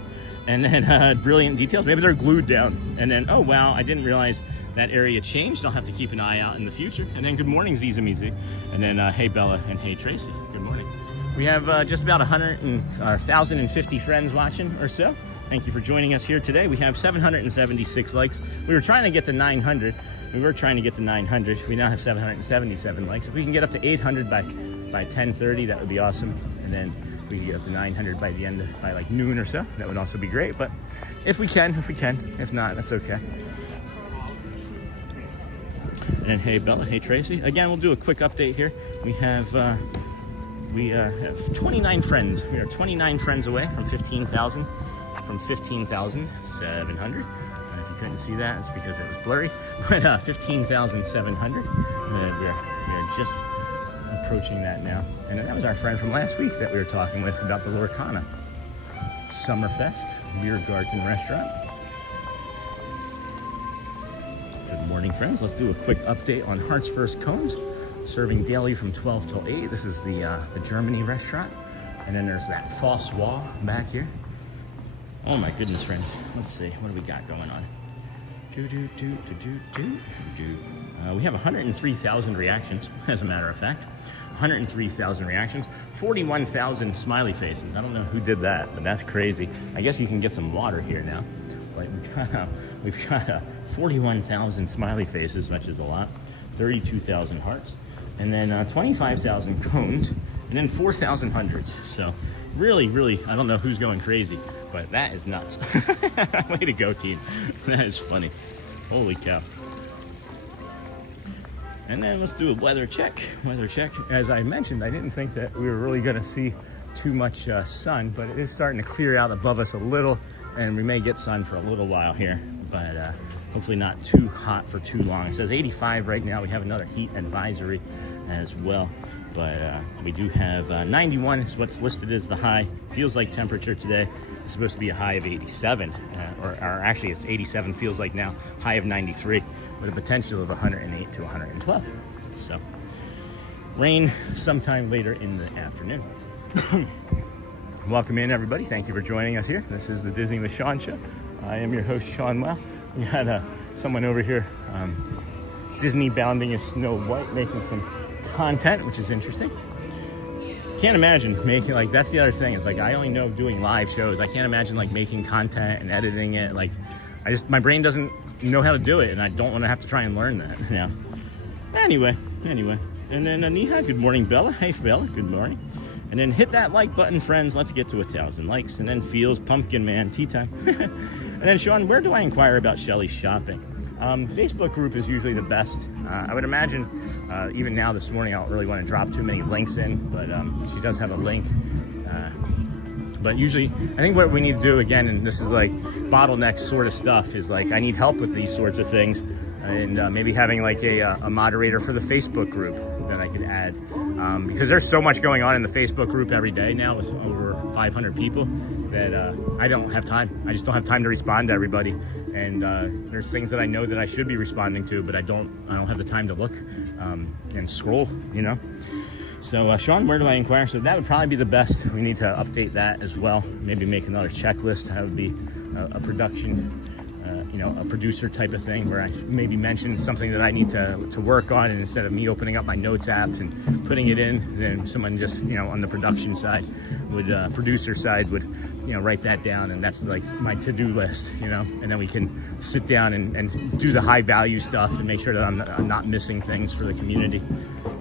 And then brilliant details. Maybe they're glued down. And then, oh wow, I didn't realize that area changed. I'll have to keep an eye out in the future. And then good morning, Zizamizi. And then hey Bella and hey Tracy. Good morning. We have just about 1,050 friends watching or so. Thank you for joining us here today. We have 776 likes. We were trying to get to 900. We now have 777 likes. If we can get up to 800 by 10:30, that would be awesome. And then we can get up to 900 by like noon or so. That would also be great. But if we can. If not, that's okay. And then hey Bella, hey Tracy. Again, we'll do a quick update here. We have 29 friends. We are 29 friends away from 15,000. From 15,700. If you couldn't see that, it's because it was blurry. But 15,700. We are just approaching that now. And that was our friend from last week that we were talking with about the Lorcana Summerfest Beer Garden Restaurant. Good morning, friends. Let's do a quick update on Heart's First Cones, serving daily from 12 till 8. This is the Germany restaurant. And then there's that false wall back here. Oh my goodness, friends. Let's see, what do we got going on? We have 103,000 reactions, as a matter of fact. 103,000 reactions, 41,000 smiley faces. I don't know who did that, but that's crazy. I guess you can get some water here now. Like we've got 41,000 smiley faces, which is a lot. 32,000 hearts, and then 25,000 cones, and then 4,000 hundreds. So really, I don't know who's going crazy, but that is nuts. Way to go, team. That is funny. Holy cow. And then let's do a weather check. As I mentioned, I didn't think that we were really going to see too much sun, but it is starting to clear out above us a little, and we may get sun for a little while here, but hopefully not too hot for too long. It says 85 right now. We have another heat advisory as well, but we do have 91 is what's listed as the high. Feels like temperature today. It's supposed to be a high of 87, or actually it's 87 feels like now, high of 93, with a potential of 108 to 112. So rain sometime later in the afternoon. Welcome in, everybody. Thank you for joining us here. This is the Disney with Sean show. I am your host, Sean WOW. We had someone over here, Disney bounding as Snow White, making some content, which is interesting. Can't imagine making, like, that's the other thing. It's like, I only know doing live shows. I can't imagine like making content and editing it. Like, my brain doesn't know how to do it, and I don't want to have to try and learn that now. Anyway. And then Aniha, good morning, Bella. Hey, Bella, good morning. And then hit that like button, friends. Let's get to 1,000 likes. And then Feels, Pumpkin Man, tea time. And then Sean, where do I inquire about Shelly's shopping? Facebook group is usually the best. I would imagine, even now this morning, I don't really want to drop too many links in, but she does have a link. But usually, I think what we need to do, again, and this is like bottleneck sort of stuff, is like I need help with these sorts of things, and maybe having like a moderator for the Facebook group that I could add, because there's so much going on in the Facebook group every day now with over 500 people that I don't have time. I just don't have time to respond to everybody, and there's things that I know that I should be responding to, but I don't have the time to look and scroll, you know. So Sean, where do I inquire? So that would probably be the best. We need to update that as well. Maybe make another checklist. That would be a production, a producer type of thing, where I maybe mention something that I need to work on, and instead of me opening up my notes apps and putting it in, then someone just, on the production side would, producer side would, write that down, and that's like my to-do list, and then we can sit down and do the high value stuff and make sure that I'm not missing things for the community.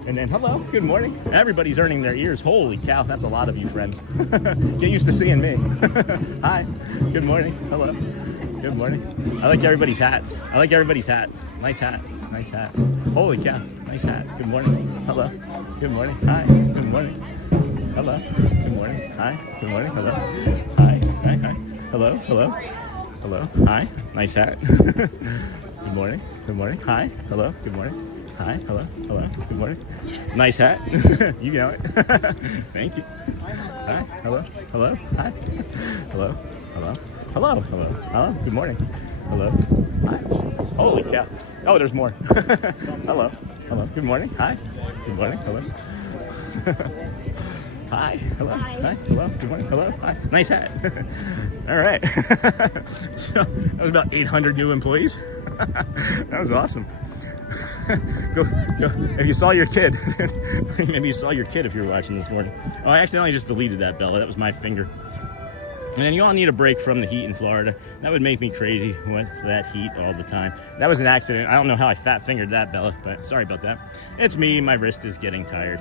And then, hello, good morning. Everybody's earning their ears. Holy cow, that's a lot of you, friends. Get used to seeing me. Hi, good morning, hello, good morning. I like everybody's hats. Nice hat. Holy cow, nice hat. Good morning, hello, good morning, hi, good morning, hello, good morning, hi, good morning, hello, hi, hello, hi, nice hat. Good morning, hi, hello, good morning. Hi, hello, good morning. Nice hat. You know it. Thank you. Hi, hello, hi. Hello, good morning. Hello, hi. Holy cow. Oh, there's more. Hello, good morning. Hi, good morning. Hello. Hi, hello, hi, hello, good morning, hello, hi. Nice hat. All right. So that was about 800 new employees. That was awesome. Go. If you saw your kid, maybe you saw your kid if you were watching this morning. Oh, I accidentally just deleted that, Bella. That was my finger. And then you all need a break from the heat in Florida. That would make me crazy with that heat all the time. That was an accident. I don't know how I fat fingered that, Bella, but sorry about that. It's me. My wrist is getting tired.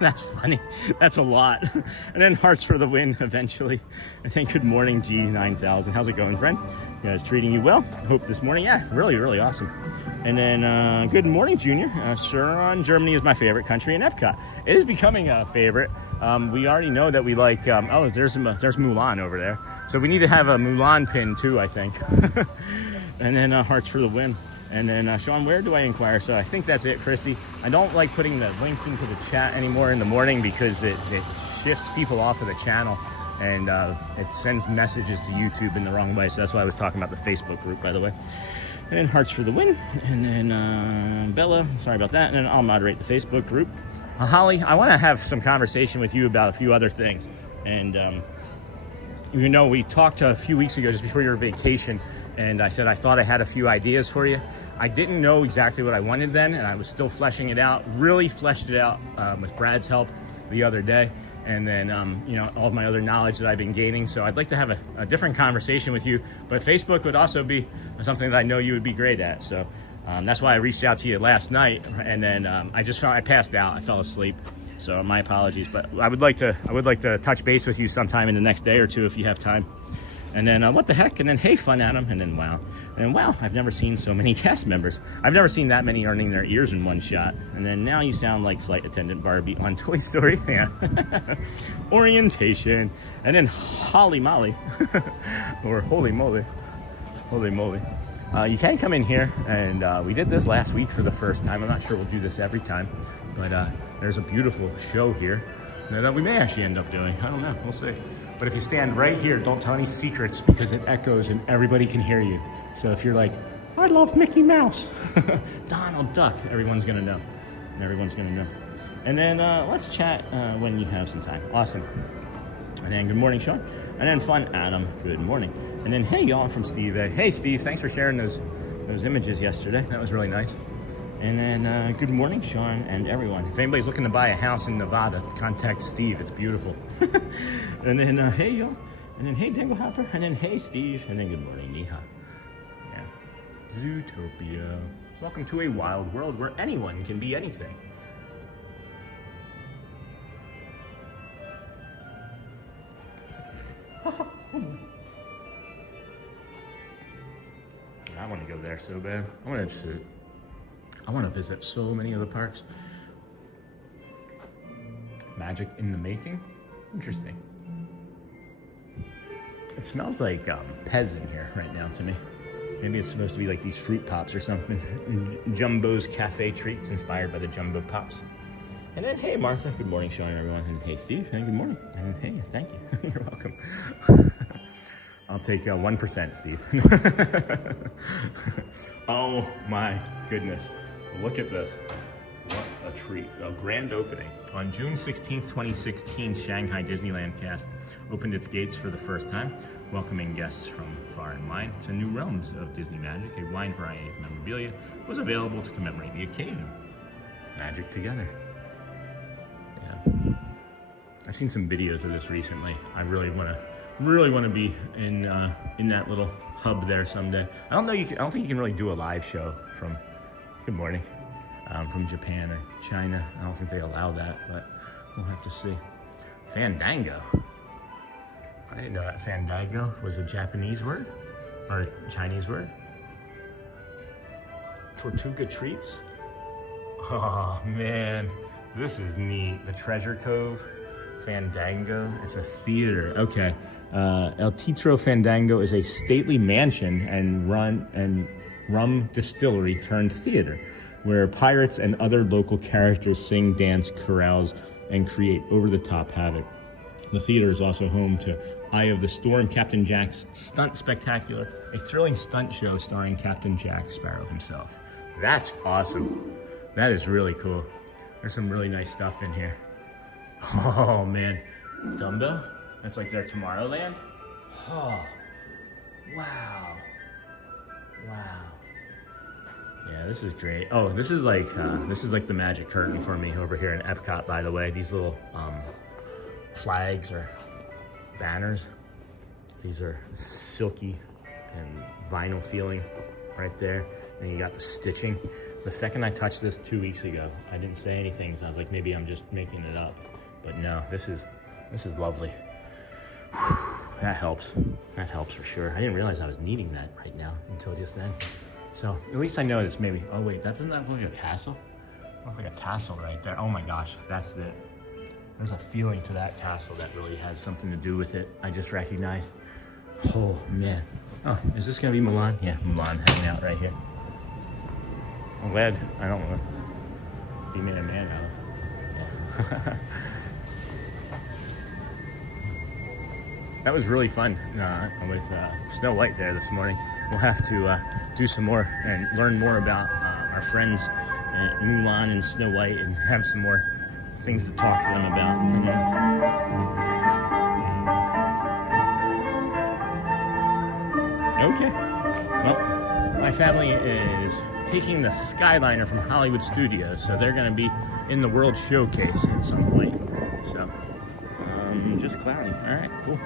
That's funny. That's a lot. And then hearts for the win eventually. And then good morning, G9000. How's it going, friend? You guys treating you well? Hope this morning. Yeah, really, really awesome. And then good morning, Junior. Sure, Germany is my favorite country in EPCOT. It is becoming a favorite. We already know that we like, there's Mulan over there. So we need to have a Mulan pin too, I think. And then hearts for the win. And then Sean, where do I inquire? So I think that's it, Christy. I don't like putting the links into the chat anymore in the morning because it shifts people off of the channel, and it sends messages to YouTube in the wrong way. So that's why I was talking about the Facebook group, by the way. And then hearts for the win. And then Bella, sorry about that. And then I'll moderate the Facebook group. Holly, I want to have some conversation with you about a few other things. And you know, we talked a few weeks ago just before your vacation, and I said I thought I had a few ideas for you. I didn't know exactly what I wanted then, and I was still fleshing it out. Really fleshed it out with Brad's help the other day, and then you know, all of my other knowledge that I've been gaining. So I'd like to have a different conversation with you, but Facebook would also be something that I know you would be great at. So that's why I reached out to you last night, and then I just found I passed out. I fell asleep. So my apologies, but I would like to touch base with you sometime in the next day or two if you have time. And then what the heck? And then hey, fun Adam. And then wow. And then wow, I've never seen so many cast members. I've never seen that many earning their ears in one shot. And then now you sound like flight attendant Barbie on Toy Story. Yeah. Orientation. And then Holly Molly or Holy Moly. Holy moly. You can come in here, and we did this last week for the first time. I'm not sure we'll do this every time, but there's a beautiful show here that we may actually end up doing. I don't know, we'll see. But if you stand right here, don't tell any secrets because it echoes and everybody can hear you. So if you're like, I love Mickey Mouse, Donald Duck, everyone's gonna know. Everyone's gonna know. And then let's chat when you have some time. Awesome. And then good morning, Sean. And then fun Adam, good morning. And then hey y'all, from Steve A. Hey Steve, thanks for sharing those images yesterday. That was really nice. And then good morning, Sean, and everyone. If anybody's looking to buy a house in Nevada, contact Steve. It's beautiful. And then hey y'all. And then hey Dangle Hopper. And then hey Steve. And then good morning, Neha. Yeah. Zootopia. Welcome to a wild world where anyone can be anything. I want to go there so bad. I want to visit so many of the parks. Magic in the making? Interesting. It smells like Pez in here right now to me. Maybe it's supposed to be like these fruit pops or something. Jumbo's Cafe Treats inspired by the Jumbo Pops. And then, hey Martha, good morning, Sean, everyone. And hey Steve, and good morning. And hey, thank you. You're welcome. I'll take 1%, Steve. Oh my goodness. Look at this. What a treat. A grand opening. On June 16th, 2016, Shanghai Disneyland Cast opened its gates for the first time, welcoming guests from far and wide to new realms of Disney magic. A wide variety of memorabilia was available to commemorate the occasion. Magic together. Yeah. I've seen some videos of this recently. I really want to be in that little hub there someday. I don't think you can really do a live show from good morning from Japan or China. I don't think they allow that, but we'll have to see. Fandango. I didn't know that Fandango was a Japanese word or a Chinese word. Tortuga Treats. Oh man, this is neat. The Treasure Cove. Fandango, it's a theater. Okay, El Teatro Fandango is a stately mansion and rum distillery turned theater, where pirates and other local characters sing, dance, carouse, and create over-the-top havoc. The theater is also home to Eye of the Storm, Captain Jack's Stunt Spectacular, a thrilling stunt show starring Captain Jack Sparrow himself. That's awesome. That is really cool. There's some really nice stuff in here. Oh man, Dumbo? That's like their Tomorrowland? Oh, wow. Wow. Yeah, this is great. Oh, this is like the magic curtain for me over here in EPCOT, by the way. These little flags or banners. These are silky and vinyl feeling right there. And you got the stitching. The second I touched this 2 weeks ago, I didn't say anything, so I was like, maybe I'm just making it up. But no, this is lovely. Whew, that helps. That helps for sure. I didn't realize I was needing that right now until just then. So at least I know this maybe. Oh wait, doesn't that look like a tassel? It looks like a tassel right there. Oh my gosh, that's it. There's a feeling to that tassel that really has something to do with it. I just recognized. Oh man, Oh, is this gonna be Milan? Yeah, Milan hanging out right here. I'm glad I don't want to be made a man out of. Yeah. That was really fun with Snow White there this morning. We'll have to do some more and learn more about our friends Mulan and Snow White and have some more things to talk to them about. Okay. Well, my family is taking the Skyliner from Hollywood Studios, so they're going to be in the World Showcase at some point. So, just cloudy. All right, cool.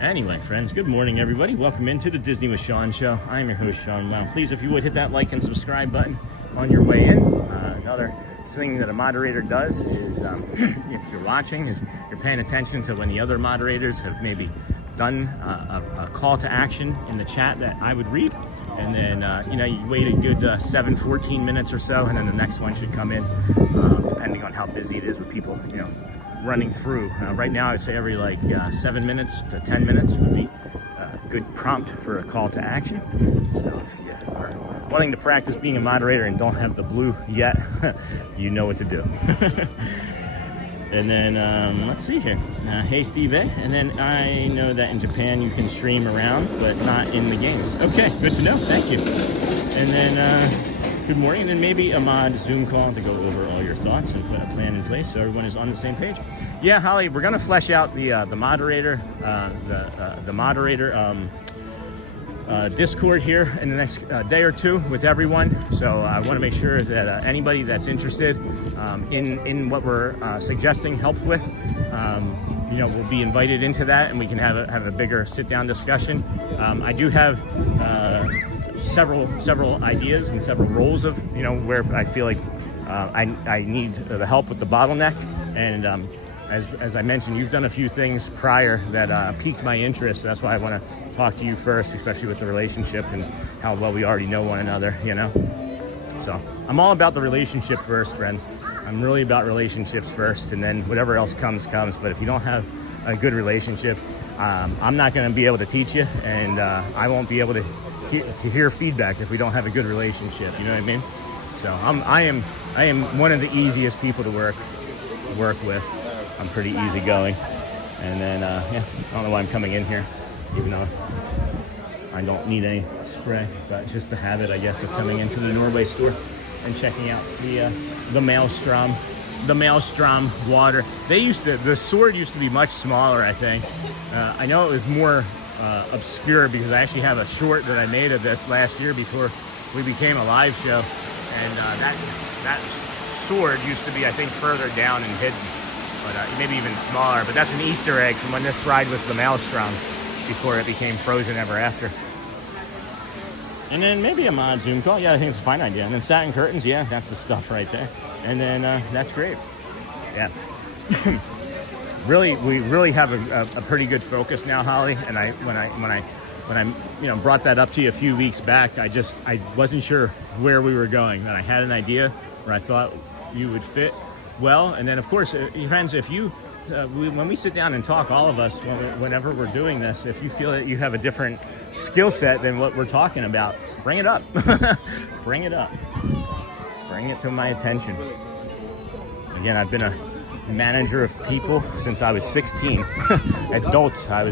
Anyway, friends, good morning, everybody. Welcome into the Disney with Sean show. I'm your host, Sean Wow. Please, if you would, hit that like and subscribe button on your way in. Another thing that a moderator does is, if you're watching, is you're paying attention to when the other moderators have maybe done a call to action in the chat that I would read. And then, you wait a good 14 minutes or so, and then the next one should come in, depending on how busy it is with people, running through. Right now, I'd say every 7 minutes to 10 minutes would be a good prompt for a call to action. So if you are wanting to practice being a moderator and don't have the blue yet, you know what to do. And then, let's see here. Hey, Steve. And then I know that in Japan you can stream around, but not in the games. Okay, good to know. Thank you. And then, good morning. And then maybe a mod Zoom call to go over all your thoughts and put a plan in place so everyone is on the same page. Yeah, Holly, we're going to flesh out the moderator, Discord here in the next day or two with everyone. So I want to make sure that anybody that's interested in what we're suggesting help with, will be invited into that, and we can have a bigger sit-down discussion. I do have several ideas and several roles of where I feel like I need the help with the bottleneck. And as I mentioned, you've done a few things prior that piqued my interest. That's why I want to talk to you first, especially with the relationship and how well we already know one another, So I'm all about the relationship first, friends. I'm really about relationships first, and then whatever else comes. But if you don't have a good relationship, I'm not going to be able to teach you, and I won't be able to hear feedback if we don't have a good relationship. You know what I mean? So I am one of the easiest people to work with. I'm pretty easygoing, and then I don't know why I'm coming in here, even though I don't need any spray, but it's just the habit, I guess, of coming into the Norway store and checking out the Maelstrom water. The sword used to be much smaller, I think. I know it was more obscure because I actually have a short that I made of this last year before we became a live show, and that sword used to be, I think, further down and hidden, but maybe even smaller. But that's an Easter egg from when this ride was the Maelstrom before it became frozen ever after. And then maybe a mod Zoom call. Yeah, I think it's a fine idea. And then satin curtains. Yeah, that's the stuff right there. And then that's great. Yeah. We really have a pretty good focus now, Holly. And when I brought that up to you a few weeks back, I wasn't sure where we were going. And I had an idea where I thought you would fit well. And then, of course, friends, if you when we sit down and talk, all of us, whenever we're doing this, if you feel that you have a different skill set than what we're talking about, bring it up. Bring it up. Bring it to my attention. Again, I've been a manager of people since I was 16. Adults. I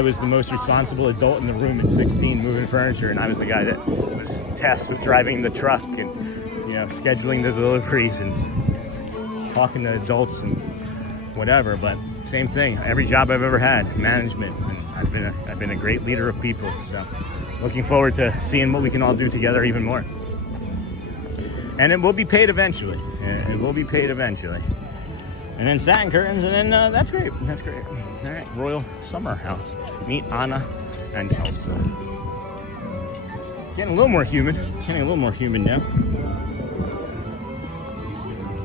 was the most responsible adult in the room at 16, moving furniture, and I was the guy that was tasked with driving the truck and scheduling the deliveries and talking to adults and whatever. But same thing, every job I've ever had, management, and I've been a great leader of people. So looking forward to seeing what we can all do together even more. And it will be paid eventually. It will be paid eventually. And then satin curtains, and then that's great. That's great. All right, Royal Summer House. Meet Anna and Elsa. Getting a little more humid now.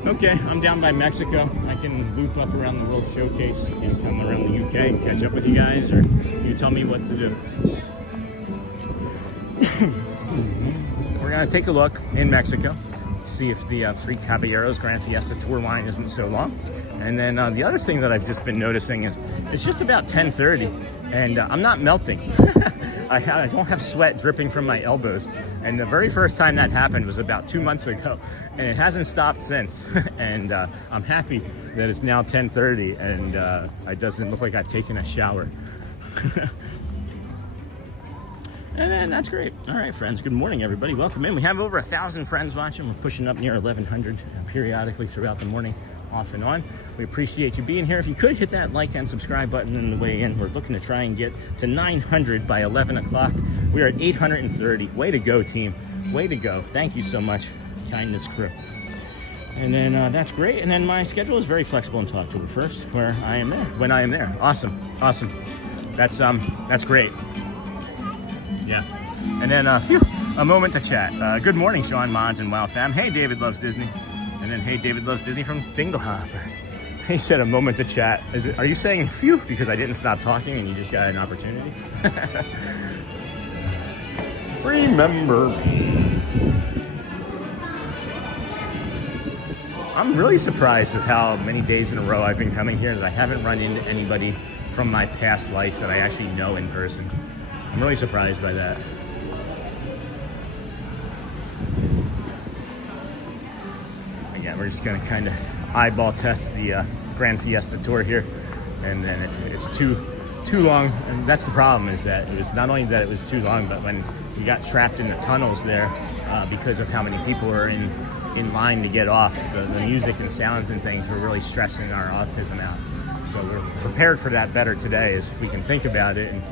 Okay, I'm down by Mexico. I can loop up around the World Showcase and come around the UK and catch up with you guys, or you tell me what to do. We're gonna take a look in Mexico, see if the Three Caballeros Gran Fiesta Tour line isn't so long. And then the other thing that I've just been noticing is it's just about 10:30, and I'm not melting. I don't have sweat dripping from my elbows. And the very first time that happened was about 2 months ago, and it hasn't stopped since. And I'm happy that it's now 10:30 and it doesn't look like I've taken a shower. And that's great. All right, friends. Good morning, everybody. Welcome in. We have over 1,000 friends watching. We're pushing up near 1,100 periodically throughout the morning, off and on. We appreciate you being here. If you could hit that like and subscribe button on the way in. We're looking to try and get to 900 by 11 o'clock. We are at 830. Way to go, team. Way to go. Thank you so much, Kindness Crew. And then that's great. And then my schedule is very flexible in October 1st, where I am there, when I am there. Awesome. Awesome. That's great. Yeah. And then a moment to chat. Good morning, Sean, Mods, and WOW Fam. Hey, David Loves Disney. And then, hey, David Loves Disney from Dinglehopper. He said a moment to chat. Are you saying phew because I didn't stop talking and you just got an opportunity? Remember. I'm really surprised with how many days in a row I've been coming here that I haven't run into anybody from my past life that I actually know in person. I'm really surprised by that. Again, we're just gonna kind of eyeball test the Gran Fiesta Tour here, and then it's too long. And that's the problem, is that it was not only that it was too long, but when we got trapped in the tunnels there because of how many people were in line to get off, the music and sounds and things were really stressing our autism out. So we're prepared for that better today, as we can think about it and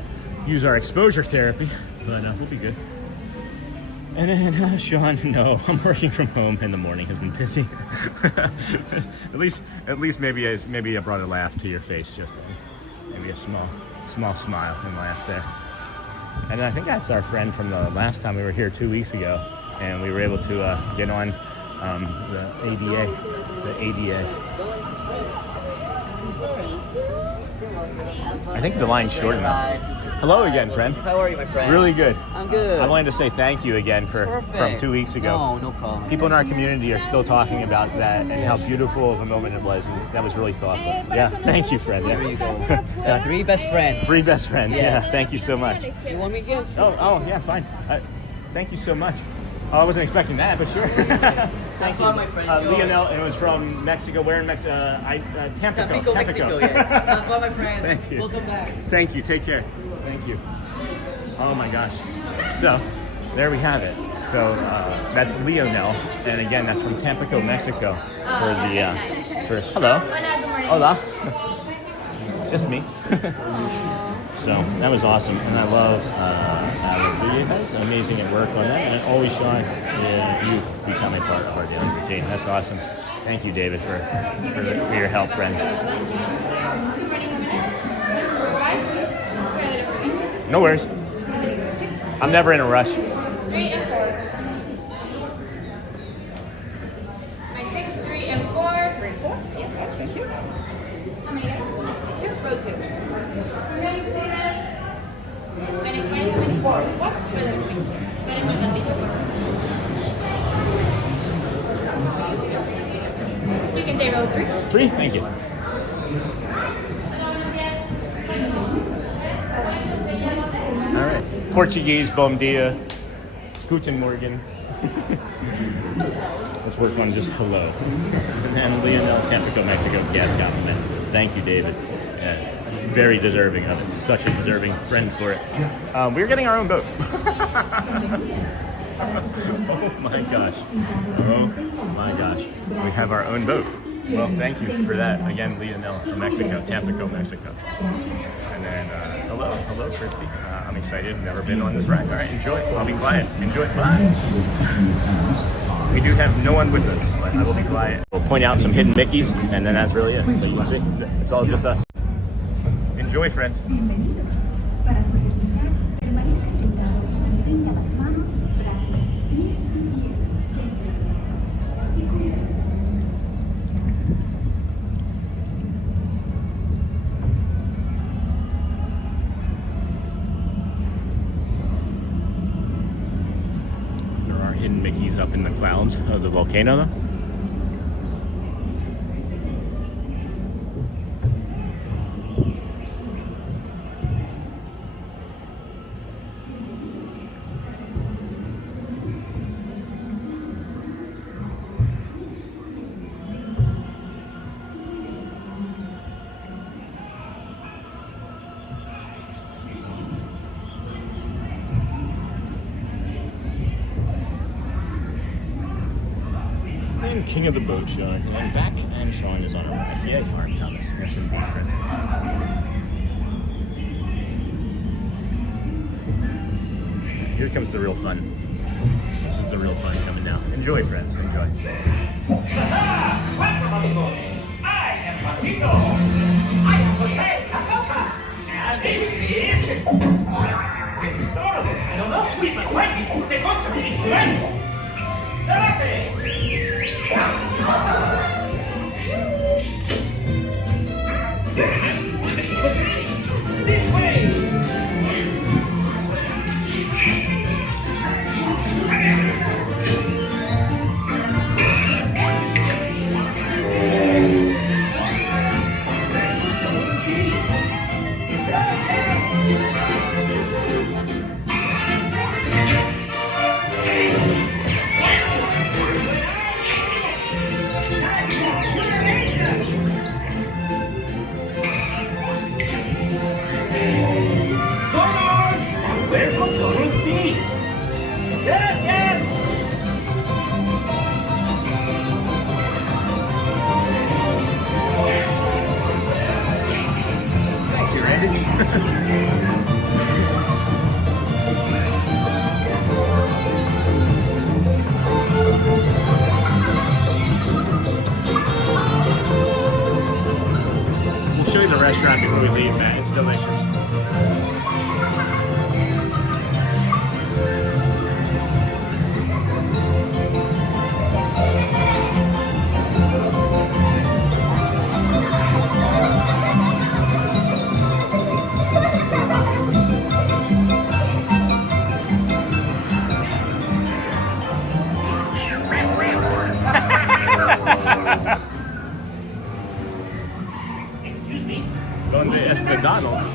use our exposure therapy, but we'll be good. And then Sean, no, I'm working from home and the morning has been busy. at least maybe I brought a laugh to your face just then. Maybe a small smile and laugh there. And I think that's our friend from the last time we were here 2 weeks ago, and we were able to get on the ADA. I think the line's short enough. Hello again, friend. How are you, my friend? Really good. I'm good. I wanted to say thank you again from 2 weeks ago. No problem. People in our community are still talking about that and how beautiful of a moment it was, and that was really thoughtful. Yeah, thank you, friend. There you go. 3 best friends. 3 best friends. Yes. Yeah, thank you so much. You want me again? Oh, yeah, fine. Thank you so much. I wasn't expecting that, but sure. Thank you, my friend. Lionel, it was from Mexico. Where in Mexico? Tampico. Mexico, yes. Have fun, my friends. Thank you. Welcome back. Thank you. Take care. Thank you. Oh my gosh. So, there we have it. So, that's Lionel, and again, that's from Tampico, Mexico. Hello. Hola. Just me. So that was awesome, and I love Beverly. That's amazing at work on that, and always Sean, you've become a part of our daily routine. That's awesome. Thank you, David, for your help, friend. No worries. I'm never in a rush. 3 and 4. My 6, 3 and 4. 3 and 4? Yes. Thank you. How many guys? 2. Row 2. Ready to say that? Minus 4. What? You can take row 3. 3? Thank you. All right. Portuguese, bom dia, guten morgen. Let's work on just hello. And Lionel, Tampico, Mexico, gas compliment. Thank you, David. Yeah, very deserving of it. Such a deserving friend for it. We're getting our own boat. Oh my gosh. Oh my gosh. We have our own boat. Well, thank you for that. Again, Lionel from Mexico, Tampico, Mexico. And then, hello, Christy. I'm excited. Never been on this ride. All right, enjoy. I'll be quiet. Enjoy. Bye. We do have no one with us, but I will be quiet. We'll point out some hidden Mickeys, and then that's really it. So you can see, it's all just us. Enjoy, friends. Hidden Mickeys up in the clouds of the volcano, though. king of the boat, Sean. And back, and Sean is on our right. Yeah, Sean Thomas. Yes, indeed, friends. Here comes the real fun. This is the real fun coming now. Enjoy, friends. Enjoy. I am Paquito. I am Jose Capoca. And this is... This is Dorothy. I don't know who is my wife. The country is Remy. This way. We'll show you the restaurant before we leave, man. It's delicious. ¿Dónde está Donald?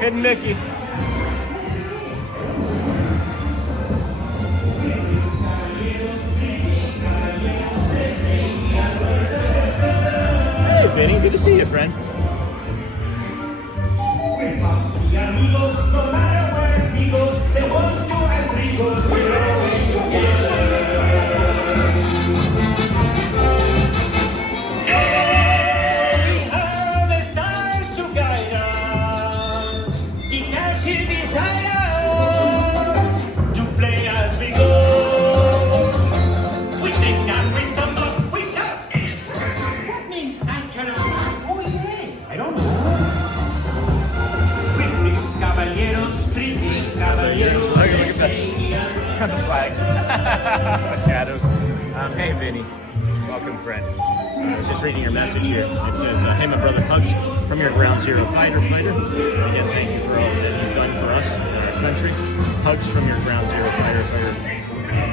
Hidden Mickey. Hey, Vinny, good to see you, friend. The flags. Shadows. Hey, Vinny. Welcome, friend. I was just reading your message here. It says, hey, my brother, hugs from your Ground Zero fighter. Again, thank you for all that you've done for us and our country. Hugs from your Ground Zero fighter.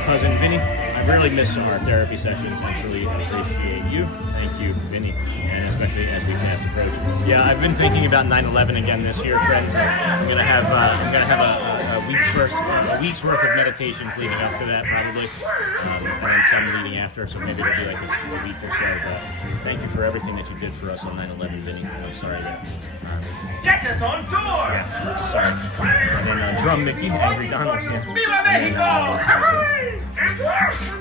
Cousin Vinny. I really miss our therapy sessions. I truly appreciate you. Thank you, Vinny. And especially as we fast approach. Yeah, I've been thinking about 9/11 again this year, friends. I'm gonna have a a week's worth of meditations leading up to that, probably, and some leading after. So maybe it'll be like a week or so. But thank you for everything that you did for us on 9/11, Vinny. I'm sorry that. Get us on tour! Yes, sorry. And then Drum Mickey, Angry Donald. Yeah. Viva Mexico!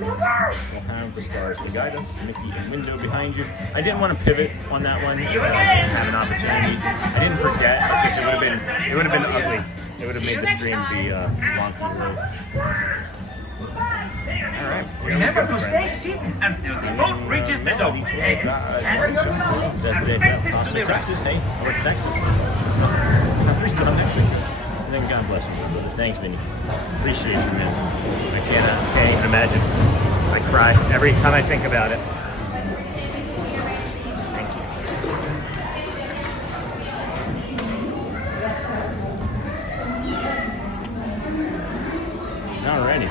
We'll have the stars to guide us. Mickey and window behind you. I didn't want to pivot on that one. I didn't have an opportunity. I didn't forget. It's just it would have been ugly. It would have made the stream be wonky. All right. Remember to stay seated until the boat reaches the dock. Hey, Texas, hey, I went to Texas. And then God bless you, brother. Thanks, Vinny. Appreciate you, man. I can't even imagine. I cry every time I think about it. Thank you. Alrighty.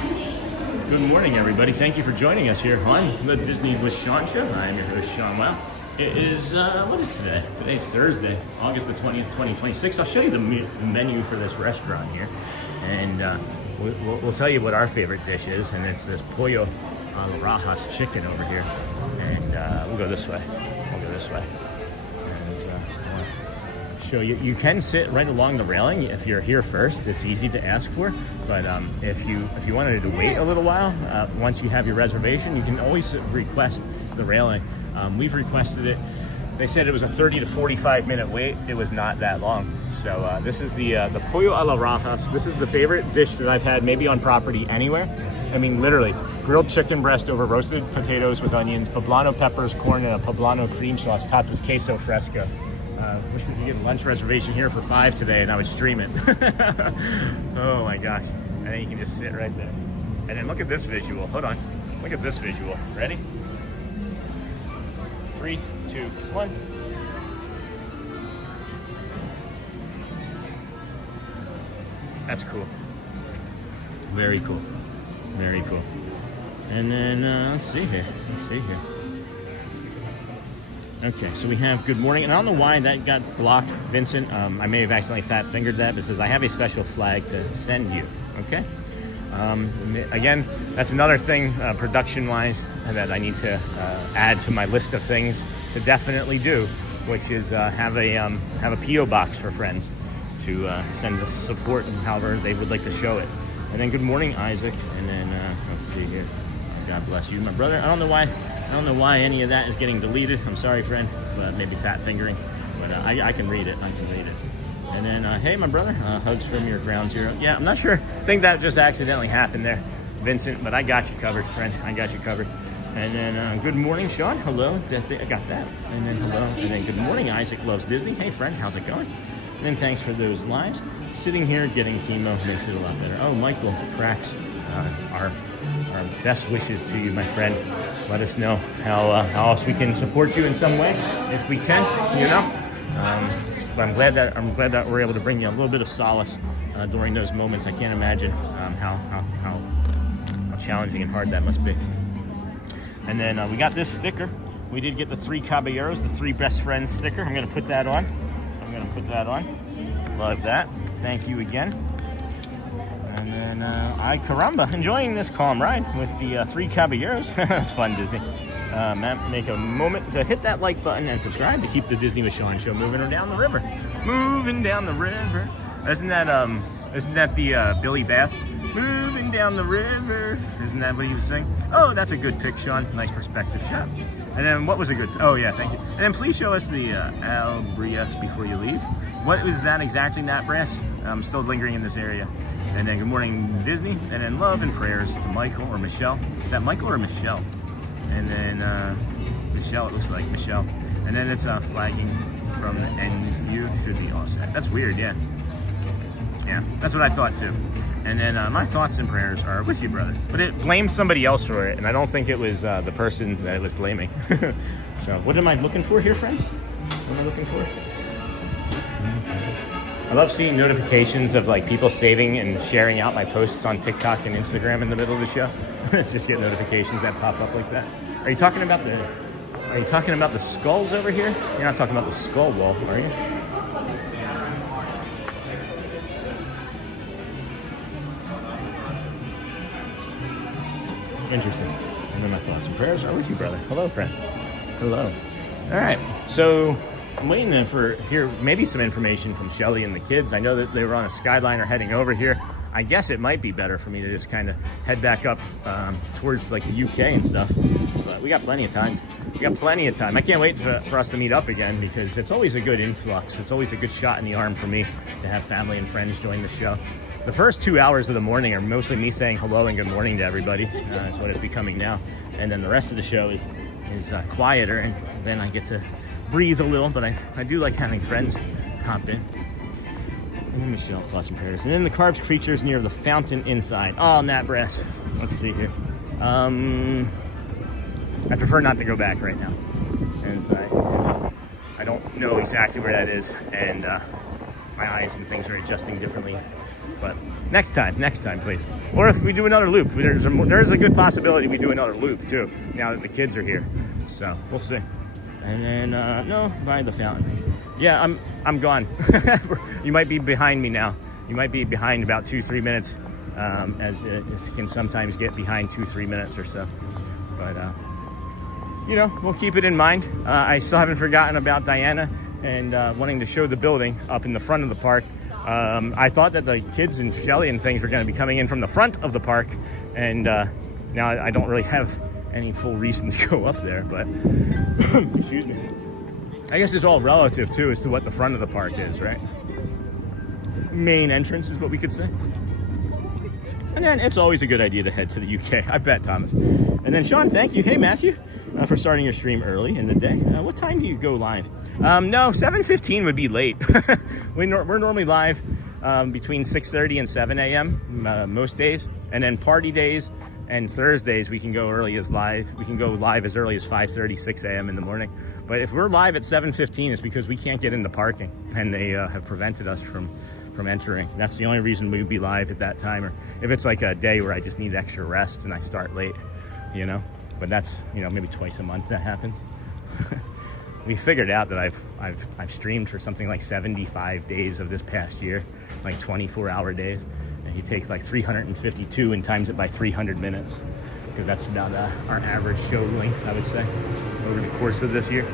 Good morning, everybody. Thank you for joining us here on the Disney with Sean show. I'm your host, Sean WOW. It is, what is today? Today's Thursday, August the 20th, 2026. I'll show you the menu for this restaurant here. And we'll tell you what our favorite dish is. And it's this pollo a la rajas chicken over here. And we'll go this way. We'll go this way. And I'll show you. You can sit right along the railing if you're here first. It's easy to ask for. But if you wanted to wait a little while, once you have your reservation, you can always request the railing. We've requested it. They said it was a 30 to 45 minute wait. It was not that long. So this is the pollo a la rajas. This is the favorite dish that I've had maybe on property anywhere. I mean, literally, grilled chicken breast over roasted potatoes with onions, poblano peppers, corn, and a poblano cream sauce topped with queso fresco. Wish we could get a lunch reservation here for 5 today and I would stream it. Oh my gosh. And then you can just sit right there. And then look at this visual. Hold on. Look at this visual. Ready? 3, 2, 1. That's cool. Very cool. Very cool. And then let's see here. Okay, so we have good morning, and I don't know why that got blocked, Vincent. I may have accidentally fat fingered that, but it says I have a special flag to send you. Okay. Again, that's another thing production-wise that I need to add to my list of things to definitely do, which is have a PO box for friends to send us support and however they would like to show it. And then good morning, Isaac. And then let's see here. God bless you, my brother. I don't know why any of that is getting deleted. I'm sorry, friend, but maybe fat fingering. But I can read it. And then, hey, my brother, hugs from your ground zero. Yeah, I'm not sure. I think that just accidentally happened there, Vincent, but I got you covered, friend. I got you covered. And then, good morning, Sean. Hello, Destiny. I got that. And then, hello. And then, good morning, Isaac loves Disney. Hey, friend, how's it going? And then, thanks for those lives. Sitting here getting chemo makes it a lot better. Oh, Michael cracks our best wishes to you, my friend. Let us know how else we can support you in some way, if we can, you know. But I'm glad that we're able to bring you a little bit of solace during those moments. I can't imagine how challenging and hard that must be. And then we got this sticker. We did get the 3 caballeros, the 3 best friends sticker. I'm gonna put that on. Love that. Thank you again. And then caramba, enjoying this calm ride with the 3 caballeros. That's fun, Disney. Make a moment to hit that like button and subscribe to keep the Disney with Sean show moving down the river. Moving down the river. Isn't that the Billy Bass? Moving down the river. Isn't that what he was saying? Oh, that's a good pic, Sean. Nice perspective shot. And then what was a good? Oh yeah, thank you. And then please show us the Al Brias before you leave. What was that exactly, Nat Brass? I'm still lingering in this area. And then good morning, Disney. And then love and prayers to Michael or Michelle. Is that Michael or Michelle? And then Michelle, it looks like Michelle. And then it's flagging from the end view. Should be all set. That's weird, yeah. Yeah, that's what I thought too. And then my thoughts and prayers are with you, brother. But it blamed somebody else for it, and I don't think it was the person that it was blaming. So what am I looking for here, friend? What am I looking for? I love seeing notifications of like people saving and sharing out my posts on TikTok and Instagram in the middle of the show. It's just get notifications that pop up like that. Are you talking about the skulls over here? You're not talking about the skull wall, are you? Interesting. And then my thoughts and prayers are with you, brother. Hello, friend. Hello. All right. So I'm waiting for here maybe some information from Shelly and the kids. I know that they were on a Skyliner heading over here. I guess it might be better for me to just kind of head back up towards like the UK and stuff. But we got plenty of time. We got plenty of time. I can't wait for us to meet up again because it's always a good influx. It's always a good shot in the arm for me to have family and friends join the show. The first 2 hours of the morning are mostly me saying hello and good morning to everybody. That's what it's becoming now. And then the rest of the show is quieter, and then I get to breathe a little, but I do like having friends pop in. And Michelle, thoughts and prayers. And then the Carbs creatures near the fountain inside. Oh, Nat Brass. Let's see here. I prefer not to go back right now. Inside. I don't know exactly where that is, and my eyes and things are adjusting differently. But next time, please. Or if we do another loop, there's a good possibility we do another loop too. Now that the kids are here, so we'll see. And then no, by the fountain. Yeah, I'm gone. You might be behind me now. You might be behind about 2-3 minutes, as it can sometimes get behind 2-3 minutes or so. But you know, we'll keep it in mind. I still haven't forgotten about Diana and wanting to show the building up in the front of the park. I thought that the kids and Shelly and things were going to be coming in from the front of the park, and now I don't really have any full reason to go up there, but excuse me. I guess it's all relative too as to what the front of the park is, right? Main entrance is what we could say. And then it's always a good idea to head to the UK. I bet, Thomas. And then Sean, thank you. Hey, Matthew, for starting your stream early in the day. What time do you go live? No, 7:15 would be late. We're normally live between 6:30 and 7 a.m. Most days. And then party days and Thursdays we can go early as live. We can go live as early as 5:30, 6 a.m. in the morning. But if we're live at 7:15, it's because we can't get into parking, and they have prevented us from entering. That's the only reason we would be live at that time, or if it's like a day where I just need extra rest and I start late, you know. But that's, you know, maybe twice a month that happens. We figured out that I've streamed for something like 75 days of this past year, like 24-hour days, and you take like 352 and times it by 300 minutes, because that's about our average show length, I would say, over the course of this year.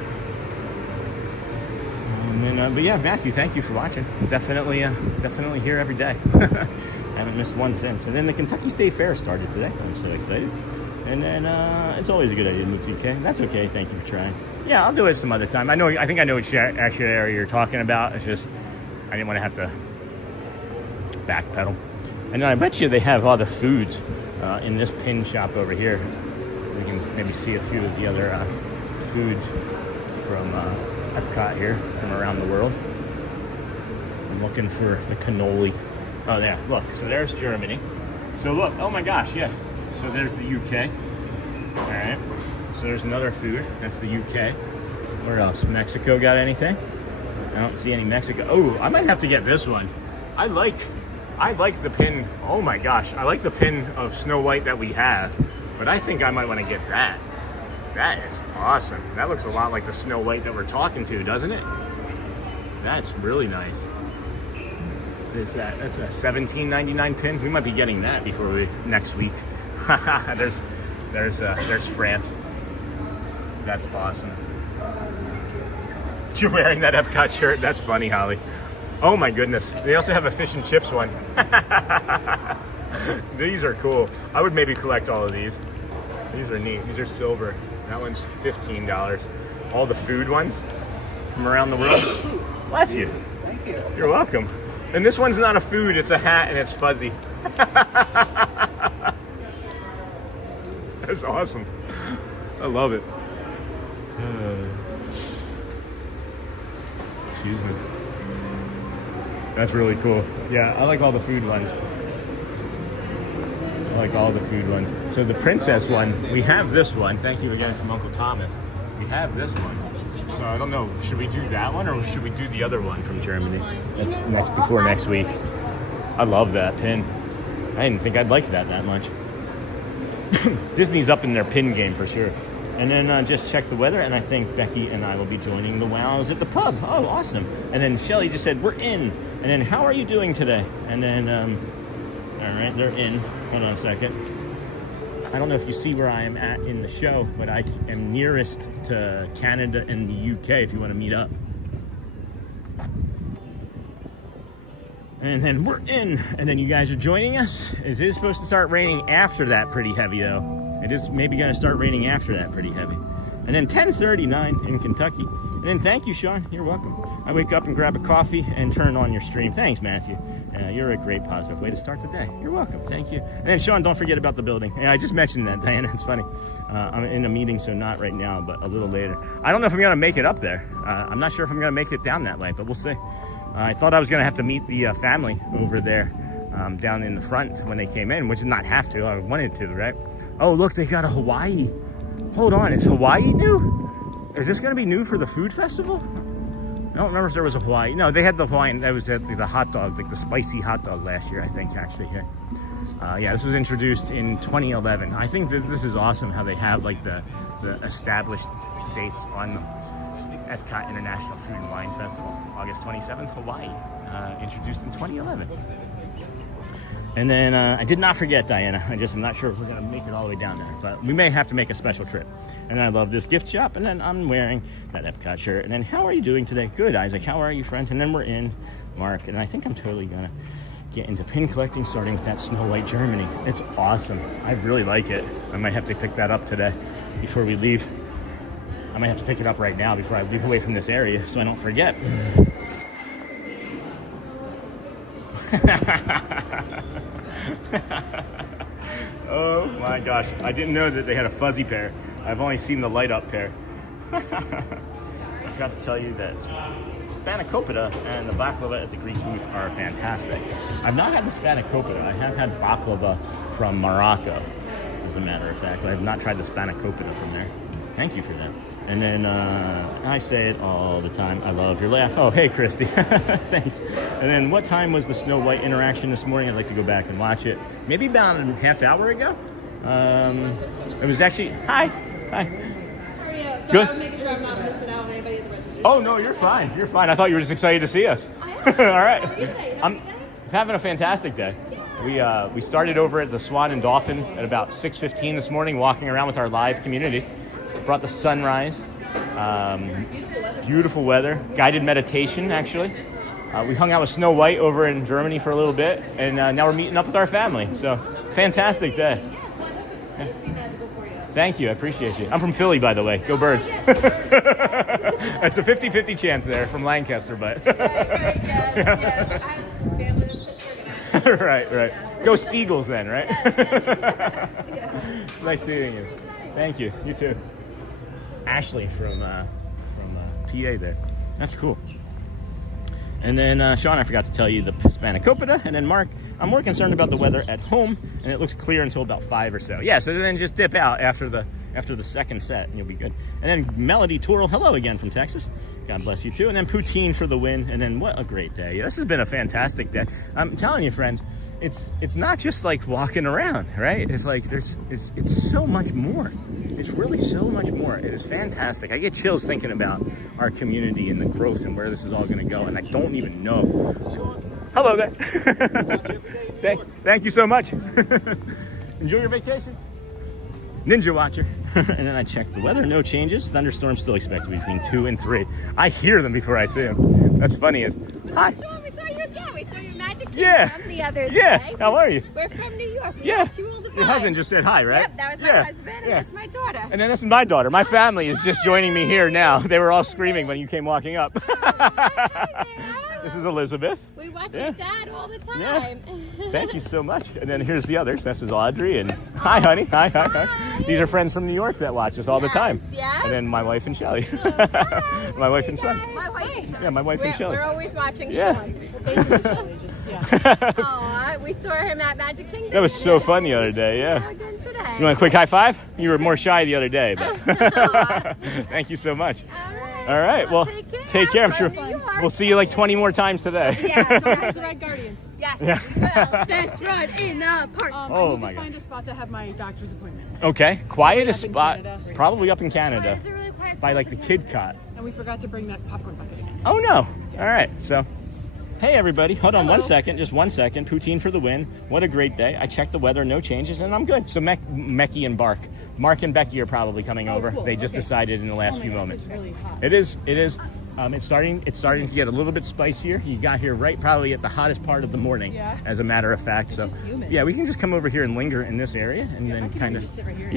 And then, but yeah, Matthew, thank you for watching. Definitely here every day. Haven't missed one since. And then the Kentucky State Fair started today. I'm so excited. And then it's always a good idea to move to UK. That's okay. Thank you for trying. Yeah, I'll do it some other time. I think I know which actual area you're talking about. It's just I didn't want to have to backpedal. And then I bet you they have all the foods in this pin shop over here. We can maybe see a few of the other foods from EPCOT here from around the world. I'm looking for the cannoli. Oh, yeah, look. So there's Germany. So look, oh my gosh, yeah. So there's the UK. All right. So there's another food. That's the UK. Where else? Mexico got anything? I don't see any Mexico. Oh, I might have to get this one. I like the pin. Oh my gosh, I like the pin of Snow White that we have, but I think I might want to get that. That is awesome. That looks a lot like the Snow White that we're talking to, doesn't it? That's really nice. What is that? That's a $17.99 pin. We might be getting that before next week. there's France. That's awesome. You're wearing that Epcot shirt? That's funny, Holly. Oh my goodness. They also have a fish and chips one. These are cool. I would maybe collect all of these. These are neat. These are silver. That one's $15. All the food ones from around the world. Bless you. Thank you. You're welcome. And this one's not a food, it's a hat and it's fuzzy. That's awesome. I love it. Excuse me. That's really cool. Yeah, I like all the food ones. I like all the food ones. So the princess one, we have this one. Thank you again from Uncle Thomas. We have this one. So I don't know, should we do that one or should we do the other one from Germany? That's before next week. I love that pin. I didn't think I'd like that much. Disney's up in their pin game for sure. And then just check the weather, and I think Becky and I will be joining the WOWs at the pub. Oh, awesome. And then Shelly just said, we're in. And then, how are you doing today? And then, all right, they're in. Hold on a second. I don't know if you see where I am at in the show, but I am nearest to Canada and the UK if you want to meet up. And then we're in, and then you guys are joining us. It is supposed to start raining after that pretty heavy though. It is maybe going to start raining after that pretty heavy. And then 10:39 in Kentucky. And then thank you, Sean. You're welcome. I wake up and grab a coffee and turn on your stream. Thanks, Matthew. You're a great positive way to start the day. You're welcome. Thank you. And then, Sean, don't forget about the building. Yeah, I just mentioned that, Diana. It's funny. I'm in a meeting, so not right now, but a little later. I don't know if I'm going to make it up there. I'm not sure if I'm going to make it down that way, but we'll see. I thought I was going to have to meet the family over there down in the front when they came in, which is not have to. I wanted to, right? Oh, look, they got a Hawaii. Hold on, is Hawaii new? Is this going to be new for the food festival? I don't remember if there was a Hawaii. No, they had the Hawaiian. That was the hot dog, like the spicy hot dog last year, I think, actually. Yeah, this was introduced in 2011. I think that this is awesome how they have like the established dates on them. EPCOT International Food and Wine Festival, August 27th, Hawaii, introduced in 2011. And then I did not forget, Diana. I'm not sure if we're going to make it all the way down there, but we may have to make a special trip. And I love this gift shop. And then I'm wearing that EPCOT shirt. And then how are you doing today? Good, Isaac. How are you, friend? And then we're in Mark. And I think I'm totally going to get into pin collecting, starting with that Snow White Germany. It's awesome. I really like it. I might have to pick that up today before we leave. I might have to pick it up right now before I leave away from this area so I don't forget. Oh my gosh, I didn't know that they had a fuzzy pair. I've only seen the light up pair. I forgot to tell you that spanakopita and the baklava at the Greek booth are fantastic. I've not had the spanakopita. I have had baklava from Morocco, as a matter of fact. I have not tried the spanakopita from there. Thank you for that. And then I say it all the time. I love your laugh. Oh, hey, Christy. Thanks. And then what time was the Snow White interaction this morning? I'd like to go back and watch it. Maybe about a half hour ago. It was actually... Hi. How are you? So Good. I'm making sure I'm not missing out on anybody at the registry. Oh, no, you're fine. You're fine. I thought you were just excited to see us. All right. How are you today? I'm having a fantastic day. We started over at the Swan and Dolphin at about 6:15 this morning, walking around with our live community. Brought the sunrise, beautiful weather, guided meditation actually. We hung out with Snow White over in Germany for a little bit, and now we're meeting up with our family. So, fantastic day. Thank you, I appreciate you. I'm from Philly, by the way. Go Birds. It's a 50-50 chance there from Lancaster, but. Right. Go Steagles then, right? It's nice seeing you. Thank you. You too. Ashley from PA there. That's cool. And then Sean, I forgot to tell you the spanakopita. And then Mark, I'm more concerned about the weather at home, and it looks clear until about 5 or so. Yeah, so then just dip out after the second set, and you'll be good. And then Melody Tourle, hello again from Texas. God bless you too. And then Poutine for the win. And then what a great day. Yeah, this has been a fantastic day. I'm telling you, friends, it's not just like walking around, right? It's like it's so much more. It's really so much more. It is fantastic. I get chills thinking about our community and the growth and where this is all going to go, and I don't even know. Hello there. Thank you so much. Enjoy your vacation. Ninja Watcher. And then I check the weather. No changes. Thunderstorms still expected between 2 and 3. I hear them before I see them. That's funny. Hi. We saw you again. We saw your Magic Yeah. Kingdom the other day. Yeah. How are you? We're from New York. We Yeah. watch you all the time. Your husband just said hi, right? Yep, that was my husband, and that's my daughter. And then this is my daughter. My family is just joining me here now. They were all screaming when you came walking up. This is Elizabeth. We watch your dad all the time. Thank you so much. And then here's the others. This is Audrey. And hi, honey. Hi. These are friends from New York that watch us all the time. Yes. And then my wife and Shelly. My wife and son. My wife. Yeah, my wife and Shelly. We're always watching Yeah. Sean. We saw him at Magic Kingdom. That was so fun the other day, yeah. Again today. You want a quick high five? You were more shy the other day, but thank you so much. All right. Well, take care. I'm sure we'll see you like 20 more times today. Yeah, don't have to ride Guardians. Yes, Yeah. we will. Best run in the park. Oh I need my to find a spot to have my doctor's appointment. Okay. Quietest Up in spot. Canada. Probably up in Canada. By like the kid cot. And we forgot to bring that popcorn bucket again. Oh no. All right. So Hey everybody, hold on 1 second, just 1 second. Poutine for the win. What a great day. I checked the weather, no changes, and I'm good. So Mecky and Mark and Becky are probably coming over. Cool. They just decided in the last few moments. It's really hot. It is. It's starting to get a little bit spicier. You got here right probably at the hottest part of the morning, as a matter of fact. So yeah, we can just come over here and linger in this area and then kind of. Sit right here.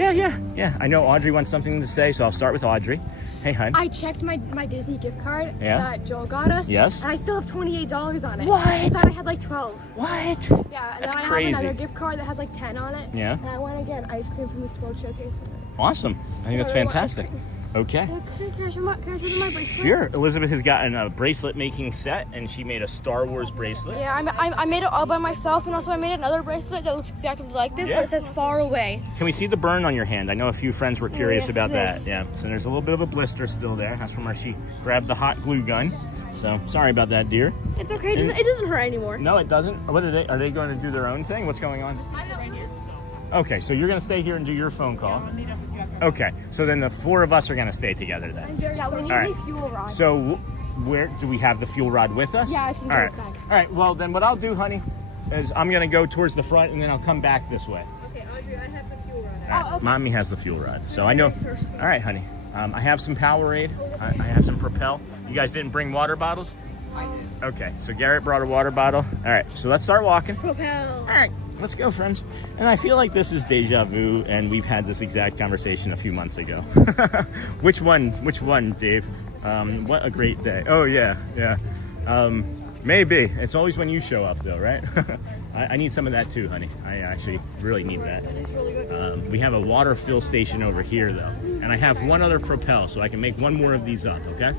Yeah. I know Audrey wants something to say, so I'll start with Audrey. Hey, hun. I checked my Disney gift card that Joel got us. Yes. And I still have $28 on it. What? I thought I had like 12. What? Yeah, and That's then I crazy. have another gift card that has like 10 on it. Yeah. And I want to get ice cream from the World Showcase with it. Awesome. I think that's I really want ice fantastic. cream. Okay. Can I show my bracelet? Sure. Elizabeth has gotten a bracelet making set, and she made a Star Wars bracelet. Yeah, I made it all by myself, and also I made another bracelet that looks exactly like this, but it says far away. Can we see the burn on your hand? I know a few friends were curious yes, about yes. that. Yeah. So there's a little bit of a blister still there. That's from where she grabbed the hot glue gun. So sorry about that, dear. It's okay. It doesn't hurt anymore. No, it doesn't. What are they going to do their own thing? What's going on? Okay, so you're going to stay here and do your phone call. Okay, so then the four of us are going to stay together then. Yeah, we need a fuel rod. So where do we have the fuel rod with us? Yeah, it's in All Joel's bag. All right, well then what I'll do, honey, is I'm going to go towards the front and then I'll come back this way. Okay, Audrey, I have the fuel rod. All right, Mommy has the fuel rod, so I know. All right, honey, I have some Powerade. I have some Propel. You guys didn't bring water bottles? I did. Okay, so Garrett brought a water bottle. All right, so let's start walking. Propel. All right, let's go, friends. And I feel like this is deja vu, and we've had this exact conversation a few months ago. Which one, Dave? What a great day. Oh, yeah. Maybe. It's always when you show up, though, right? I need some of that, too, honey. I actually really need that. We have a water fill station over here, though. And I have one other Propel, so I can make one more of these up, okay?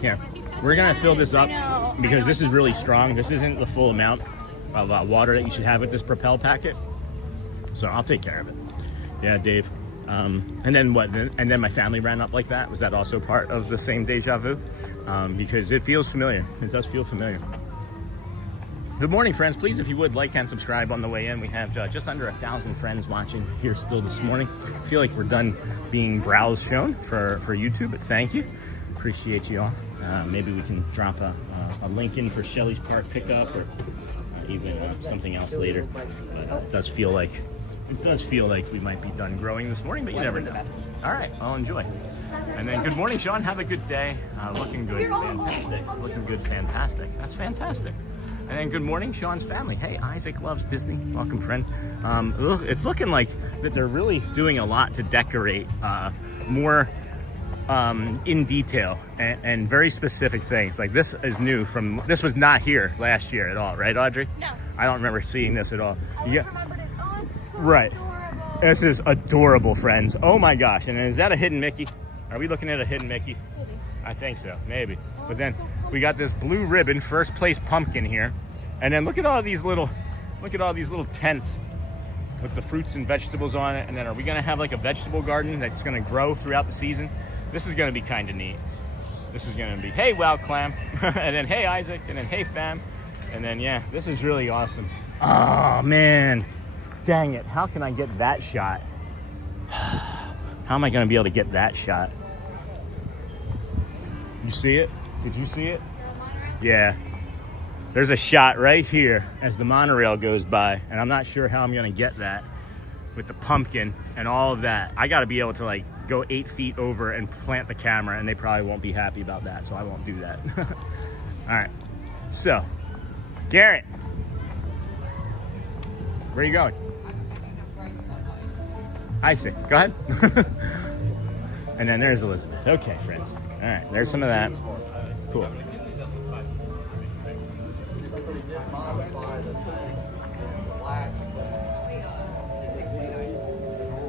Here, we're gonna fill this up because this is really strong. This isn't the full amount of water that you should have with this Propel packet. So I'll take care of it. Yeah, Dave. And then what? And then my family ran up like that. Was that also part of the same deja vu? Because it feels familiar. It does feel familiar. Good morning, friends. Please, if you would, like and subscribe on the way in. We have just under 1,000 friends watching here still this morning. I feel like we're done being browse shown for YouTube, but thank you. Appreciate you all. Maybe we can drop a link in for Shelley's Park pickup or even something else later. But it does feel like we might be done growing this morning, but you never know. All right, I'll enjoy. And then good morning, Sean. Have a good day. Looking good, fantastic. Looking good, fantastic. That's fantastic. And then good morning, Sean's family. Hey, Isaac loves Disney. Welcome, friend. It's looking like that they're really doing a lot to decorate more in detail and very specific things. Like this is new this was not here last year at all, right, Audrey? No. I don't remember seeing this at all. Yeah. Remembered it. Oh, it's so right. adorable. This is adorable, friends. Oh my gosh. And is that a hidden Mickey? Are we looking at a hidden Mickey? Maybe. I think so, maybe. But then we got this blue ribbon first place pumpkin here. And then look at all these little tents with the fruits and vegetables on it. And then are we gonna have like a vegetable garden that's gonna grow throughout the season? This is gonna be kind of neat. This is gonna be, hey, Wow Clam. And then, hey, Isaac. And then, hey, fam. And then, yeah, this is really awesome. Oh, man. Dang it. How can I get that shot? How am I gonna be able to get that shot? You see it? Did you see it? Yeah. There's a shot right here as the monorail goes by, and I'm not sure how I'm gonna get that with the pumpkin and all of that. I gotta be able to like go 8 feet over and plant the camera, and they probably won't be happy about that, so I won't do that. All right, so Garrett, where are you going? I see, go ahead. And then there's Elizabeth. Okay, friends. All right, there's some of that. Cool.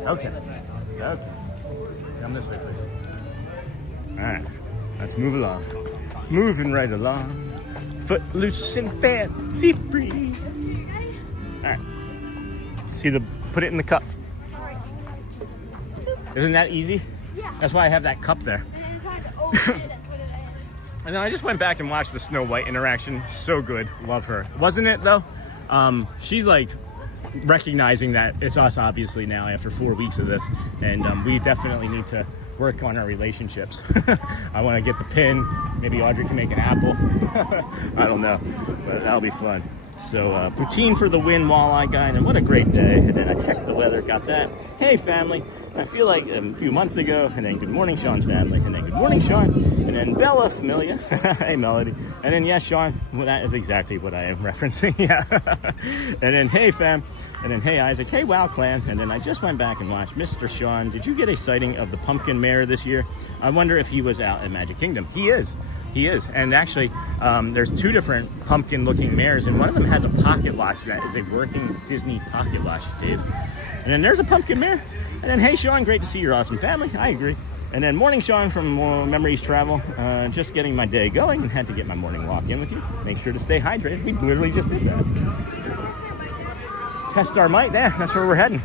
Okay. Come this way, please. All right, let's move along. Moving right along. Footloose and fancy free. All right. See put it in the cup. Isn't that easy? Yeah. That's why I have that cup there. And then try to open it and put it in. And then I just went back and watched the Snow White interaction. So good. Love her. Wasn't it, though? She's like recognizing that it's us, obviously, now after 4 weeks of this. And we definitely need to work on our relationships. I want to get the pin. Maybe Audrey can make an apple. I don't know, but that'll be fun. So poutine for the win, walleye guy, and what a great day. And then I checked the weather, got that. Hey family, I feel like a few months ago, and then good morning Sean's family, and then good morning Sean, and then Bella Familia, hey Melody, and then yes Sean, well that is exactly what I am referencing, yeah. And then hey fam, and then hey Isaac, hey WOW Clan, and then I just went back and watched Mr. Sean. Did you get a sighting of the pumpkin mare this year? I wonder if he was out at Magic Kingdom. He is, and actually there's two different pumpkin looking mares, and one of them has a pocket watch that is a working Disney pocket watch, Dave. And then there's a pumpkin mare. And then, hey, Sean, great to see your awesome family. I agree. And then morning, Sean, from Memories Travel. Just getting my day going and had to get my morning walk in with you. Make sure to stay hydrated. We literally just did that. Test our might. Yeah, that's where we're heading.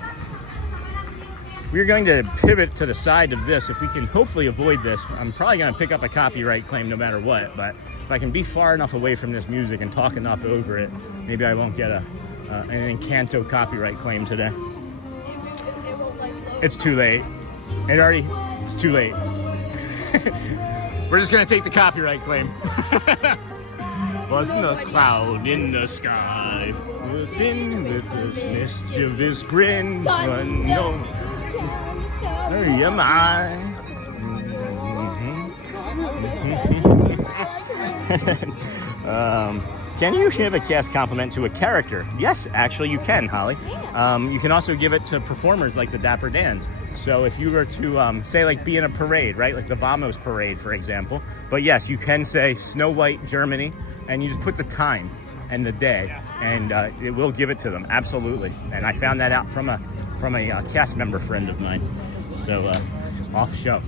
We're going to pivot to the side of this. If we can hopefully avoid this, I'm probably going to pick up a copyright claim no matter what. But if I can be far enough away from this music and talk enough over it, maybe I won't get an Encanto copyright claim today. It's too late. It's too late. We're just gonna take the copyright claim. Wasn't a cloud in the sky, within with this mischievous grin. One, no, am I? Can you give a cast compliment to a character? Yes, actually you can, Holly. You can also give it to performers like the Dapper Dans. So if you were to say like be in a parade, right? Like the Vamos parade, for example. But yes, you can say Snow White, Germany, and you just put the time and the day, and it will give it to them, absolutely. And I found that out from a cast member friend of mine. So off show.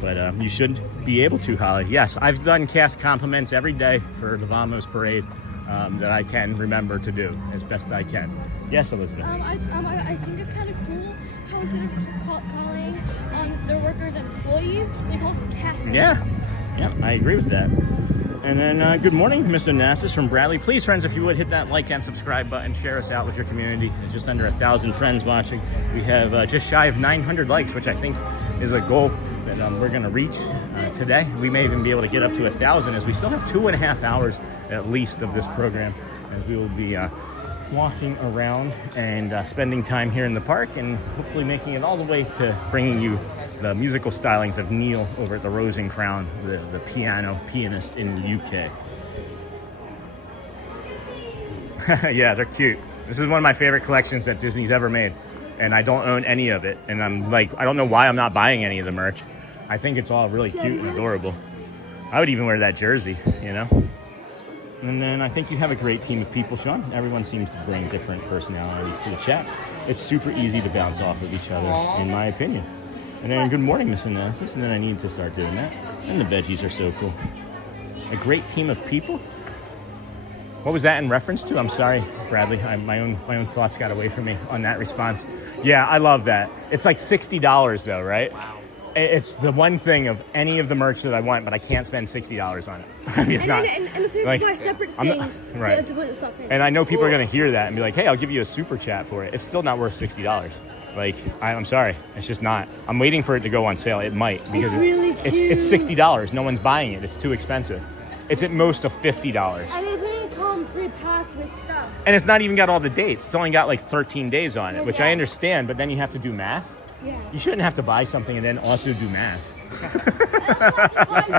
But you should be able to, Holly. Yes, I've done cast compliments every day for the Vamos parade that I can remember to do as best I can. Yes, Elizabeth. I think it's kind of cool how instead of calling their workers employees, they call them cast members. Yeah, I agree with that. And then good morning, Mr. Nassus from Bradley. Please, friends, if you would hit that like and subscribe button, share us out with your community. There's just under 1,000 friends watching. We have just shy of 900 likes, which I think is a goal that we're going to reach today. We may even be able to get up to 1,000, as we still have 2.5 hours at least of this program, as we will be walking around and spending time here in the park, and hopefully making it all the way to bringing you the musical stylings of Neil over at the Rose and Crown, the pianist in the UK. Yeah, they're cute. This is one of my favorite collections that Disney's ever made, and I don't own any of it. And I'm like, I don't know why I'm not buying any of the merch. I think it's all really cute and adorable. I would even wear that jersey, you know? And then I think you have a great team of people, Sean. Everyone seems to bring different personalities to the chat. It's super easy to bounce off of each other, in my opinion. And then good morning, Miss Analysis. And then I need to start doing that. And the veggies are so cool. A great team of people? What was that in reference to? I'm sorry, Bradley. My own thoughts got away from me on that response. Yeah, I love that. It's like $60 though, right? Wow. It's the one thing of any of the merch that I want, but I can't spend $60 on it. I mean, it's not. And it's like, buy separate things right. to put the stuff in. And I know people are going to hear that and be like, hey, I'll give you a super chat for it. It's still not worth $60. Like, I'm sorry. It's just not. I'm waiting for it to go on sale. It might. Because it's really cute. It's $60. No one's buying it. It's too expensive. It's at most of $50. And it didn't come pre-packed with stuff. And it's not even got all the dates. It's only got like 13 days on it, which I understand, but then you have to do math. Yeah. You shouldn't have to buy something and then also do math.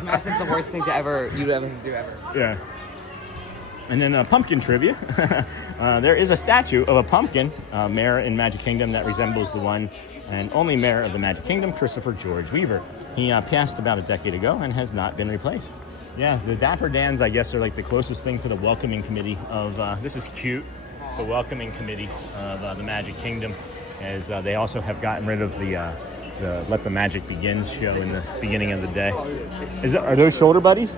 Math is the worst thing you'd ever do ever. Yeah. And then pumpkin trivia. There is a statue of a pumpkin mayor in Magic Kingdom that resembles the one and only mayor of the Magic Kingdom, Christopher George Weaver. He passed about a decade ago and has not been replaced. Yeah, the Dapper Dans, I guess, are like the closest thing to the welcoming committee of, this is cute, the welcoming committee of the Magic Kingdom, as they also have gotten rid of the Let the Magic Begin show in the beginning of the day. Are those shoulder buddies?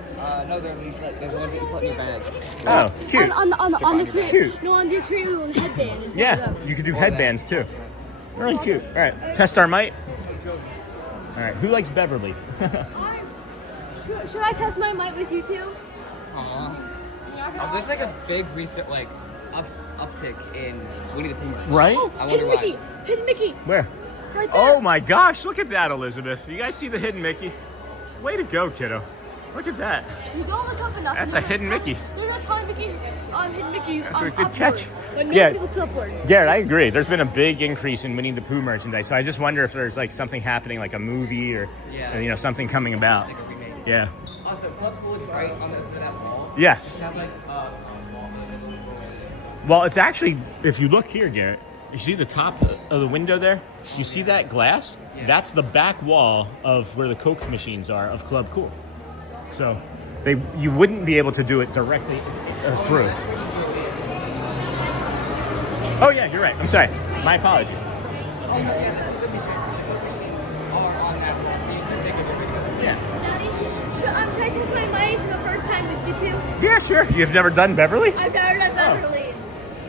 No, they're ones that you put in your bag. Oh, cute. On the cute. No, on the creative headband. Yeah, you could do headbands too. Really cute. All right, test our might. All right, who likes Beverly? Should I test my might with you too? There's like a big recent uptick in Winnie the Pooh. Right? Oh, Hidden Mickey. Hidden Mickey. Where? Right there. Oh my gosh, look at that, Elizabeth. You guys see the hidden Mickey? Way to go, kiddo. Look at that. You don't look up enough. That's a hidden Mickey. There's a ton of Mickey, hidden Mickeys That's a good upwards, catch. but nobody Yeah. looks upwards. Garrett, I agree. There's been a big increase in Winnie the Pooh merchandise, so I just wonder if there's like something happening, like a movie or you know, something coming about. Like a remake. Yeah. Also, Club School is right on the that wall. Yes. You have like Well, it's actually, if you look here, Garrett, you see the top of the window there? You see that glass? Yeah. That's the back wall of where the Coke machines are of Club Cool. So you wouldn't be able to do it directly through. Oh yeah, you're right. I'm sorry. My apologies. Yeah. So I'm trying to play money for the first time with you two. Yeah, sure. You've never done Beverly? I've never done Beverly.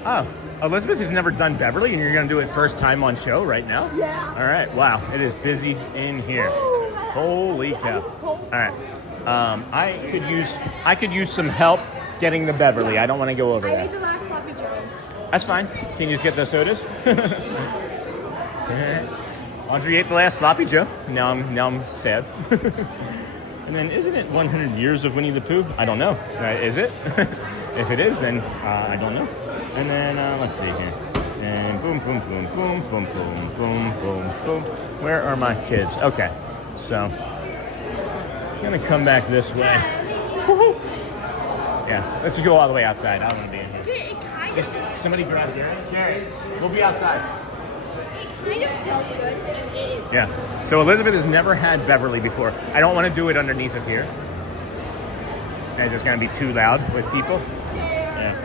Oh, Elizabeth has never done Beverly, and you're going to do it first time on show right now? Yeah. All right. Wow, it is busy in here. Holy cow! All right. I could use some help getting the Beverly. I don't want to go over I that. made the last sloppy Joe. That's fine. Can you just get those sodas? Audrey ate the last sloppy Joe. Now I'm sad. And then, isn't it 100 years of Winnie the Pooh? I don't know. Is it? If it is, then I don't know. And then let's see here. And boom, boom, boom, boom, boom, boom, boom, boom, boom. Where are my kids? Okay, so I'm gonna come back this way. Woo-hoo. Yeah, let's go all the way outside. I don't want to be in here. Just somebody grab Jared. We'll be outside. It kind of smells good. It is. Yeah. So Elizabeth has never had Beverly before. I don't want to do it underneath of here. It's just going to be too loud with people. Yeah.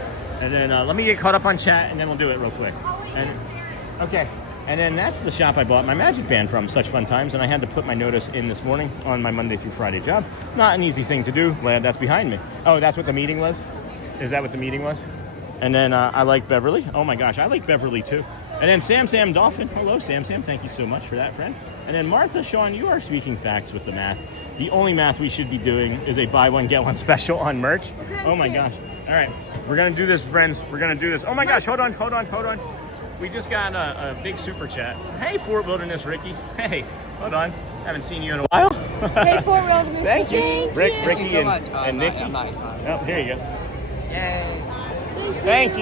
And then let me get caught up on chat, and then we'll do it real quick. And okay. And then that's the shop I bought my Magic Band from. Such fun times. And I had to put my notice in this morning on my Monday through Friday job. Not an easy thing to do. Well, that's behind me. Oh, that's what the meeting was? Is that what the meeting was? And then I like Beverly. Oh my gosh, I like Beverly too. And then Sam Dolphin. Hello, Sam. Thank you so much for that, friend. And then Martha, Sean, you are speaking facts with the math. The only math we should be doing is a buy one, get one special on merch. Oh my gosh. All right, we're going to do this, friends. We're going to do this. Oh my gosh, hold on. We just got a big super chat. Hey, Fort Wilderness Ricky. Hey, hold on. Haven't seen you in a while. Hey, Fort Wilderness. Thank you. Ricky Thank you so much. and Nikki. I'm not. Oh, here you go. Yay. Thank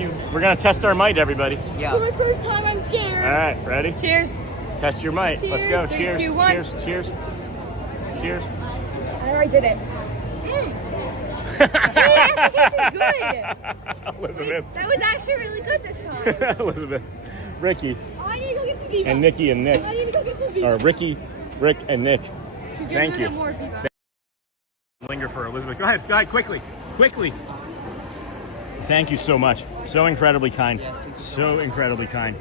you. We're going to test our might, everybody. Yeah. For my first time, I'm scared. All right, ready? Cheers. Test your might. Let's go. Cheers. Cheers. 3, 2, 1. Cheers. I already did it. It actually tasted good. Elizabeth. That was actually really good this time. Elizabeth. Ricky. Oh, I need to go get some Viva. And Nikki and Nick. I need to go get some Viva. Or Ricky, Rick, and Nick. She's gonna Thank go you. get more Viva. Linger for Elizabeth. Go ahead, quickly. Thank you so much. So incredibly kind. So incredibly kind.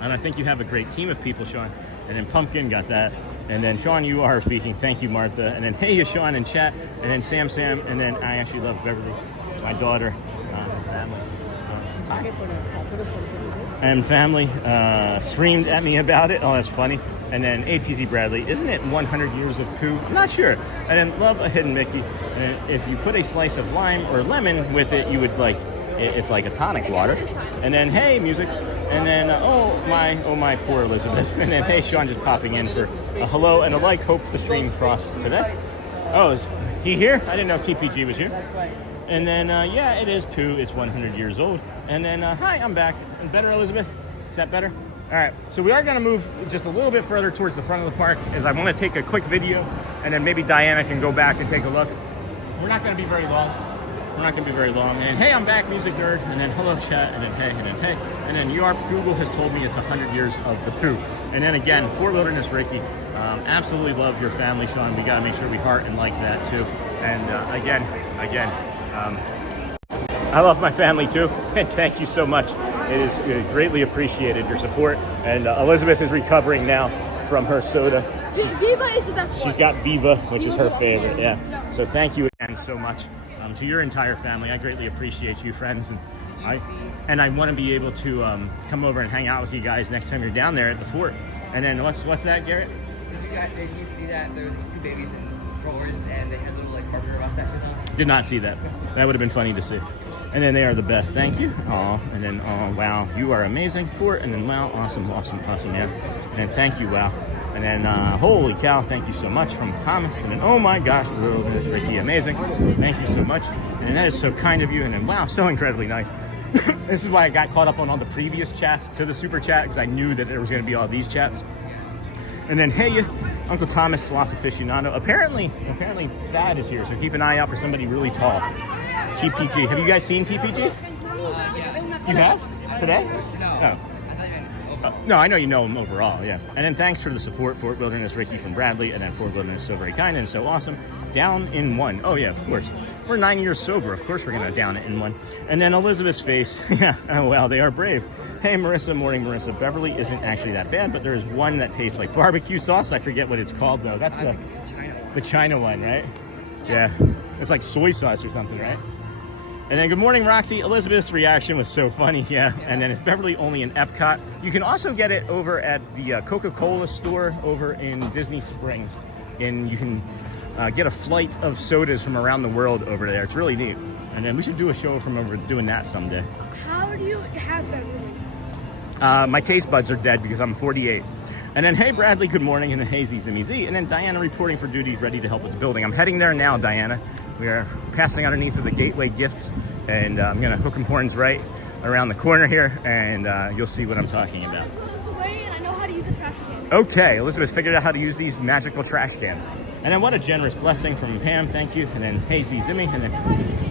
And I think you have a great team of people, Sean. And then Pumpkin got that. And then Sean, you are speaking. Thank you, Martha. And then hey, Sean in chat. And then Sam. And then I actually love Beverly, my daughter, and family. And family screamed at me about it. Oh, that's funny. And then ATZ Bradley, isn't it 100 years of poo? I'm not sure. And then love a hidden Mickey. And if you put a slice of lime or lemon with it, you would like, it's like a tonic water. And then hey, music. And then oh my poor Elizabeth. And then hey, Sean just popping in for a hello and a like. Hope the stream crossed today. Oh, is he here? I didn't know TPG was here. And then yeah, it is poo. It's 100 years old. And then hi, I'm back. And better, Elizabeth? Is that better? All right, so we are going to move just a little bit further towards the front of the park as I want to take a quick video, and then maybe Diana can go back and take a look. We're not going to be very long. And hey, I'm back, music nerd. And then hello, chat. And then hey. And then Google has told me it's 100 years of the poo. And then again, Fort Wilderness Ricky. Absolutely love your family, Sean. We got to make sure we heart and like that too. And again, I love my family too. And thank you so much. It is greatly appreciated, your support. And Elizabeth is recovering now from her soda. Viva is the best one. She's got Viva, which is her favorite, yeah. So thank you again so much to your entire family. I greatly appreciate you, friends. And I want to be able to come over and hang out with you guys next time you're down there at the fort. And then what's that, Garrett? Did you see that there were these two babies in strollers and they had little like Carpenter mustaches on? Did not see that. That would have been funny to see. And then they are the best. Thank you. Aw. And then, oh, wow, you are amazing for it. And then, wow, awesome, yeah. And then thank you, wow. And then, holy cow, thank you so much from Thomas. And then, oh my gosh, Miss Ricky, amazing. Thank you so much. And that is so kind of you. And then, wow, so incredibly nice. This is why I got caught up on all the previous chats to the super chat, because I knew that there was going to be all these chats. And then, hey, Uncle Thomas, Sloth Aficionado. Apparently, Thad is here, so keep an eye out for somebody really tall. TPG. Have you guys seen TPG? Yeah. You have? Today? No. Oh. No, I know you know him overall, yeah. And then thanks for the support, Fort Wilderness Ricky from Bradley, and then Fort Wilderness so very kind and so awesome. Down in one. Oh yeah, of course. We're 9 years sober. Of course we're gonna down it in one. And then Elizabeth's face. Yeah. Oh wow, they are brave. Hey Marissa, morning Marissa. Beverly isn't actually that bad, but there is one that tastes like barbecue sauce. I forget what it's called though. That's the China one, right? Yeah. It's like soy sauce or something, right? And then good morning, Roxy. Elizabeth's reaction was so funny, yeah. And then is Beverly only in Epcot? You can also get it over at the Coca-Cola store over in Disney Springs. And you can get a flight of sodas from around the world over there. It's really neat. And then we should do a show from over doing that someday. How do you have Beverly? My taste buds are dead because I'm 48. And then, hey, Bradley, good morning. And then, hey, Z. And then Diana reporting for duty, ready to help with the building. I'm heading there now, Diana. We are passing underneath of the Gateway Gifts, and I'm going to hook 'em horns right around the corner here, and you'll see what I'm talking about. I know how to use a trash can. Okay, Elizabeth figured out how to use these magical trash cans. And then what a generous blessing from Pam, thank you. And then, hey, Zimmy, and then,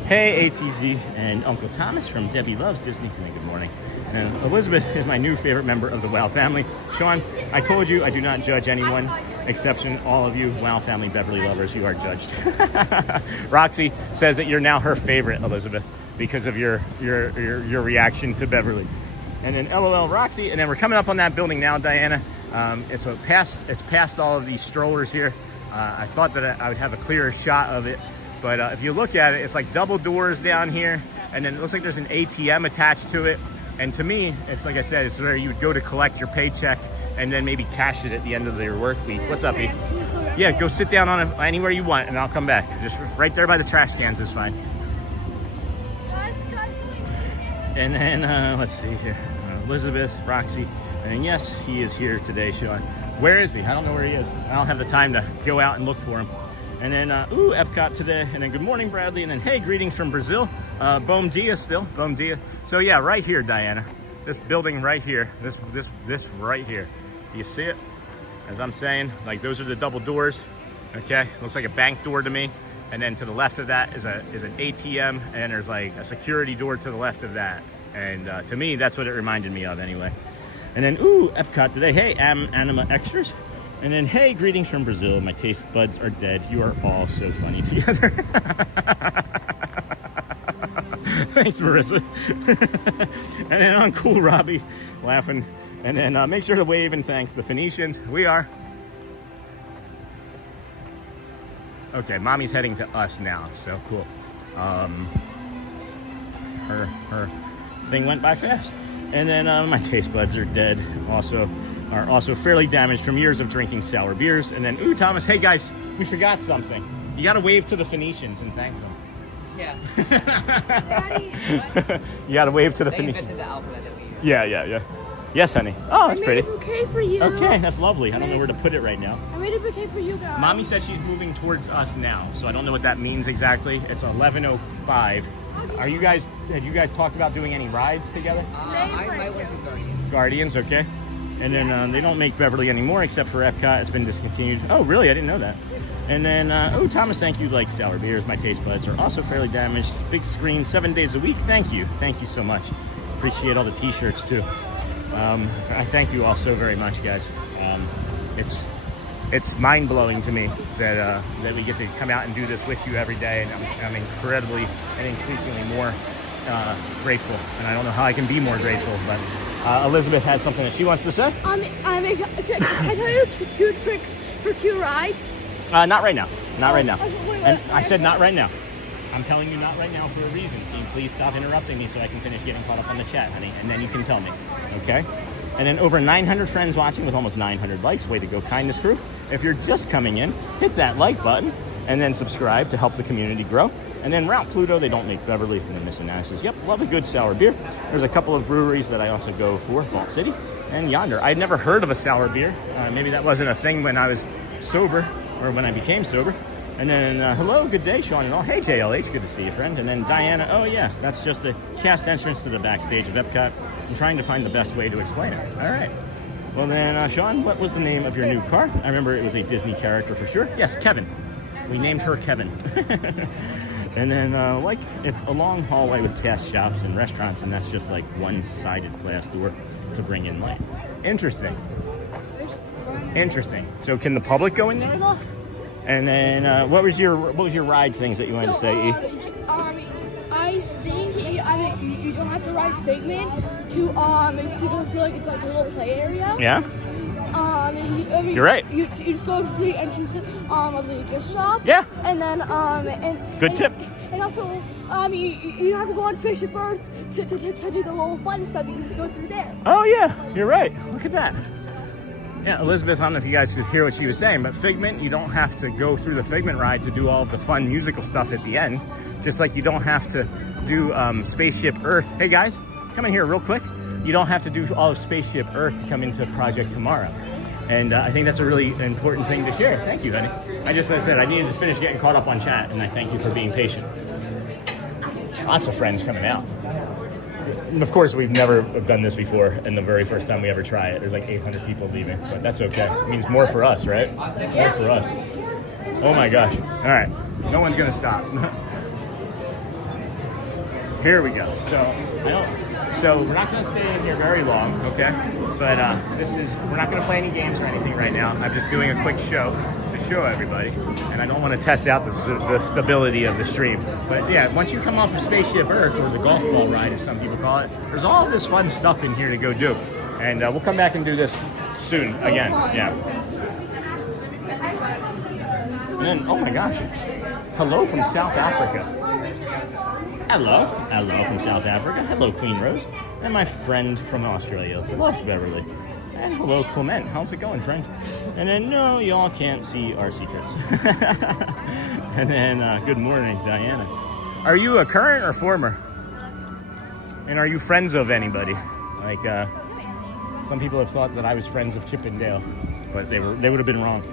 hey, ATZ, and Uncle Thomas from Debbie Loves Disney. Good morning. And Elizabeth is my new favorite member of the WOW family. Sean, I told you I do not judge anyone. Exception, all of you WOW family Beverly lovers, you are judged. Roxy says that you're now her favorite, Elizabeth, because of your reaction to Beverly. And then LOL Roxy, and then we're coming up on that building now, Diana. It's past all of these strollers here. I thought that I would have a clearer shot of it, but if you look at it, it's like double doors down here, and then it looks like there's an ATM attached to it. And to me, it's like I said, it's where you would go to collect your paycheck and then maybe cash it at the end of your work week. What's up, E? Yeah, go sit down on it anywhere you want, and I'll come back. Just right there by the trash cans is fine. And then, let's see here. Elizabeth, Roxy, and then yes, he is here today, Sean. Where is he? I don't know where he is. I don't have the time to go out and look for him. And then, ooh, Epcot today. And then good morning, Bradley. And then, hey, greetings from Brazil. Bom dia still, bom dia. So yeah, right here, Diana. This building right here, this right here. You see it? As I'm saying, like those are the double doors. Okay, looks like a bank door to me. And then to the left of that is an ATM, and there's like a security door to the left of that. And to me, that's what it reminded me of anyway. And then, ooh, Epcot today. Hey, Anima Extras. And then, hey, greetings from Brazil. My taste buds are dead. You are all so funny together. Thanks, Marissa. And then on Cool Robbie, laughing. And then make sure to wave and thank the Phoenicians. We are. Okay, Mommy's heading to us now, so cool. Her thing went by fast. And then my taste buds are dead. Are also fairly damaged from years of drinking sour beers. And then, ooh, Thomas, hey guys, we forgot something. You gotta wave to the Phoenicians and thank them. Yeah. You gotta wave to the Phoenicians. They invented the alphabet that we use. Yeah. Yes, honey. Oh, that's pretty. I made a bouquet for you. Okay, that's lovely. I don't know where to put it right now. I made a bouquet for you guys. Mommy said she's moving towards us now, so I don't know what that means exactly. It's 11:05. Have you guys talked about doing any rides together? I went to Guardians. Guardians, okay. And then they don't make Beverly anymore except for Epcot. It's been discontinued. Oh, really? I didn't know that. And then, oh, Thomas, thank you. Like sour beers. My taste buds are also fairly damaged. Big screen, 7 days a week. Thank you. Thank you so much. Appreciate all the t-shirts too. I thank you all so very much, guys. It's mind-blowing to me that we get to come out and do this with you every day, and I'm incredibly and increasingly more grateful. And I don't know how I can be more grateful, but Elizabeth has something that she wants to say. Can I tell you two tricks for 2 rides? Not right now. Not right now. Wait, And I said not right now. I'm telling you not right now for a reason. Can you please stop interrupting me so I can finish getting caught up on the chat, honey? And then you can tell me, okay? And then over 900 friends watching with almost 900 likes. Way to go, kindness crew. If you're just coming in, hit that like button. and then subscribe to help the community grow. And then Route Pluto, they don't make Beverly, and then Miss Onassis. Yep, love a good sour beer. There's a couple of breweries that I also go for, Vault City and Yonder. I'd never heard of a sour beer. Maybe that wasn't a thing when I was sober, or when I became sober. And then, hello, good day, Sean and all. Hey, JLH, good to see you, friend. And then Diana, oh yes, that's just a cast entrance to the backstage of EPCOT. I'm trying to find the best way to explain it. All right. Well then, Sean, what was the name of your new car? I remember it was a Disney character for sure. Yes, Kevin. We named her Kevin. And then, like, it's a long hallway with cast shops and restaurants, and that's just like one-sided glass door to bring in light. Interesting. Interesting. So can the public go in there at all? And then, what was your ride things that you wanted to say, E? I think you don't have to ride Figment to go to like it's like a little play area. Yeah. You're right. You just go to the entrance of the gift shop. Yeah. And then good tip. And also you don't have to go on Spaceship Earth to do the little fun stuff. You can just go through there. Oh yeah, you're right. Look at that. Yeah, Elizabeth, I don't know if you guys could hear what she was saying, but Figment, you don't have to go through the Figment ride to do all of the fun musical stuff at the end. Just like you don't have to do Spaceship Earth. Hey guys, come in here real quick. You don't have to do all of Spaceship Earth to come into Project Tomorrow. And I think that's a really important thing to share. Thank you, honey. I said I needed to finish getting caught up on chat, and I thank you for being patient. Lots of friends coming out. And of course, we've never done this before, and the very first time we ever try it, there's like 800 people leaving, but that's okay. It means more for us, right? More for us. Oh my gosh. All right. No one's going to stop. Here we go. So we're not going to stay in here very long, okay? But we're not going to play any games or anything right now. I'm just doing a quick show to show everybody, and I don't want to test out the stability of the stream. But yeah, once you come off of Spaceship Earth, or the golf ball ride as some people call it, there's all this fun stuff in here to go do. And we'll come back and do this soon again. Yeah. And then, oh my gosh, hello from South Africa. Hello from South Africa. Hello, Queen Rose. And my friend from Australia. Loved Beverly. And hello, Clement. How's it going, friend? And then, no, y'all can't see our secrets. And then, good morning, Diana. Are you a current or former? And are you friends of anybody? Like, some people have thought that I was friends of Chip and Dale, but they would have been wrong.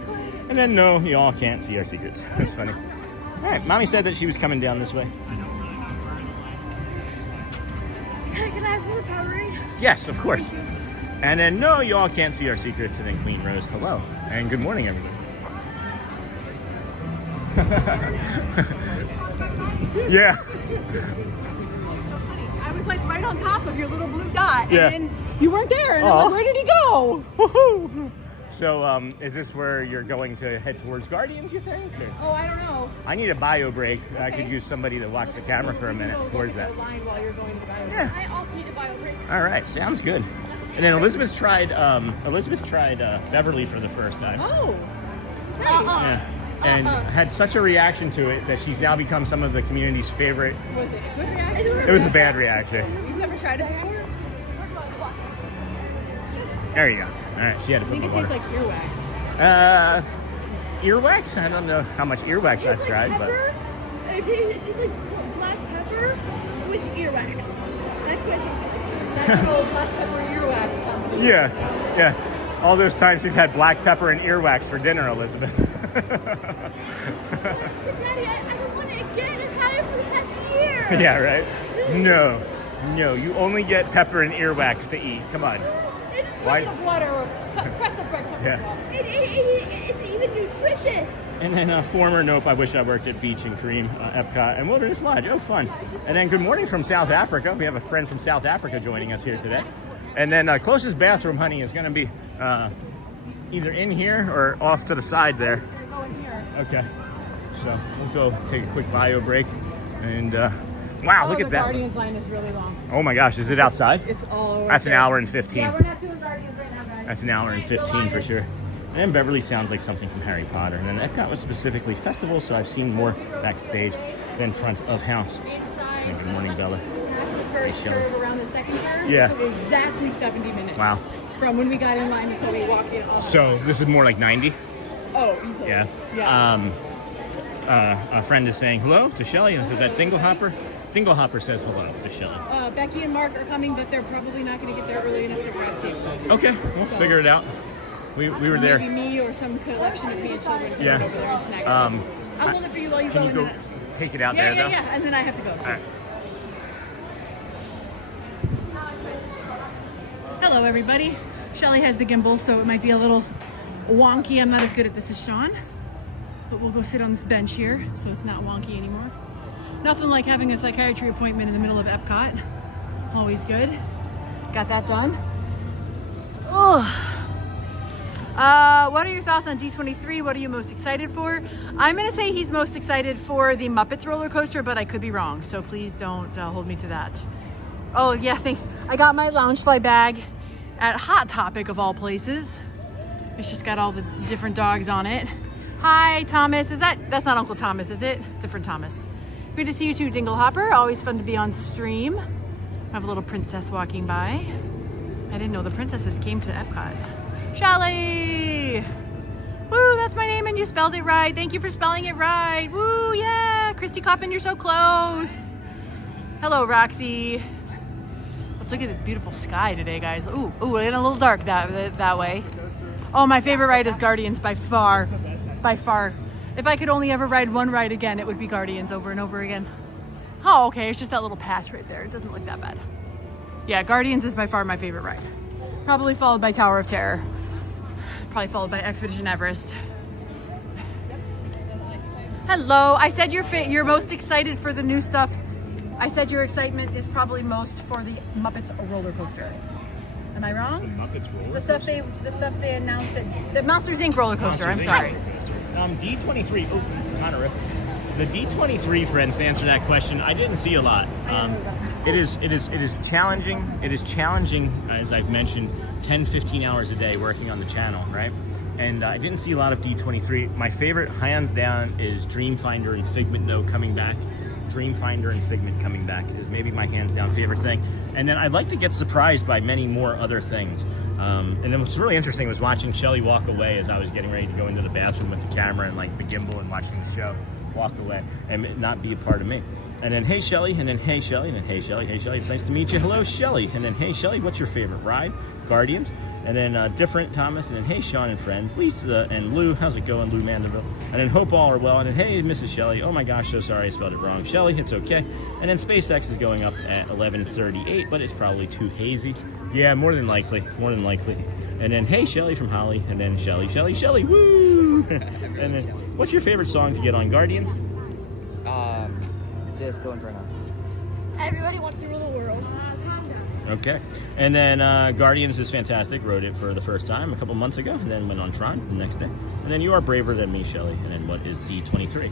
And then, no, y'all can't see our secrets. It's funny. All right, Mommy said that she was coming down this way. Can I ask you the power read? Yes, of course. And then, no, y'all can't see our secrets. And then Queen Rose, hello. And good morning, everybody. Yeah. I was like right on top of your little blue dot, Yeah. and then you weren't there. And I'm like, where did he go? Woohoo! So, is this where you're going to head towards Guardians, you think? Or? Oh, I don't know. I need a bio break. I could use somebody to watch the camera for a minute towards that. While you're going to the bio. Yeah. I also need a bio break. All right, sounds good. And then Elizabeth tried Beverly for the first time. Oh. Great. Yeah. And had such a reaction to it that she's now become some of the community's favorite. Was it a good reaction? It was a bad reaction. You've never tried it before? There you go. All right, she had to I put think the it water. tastes like earwax. Earwax? I don't know how much earwax I've tried, Pepper. It's just like black pepper with earwax. That's what it tastes like. That's the old black pepper earwax company. Yeah. All those times you've had black pepper and earwax for dinner, Elizabeth. Daddy, I don't want it again. I've had it for the past year. Yeah, right? No, you only get pepper and earwax to eat. Come on. Crust of water, crust of bread pepper. Yeah. It's even nutritious. And then former nope, I wish I worked at Beach and Cream, EPCOT, and Wilderness Lodge. Oh, fun. And then good morning from South Africa. We have a friend from South Africa joining us here today. And then closest bathroom, honey, is going to be either in here or off to the side there. Go in here. Okay. So we'll go take a quick bio break. And wow, look at that. The Guardians line is really long. Oh my gosh, is it outside? It's all over. That's an hour and 15. Yeah, we're not doing Guardians right now, guys. That's an hour and 15 for sure. And then Beverly sounds like something from Harry Potter. And then EPCOT was specifically festival, so I've seen more backstage than front of house. And good morning, Bella. That's the first curve around the second curve. Yeah. So exactly 70 minutes. Wow. From when we got in line until we walked in. So this is more like 90? Oh, easily. Yeah. Yeah. a friend is saying hello to Shelly. Is that Dinglehopper? Dinglehopper says hello to Shelly. Becky and Mark are coming, but they're probably not going to get there early enough to grab tables. Okay, we'll figure it out. We were there. Maybe me or some collection of me and children can go over there and snack. I'll hold it for you while you go. Can you go take it out there, though? Yeah, and then I have to go. All right. Hello, everybody. Shelly has the gimbal, so it might be a little wonky. I'm not as good at this as Sean, but we'll go sit on this bench here so it's not wonky anymore. Nothing like having a psychiatry appointment in the middle of EPCOT. Always good. Got that done. Ugh. What are your thoughts on D23? What are you most excited for? I'm gonna say he's most excited for the Muppets roller coaster, but I could be wrong, so please don't hold me to that. Oh yeah, thanks. I got my Loungefly bag at Hot Topic of all places. It's just got all the different dogs on it. Hi, Thomas. That's not Uncle Thomas, is it? Different Thomas. Good to see you too, Dinglehopper. Always fun to be on stream. I have a little princess walking by. I didn't know the princesses came to Epcot. Shelly! Woo, that's my name and you spelled it right. Thank you for spelling it right. Woo, yeah. Christy Coffin, you're so close. Hello, Roxy. Let's look at this beautiful sky today, guys. Ooh, and a little dark that way. Oh, my favorite ride is Guardians by far. By far. If I could only ever ride one ride again, it would be Guardians over and over again. Oh, okay, it's just that little patch right there. It doesn't look that bad. Yeah, Guardians is by far my favorite ride. Probably followed by Tower of Terror. Probably followed by Expedition Everest. Hello, I said you're most excited for the new stuff. I said your excitement is probably most for the Muppets roller coaster. Am I wrong? The Muppets roller The stuff they announced, the Monsters Inc. roller coaster, I'm sorry. D23, Connor, the D23, friends, to answer that question, I didn't see a lot. It is challenging. It is challenging, as I've mentioned, 10-15 hours a day working on the channel, right? And I didn't see a lot of D23. My favorite, hands down, is Dreamfinder and Figment, though, coming back. Dreamfinder and Figment coming back is maybe my hands down favorite thing. And then I'd like to get surprised by many more other things. And then what's really interesting was watching Shelly walk away as I was getting ready to go into the bathroom with the camera and like the gimbal and watching the show, walk away and not be a part of me. And then, hey, Shelly, and then, hey, Shelly, and then, hey, Shelly, it's nice to meet you. Hello, Shelly. And then, hey, Shelly, what's your favorite ride? Guardians. And then, different Thomas. And then, hey, Sean and friends. Lisa and Lou. How's it going, Lou Mandeville? And then, hope all are well. And then, hey, Mrs. Shelly. Oh, my gosh, so sorry I spelled it wrong. Shelly, it's okay. And then, SpaceX is going up at 11:38, but it's probably too hazy. Yeah, more than likely. And then, hey, Shelly from Holly. And then, Shelly, woo! And then, what's your favorite song to get on Guardians? Just go Inferno. Everybody wants to rule the world. Okay. And then Guardians is fantastic. Rode it for the first time a couple months ago, and then went on Tron the next day. And then you are braver than me, Shelly. And then what is D23?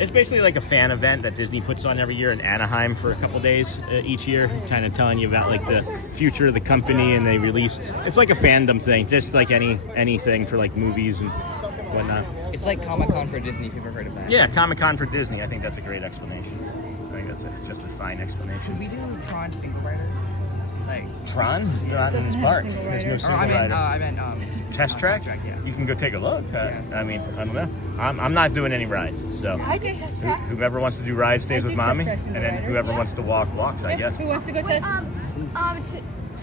It's basically like a fan event that Disney puts on every year in Anaheim for a couple days each year, kind of telling you about like the future of the company, and they release. It's like a fandom thing, just like anything for like movies and whatnot. It's like Comic-Con for Disney, if you've ever heard of that. Yeah, Comic-Con for Disney. I think that's a great explanation. I think that's just a fine explanation. Should we do Tron single rider? Like Tron? Is not in this park. There's no single rider. I meant Test track? Yeah. You can go take a look. I mean, I don't know. I'm not doing any rides, so whoever wants to do rides stays with mommy, and then whoever wants to walks, I guess. Who wants to go test?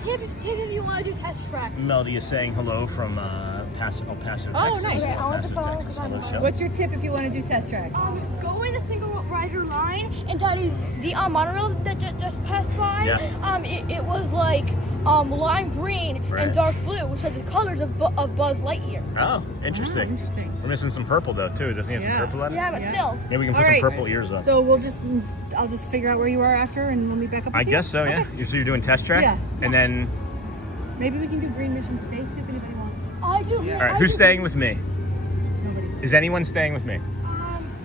Tip if you want to do test track. Melody is saying hello from El Paso, Texas. Oh, nice. Okay, I want to follow Texas. Hello, Shelly. What's your tip if you want to do test track? Go in the single rider line and Daddy, the monorail that just passed by. Yes. It was like lime green and dark blue, which are the colors of Buzz Lightyear. Oh, interesting. We're missing some purple though too. Doesn't he have some purple on it? Yeah, but still. Yeah, we can put some purple ears on. So I'll just figure out where you are after, and we'll meet back up with I you? guess so. Yeah. Okay. So you're doing test track. Yeah. And then. Maybe we can do Green Mission Space if anybody wants. I do. All right. Who's staying with me? Nobody. Is anyone staying with me?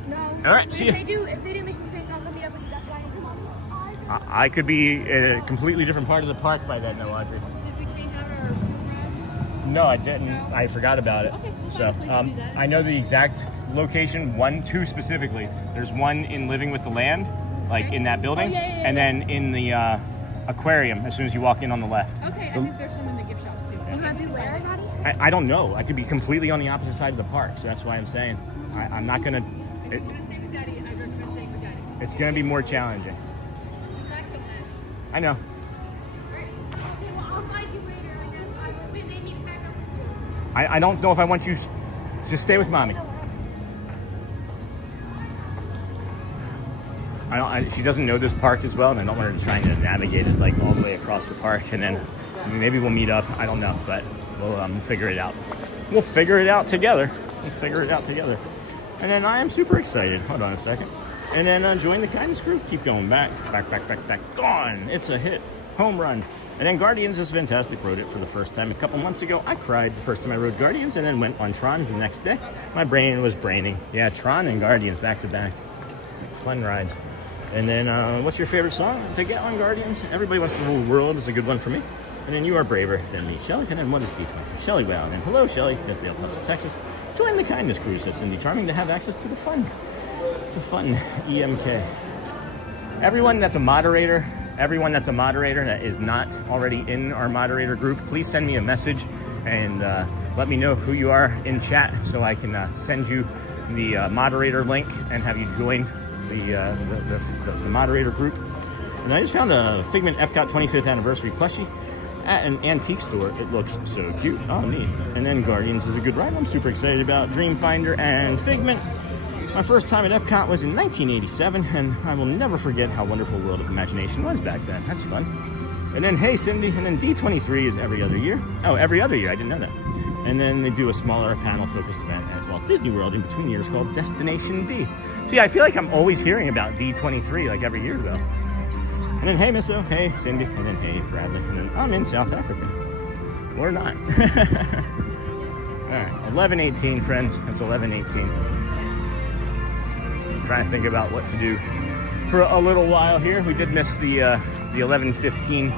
No. All right. See you. If they do Mission Space, I'll come meet up with you. That's why I didn't come on. I could be in a completely different part of the park by then, though, Audrey. Did we change out our No, I didn't. I forgot about it. Okay, well, So please do that. I know the exact location, two specifically. There's one in Living with the Land, like in that building, and then in the aquarium as soon as you walk in on the left. Okay, I think there's some in the gift shops too. Will that be where, Daddy? I don't know. I could be completely on the opposite side of the park, so that's why I'm saying I'm not gonna. If you're gonna stay with Daddy, I'd recommend staying with Daddy. It's gonna be more challenging. I know. I don't know if I want you. Just stay with mommy. She doesn't know this park as well, and I don't want her to try to navigate it like all the way across the park. And then maybe we'll meet up. I don't know, but we'll figure it out. We'll figure it out together. And then I am super excited. Hold on a second. And then join the kindness group. Keep going back. Gone. It's a hit. Home run. And then Guardians is fantastic. Rode it for the first time a couple months ago. I cried the first time I rode Guardians, and then went on Tron the next day. My brain was braining. Yeah, Tron and Guardians back to back. Fun rides. And then what's your favorite song to get on Guardians? Everybody Wants to Rule the World is a good one for me. And then You Are Braver Than Me, Shelly. And then what is D20? Shelly Wow. And then hello, Shelly. Desdale, Austin, Texas. Join the kindness cruise. That's Cindy Charming to have access to the fun. The fun EMK. Everyone that's a moderator that is not already in our moderator group, please send me a message and let me know who you are in chat so I can send you the moderator link and have you join the moderator group. And I just found a Figment EPCOT 25th anniversary plushie at an antique store. It looks so cute. Oh, neat. And then Guardians is a good ride. I'm super excited about Dreamfinder and Figment. My first time at EPCOT was in 1987, and I will never forget how wonderful World of Imagination was back then. That's fun. And then, hey, Cindy, and then D23 is every other year. Oh, every other year. I didn't know that. And then they do a smaller panel-focused event at Walt Disney World in between years called Destination D. See, I feel like I'm always hearing about D23, like every year, though. And then, hey, Misso, hey, Cindy, and then, hey, Bradley, and then I'm in South Africa. Or not. All right, 11:18, friends. That's 11:18. Trying to think about what to do for a little while here. We did miss the 11:15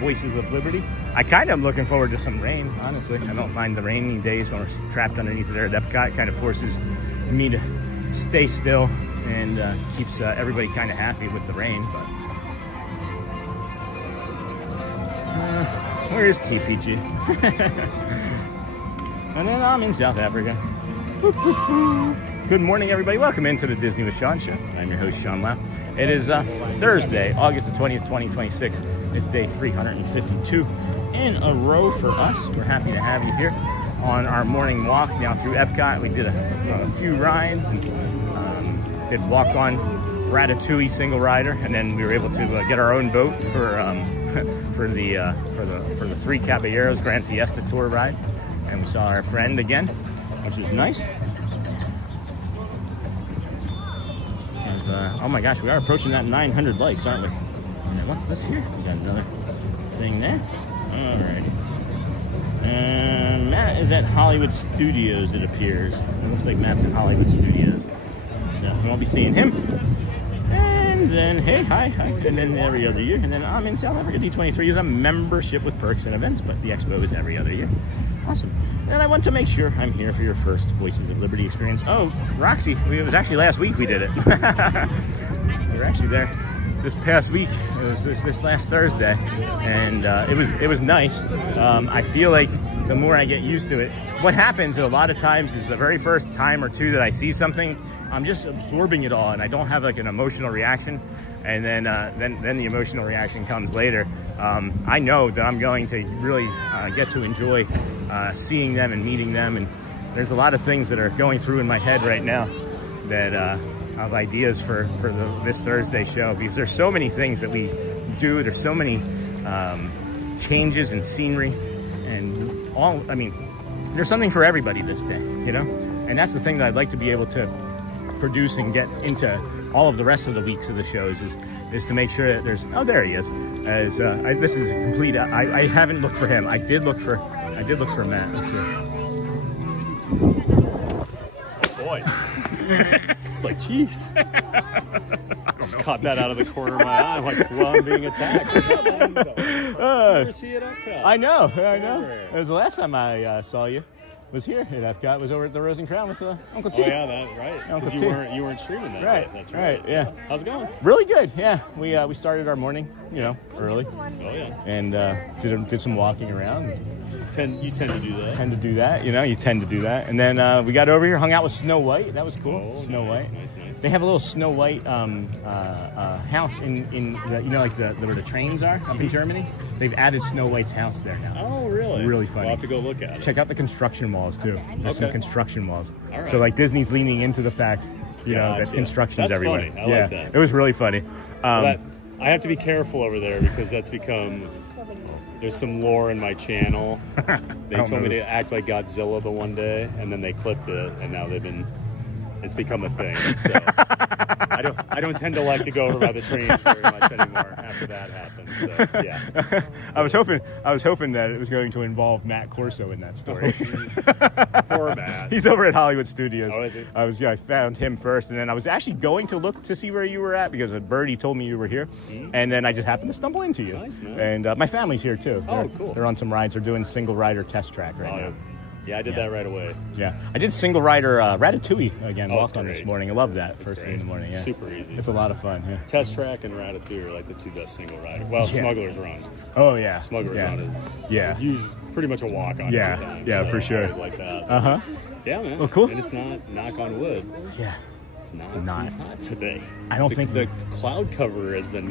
Voices of Liberty. I kind of am looking forward to some rain, honestly. I don't mind the rainy days when we're trapped underneath there at EPCOT. It kind of forces me to stay still and keeps everybody kind of happy with the rain. But where's TPG? And then I'm in South Africa. Boop, boop, boop. Good morning, everybody. Welcome into the Disney with Sean show. I'm your host, Sean WOW. It is Thursday, August the 20th, 2026. It's day 352 in a row for us. We're happy to have you here on our morning walk now through EPCOT. We did a few rides and did walk on Ratatouille single rider, and then we were able to get our own boat for the Three Caballeros Gran Fiesta Tour ride, and we saw our friend again, which is nice. Oh my gosh, we are approaching that 900 likes, aren't we? And then what's this here? We got another thing there. Alrighty. And Matt is at Hollywood Studios, it appears. It looks like Matt's at Hollywood Studios. So we won't be seeing him. And then, hey, hi. And then every other year. And then I'm in South Africa. D23 is a membership with perks and events, but the expo is every other year. Awesome. And I want to make sure I'm here for your first Voices of Liberty experience. Oh, Roxy, it was actually last week we did it. We were actually there this past week. It was this last Thursday, and it was nice. I feel like the more I get used to it, what happens a lot of times is the very first time or two that I see something, I'm just absorbing it all, and I don't have like an emotional reaction. And then the emotional reaction comes later. I know that I'm going to really get to enjoy seeing them and meeting them. And there's a lot of things that are going through in my head right now that of ideas for this Thursday show, because there's so many things that we do. There's so many changes in scenery and all. I mean, there's something for everybody this day, you know. And that's the thing that I'd like to be able to produce and get into all of the rest of the weeks of the shows is to make sure that there's, oh, there he is. As this is a complete, I haven't looked for him. I did look for Matt. Let's see. Oh boy. It's like, jeez. Just caught that out of the corner of my eye. I'm like, well, I'm being attacked. Never see it Epcot. I know. It was the last time I saw you. Was here at EPCOT, was over at the Rose and Crown with Uncle T. Oh yeah, that's right. Because you weren't streaming that. Right. That's right. Yeah. How's it going? Really good. Yeah. We started our morning, early. Oh yeah. And did some walking around. You tend to do that. Tend to do that, you know. You tend to do that. And then we got over here, hung out with Snow White. That was cool. Oh, Snow nice, White. nice. They have a little Snow White house in the, you know, like where the trains are up in Germany. They've added Snow White's house there now. Oh, really? It's really funny. We'll have to go look at it. Check out the construction walls too. There's some Okay. construction walls. All right. So like Disney's leaning into the fact, you know, that Gotcha. construction's That's everywhere. funny. I like that. It was really funny. I have to be careful over there because that's become. There's some lore in my channel. They told me to act like Godzilla the one day, and then they clipped it, and now it's become a thing. So I don't tend to like to go over by the trains very much anymore after that happened. So yeah. I was hoping that it was going to involve Matt Corso in that story. Poor Matt. He's over at Hollywood Studios. Oh, is he? I found him first, and then I was actually going to look to see where you were at because a birdie told me you were here, and then I just happened to stumble into you. Nice, man. And my family's here too. Oh, cool. They're on some rides. They're doing single rider test track right now. Yeah, I did that right away. Yeah, I did single rider Ratatouille again. Oh, walked on great. this morning. I love that It's first thing great. in the morning. Yeah, Super easy. It's a lot of fun. Yeah. Test Track and Ratatouille are like the two best single riders. Well, Yeah. Smuggler's Run. Oh yeah, Smuggler's yeah. Run is Yeah. pretty much a walk on. Yeah. every time, Yeah, so for sure. I always like that. Uh-huh. Yeah, man. Well, cool. And it's not, knock on wood. Yeah. It's not too hot today. I don't think the cloud cover has been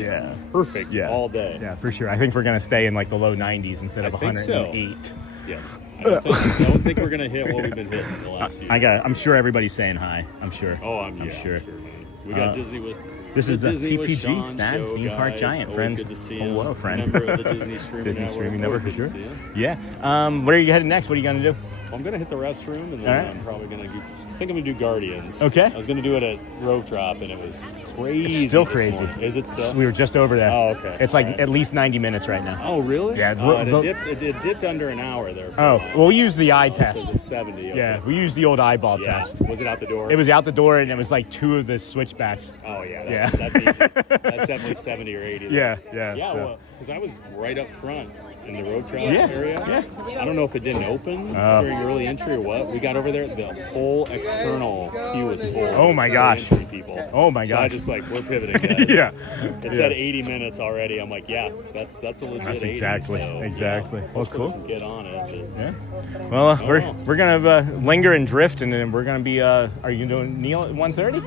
perfect all day. Yeah, for sure. I think we're gonna stay in like the low 90s instead of I think so. 108. Yes. I don't think we're gonna hit what we've been hitting the last few. I'm sure everybody's saying hi. I'm sure. Oh, I'm sure. man. We got Disney with. This is the Disney with TPG Sean Stan show, Theme Park guys. Giant, Always friends. Good to see Oh, him. whoa, friend. Member of the Disney Streaming Network. Network for Always good sure. to see him. Yeah. Where are you headed next? What are you gonna do? I'm gonna hit the restroom and then All right. I'm probably gonna go. I think I'm gonna do Guardians. Okay. I was gonna do it at Rope Drop and it was crazy. It's still this crazy. morning. Is it still? We were just over there. Oh, okay. It's like All right. at least 90 minutes right now. Oh, really? Yeah. It dipped under an hour there. Oh, well, we used the eye So test. it's 70. Okay. Yeah, we used the old eyeball Yeah. test. Was it out the door? It was out the door, and it was like 2 of the switchbacks. Oh yeah. That's easy. That's definitely 70 or 80. Yeah. Yeah. so- Well, because I was right up front in the road traffic Yeah, area. yeah. I don't know if it didn't open during early entry or what. We got over there, the whole external queue was full. Oh my of gosh. entry people. Oh my So I gosh. just like, we're pivoting. Guys. Yeah. It Yeah. said 80 minutes already. I'm like, yeah, that's a legit That's 80. exactly. So, Exactly. yeah, Well, hopefully we cool. can get on it. But Yeah. Well, I don't know. we're gonna linger and drift, and then we're gonna be. Are you doing Neil at 1:30?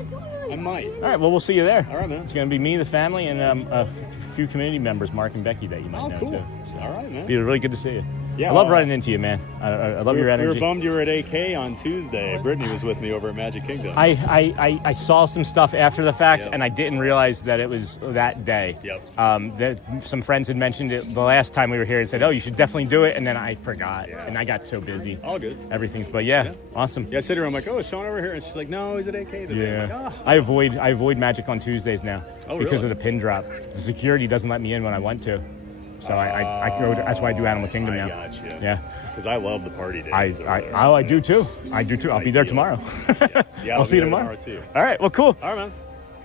I might. All right. Well, we'll see you there. All right, man. It's gonna be me, the family, and a few community members, Mark and Becky, that you might know cool. too. All right, man. Be really good to see you. Yeah, I love well, running into you, man. I love your We energy. were bummed you were at AK on Tuesday. Brittany was with me over at Magic Kingdom. I saw some stuff after the fact, Yep. and I didn't realize that it was that day. Yep. That some friends had mentioned it the last time we were here and said, "Oh, you should definitely do it," and then I forgot, and I got so busy. All good. Everything's, but yeah, awesome. Yeah, I said to her, I'm like, oh, is Sean over here? And she's like, no, he's at AK today. Yeah, I'm like, oh. I avoid Magic on Tuesdays now Oh, because really? of the pin drop. The security doesn't let me in when I want to, so I go. That's why I do Animal Kingdom now. I gotcha. Yeah. Because I love the party days. I do too. I do too. I'll be there tomorrow. Yeah, I'll see you be there tomorrow. too. All right. Well, cool. All right, man.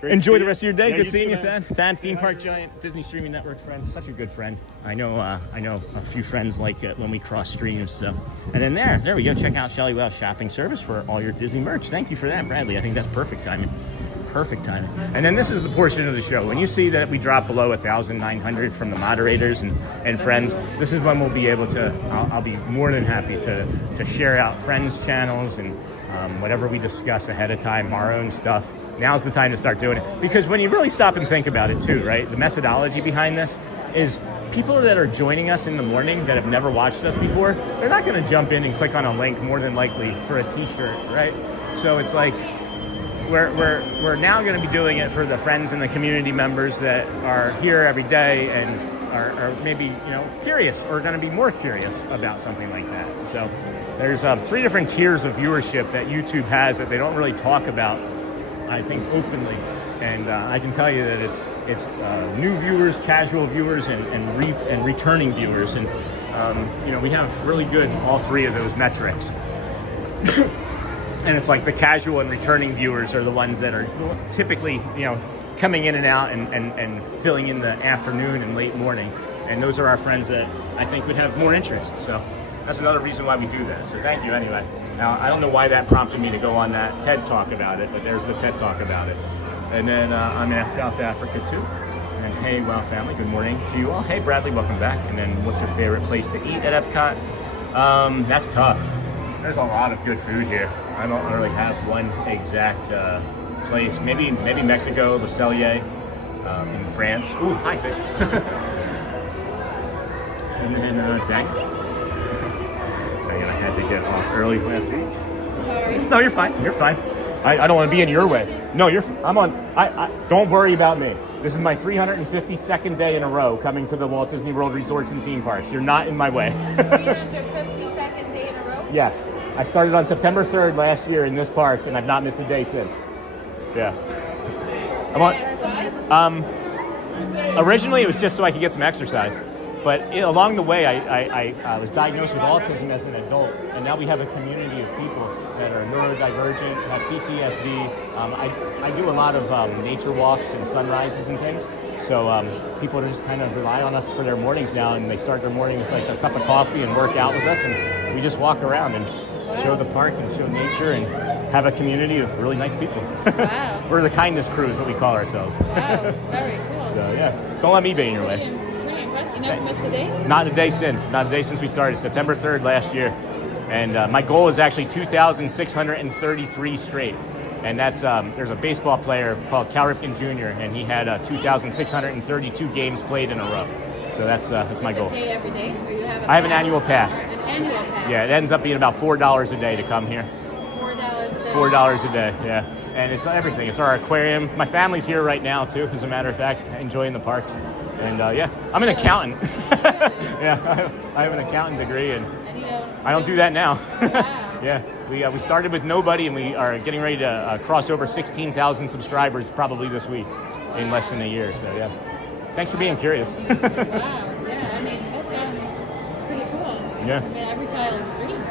Great to Enjoy see the you. rest of your day. Yeah, Good you seeing too, you, man. Than Theme Park Giant, Disney Streaming Network friend. Such a good friend. I know a few friends like it when we cross streams. So, and then there we go. Check out Cellier WOW shopping service for all your Disney merch. Thank you for that, Bradley. I think that's perfect timing. Perfect timing. And then this is the portion of the show. When you see that we drop below 1,900 from the moderators and friends, this is when we'll be able to, I'll be more than happy to share out friends' channels and whatever we discuss ahead of time, our own stuff. Now's the time to start doing it. Because when you really stop and think about it too, right? The methodology behind this is people that are joining us in the morning that have never watched us before, they're not going to jump in and click on a link more than likely for a t-shirt, right? So it's like, we're now going to be doing it for the friends and the community members that are here every day and are maybe curious or going to be more curious about something like that. So there's 3 different tiers of viewership that YouTube has that they don't really talk about, I think, openly. And I can tell you that it's new viewers, casual viewers, and returning viewers. And we have really good all 3 of those metrics. And it's like the casual and returning viewers are the ones that are typically, coming in and out and filling in the afternoon and late morning. And those are our friends that I think would have more interest. So that's another reason why we do that. So thank you anyway. Now, I don't know why that prompted me to go on that TED Talk about it, but there's the TED Talk about it. And then I'm in South Africa too. And hey, WOW family, good morning to you all. Hey, Bradley, welcome back. And then what's your favorite place to eat at EPCOT? That's tough. There's a lot of good food here. I don't really have one exact place. Maybe Mexico, the Cellier, in France. Ooh, hi fish. And then dang it, I had to get off early last week. Sorry. No, you're fine. You're fine. I don't want to be in your way. No, I'm on. Don't worry about me. This is my 352nd day in a row coming to the Walt Disney World resorts and theme parks. You're not in my way. 352nd day in a row? Yes. I started on September 3rd last year in this park, and I've not missed a day since. Yeah. I'm on. Originally, it was just so I could get some exercise. But along the way, I was diagnosed with autism as an adult, and now we have a community of people that are neurodivergent, have PTSD. I do a lot of nature walks and sunrises and things. So people just kind of rely on us for their mornings now, and they start their morning with like a cup of coffee and work out with us, and we just walk around and show the park and show nature and have a community of really nice people. Wow. We're the kindness crew is what we call ourselves. Wow, very cool. So yeah, don't let me be in your way. Pretty impressed. You never missed a day? Not a day since we started, September 3rd last year. And my goal is actually 2,633 straight. And that's, there's a baseball player called Cal Ripken Jr., and he had 2,632 games played in a row. So that's my goal. Pay every day? Or you have I have an annual pass. An annual pass? Yeah, it ends up being about $4 a day to come here. $4 a day? $4 a day, yeah. And it's everything. It's our aquarium. My family's here right now, too, as a matter of fact, enjoying the parks. And yeah, I'm an accountant. Yeah, I have an accounting degree, and I don't do that now. Yeah, we started with nobody, and we are getting ready to cross over 16,000 subscribers probably this week in less than a year. So yeah, thanks for being curious. Wow, yeah, I mean, that sounds pretty cool. Yeah. I mean, every child's dream.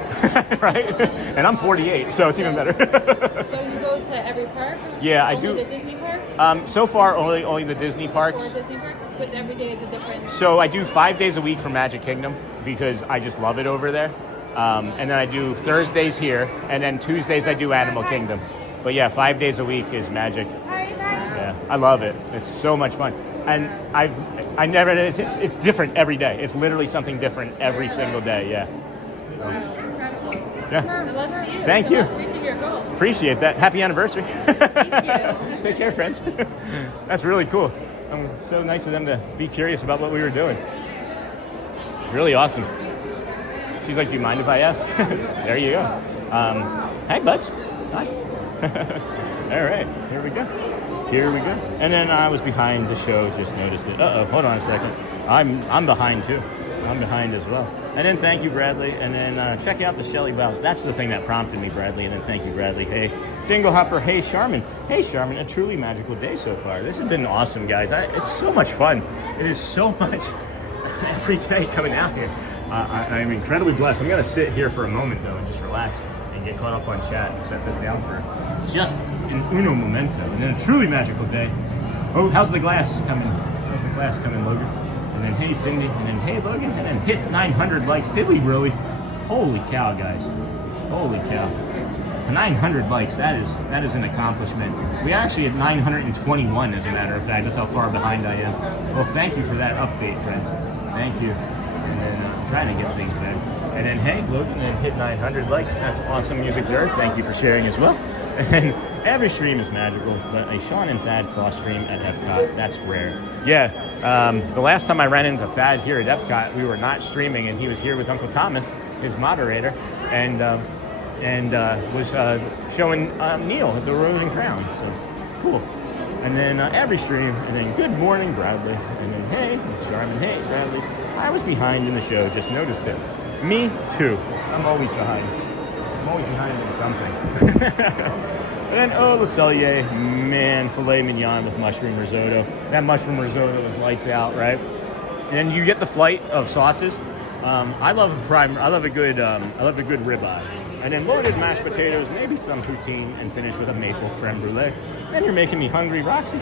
Right? And I'm 48, so it's even better. So you go to every park? Yeah, I do. Only the Disney parks? So far, only the Disney parks. 4 Disney parks, which every day is a different... So I do 5 days a week for Magic Kingdom because I just love it over there. And then I do Thursdays here, and then Tuesdays I do Animal Kingdom. But yeah, 5 days a week is Magic. Yeah, I love it. It's so much fun. And it's different every day. It's literally something different every single day, yeah. So, yeah. Good luck to you. Thank Good you. luck reaching your goal. Appreciate that. Happy anniversary. Thank you. Take care, friends. That's really cool. So nice of them to be curious about what we were doing. Really awesome. She's like, do you mind if I ask? There you go. Hey, buds. Hi. All right, here we go. And then I was behind the show, just noticed it. Uh-oh, hold on a second. I'm behind too. I'm behind as well. And then thank you, Bradley. And then check out the Shelly Bows. That's the thing that prompted me, Bradley. And then thank you, Bradley. Hey, Dingle Hopper. Hey, Charmin. Hey, Charmin. A truly magical day so far. This has been awesome, guys. It's so much fun. It is so much every day coming out here. I'm incredibly blessed. I'm going to sit here for a moment, though, and just relax and get caught up on chat and set this down for just an uno momento. And then a truly magical day. Oh, how's the glass coming? How's the glass coming, Logan? And then, hey, Cindy. And then, hey, Logan. And then hit 900 likes. Did we really? Holy cow, guys. Holy cow. 900 likes. That is an accomplishment. We actually at 921, as a matter of fact. That's how far behind I am. Well, thank you for that update, friends. Thank you. And then I'm trying to get things back. And then, hey, Logan, and hit 900 likes. That's awesome, Music Nerd. Thank you for sharing as well. And every stream is magical, but a Sean and Thad cross stream at EPCOT, that's rare. Yeah, the last time I ran into Thad here at EPCOT, we were not streaming, and he was here with Uncle Thomas, his moderator, and was showing Neil at the Rose and Crown. So cool. And then every stream, and then good morning, Bradley. And then hey, Charmin, hey, Bradley. I was behind in the show, just noticed it. Me too. I'm always behind. I'm always behind in something. And then, oh, the Cellier, man, filet mignon with mushroom risotto. That mushroom risotto was lights out, right? And you get the flight of sauces. I love a good ribeye. And then loaded mashed potatoes, maybe some poutine, and finish with a maple creme brulee. And you're making me hungry, Roxy.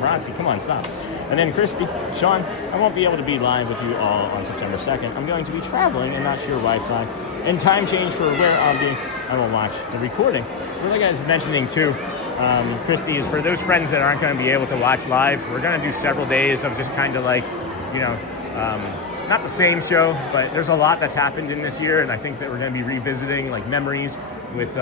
Roxy, come on, stop. And then Christy, Sean, I won't be able to be live with you all on September 2nd. I'm going to be traveling and not sure Wi-Fi. And time change for where I'll be, I will watch the recording. But like I was mentioning too, Christy, is for those friends that aren't going to be able to watch live, we're going to do several days of just kind of like, you know, not the same show, but there's a lot that's happened in this year, and I think that we're going to be revisiting like memories with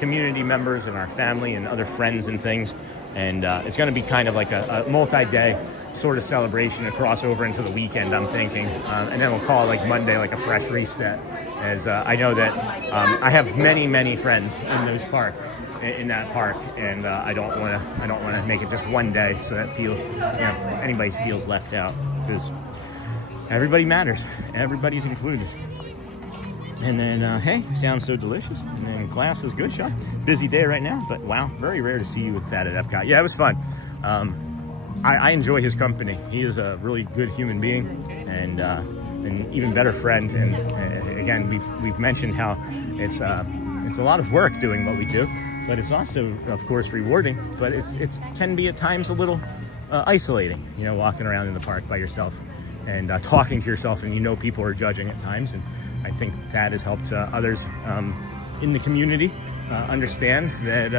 community members and our family and other friends and things. And it's going to be kind of like a multi-day sort of celebration, a crossover into the weekend, I'm thinking. And then we'll call it like Monday, like a fresh reset. As I know that I have many friends in that park, and I don't want to make it just one day so that anybody feels left out, because everybody matters. Everybody's included. And then, hey, sounds so delicious. And then glass is good, Sean. Busy day right now, but wow, very rare to see you with that at Epcot. Yeah, it was fun. I enjoy his company. He is a really good human being, and an even better friend. And again, we've mentioned how it's a lot of work doing what we do, but it's also, of course, rewarding. But it can be at times a little isolating, walking around in the park by yourself and talking to yourself, and people are judging at times. And I think that has helped others in the community understand that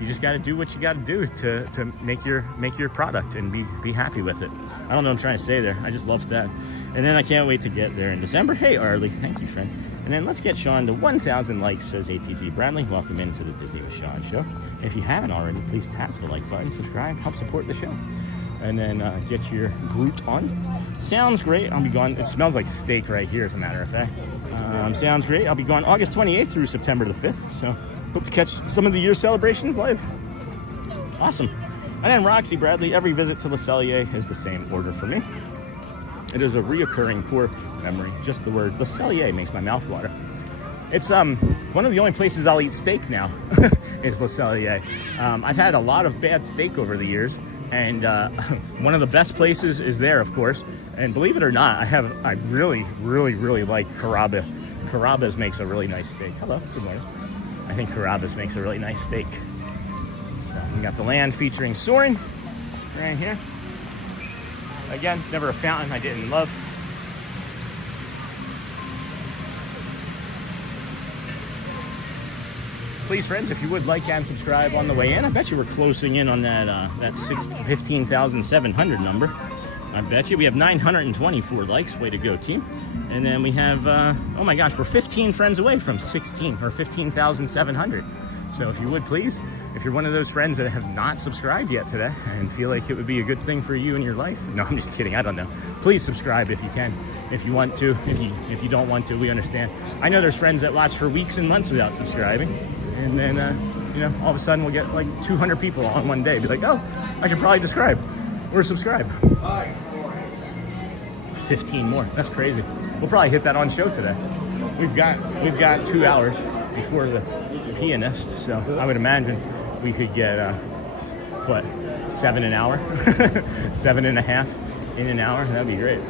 you just got to do what you got to do to make your product and be happy with it. I don't know what I'm trying to say there. I just love that. And then I can't wait to get there in December. Hey, Arlie, thank you, friend. And then let's get Sean to 1,000 likes, says ATZ Bradley. Welcome into the Disney with Sean show. If you haven't already, please tap the like button, subscribe, help support the show. And then get your Groot on. Sounds great. I'll be gone. It smells like steak right here, as a matter of fact. Sounds great. I'll be gone August 28th through September the 5th. So hope to catch some of the year's celebrations live. Awesome. And then Roxy Bradley, every visit to the Cellier is the same order for me. It is a reoccurring core memory. Just the word, the Cellier, makes my mouth water. It's one of the only places I'll eat steak now is Le Cellier. I've had a lot of bad steak over the years, and one of the best places is there, of course. And believe it or not, I really like Carrabba's. Carrabba's makes a really nice steak. Hello, good morning. I think Carrabba's makes a really nice steak. So we got the land featuring Soarin' right here. Again, never a fountain I didn't love. Please, friends, if you would like and subscribe on the way in. I bet you we're closing in on that 15,700 number. I bet you. We have 924 likes. Way to go, team. And then we have, oh my gosh, we're 15 friends away from 15,700. So if you would, please, if you're one of those friends that have not subscribed yet today and feel like it would be a good thing for you in your life, no, I'm just kidding, I don't know. Please subscribe if you can. If you want to, if you don't want to, we understand. I know there's friends that watch for weeks and months without subscribing, and then all of a sudden we'll get like 200 people on one day be like, oh, I should probably subscribe or subscribe. 15 more. That's crazy. We'll probably hit that on show today. We've got 2 hours before the pianist, so I would imagine we could get 7 an hour, 7.5 in an hour. That'd be great.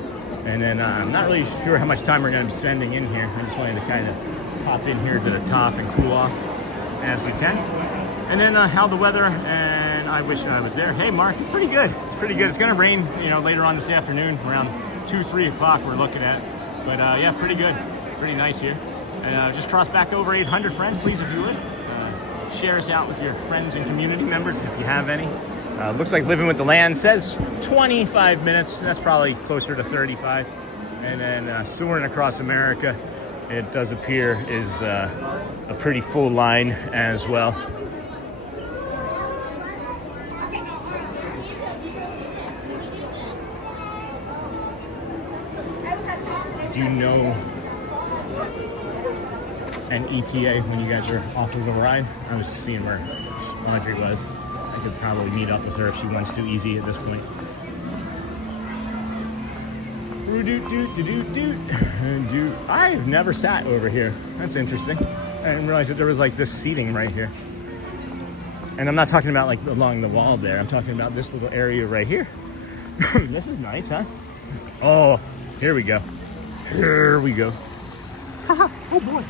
And then I'm not really sure how much time we're going to be spending in here. I just wanted to kind of pop in here to the top and cool off as we can. And then how the weather, and I wish I was there. Hey, Mark, it's pretty good. It's pretty good. It's going to rain, later on this afternoon, around 2-3 o'clock we're looking at. But yeah, pretty good. Pretty nice here. And just cross back over 800 friends, please, if you would. Share us out with your friends and community members if you have any. Looks like Living with the Land says 25 minutes. That's probably closer to 35. And then Soaring Across America, it does appear, is a pretty full line as well. Do you know an ETA when you guys are off of a ride? I was seeing where Audrey was. I could probably meet up with her if she wants to, easy at this point. I've never sat over here. That's interesting. I didn't realize that there was like this seating right here. And I'm not talking about like along the wall there. I'm talking about this little area right here. This is nice, huh? Oh, here we go. Here we go. Haha, oh boy.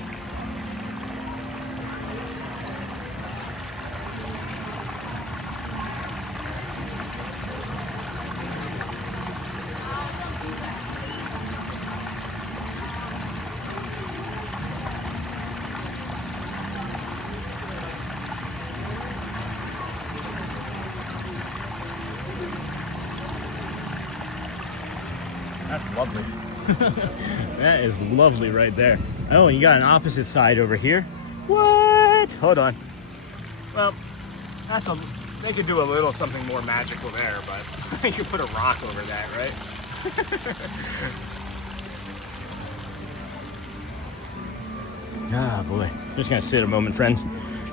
That's lovely. That is lovely right there. Oh, and you got an opposite side over here. What? Hold on. Well, that's a. They could do a little something more magical there, but you could put a rock over that, right? Ah, boy. Just gonna sit a moment, friends.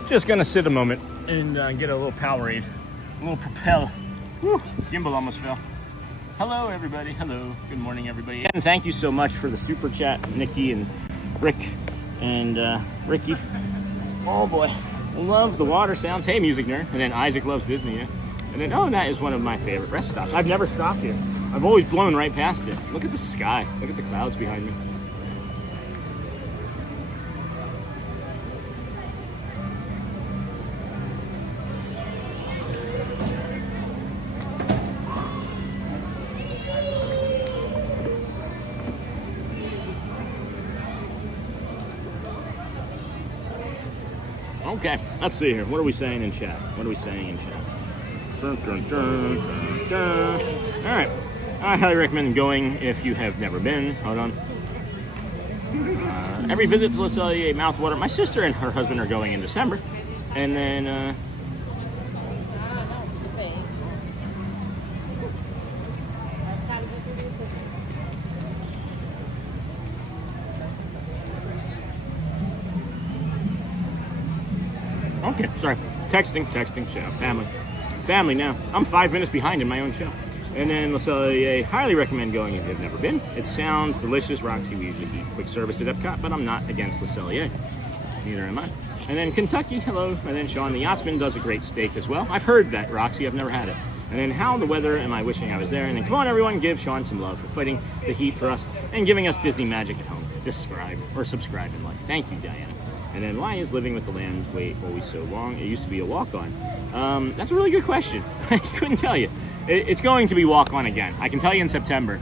Just gonna sit a moment and get a little Powerade, a little propel. Woo, gimbal almost fell. Hello, everybody. Hello. Good morning, everybody. And thank you so much for the super chat, Nikki and Rick and Ricky. Oh boy, love the water sounds. Hey, music nerd. And then Isaac loves Disney. Yeah. And then that is one of my favorite rest stops. I've never stopped here. I've always blown right past it. Look at the sky. Look at the clouds behind me. Okay, let's see here. What are we saying in chat? What are we saying in chat? Dun, dun, dun, dun, dun. All right. I highly recommend going if you have never been. Hold on. Every visit to Cellier, mouthwater. My sister and her husband are going in December. And then... Okay, sorry. Texting, show. Family now. I'm 5 minutes behind in my own show. And then Cellier, highly recommend going if you've never been. It sounds delicious. Roxy, we usually eat quick service at EPCOT, but I'm not against Cellier. Neither am I. And then Kentucky, hello. And then Sean the Yachtsman does a great steak as well. I've heard that, Roxy. I've never had it. And then how the weather am I wishing I was there. And then come on, everyone, give Sean some love for fighting the heat for us and giving us Disney magic at home. Subscribe and like. Thank you, Diana. And then why is living with the land wait always so long? It used to be a walk-on. That's a really good question. I couldn't tell you. It's going to be walk-on again. I can tell you in September.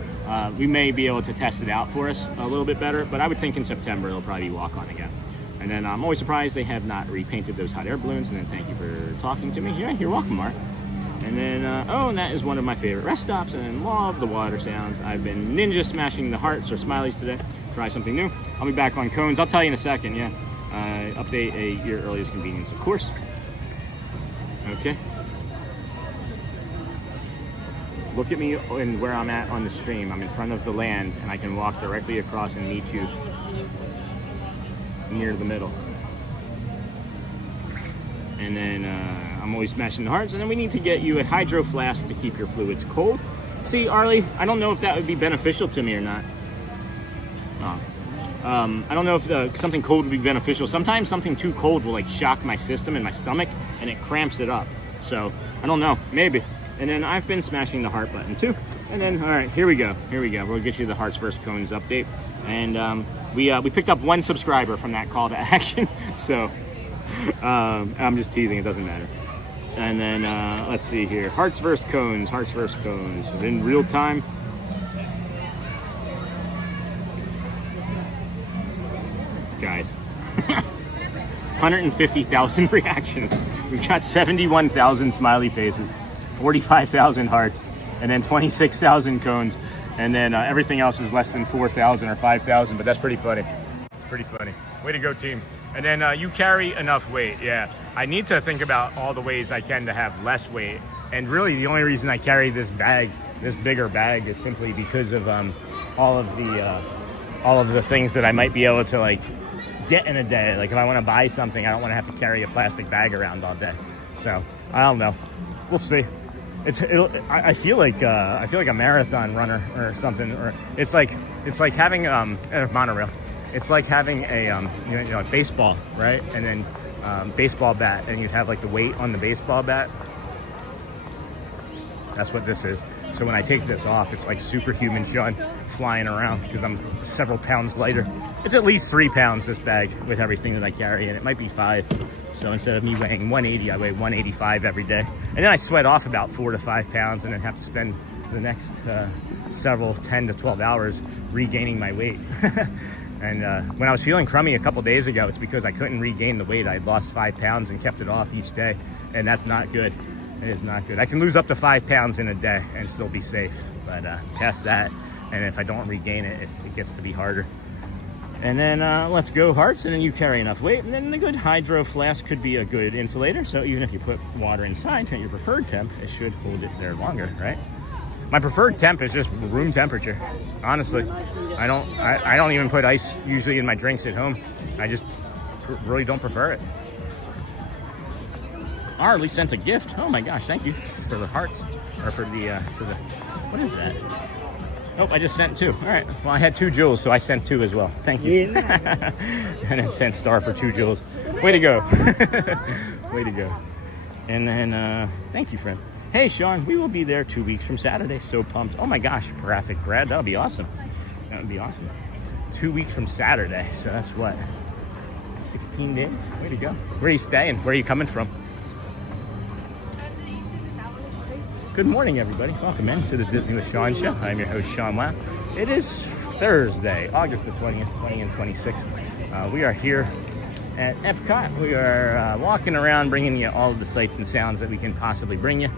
We may be able to test it out for us a little bit better, but I would think in September it'll probably be walk-on again. And then I'm always surprised they have not repainted those hot air balloons. And then thank you for talking to me. Yeah, you're welcome, Mark. And then, and that is one of my favorite rest stops. And then love the water sounds. I've been ninja smashing the hearts or smileys today. Try something new. I'll be back on cones. I'll tell you in a second, yeah. Update at your earliest convenience, of course. Okay. Look at me and where I'm at on the stream. I'm in front of the land, and I can walk directly across and meet you near the middle. And then I'm always smashing the hearts, and then we need to get you a hydro flask to keep your fluids cold. See, Arlie, I don't know if that would be beneficial to me or not. Oh. I don't know if something cold would be beneficial. Sometimes something too cold will like shock my system and my stomach and it cramps it up. So I don't know, maybe. And then I've been smashing the heart button too. And then, all right, here we go. We'll get you the Hearts vs. Cones update. And we picked up 1 subscriber from that call to action. So I'm just teasing, it doesn't matter. And then let's see here. Hearts vs. Cones, in real time. Guys, 150,000 reactions. We've got 71,000 smiley faces, 45,000 hearts, and then 26,000 cones, and then everything else is less than 4,000 or 5,000, but that's pretty funny. It's pretty funny. Way to go, team. And then you carry enough weight. Yeah, I need to think about all the ways I can to have less weight, and really the only reason I carry this bigger bag, is simply because of all of the things that I might be able to like get in a day. Like if I want to buy something, I don't want to have to carry a plastic bag around all day. So I don't know. We'll see. I feel like a marathon runner or something. Or it's like having a monorail. It's like having a baseball, right? And then baseball bat, and you have like the weight on the baseball bat. That's what this is. So when I take this off, it's like superhuman Sean flying around because I'm several pounds lighter. It's at least 3 pounds, this bag, with everything that I carry, and it might be 5. So instead of me weighing 180, I weigh 185 every day. And then I sweat off about 4 to 5 pounds and then have to spend the next several 10 to 12 hours regaining my weight. And when I was feeling crummy a couple days ago, it's because I couldn't regain the weight. I had lost 5 pounds and kept it off each day, and that's not good. It is not good. I can lose up to 5 pounds in a day and still be safe, but past that, And if I don't regain it, it gets to be harder. And then let's go hearts, and then you carry enough weight, and then the good hydro flask could be a good insulator. So even if you put water inside at your preferred temp, it should hold it there longer, right? My preferred temp is just room temperature. Honestly, I don't even put ice usually in my drinks at home. I just really don't prefer it. Arlie sent a gift. Oh my gosh, thank you for the hearts, or for the what is that? Nope, I just sent 2. All right. Well, I had 2 jewels, so I sent 2 as well. Thank you. Yeah. And then sent star for 2 jewels. Way to go. Way to go. And then, thank you, friend. Hey, Sean, we will be there 2 weeks from Saturday. So pumped. Oh my gosh, graphic Brad. That would be awesome. That would be awesome. 2 weeks from Saturday. So that's what? 16 days? Way to go. Where are you staying? Where are you coming from? Good morning, everybody. Welcome in to the Disney with Sean show. I'm your host, Sean WOW. It is Thursday, August the 20th, 20 and 26th. We are here at EPCOT. We are walking around, bringing you all of the sights and sounds that we can possibly bring you.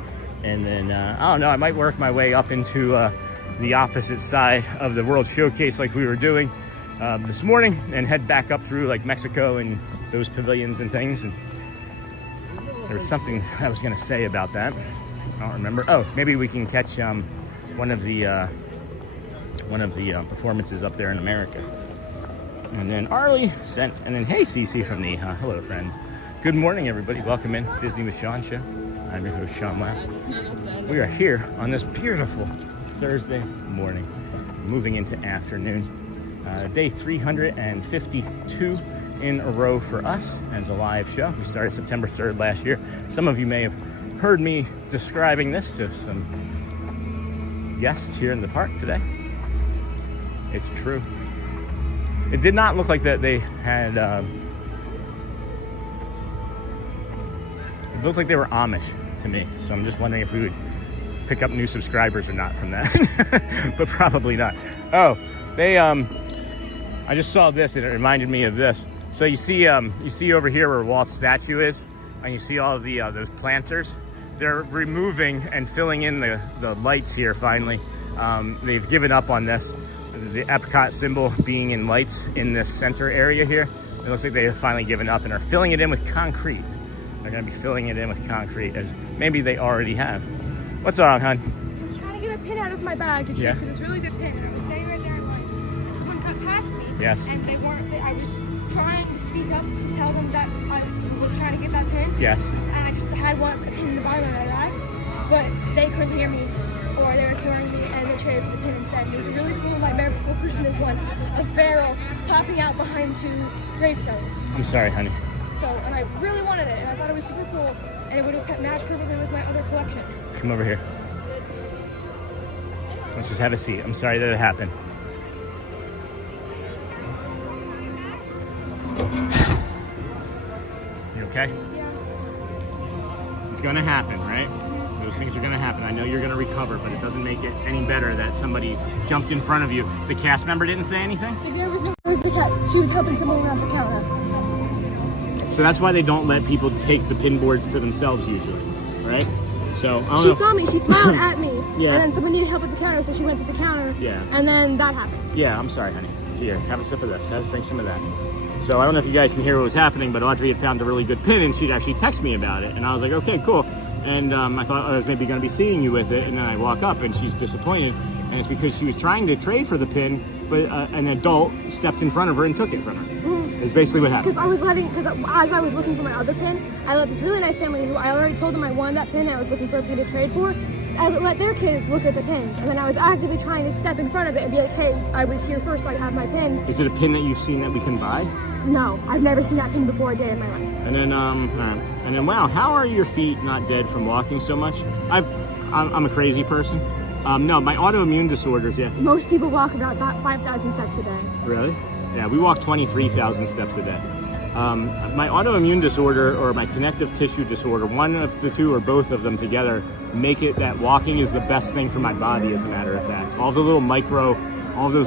And then, I don't know, I might work my way up into the opposite side of the World Showcase like we were doing this morning, and head back up through like Mexico and those pavilions and things. And there was something I was going to say about that. I don't remember. Oh, maybe we can catch one of the performances up there in America. And then Arlie sent, and then hey Cece from the hello friends. Good morning, everybody. Welcome in Disney with Sean show. I'm your host, Sean WOW. We are here on this beautiful Thursday morning, moving into afternoon. Day 352 in a row for us as a live show. We started September 3rd last year. Some of you may have heard me describing this to some guests here in the park today. It's true. It did not look like that they had, it looked like they were Amish to me. So I'm just wondering if we would pick up new subscribers or not from that, but probably not. Oh, they, I just saw this and it reminded me of this. So you see over here where Walt's statue is, and you see all of the those planters. They're removing and filling in the lights here finally. They've given up on this. The EPCOT symbol being in lights in this center area here. It looks like they have finally given up and are filling it in with concrete. They're going to be filling it in with concrete, as maybe they already have. What's wrong, hon? I was trying to get a pin out of my bag to choose for this really good pin. I was standing right there and like, someone cut past me. Yes. And they weren't, I was trying to speak up to tell them that I was trying to get that pin. Yes. And I just had one pin in the bottom of my bag, but they couldn't hear me, or they were hearing me, and they traded for the pin instead. And it was a really cool nightmare before Christmas one, a barrel popping out behind 2 gravestones. I'm sorry, honey. So, and I really wanted it, and I thought it was super cool, and it would have matched perfectly with my other collection. Come over here. Let's just have a seat. I'm sorry that it happened. You okay? Yeah. It's gonna happen, right? Those things are gonna happen. I know you're gonna recover, but it doesn't make it any better that somebody jumped in front of you. The cast member didn't say anything? There was no, she was helping someone around the counter. So that's why they don't let people take the pin boards to themselves usually, right? So I don't she know. saw me, she smiled at me, Yeah. and then someone needed help at the counter, so she went to the counter, Yeah. and then that happened. Yeah, I'm sorry, honey. Here, have a sip of this. Drink some of that. So I don't know if you guys can hear what was happening, but Audrey had found a really good pin, and she'd actually text me about it, and I was like, okay, cool. And I thought I was maybe going to be seeing you with it, and then I walk up, and she's disappointed, and it's because she was trying to trade for the pin, but an adult stepped in front of her and took it from her. It's basically what happened. Because as I was looking for my other pin, I let this really nice family who I already told them I wanted that pin, I was looking for a pin to trade for. I let their kids look at the pins, and then I was actively trying to step in front of it and be like, hey, I was here first, I have my pin. Is it a pin that you've seen that we can buy? No, I've never seen that pin before a day in my life. And then, wow, how are your feet not dead from walking so much? I'm a crazy person. No, my autoimmune disorders, yeah. Most people walk about 5,000 steps a day. Really? Yeah, we walk 23,000 steps a day. My autoimmune disorder or my connective tissue disorder, one of the two or both of them together, make it that walking is the best thing for my body, as a matter of fact. All those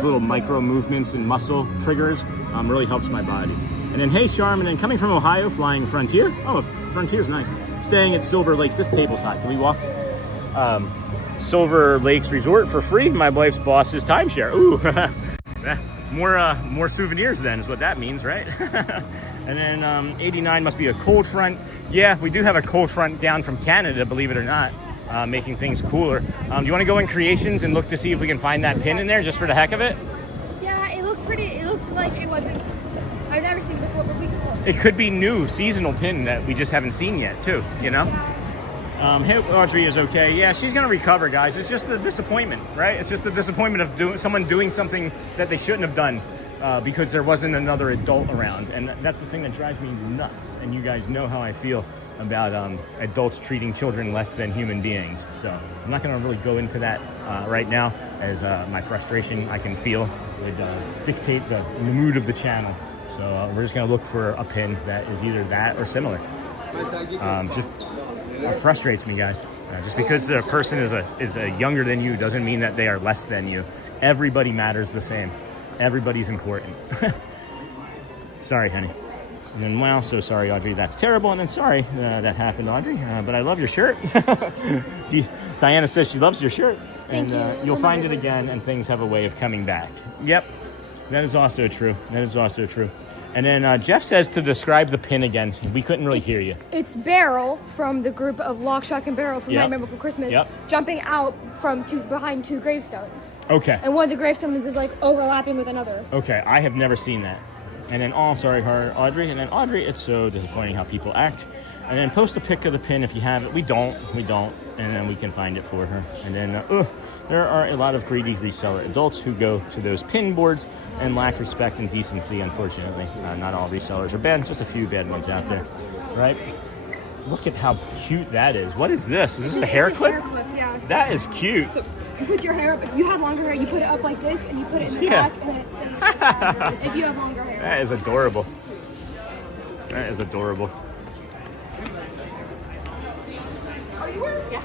little micro movements and muscle triggers really helps my body. And then, hey, Charm, and then coming from Ohio, flying Frontier. Oh, Frontier's nice. Staying at Silver Lakes. This table's hot. Can we walk? Silver Lakes Resort for free. My wife's boss's timeshare. Ooh, more souvenirs then is what that means, right? And then 89 must be a cold front. Yeah, we do have a cold front down from Canada, believe it or not, making things cooler. Do you want to go in creations and look to see if we can find that pin in there just for the heck of it? Yeah, it looks pretty. It looks like it wasn't. I've never seen it before, but we can look. It could be new seasonal pin that we just haven't seen yet too, you know? Hope Audrey is okay. Yeah, she's gonna recover, guys. It's just the disappointment, right? It's just the disappointment of someone doing something that they shouldn't have done because there wasn't another adult around. And that's the thing that drives me nuts. And you guys know how I feel about adults treating children less than human beings. So I'm not gonna really go into that right now, as my frustration I can feel would dictate the mood of the channel. So we're just gonna look for a pin that is either that or similar. Just it frustrates me, guys. Just because the person is younger than you doesn't mean that they are less than you. Everybody matters the same. Everybody's important. Sorry, honey. And then, wow, so sorry, Audrey. That's terrible. And then sorry that happened, Audrey. But I love your shirt. Diana says she loves your shirt. Thank you. You'll find it again, and things have a way of coming back. Yep, that is also true. That is also true. And then Jeff says to describe the pin again. We couldn't really hear you. It's Barrel from the group of Lock, Shock, and Barrel from Nightmare Before Christmas, jumping out from behind two gravestones. Okay. And one of the gravestones is like overlapping with another. Okay, I have never seen that. And then, oh, sorry, Audrey. And then, Audrey, it's so disappointing how people act. And then post a pic of the pin if you have it. We don't. And then we can find it for her. And then, there are a lot of greedy reseller adults who go to those pin boards and lack respect and decency, unfortunately. Not all resellers are bad, just a few bad ones out there, right? Look at how cute that is. What is this? Is this a hair clip? Hair clip, yeah. That is cute. So you put your hair up. If you have longer hair, you put it up like this, and you put it in the back, and then it stays. If you have longer hair. That is adorable. That is adorable. Oh, you were? Yeah.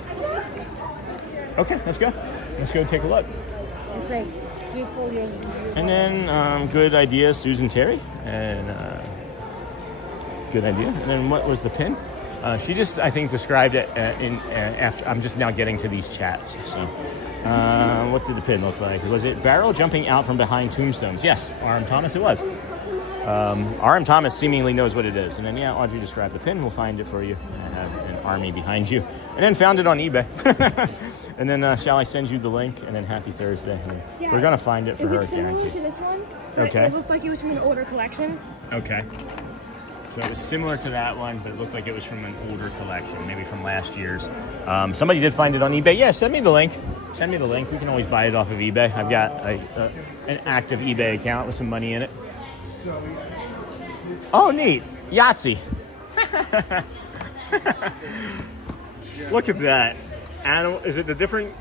Okay, let's go. Let's go take a look. It's like you pull your. And then good idea, Susan Terry, and good idea. And then what was the pin? She just, I think, described it after. I'm just now getting to these chats. So, what did the pin look like? Was it Barrel jumping out from behind tombstones? Yes, R.M. Thomas. It was. R.M. Thomas seemingly knows what it is. And then Audrey described the pin. We'll find it for you. I have an army behind you. And then found it on eBay. And then shall I send you the link? And then happy Thursday. And we're gonna find it for her, guaranteed. It was similar to this one. Okay. It looked like it was from an older collection. Okay. So it was similar to that one, but it looked like it was from an older collection, maybe from last year's. Somebody did find it on eBay. Yeah, send me the link. Send me the link. We can always buy it off of eBay. I've got an active eBay account with some money in it. Oh, neat. Yahtzee. Look at that. Animal. Is it the different?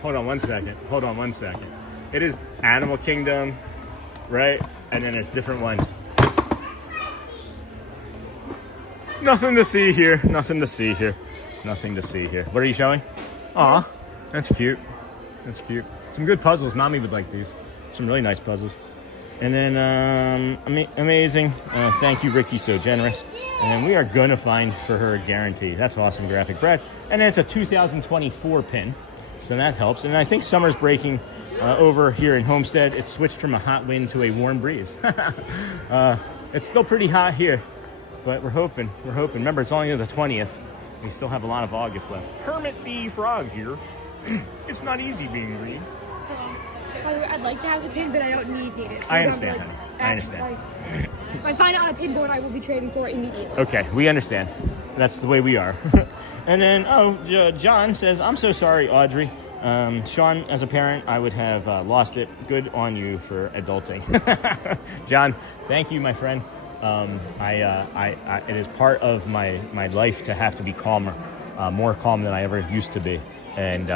Hold on one second. It is Animal Kingdom, right? And then there's different ones. Nothing to see here. What are you showing? Aw, that's cute. Some good puzzles. Mommy would like these. Some really nice puzzles. And then, amazing. Thank you, Ricky, so generous. And then we are going to find for her a guarantee. That's awesome, Graphic Brad. And then it's a 2024 pin, so that helps. And I think summer's breaking over here in Homestead. It's switched from a hot wind to a warm breeze. It's still pretty hot here, but we're hoping. Remember, it's only the 20th. We still have a lot of August left. Kermit the Frog here. It's not easy being green. I'd like to have the pin, but I don't need it. So I understand, honey. I understand. If I find it on a pin board, I will be trading for it immediately. Okay, we understand. That's the way we are. And then, John says, I'm so sorry, Audrey. Sean, as a parent, I would have lost it. Good on you for adulting. John, thank you, my friend. It is part of my life to have to be calmer, more calm than I ever used to be. And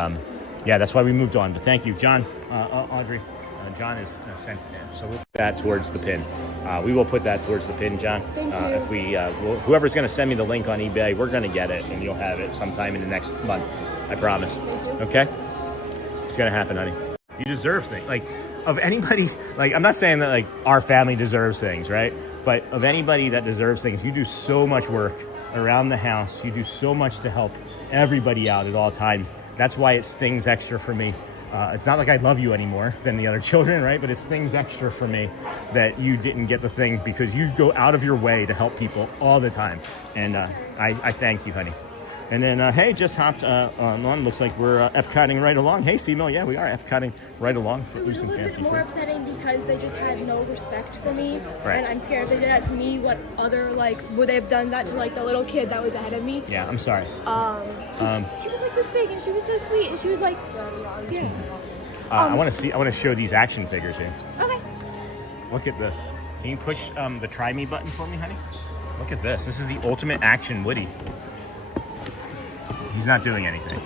that's why we moved on. But thank you, John, Audrey. John is sensitive, so we'll put that towards the pin. We will put that towards the pin, John. Thank you. If whoever's going to send me the link on eBay, we're going to get it, and you'll have it sometime in the next month. I promise. Okay? It's going to happen, honey. You deserve things. Like, of anybody, like, I'm not saying that, like, our family deserves things, right? but of anybody that deserves things. You do so much work around the house. You do so much to help everybody out at all times. That's why it stings extra for me. It's not like I love you anymore than the other children, right? But it stings extra for me that you didn't get the thing because you go out of your way to help people all the time. And I thank you, honey. And then, hey, just hopped on. Looks like we're EPCOTting right along. Hey, C-Mill, yeah, we are EPCOTting right along. It was a little bit more upsetting because they just had no respect for me. Right. And I'm scared if they did that to me, what other, like, would they have done that to, like, the little kid that was ahead of me? Yeah, I'm sorry. She was, like, this big, and she was so sweet, and she was, like, yeah. I want to show these action figures here. Okay. Look at this. Can you push the try me button for me, honey? Look at this. This is the ultimate action Woody. He's not doing anything.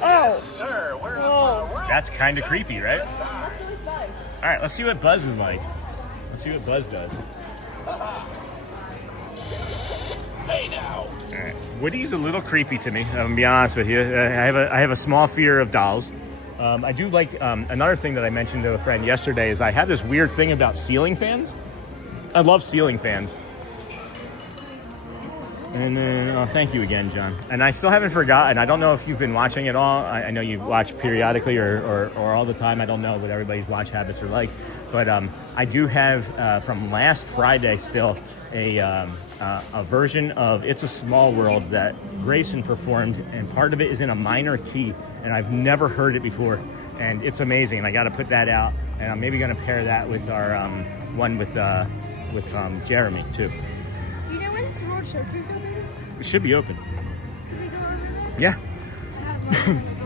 Oh. Sir, we're That's kind of creepy, right? All right, let's see what Buzz is like. Let's see what Buzz does. Hey now. All right. Woody's a little creepy to me. I'm gonna be honest with you. I have a small fear of dolls. I do like another thing that I mentioned to a friend yesterday is I have this weird thing about ceiling fans. I love ceiling fans. And then, thank you again, John. And I still haven't forgotten. I don't know if you've been watching at all. I know you watch periodically or all the time. I don't know what everybody's watch habits are like. But I do have, from last Friday still, a version of It's a Small World that Grayson performed. And part of it is in a minor key. And I've never heard it before. And it's amazing. And I got to put that out. And I'm maybe going to pair that with our one with Jeremy, too. Do you know when the World Showcase opens? It should be open. Can we go over there? Yeah.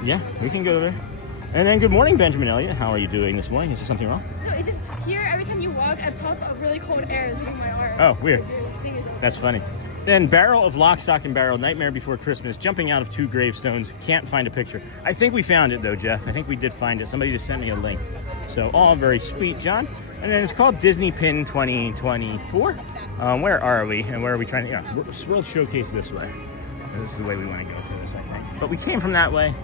Yeah, we can go there. And then good morning, Benjamin Elliott. How are you doing this morning? Is there something wrong? No, it's just here, every time you walk, I puff a really cold air is hitting my arm. Oh, weird. That's funny. Then Barrel of Lock, Stock, and Barrel, Nightmare Before Christmas, jumping out of 2 gravestones. Can't find a picture. I think we found it, though, Jeff. I think we did find it. Somebody just sent me a link. So all very sweet, John. And then it's called Disney Pin 2024. Where are we? And where are we trying to... Yeah, World Showcase this way. This is the way we want to go for this, I think. But we came from that way.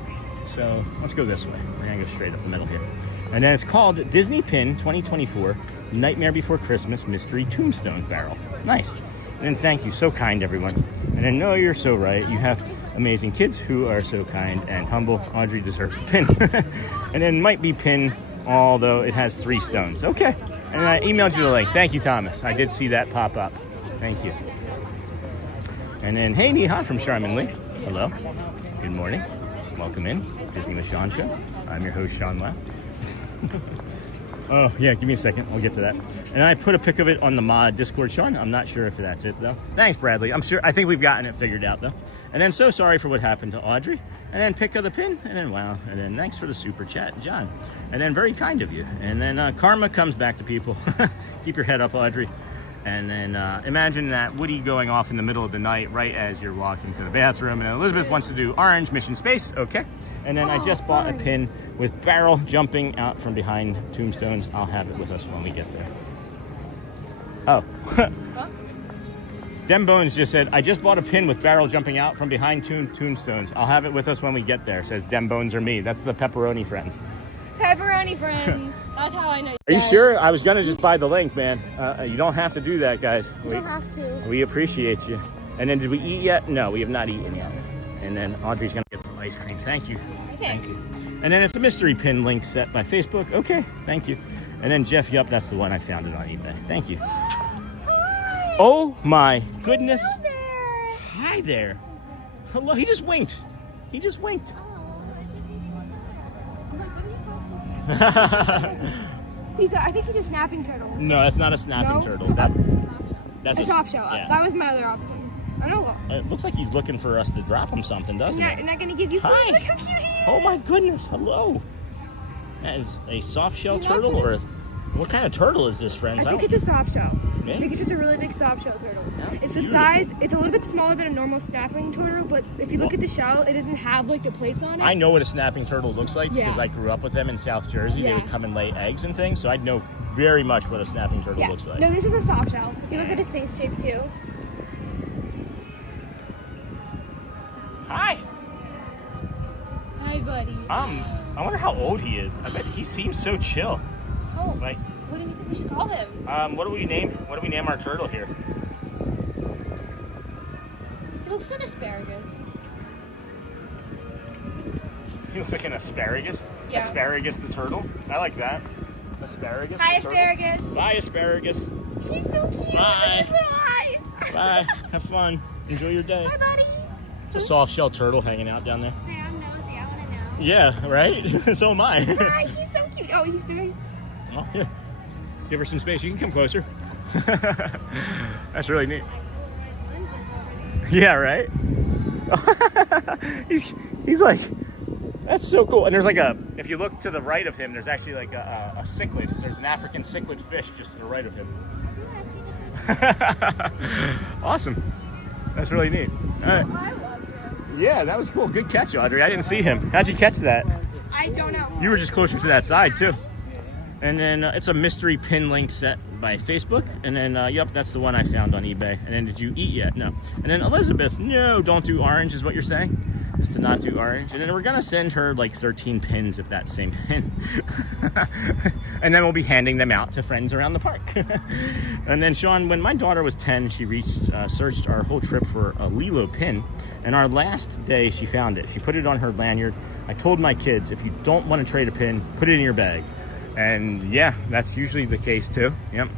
So let's go this way. We're going to go straight up the middle here. And then it's called Disney Pin 2024, Nightmare Before Christmas Mystery Tombstone Barrel. Nice. And then thank you. So kind, everyone. And then, no, you're so right. You have amazing kids who are so kind and humble. Audrey deserves the pin. And then might be pin, although it has 3 stones. Okay. And I emailed you the link. Thank you, Thomas. I did see that pop up. Thank you. And then, hey, Neha from Charmin Lee. Hello. Good morning. Welcome in. Disney with Sean Show. I'm your host, Sean WOW. Oh, yeah, give me a second. I'll get to that. And I put a pic of it on the mod Discord, Sean. I'm not sure if that's it, though. Thanks, Bradley. I think we've gotten it figured out, though. And then so sorry for what happened to Audrey. And then pick of the pin. And then wow. And then thanks for the super chat, John. And then very kind of you. And then karma comes back to people. Keep your head up, Audrey. And then imagine that Woody going off in the middle of the night right as you're walking to the bathroom. And Elizabeth wants to do orange mission space. Okay. And then I just bought a pin with Barrel jumping out from behind tombstones. I'll have it with us when we get there. Oh. Dem Bones just said, I just bought a pin with Barrel jumping out from behind tombstones. I'll have it with us when we get there, says Dem Bones or me. That's the pepperoni friends. Pepperoni friends. That's how I know. Are you sure? I was going to just buy the link, man. You don't have to do that, guys. You don't have to. We appreciate you. And then did we eat yet? No, we have not eaten yet. And then Audrey's going to get some ice cream. Thank you. Thank you. And then it's a mystery pin link set by Facebook. Okay, thank you. And then Jeff, yup, that's the one. I found it on eBay. Thank you. Hi. Oh my goodness. Hello there. Hi there. Hello. He just winked. He just winked. I think he's a snapping turtle. No, that's not a snapping turtle. That's a soft shell. Yeah. That was my other option. I know. It looks like he's looking for us to drop him something, doesn't it? Isn't that going to give you food? Hi. Look how cute he is. Oh my goodness. Hello. That is a soft shell turtle or what kind of turtle is this, friends? I think it's a soft shell. Yeah. I think it's just a really big soft shell turtle. Yeah, it's the size, it's a little bit smaller than a normal snapping turtle, but if you look at the shell, it doesn't have like the plates on it. I know what a snapping turtle looks like because I grew up with them in South Jersey. They would come and lay eggs and things, so I know very much what a snapping turtle looks like. No, this is a soft shell. If you look at his face shape too. Hi. Hi, buddy. I wonder how old he is. I bet he seems so chill. How old? Like, what do you think? We should call him. What do we name our turtle here? He looks like asparagus. He looks like an asparagus. Yeah. Asparagus the turtle. I like that. Asparagus. Hi, the turtle. asparagus. Bye, asparagus. He's so cute. Bye. With his little eyes. Bye. Have fun. Enjoy your day. Hi, buddy. It's a soft shell turtle hanging out down there. Say, I'm nosy. I want to know. Yeah, right? So am I. Hi, he's so cute. Oh, he's doing. Oh, yeah. Give her some space. You can come closer. That's really neat. Yeah, right? he's like, that's so cool. And there's like if you look to the right of him, there's actually like a cichlid. There's an African cichlid fish just to the right of him. Awesome. That's really neat. All right. Yeah, that was cool. Good catch, Audrey. I didn't see him. How'd you catch that? I don't know. You were just closer to that side, too. And then it's a mystery pin link set by Facebook. And then, yep, that's the one I found on eBay. And then, did you eat yet? No. And then Elizabeth, no, don't do orange is what you're saying? Is to not do orange. And then we're going to send her like 13 pins of that same pin. And then we'll be handing them out to friends around the park. And then, Sean, when my daughter was 10, she searched our whole trip for a Lilo pin. And our last day, she found it. She put it on her lanyard. I told my kids, if you don't want to trade a pin, put it in your bag. And yeah, that's usually the case too. Yep.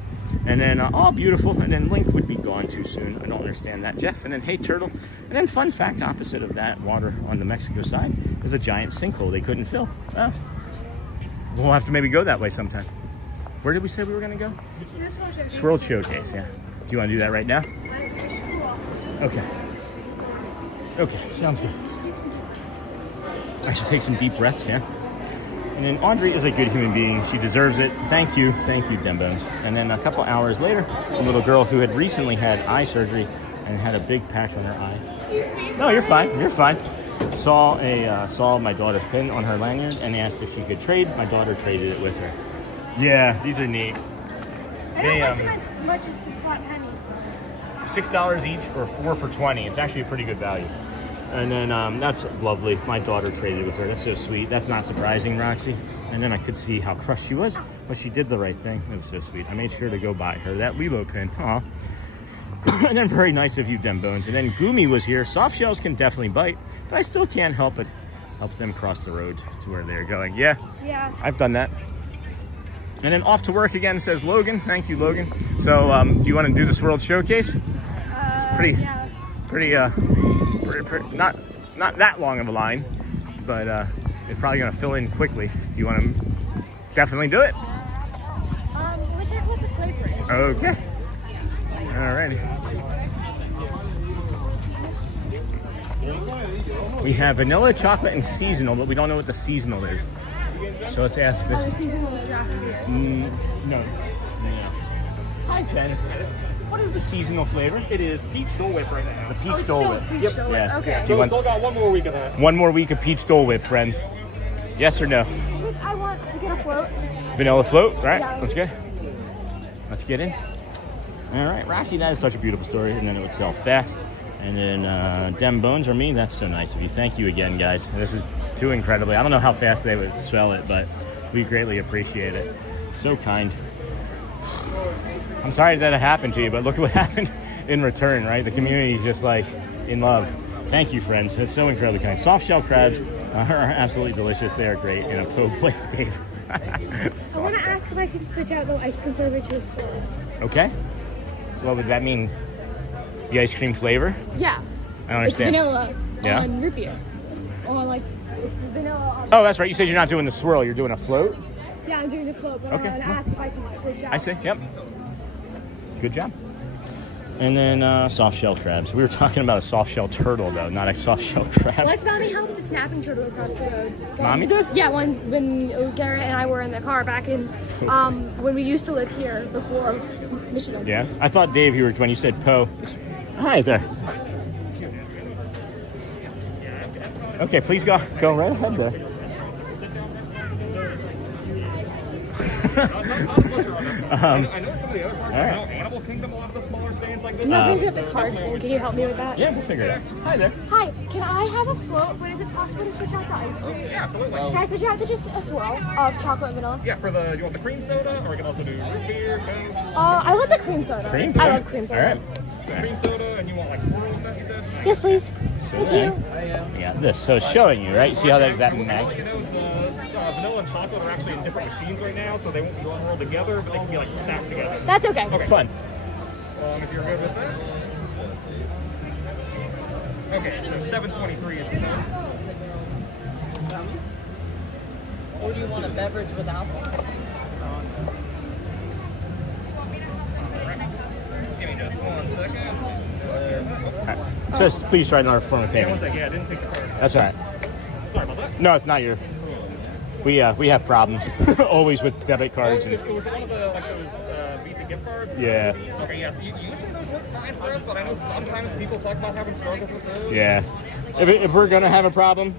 And then, oh, beautiful. And then Link would be gone too soon. I don't understand that, Jeff. And then, hey, Turtle. And then, fun fact, opposite of that water on the Mexico side is a giant sinkhole they couldn't fill. Oh. We'll have to maybe go that way sometime. Where did we say we were going to go? Swirl Showcase, yeah. Do you want to do that right now? Okay. Okay, sounds good. I should take some deep breaths, yeah? And then Audrey is a good human being. She deserves it. Thank you, Dembones. And then a couple hours later, a little girl who had recently had eye surgery and had a big patch on her eye. No, you're fine. You're fine. Saw my daughter's pin on her lanyard and asked if she could trade. My daughter traded it with her. Yeah, these are neat. I don't like them as much as the flat pennies. $6 each or 4 for $20. It's actually a pretty good value. And then that's lovely. My daughter traded with her. That's so sweet. That's not surprising, Roxy. And then I could see how crushed she was, but she did the right thing. It was so sweet. I made sure to go buy her that Lilo pin. Aw. And then very nice of you, Dembones. And then Goomy was here. Soft shells can definitely bite, but I still can't help them cross the road to where they're going. Yeah. Yeah. I've done that. And then off to work again, says Logan. Thank you, Logan. So do you want to do this World Showcase? It's pretty, not that long of a line, but it's probably going to fill in quickly. Do you want to definitely do it? Whichever what the flavor is. Okay. Alrighty. We have vanilla, chocolate, and seasonal, but we don't know what the seasonal is. So let's ask this. No. Hi, Ken. What is the seasonal flavor? It is peach Dole Whip right now. The peach Dole Whip. Yep. Yeah. Okay. So we still got one more week of that. One more week of peach Dole Whip, friends. Yes or no? I want to get a float. Vanilla float, right? Yeah. Let's go. Let's get in. All right, Roxy, that is such a beautiful story, and then it would sell fast. And then Dem Bones or me, that's so nice of you. Thank you again, guys. This is too incredibly. I don't know how fast they would sell it, but we greatly appreciate it. So kind. I'm sorry that it happened to you, but look what happened in return, right? The community is just like in love. Thank you, friends. That's so incredibly kind. Soft shell crabs are absolutely delicious. They are great in a po' plate, Dave. I want to ask if I could switch out the ice cream flavor to a Swan. Okay. What would that mean? The ice cream flavor? Yeah. I don't understand. It's vanilla Yeah? on root beer. Or like vanilla on... Oh, that's right. You said you're not doing the swirl. You're doing a float? Yeah, I'm doing the float, but Okay. I want to ask if I can switch out. I see. Yep. Good job. And then soft shell crabs. We were talking about a soft shell turtle, though, not a soft shell crab. Let's Mommy helped a snapping turtle across the road. Mommy did? Yeah, when Garrett and I were in the car back in when we used to live here before Michigan. Yeah. I thought, Dave, you were when you said Poe. Hi there. Okay, please go right ahead there. All right. Animal Kingdom, a lot of the smaller stands like this. I'm not gonna get the card thing. Can you help me with that? Yeah, we'll figure it out. Hi there. Hi, can I have a float, but is it possible to switch out the ice cream? Yeah, absolutely. Can I switch it out to just a swirl of chocolate and vanilla? Yeah, do you want the cream soda, or we can also do root beer, Coke? I want the cream soda. Cream? I love cream soda. All right. So cream soda, and you want like swirl with that, you said? Yes, please. So Thank then, you. we got this. So it's showing you, right? See how that You matches? know, the vanilla and chocolate are actually in different machines right now, so they won't be swirled together, but they can be like stacked together. That's okay. Okay. Fun. If you're good with that. Okay, so 723 is the time. Or do you want a beverage with alcohol? Give me just 1 second. It says please try another form of Yeah, 1 payment. second. Yeah, I didn't take the card. That's all right. Sorry about that. No, it's not your. We have problems always with debit cards. It was one of the like those Visa gift cards. Yeah. Okay, yes. Usually those work fine for us, but I know sometimes people talk about having struggles with those. Yeah. If we're gonna have a problem,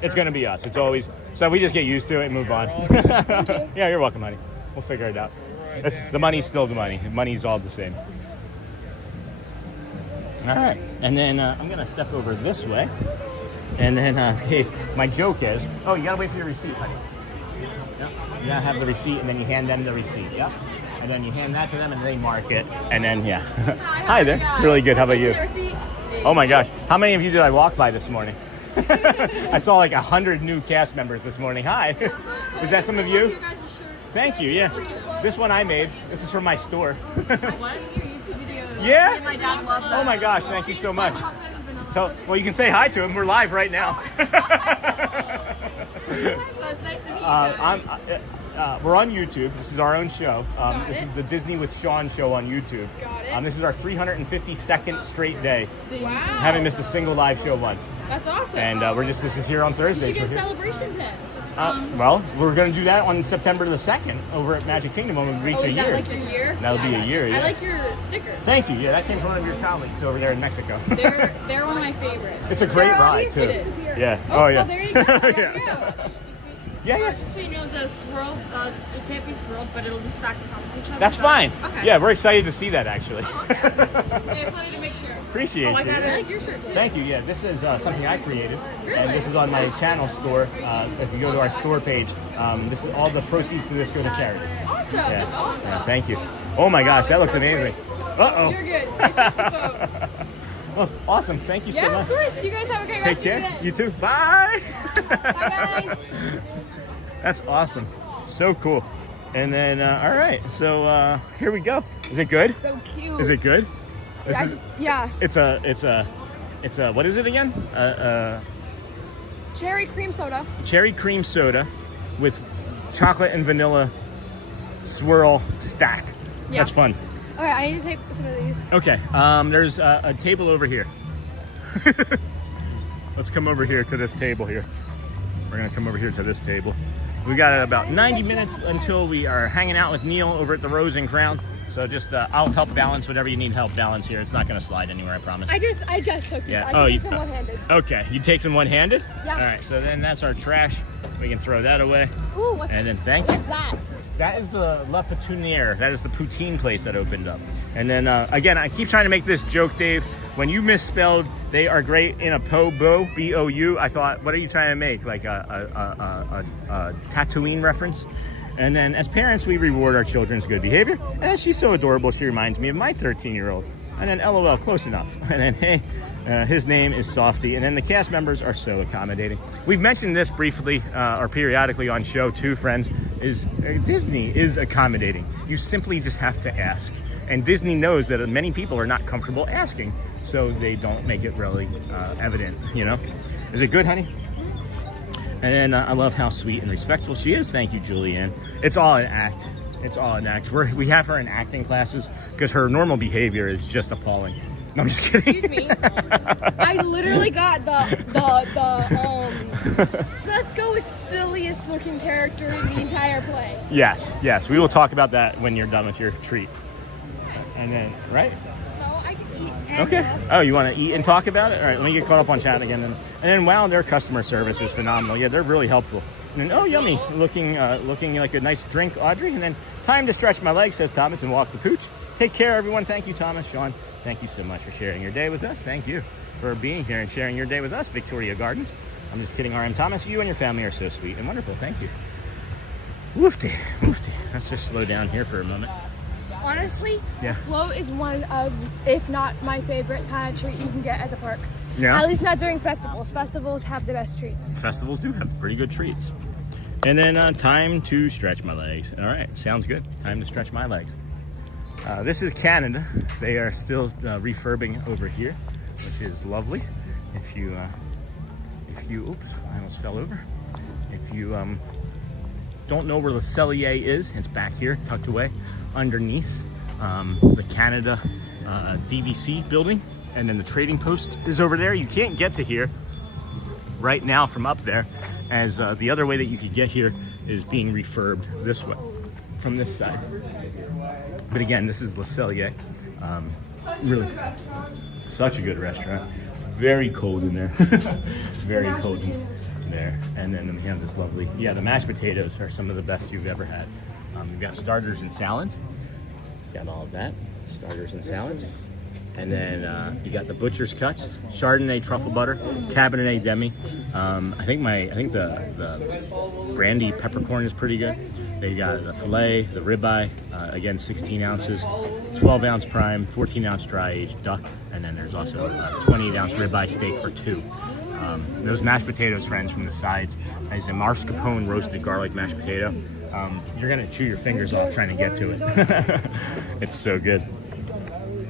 it's gonna be us. It's always so we just get used to it and move on. Yeah, you're welcome, honey. We'll figure it out. The money's still the money. The money's all the same. All right, and then I'm gonna step over this way, and then Dave, my joke is, oh, you gotta wait for your receipt, honey. Yep. You gotta have the receipt, and then you hand them the receipt. Yep. And then you hand that to them, and they mark it, and then yeah. Hi there. Really good. How about you? Oh my gosh, how many of you did I walk by this morning? I saw like 100 new cast members this morning. Hi. Is that some of you? Thank you. Yeah. This one I made. This is from my store. Yeah? My dad loved that. Oh my gosh, thank you so much. So, well, you can say hi to him. We're live right now. We're on YouTube. This is our own show. This is the Disney with Sean show on YouTube. Got it. This is our 352nd straight day. Wow. Haven't missed a single live show once. That's awesome. And this is here on Thursday. You should get a celebration pin. Well, we're going to do that on September the 2nd over at Magic Kingdom when we reach a is year. that like your year? That'll be a year, yeah. I like your sticker. Thank you. Yeah, that came from one of your colleagues over there in Mexico. They're one of my favorites. It's a great ride, too. It is. Yeah. Oh, yeah. well, there you go. Yeah. Just so you know, the swirl, it can't be swirled, but it'll be stacked on top of each other. That's fine. Okay. Yeah, we're excited to see that, actually. Okay. I just wanted to make sure. Appreciate I you. I like your shirt, too. Thank you. Yeah, this is something I created. Really? And this is on my channel store. If you go to our store page, this is all the proceeds to this go to charity. Awesome. Yeah. That's awesome. Yeah, thank you. Oh my gosh, that looks amazing. Uh-oh. You're good. It's just the boat. Well, awesome. Thank you so Yeah, much. of course. You guys have a great Take rest care. of your day. You too. Bye. Bye, guys. That's awesome. So cool. And then, all right. So here we go. Is it good? So cute. Is it good? This is. Yeah. It's a. What is it again? Cherry cream soda. Cherry cream soda with chocolate and vanilla swirl stack. Yeah. That's fun. Okay, I need to take some of these. Okay. There's a table over here. Let's come over here to this table here. We're gonna come over here to this table. We got about 90 minutes until we are hanging out with Neil over at the Rose and Crown. So just, I'll help balance whatever you need help balance here. It's not gonna slide anywhere, I promise. I just took these. Yeah. I can take them one-handed. Okay, you take them one-handed? Yeah. All right, so then that's our trash. We can throw that away. Ooh, what's And then thank you. What's that? That is the La Poutinière. That is the poutine place that opened up. And then, again, I keep trying to make this joke, Dave. When you misspelled "they are great" in a po-bo, B-O-U, I thought, what are you trying to make? Like a Tatooine reference? And then as parents, we reward our children's good behavior. And she's so adorable, she reminds me of my 13-year-old. And then LOL, close enough. And then, hey, his name is Softy. And then the cast members are so accommodating. We've mentioned this briefly or periodically on show too, friends, is Disney is accommodating. You simply just have to ask. And Disney knows that many people are not comfortable asking, so they don't make it really evident, you know? Is it good, honey? And then I love how sweet and respectful she is. Thank you, Julianne. It's all an act. It's all an act. We have her in acting classes because her normal behavior is just appalling. No, I'm just kidding. Excuse me. I literally got let's go with silliest looking character in the entire play. Yes. We will talk about that when you're done with your treat. And then, right? No, I can eat. And Okay. love. Oh, you want to eat and talk about it? All right, let me get caught up on chat again. And then, wow, their customer service is phenomenal. Yeah, they're really helpful. And then, oh, yummy, looking like a nice drink, Audrey. And then, time to stretch my legs, says Thomas, and walk the pooch. Take care, everyone. Thank you, Thomas, Sean. Thank you so much for sharing your day with us. Thank you for being here and sharing your day with us, Victoria Gardens. I'm just kidding, RM Thomas. You and your family are so sweet and wonderful. Thank you. Woofty, woofty. Let's just slow down here for a moment. Honestly, Yeah. the float is one of, if not my favorite kind of treat you can get at the park. Yeah. At least not during festivals. Festivals have the best treats. Festivals do have pretty good treats. And then time to stretch my legs. All right, sounds good. Time to stretch my legs. This is Canada. They are still refurbing over here, which is lovely. If you, oops, I almost fell over. If you don't know where the Cellier is, it's back here, tucked away underneath the Canada DVC building. And then the trading post is over there. You can't get to here right now from up there, as the other way that you could get here is being refurbed this way, from this side. But again, this is Le Cellier. Really, such a good restaurant. Very cold in there. Very cold in there. And then we have this lovely, yeah, the mashed potatoes are some of the best you've ever had. We've got starters and salads. Got all of that, starters and salads. And then you got the butcher's cuts, Chardonnay truffle butter, Cabernet Demi. I think the brandy peppercorn is pretty good. They got the filet, the ribeye, again 16 ounces, 12 ounce prime, 14 ounce dry aged duck, and then there's also a 28 ounce ribeye steak for 2. Those mashed potatoes, friends, from the sides, is a mascarpone roasted garlic mashed potato. You're gonna chew your fingers off trying to get to it. It's so good.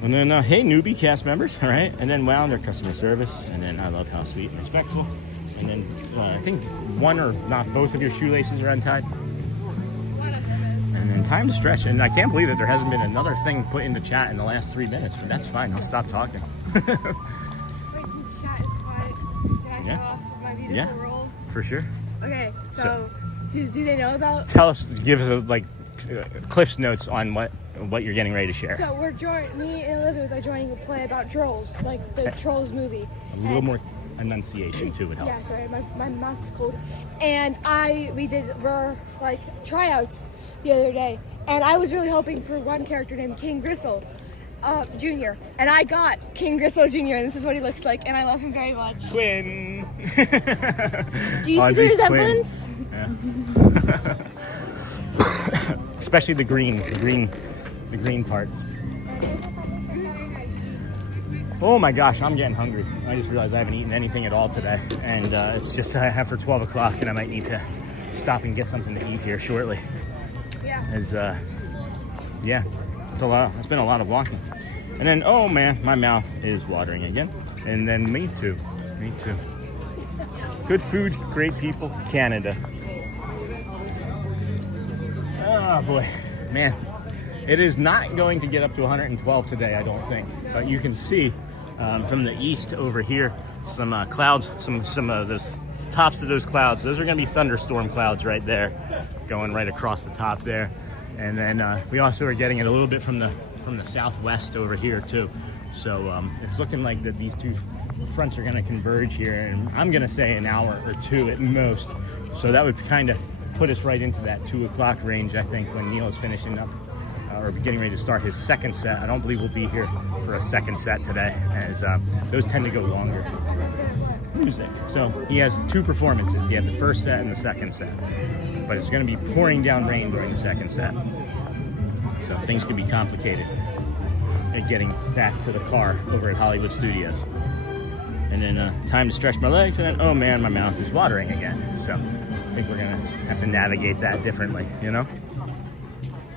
And then, hey, newbie cast members, all right? And then, wow, their customer service. And then, I love how sweet and respectful. And then, I think one or not both of your shoelaces are untied. And then, time to stretch. And I can't believe that there hasn't been another thing put into chat in the last 3 minutes, but that's fine. I'll stop talking. Yeah, for sure. Okay, so do they know about? Tell us, give us Cliff's notes on what you're getting ready to share. So me and Elizabeth are joining a play about trolls, like the Trolls movie. A little more enunciation too would help. Yeah, sorry, my mouth's cold. And we did tryouts the other day, and I was really hoping for one character named King Gristle Jr. And I got King Gristle Jr. and this is what he looks like, and I love him very much. Twin. Do you see the resemblance? Yeah. Especially the green parts. Oh my gosh, I'm getting hungry. I just realized I haven't eaten anything at all today, and it's just after 12 o'clock, and I might need to stop and get something to eat here shortly. Yeah. Yeah, it's a lot. It's been a lot of walking, and then oh man, my mouth is watering again, and then me too. Good food, great people, Canada. Oh boy, man. It is not going to get up to 112 today, I don't think. But you can see from the east over here some clouds, some of those tops of those clouds. Those are going to be thunderstorm clouds right there, going right across the top there. And then we also are getting it a little bit from the southwest over here too. So it's looking like that these two fronts are going to converge here, and I'm going to say an hour or two at most. So that would kind of put us right into that 2 o'clock range, I think, when Neil is finishing up or getting ready to start his second set. I don't believe we'll be here for a second set today, as those tend to go longer. Music. So he has 2 performances. He had the first set and the second set, but it's going to be pouring down rain during the second set, so things can be complicated at getting back to the car over at Hollywood Studios. And then time to stretch my legs, and then oh man, my mouth is watering again. So I think we're gonna have to navigate that differently, you know?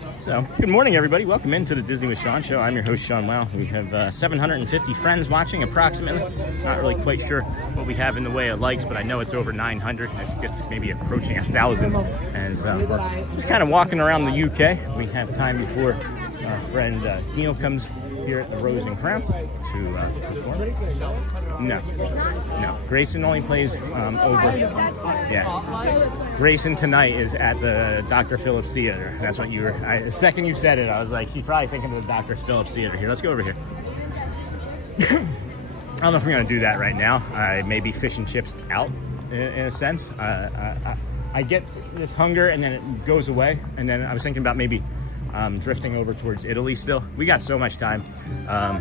So, good morning, everybody. Welcome into the Disney with Sean show. I'm your host, Sean Wow. We have 750 friends watching, approximately. Not really quite sure what we have in the way of likes, but I know it's over 900. I guess maybe approaching 1,000. As we're just kind of walking around the UK. We have time before our friend Neil comes here at the Rose and Crown to perform. No. Grayson only plays over. Yeah. Grayson tonight is at the Dr. Phillips Theater. That's what you were. The second you said it, I was like, she's probably thinking of the Dr. Phillips Theater here. Let's go over here. I don't know if we're going to do that right now. I may be fish and chips out in a sense. I get this hunger and then it goes away. And then I was thinking about maybe drifting over towards Italy still. We got so much time.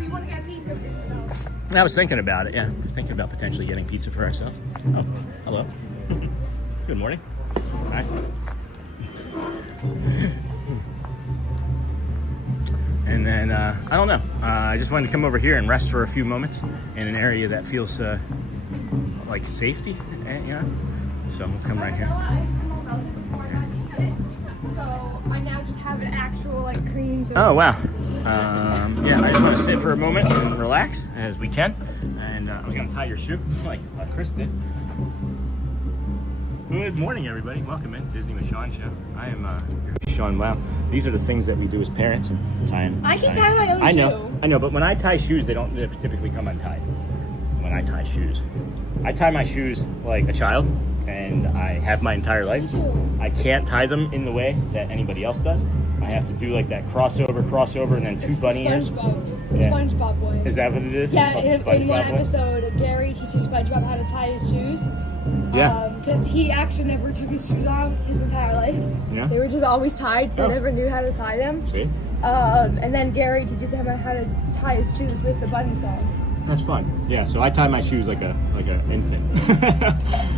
We want to get pizza for yourself. I was thinking about it, yeah. Thinking about potentially getting pizza for ourselves. Oh, hello. Good morning. Hi. And then, I don't know. I just wanted to come over here and rest for a few moments in an area that feels like safety, you know? So we'll come right here. So I now just have an actual like creams. Oh, wow. Yeah, I just want to sit for a moment and relax as we can. And I was going to tie your shoe like Chris did. Good morning, everybody. Welcome in Disney with Sean show. I am your host, Sean WOW. These are the things that we do as parents. I can tie my own shoe. I know, but when I tie shoes, they don't typically come untied. When I tie shoes, I tie my shoes like a child, and I have my entire life. I can't tie them in the way that anybody else does. I have to do like that crossover, and then two bunny ears. SpongeBob way. Is that what it is? Yeah, in one episode, Gary teaches SpongeBob how to tie his shoes. Yeah. Because he actually never took his shoes off his entire life. Yeah. They were just always tied, so he never knew how to tie them. See? And then Gary teaches him how to tie his shoes with the bunny song. That's fun. Yeah, so I tie my shoes like a infant.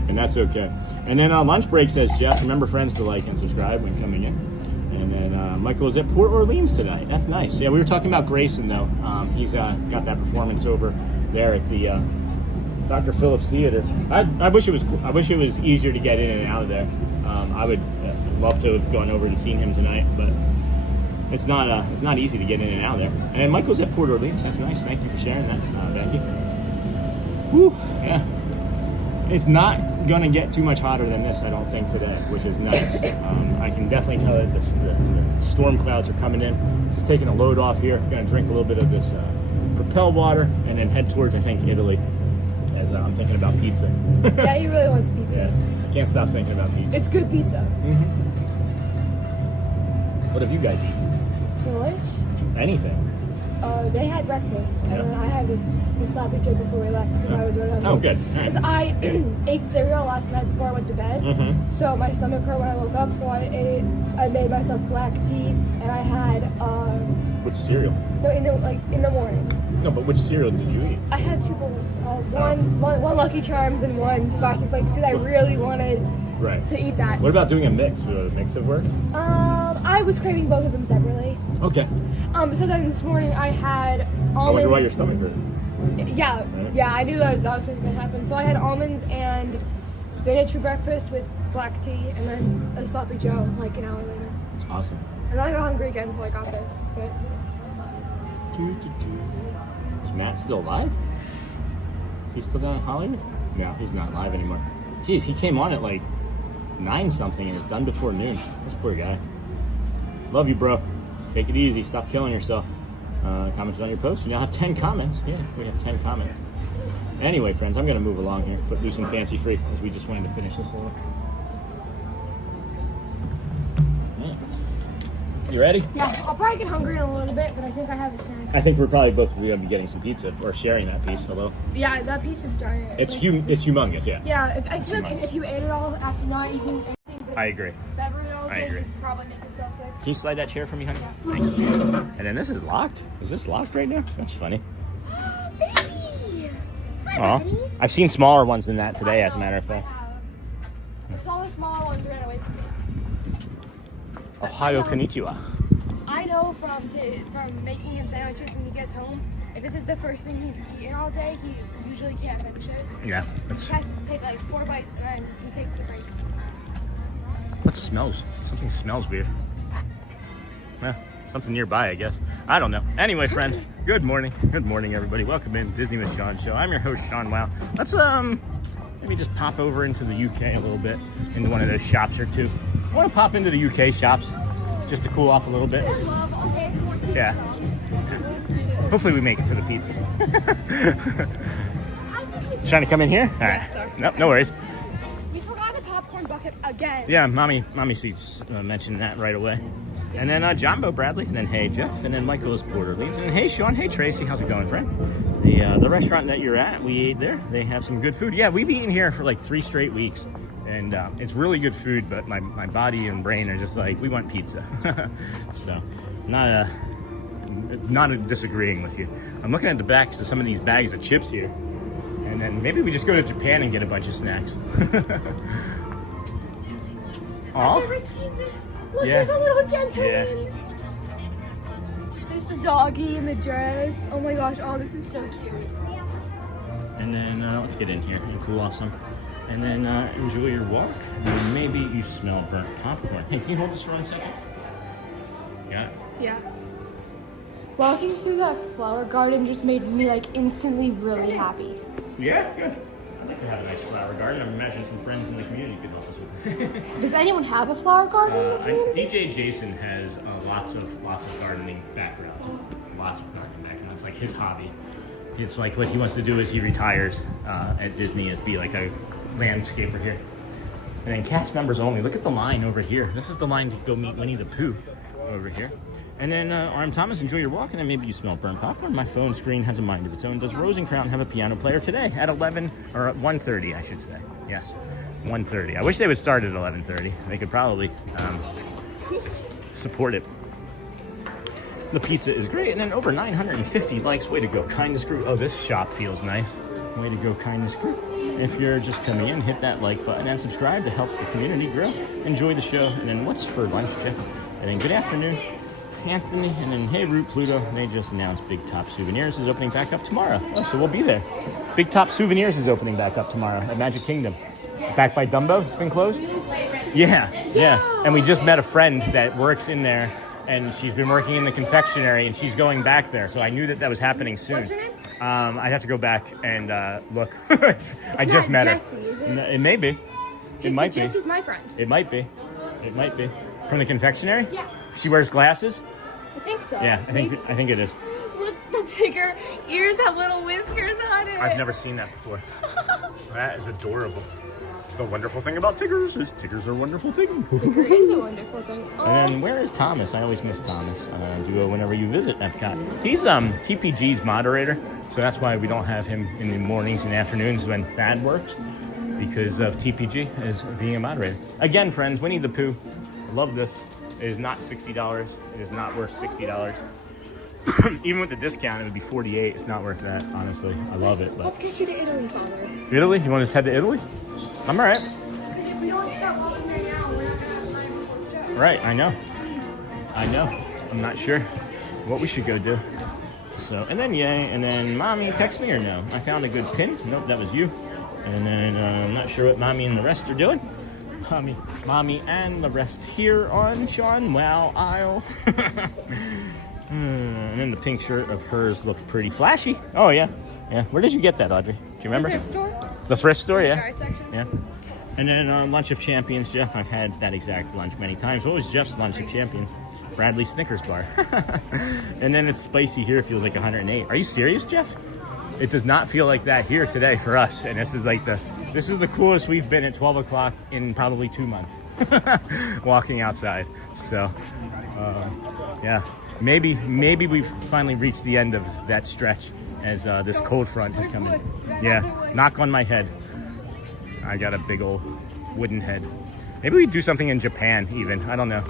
And that's okay. And then on lunch break, says Jeff, remember friends to like and subscribe when coming in. And then Michael is at Port Orleans tonight. That's nice. Yeah, we were talking about Grayson though. He's got that performance over there at the Dr. Phillips Theater. I wish it was easier to get in and out of there. I would love to have gone over and seen him tonight, but it's not easy to get in and out of there. And Michael's at Port Orleans. That's nice. Thank you for sharing that, Becky. Whew, yeah. It's not gonna get too much hotter than this, I don't think, today, which is nice. I can definitely tell that the storm clouds are coming in. Just taking a load off here. Gonna drink a little bit of this Propel water and then head towards, I think, Italy. As I'm thinking about pizza. Yeah, he really wants pizza. Yeah, I can't stop thinking about pizza. It's good pizza. Mm-hmm. What have you guys eaten? For lunch? Anything. They had breakfast, and then I had the sloppy joe before we left because I was really hungry. Oh, good. Because I ate cereal last night before I went to bed, so my stomach hurt when I woke up. So I made myself black tea, and I had Which cereal? No, in the morning. No, but which cereal did you eat? I had 2 bowls. One Lucky Charms and one Frosted Flakes because I really wanted to eat that. What about doing a mix? Would a mix of work? I was craving both of them separately. Okay. So then this morning I had almonds. I wonder why your stomach hurt. Yeah, I knew that was going to happen. So I had almonds and spinach for breakfast with black tea, and then a sloppy joe like an hour later. That's awesome. And then I got hungry again, so I got this. But is Matt still alive? Is he still down in Hollywood? No, he's not live anymore. Jeez, he came on at like 9 something and is done before noon. This poor guy. Love you, bro. Take it easy. Stop killing yourself. Commented on your post. You now have 10 comments. Yeah, we have 10 comments. Anyway, friends, I'm going to move along here. Footloose and fancy free as we just wanted to finish this a little. You ready? yeah, I'll probably get hungry in a little bit, but I think I have a snack. I think we're probably both going to be getting some pizza or sharing that piece. Hello? Yeah, that piece is giant. It's humongous, yeah. Yeah, I feel like if you ate it all after not eating anything I agree. Beverly all I day, agree. you'd probably make yourself sick. Can you slide that chair for me, honey? Thanks. And then this is locked. Is this locked right now? That's funny. Baby! Aw. I've seen smaller ones than that today, as a matter of fact. It's all the small ones ran away from me. Ohio konnichiwa. I know from making him sandwiches when he gets home, if this is the first thing he's eaten all day, he usually can't finish it. Yeah. He has to take like 4 bites and he takes a break. What smells? Something smells weird. Yeah, something nearby, I guess. I don't know. Anyway, friends, good morning. Good morning, everybody. Welcome in Disney with Sean show. I'm your host, Sean WOW. Let's maybe just pop over into the UK a little bit, into one of those shops or two. I want to pop into the UK shops just to cool off a little bit. Yeah. Hopefully we make it to the pizza. Trying to come in here? All right. Sorry. Nope, no worries. We forgot the popcorn bucket again. Yeah, mommy mentioned that right away. And then Jumbo Bradley, and then hey Jeff, and then Michael is Port Orleans, and hey Sean, hey Tracy, how's it going, friend? The restaurant that you're at, we ate there. They have some good food. Yeah, we've eaten here for like 3 straight weeks, and it's really good food. But my body and brain are just like, we want pizza. So not disagreeing with you. I'm looking at the backs of some of these bags of chips here. And then maybe we just go to Japan and get a bunch of snacks. I've never seen this. Look, there's a little gentleman. Yeah. There's the doggy in the dress. Oh my gosh, oh, this is so cute. And then let's get in here and cool off some. And then enjoy your walk. And maybe you smell burnt popcorn. Hey, can you hold this for 1 second? Yeah. Yeah. Walking through that flower garden just made me like instantly really happy. Yeah, good. I'd like to have a nice flower garden. I'm imagining some friends in the community could help us with it. Does anyone have a flower garden in the community? DJ Jason has lots of gardening background. Lots of gardening background. It's like his hobby. It's like what he wants to do as he retires at Disney is be like a landscaper here. And then cast members only. Look at the line over here. This is the line to go meet Winnie the Pooh over here. And then I'm Thomas, enjoy your walk, and then maybe you smell burnt popcorn. My phone screen has a mind of its own. Does Rosencrown have a piano player today at 11 or at 1:30, I should say? Yes, 1:30. I wish they would start at 11:30. They could probably support it. The pizza is great, and then over 950 likes. Way to go, Kindness Crew. Oh, this shop feels nice. Way to go, Kindness Crew. If you're just coming in, hit that like button and subscribe to help the community grow. Enjoy the show, and then what's for lunch, Jeff? And then good afternoon, Anthony, and then hey, Root Pluto. They just announced Big Top Souvenirs is opening back up tomorrow. Oh, so we'll be there. Big Top Souvenirs is opening back up tomorrow at Magic Kingdom. Back by Dumbo, it's been closed? Yeah. And we just met a friend that works in there, and she's been working in the confectionery, and she's going back there. So I knew that was happening soon. What's her name? I'd have to go back and look. I It's just not met Jessie, her. is it? No, it may be. It might be. Jessie's my friend. It might be. It might be. From the confectionery? Yeah. She wears glasses? I think so. Yeah, I think it is. Look, the tiger ears have little whiskers on it. I've never seen that before. That is adorable. The wonderful thing about tigers is tigers are wonderful things. Tiger is a wonderful thing. Oh. And then where is Thomas? I always miss Thomas. Do whenever you visit Epcot. He's TPG's moderator, so that's why we don't have him in the mornings and afternoons when Thad works, because of TPG as being a moderator. Again, friends, Winnie the Pooh. Love this. It is not $60. It is not worth $60. Even with the discount, it would be $48. It's not worth that, honestly. I love it. But Let's get you to Italy, Father. Italy? You want to just head to Italy? I'm all right. If we don't start walking there now, we're not going to have time before the show. Right, I know. I'm not sure what we should go do. So, and then yay, and then Mommy, text me or no? I found a good pin. Nope, that was you. And then I'm not sure what Mommy and the rest are doing. Mommy and the rest here on Sean Wow Isle. And then the pink shirt of hers looked pretty flashy. Oh yeah. Where did you get that, Audrey? Do you remember? The thrift store? The thrift store, yeah. Guy section? Yeah. And then Lunch of Champions, Jeff. I've had that exact lunch many times. What was Jeff's Lunch of Champions? Bradley Snickers bar. And then it's spicy here. It feels like 108. Are you serious, Jeff? It does not feel like that here today for us. And this is the coolest we've been at 12 o'clock in probably 2 months. Walking outside. So, yeah. Maybe we've finally reached the end of that stretch as this cold front has come in. Yeah, knock on my head. I got a big old wooden head. Maybe we do something in Japan even. I don't know.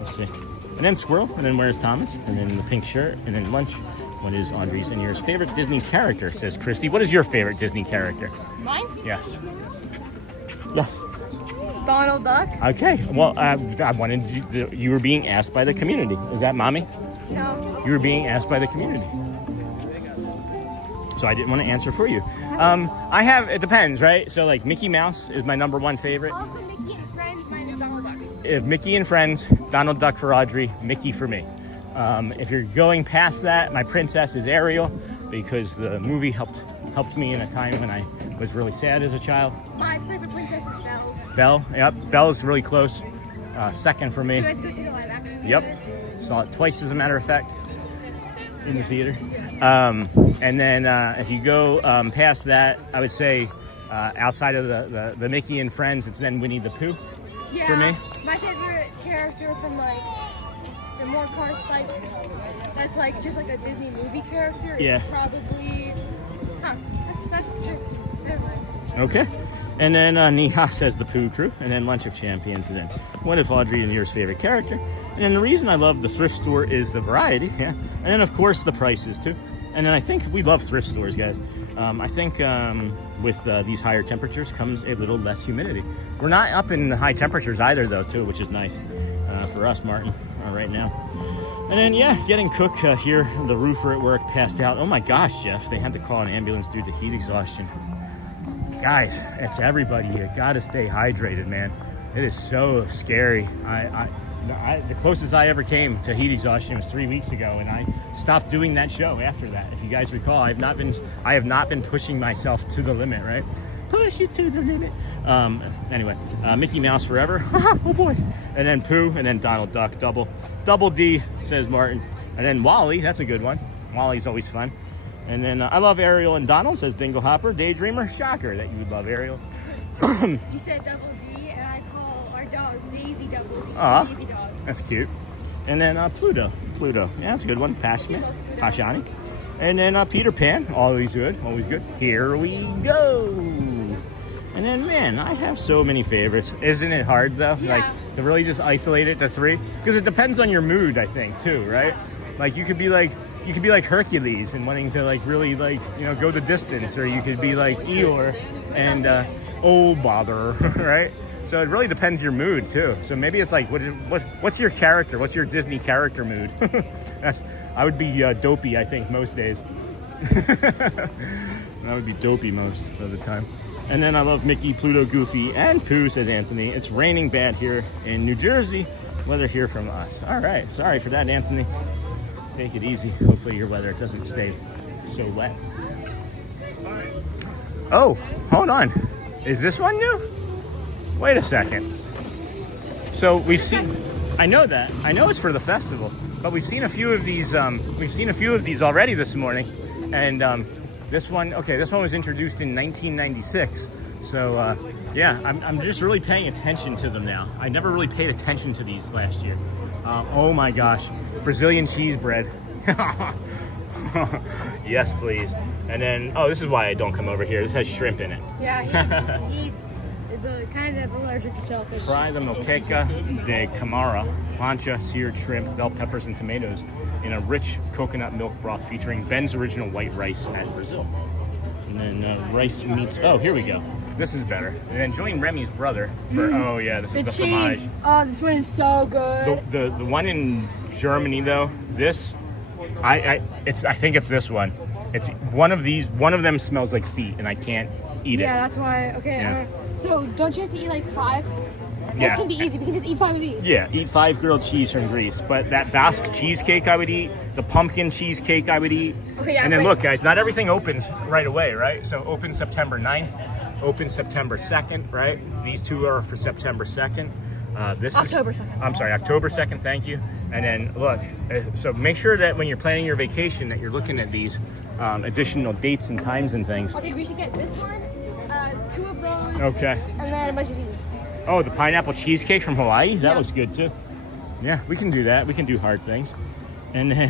Let's see. And then Squirrel, and then where's Thomas? And then the pink shirt, and then lunch. What is Audrey's and yours favorite Disney character, says Christy. What is your favorite Disney character? Mine? Yes. Donald Duck? Okay, well, I wanted you were being asked by the community. Is that Mommy? No. You were being asked by the community. So I didn't want to answer for you. It depends, right? So like Mickey Mouse is my #1 favorite. Also, Mickey and Friends, mine is Donald Duck. If Mickey and Friends, Donald Duck for Audrey, Mickey for me. If you're going past that, my princess is Ariel, because the movie helped me in a time when I was really sad as a child. My favorite princess is Belle. Belle, yep, Belle is really close. Second for me. So I have to go see the live action. Yep, saw it twice as a matter of fact in the theater. And then if you go past that, I would say outside of the Mickey and Friends, it's then Winnie the Pooh for me. My favorite character from like the more cards like that's like just like a Disney movie character is probably that's true. Never mind. Okay. And then Neha says the Pooh Crew, and then Lunch of Champions, and then what if Audrey and yours favorite character? And then the reason I love the thrift store is the variety, yeah. And then of course the prices too. And then I think we love thrift stores, guys. I think with these higher temperatures comes a little less humidity. We're not up in the high temperatures either though too, which is nice for us, Martin, right now. And then yeah, getting Cook here, the roofer at work passed out. Oh my gosh, Jeff, they had to call an ambulance due to heat exhaustion. Guys, it's everybody. You gotta stay hydrated, man. It is so scary. The closest I ever came to heat exhaustion was 3 weeks ago, and I stopped doing that show after that. If you guys recall, I have not been pushing myself to the limit, right? Push it to the limit. Anyway, Mickey Mouse forever. Oh boy. And then Pooh, and then Donald Duck. Double D, says Martin. And then Wally, that's a good one. Wally's always fun. And then I love Ariel and Donald, says Dingle Hopper. Daydreamer, shocker that you would love Ariel. You said Double D, and I call our dog Daisy Double D. Daisy dog. That's cute. And then Pluto. Yeah, that's a good one. Pashani. And then Peter Pan, always good. Here we go. And then, man, I have so many favorites. Isn't it hard, though? Yeah. Like, to really just isolate it to 3? Because it depends on your mood, I think, too, right? Like, you could be like Hercules and wanting to, like, really, like, you know, go the distance. Or you could be like Eeyore and, oh, bother, right? So it really depends your mood, too. So maybe it's like, what's your character? What's your Disney character mood? I would be dopey, I think, most days. I would be dopey most of the time. And then I love Mickey, Pluto, Goofy, and Pooh, says Anthony. It's raining bad here in New Jersey. Weather here from us. All right. Sorry for that, Anthony. Take it easy. Hopefully your weather doesn't stay so wet. Oh, hold on. Is this one new? Wait a second. So we've seen, I know that. I know it's for the festival, but we've seen a few of these. We've seen a few of these already this morning, and this one was introduced in 1996. So yeah, I'm just really paying attention to them now. I never really paid attention to these last year. Oh my gosh, Brazilian cheese bread. Yes, please. And then, oh, this is why I don't come over here. This has shrimp in it. Yeah, he is kind of allergic to shellfish. Fry the moqueca de camara, plancha, seared shrimp, bell peppers, and tomatoes in a rich coconut milk broth featuring Ben's original white rice at Brazil. And then rice meats. Oh, here we go. This is better. And then join Remy's brother for. Oh yeah, this is the fromage. Oh, this one is so good. The one in Germany though. This, I think it's this one. It's one of these. One of them smells like feet, and I can't eat it. Yeah, that's why. Okay. Yeah. So don't you have to eat like 5? Yeah. This can be easy. We can just eat 5 of these. Yeah, eat 5 grilled cheese from Greece. But that Basque cheesecake I would eat, the pumpkin cheesecake I would eat. Okay, yeah, and then look, guys, not everything opens right away, right? So open September 9th, open September 2nd, right? These two are for September 2nd. This October is, 2nd. I'm sorry, October 2nd, thank you. And then look, so make sure that when you're planning your vacation that you're looking at these additional dates and times and things. Okay, we should get this one, 2 of those. Okay. And then a bunch of these. Oh, the pineapple cheesecake from Hawaii? That looks good too. Yeah, we can do that. We can do hard things. And then,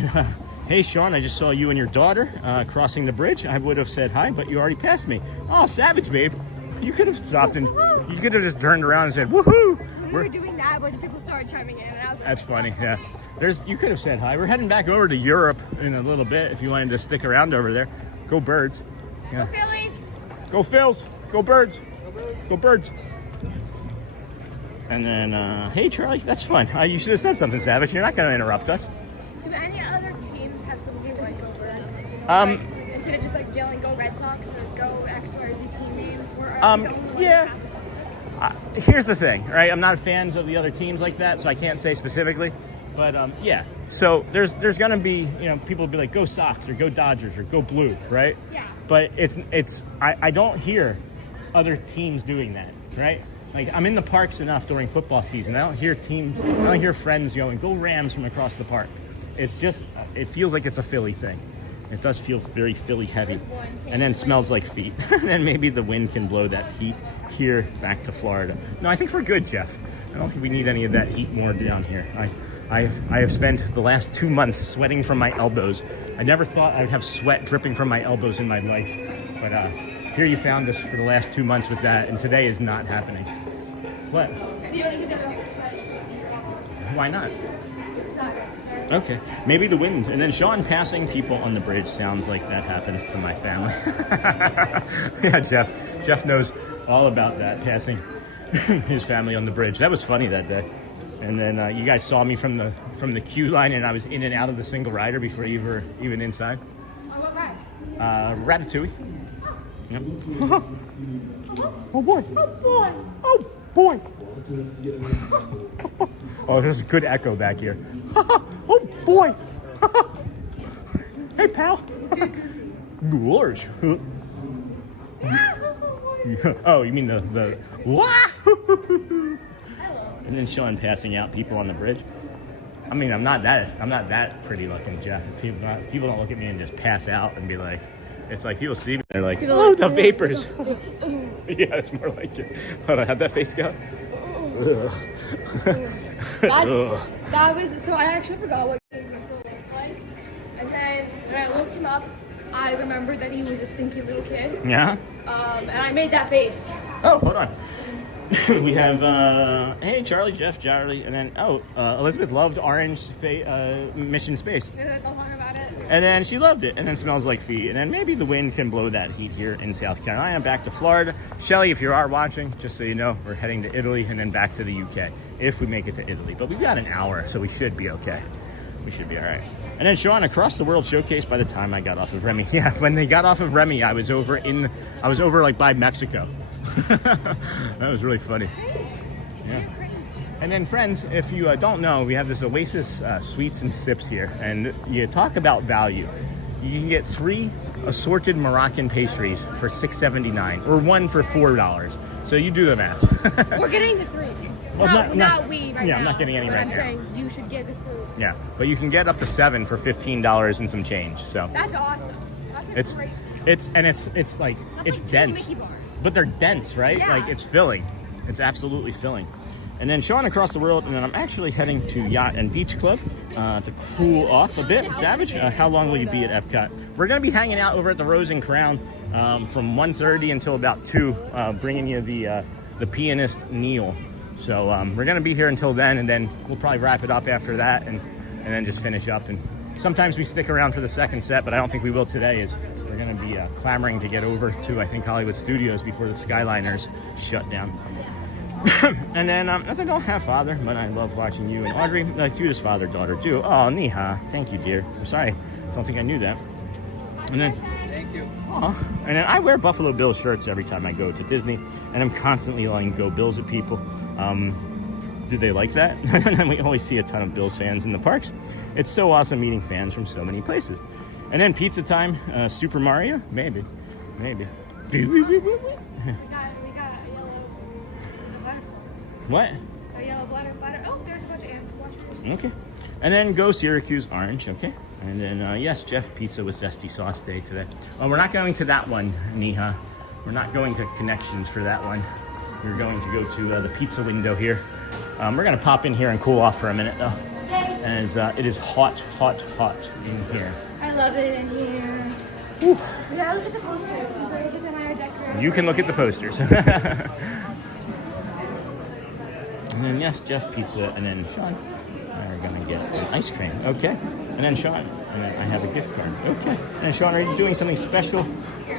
hey Sean, I just saw you and your daughter crossing the bridge. I would have said hi, but you already passed me. Oh, savage, babe. You could have stopped and you could have just turned around and said, woohoo! When we were doing that, a bunch of people started chiming in. And I was like, that's funny, yeah. You could have said hi. We're heading back over to Europe in a little bit if you wanted to stick around over there. Go Birds. Yeah. Go Phillies! Go Phils! Go Birds! Go Birds! And then, hey Charlie, that's fun. You should have said something, Savage. You're not going to interrupt us. Do any other teams have something like Go Birds? Instead of just like yelling Go Red Sox or Go X or Z team name? Yeah. Here's the thing, right? I'm not fans of the other teams like that, so I can't say specifically. But yeah, so there's going to be, you know, people will be like, Go Sox or Go Dodgers or Go Blue, right? Yeah. But I don't hear other teams doing that, right? Like, I'm in the parks enough during football season. I don't hear friends yelling, Go Rams from across the park. It's just, it feels like it's a Philly thing. It does feel very Philly heavy. And then smells like feet. And then maybe the wind can blow that heat here back to Florida. No, I think we're good, Jeff. I don't think we need any of that heat more down here. I have spent the last 2 months sweating from my elbows. I never thought I'd have sweat dripping from my elbows in my life. But here you found us for the last 2 months with that, and today is not happening. What? Why not? Okay, maybe the wind. And then Sean passing people on the bridge sounds like that happens to my family. Yeah, Jeff knows all about that, passing his family on the bridge. That was funny that day. And then you guys saw me from the queue line, and I was in and out of the single rider before you were even inside. What ride? Ratatouille. Yep. Oh boy. Oh boy. Oh boy. Oh, there's a good echo back here. Oh boy. Hey pal. Gorge. Oh, you mean the and then Sean passing out people on the bridge. I mean, I'm not that pretty looking, Jeff. People don't look at me and just pass out and be like, it's like people see me, they're like, oh, the vapors. Yeah, it's more like it. Hold on, how'd that face go? That was, so I actually forgot what Russell looked like. And then when I looked him up, I remembered that he was a stinky little kid. Yeah? And I made that face. Oh, hold on. We have, hey, Charlie, Jeff, Charlie, and then, Elizabeth loved Orange Mission Space. And then she loved it, and then Smells Like Feet. And then maybe the wind can blow that heat here in South Carolina back to Florida. Shelly, if you are watching, just so you know, we're heading to Italy and then back to the UK, if we make it to Italy. But we've got an hour, so we should be okay. We should be all right. And then Sean, Across the World Showcase by the time I got off of Remy. Yeah, when they got off of Remy, I was over like by Mexico. That was really funny. Yeah. And then friends, if you don't know, we have this Oasis Sweets and Sips here, and you talk about value. You can get 3 assorted Moroccan pastries for $6.79 or 1 for $4. So you do the math. We're getting the 3. Well, not we right now. Yeah, I'm not getting any but right I'm now. saying you should get the 3. Yeah, but you can get up to 7 for $15 and some change. So That's awesome. That's great. It's like it's like dense. Mickey bars. But they're dense, right? Yeah. Like it's filling. It's absolutely filling. And then Sean Across the World, and then I'm actually heading to Yacht and Beach Club to cool off a bit. Savage, how long will you be at EPCOT? We're going to be hanging out over at the Rose and Crown from 1:30 until about 2, bringing you the pianist Neil. So we're going to be here until then, and then we'll probably wrap it up after that, and then just finish up. And sometimes we stick around for the second set, but I don't think we will today. Is we're going to be clamoring to get over to, I think, Hollywood Studios before the Skyliners shut down. And then, as I don't have father, but I love watching you and Audrey, the cutest father-daughter too. Oh, Niha, thank you, dear. I'm sorry, don't think I knew that. And then, thank you. Aw. And then I wear Buffalo Bills shirts every time I go to Disney, and I'm constantly yelling "Go Bills" at people. Do they like that? And we always see a ton of Bills fans in the parks. It's so awesome meeting fans from so many places. And then pizza time, Super Mario, maybe. What? A yellow bladder. Oh, there's a bunch of ants. Okay. And then go Syracuse Orange, okay. And then, yes, Jeff Pizza with Zesty Sauce Day today. Well, we're not going to that one, Niha. We're not going to Connections for that one. We're going to go to the pizza window here. We're going to pop in here and cool off for a minute, though. As it is hot in here. I love it in here. Whew. Yeah, look at the posters. You can look at the posters. And then, yes, Jeff Pizza, and then Sean. We're going to get an ice cream. Okay. And then Sean. And then I have a gift card. Okay. And then Sean, are you doing something special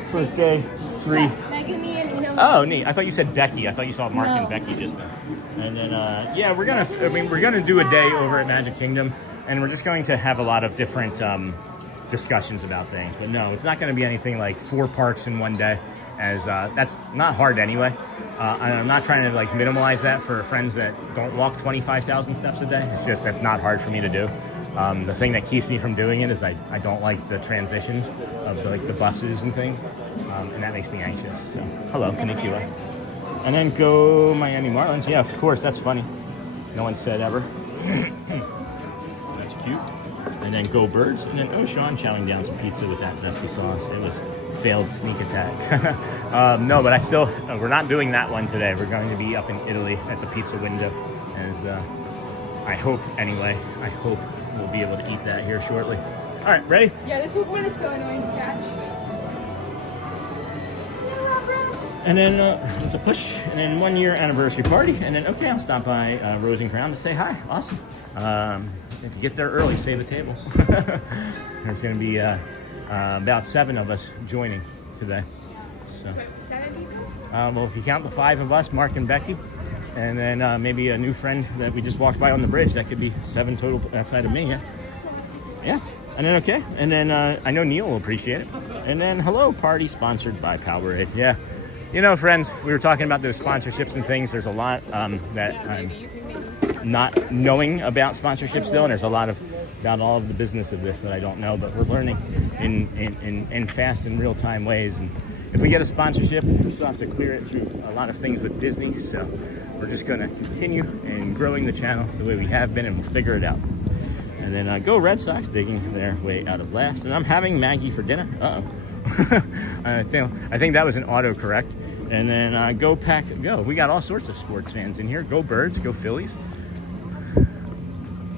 for day 3? Oh, neat. I thought you said Becky. I thought you saw Mark and Becky just then. And then, yeah, we're gonna do a day over at Magic Kingdom, and we're just going to have a lot of different discussions about things. But no, it's not going to be anything like 4 parks in one day, as that's not hard anyway. And I'm not trying to like minimalize that for friends that don't walk 25,000 steps a day. It's just that's not hard for me to do. The thing that keeps me from doing it is I don't like the transitions of the buses and things, and that makes me anxious. So, hello, konnichiwa. And then go Miami Marlins. Yeah, of course, that's funny. No one said ever. That's cute. And then go Birds. And then, oh, Sean chowing down some pizza with that zesty sauce. It was failed sneak attack. No, but we're not doing that one today. We're going to be up in Italy at the pizza window. As I hope, anyway, we'll be able to eat that here shortly. All right, ready? Yeah, this one is so annoying to catch. And then it's a push, and then 1 year anniversary party, and then okay, I'll stop by Rose and Crown to say hi. Awesome. If you get there early, save a table. There's going to be about 7 of us joining today. So, 7 people? well, if you count the 5 of us, Mark and Becky, and then maybe a new friend that we just walked by on the bridge, that could be 7 total outside of me. Yeah. Yeah. And then, okay. And then I know Neil will appreciate it. And then, hello, party sponsored by Powerade. Yeah. You know, friends, we were talking about those sponsorships and things. There's a lot that I'm not knowing about sponsorships still, and there's a lot about all of the business of this that I don't know, but we're learning in fast and real-time ways. And if we get a sponsorship, we still have to clear it through a lot of things with Disney, so we're just going to continue and growing the channel the way we have been, and we'll figure it out. And then go Red Sox, digging their way out of last. And I'm having Maggie for dinner. I think that was an autocorrect. And then go Pack Go. We got all sorts of sports fans in here. Go Birds, go Phillies.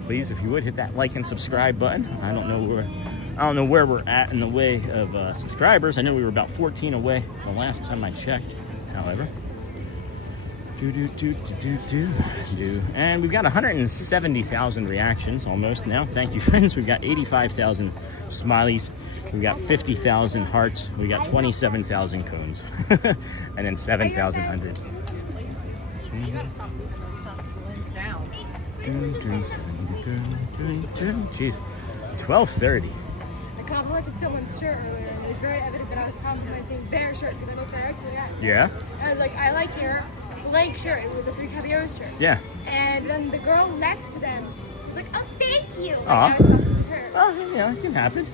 Please, if you would, hit that like and subscribe button. I don't know where we're at in the way of subscribers. I know we were about 14 away the last time I checked, however. And we've got 170,000 reactions almost now. Thank you, friends. We've got 85,000 smileys. We've got 50,000 hearts. We got 27,000 cones. And then 7,000 hundreds. You gotta stop the lens down. Jeez. 12:30. I complimented someone's shirt earlier, and it was very evident that I was complimenting their shirt because I looked directly at it. Yeah? I was like, I like your blank shirt. It was a Three Caballeros shirt. Yeah. And then the girl next to them was like, oh, thank you. Like, Aw. I was talking to her. Oh, yeah, it can happen.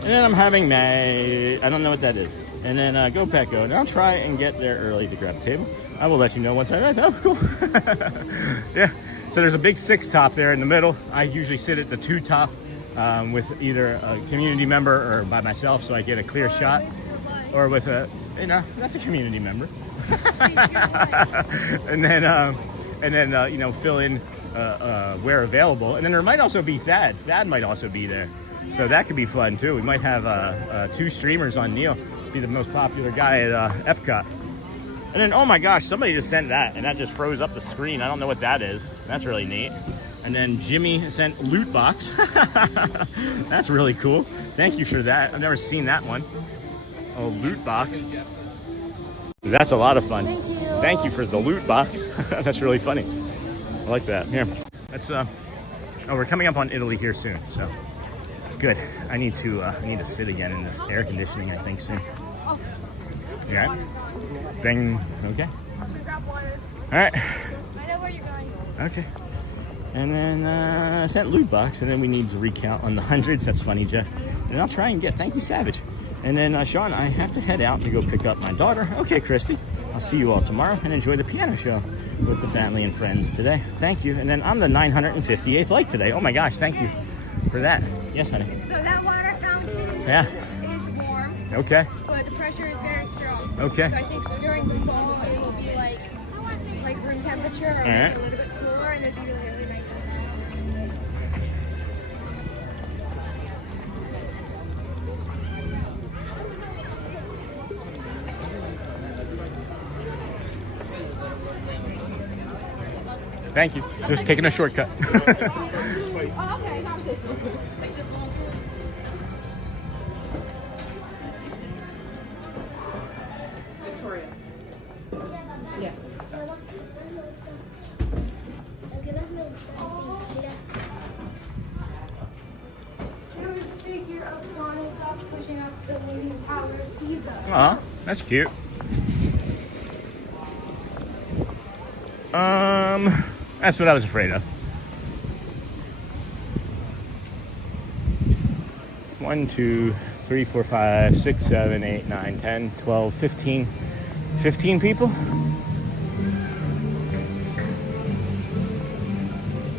And then I'm having I don't know what that is. And then go Petco. And I'll try and get there early to grab a table. I will let you know once I know. Cool. Yeah. So there's a big 6 top there in the middle. I usually sit at the 2 top with either a community member or by myself, so I get a clear shot, or with that's a community member. and then you know, fill in where available. And then there might also be Thad. Thad might also be there, so that could be fun too. We might have 2 streamers on Neil. Be the most popular guy at EPCOT. And then, oh my gosh, somebody just sent that, and that just froze up the screen. I don't know what that is. That's really neat. And then Jimmy sent loot box. That's really cool. Thank you for that. I've never seen that one. Oh, loot box. That's a lot of fun. Thank you for the loot box. That's really funny. I like that. Here, that's we're coming up on Italy here soon, so good. I need to sit again in this air conditioning, I think, soon. Yeah. Bang. Okay. All right. I know where you're going. Okay. And then I sent loot box, and then we need to recount on the hundreds. That's funny, Jeff. And I'll try and get. Thank you, Savage. And then Sean, I have to head out to go pick up my daughter. Okay, Christy. I'll see you all tomorrow, and enjoy the piano show with the family and friends today. Thank you. And then I'm the 958th like today. Oh my gosh, thank you for that. Yes, honey. So that water fountain is warm. Okay. But the pressure is very strong. Okay. So I think during the fall it will be like room temperature or right. a little bit cooler, and it'd be really, really nice. Thank you. Just taking a shortcut. Victoria. Yeah. There was a figure of Donald Duck pushing up the Leaning Tower of Pisa. Aw, that's cute. That's what I was afraid of. 1, 2, 3, 4, 5, 6, 7, 8, 9, 10, 12, 15. 15 people?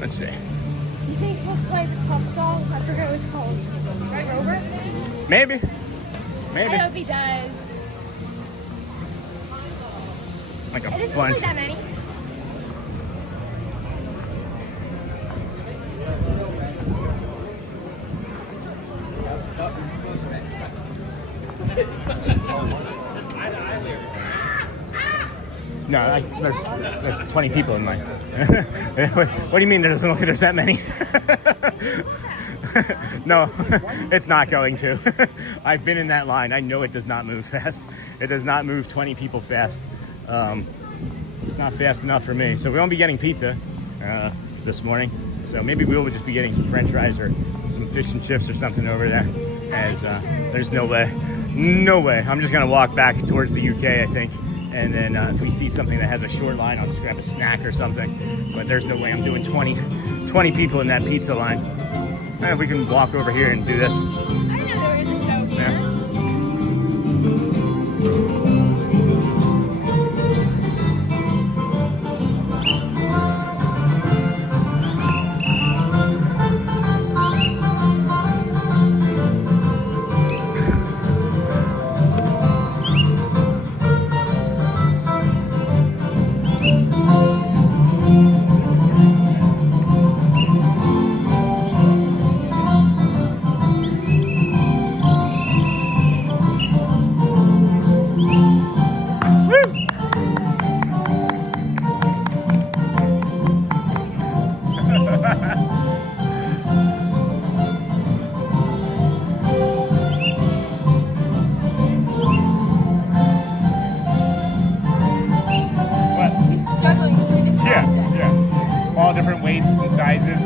Let's see. You think he'll play the pop song? I forget what it's called. Red Rover? Maybe. Maybe. I hope he does. Like a It doesn't bunch. look that many. No, there's 20 people in mine. What do you mean there doesn't look like there's that many? No, it's not going to. I've been in that line. I know it does not move fast. It does not move 20 people fast. Not fast enough for me. So we won't be getting pizza this morning. So maybe we'll just be getting some French fries or some fish and chips or something over there. As there's no way. I'm just gonna walk back towards the UK, I think. And then if we see something that has a short line, I'll just grab a snack or something. But there's no way I'm doing 20 people in that pizza line. We can walk over here and do this. I didn't know there was a show here. Yeah. All different weights and sizes.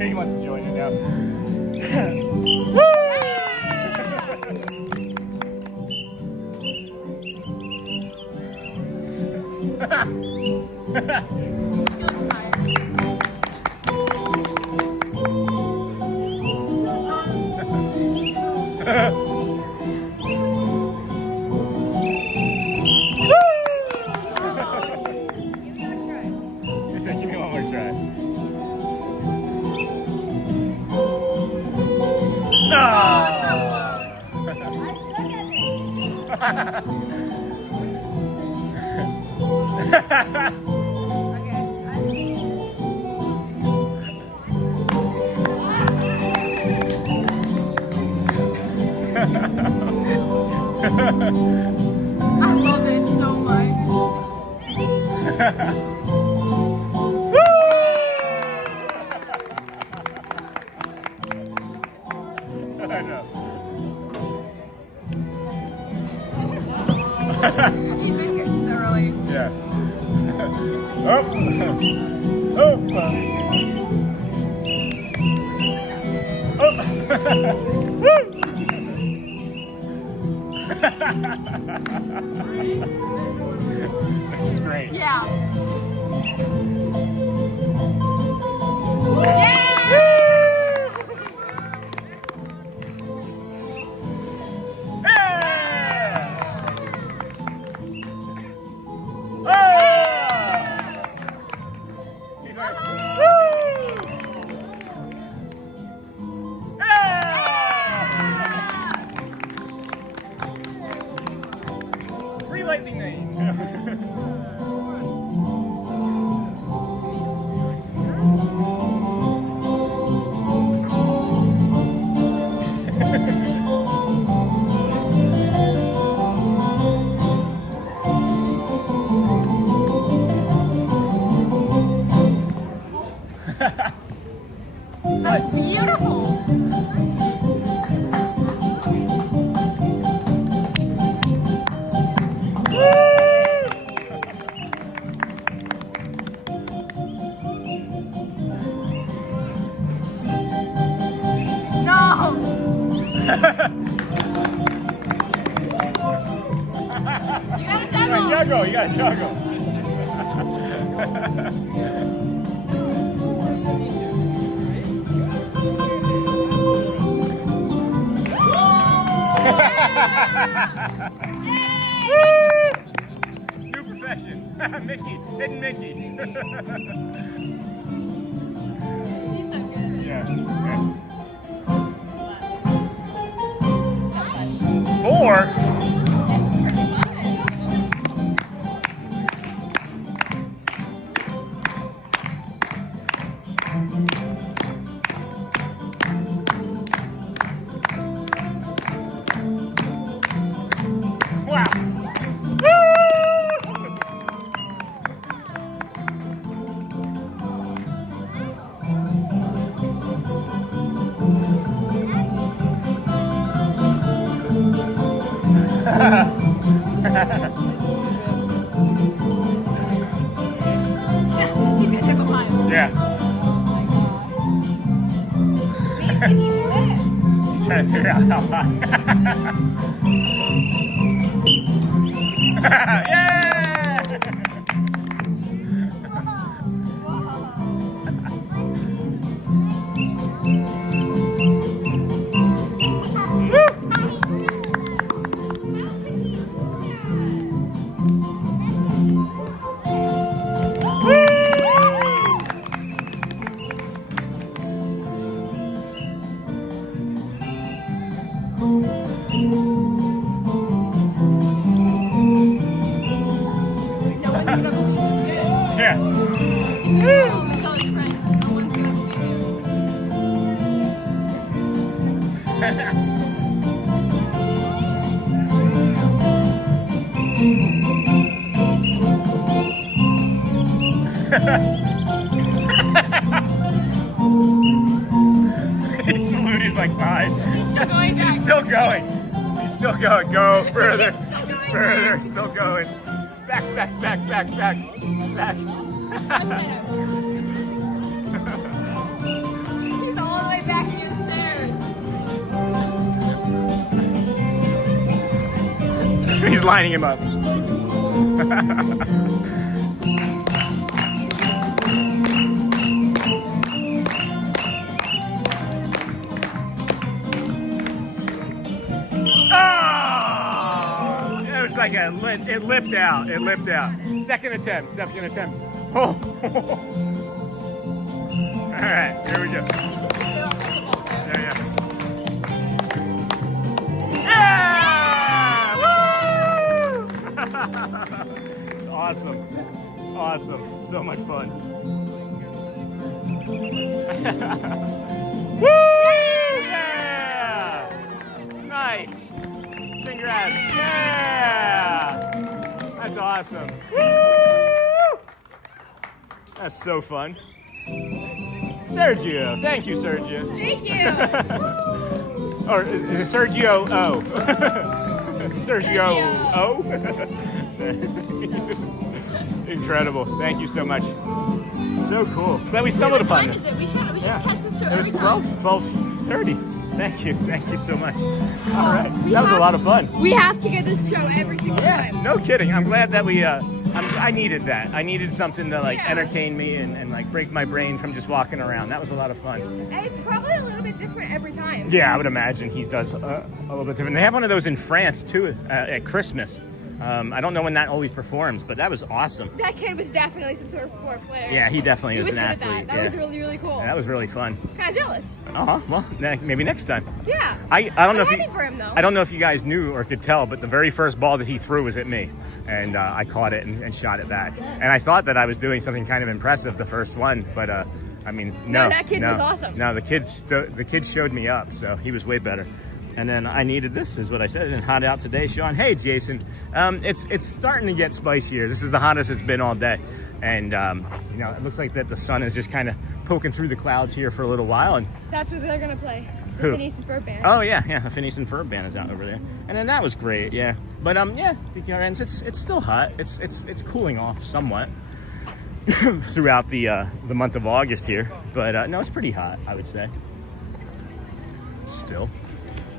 He wants to join you now. You said give me one more try. I love this so much. I know. You've been here since early. Yeah. Oh. Oh. Oh. This is great. Yeah. Free lightning lane. juggle. You gotta juggle. New profession. Mickey, hidden Mickey. He's so good. Yeah. 4. Wow. Yeah. He's trying to figure out how high. Yeah! He saluted like 5. He's still going back. He's still going. He's still going. Go further. Further. Still going. Back, back, back, back, back. Back. He's all the way back near the stairs. He's lining him up. It was like it lipped out. It lipped out. Second attempt. Oh. All right, here we go. Yeah. Woo! It's awesome. It's awesome. So much fun. Woo! Yeah! Nice. Congrats. Yeah! That's awesome. Woo! That's so fun. Sergio. Thank you, Sergio. Thank you. Or is it Sergio O? Sergio O? Incredible. Thank you so much. So cool. Glad we stumbled upon this. We should catch this show every It was time. 12:30. Thank you so much. All right, that was a lot of fun. We have to get this show every single time. No kidding. I'm glad that we. I needed that. I needed something to entertain me and like break my brain from just walking around. That was a lot of fun. And it's probably a little bit different every time. Yeah, I would imagine he does a little bit different. They have one of those in France too at Christmas. I don't know when that always performs, but that was awesome. That kid was definitely some sort of sport player. Yeah, he definitely is was an good athlete. at that. That was really, really cool. Yeah, that was really fun. Kind of jealous. Well, maybe next time. Yeah. I don't know if happy for him, though. I don't know if you guys knew or could tell, but the very first ball that he threw was at me, and I caught it and shot it back. And I thought that I was doing something kind of impressive the first one, but I mean, no. That kid was awesome. No, the kid showed me up, so he was way better. And then I needed this, is what I said, and hot out today, Sean. Hey, Jason. It's starting to get spicier. This is the hottest it's been all day. And, it looks like that the sun is just kind of poking through the clouds here for a little while. And that's where they're going to play. The Who? Phineas and Ferb band. Oh, yeah, the Phineas and Ferb band is out over there. And then that was great, yeah. But, it's still hot. It's cooling off somewhat throughout the month of August here. But, no, it's pretty hot, I would say. Still.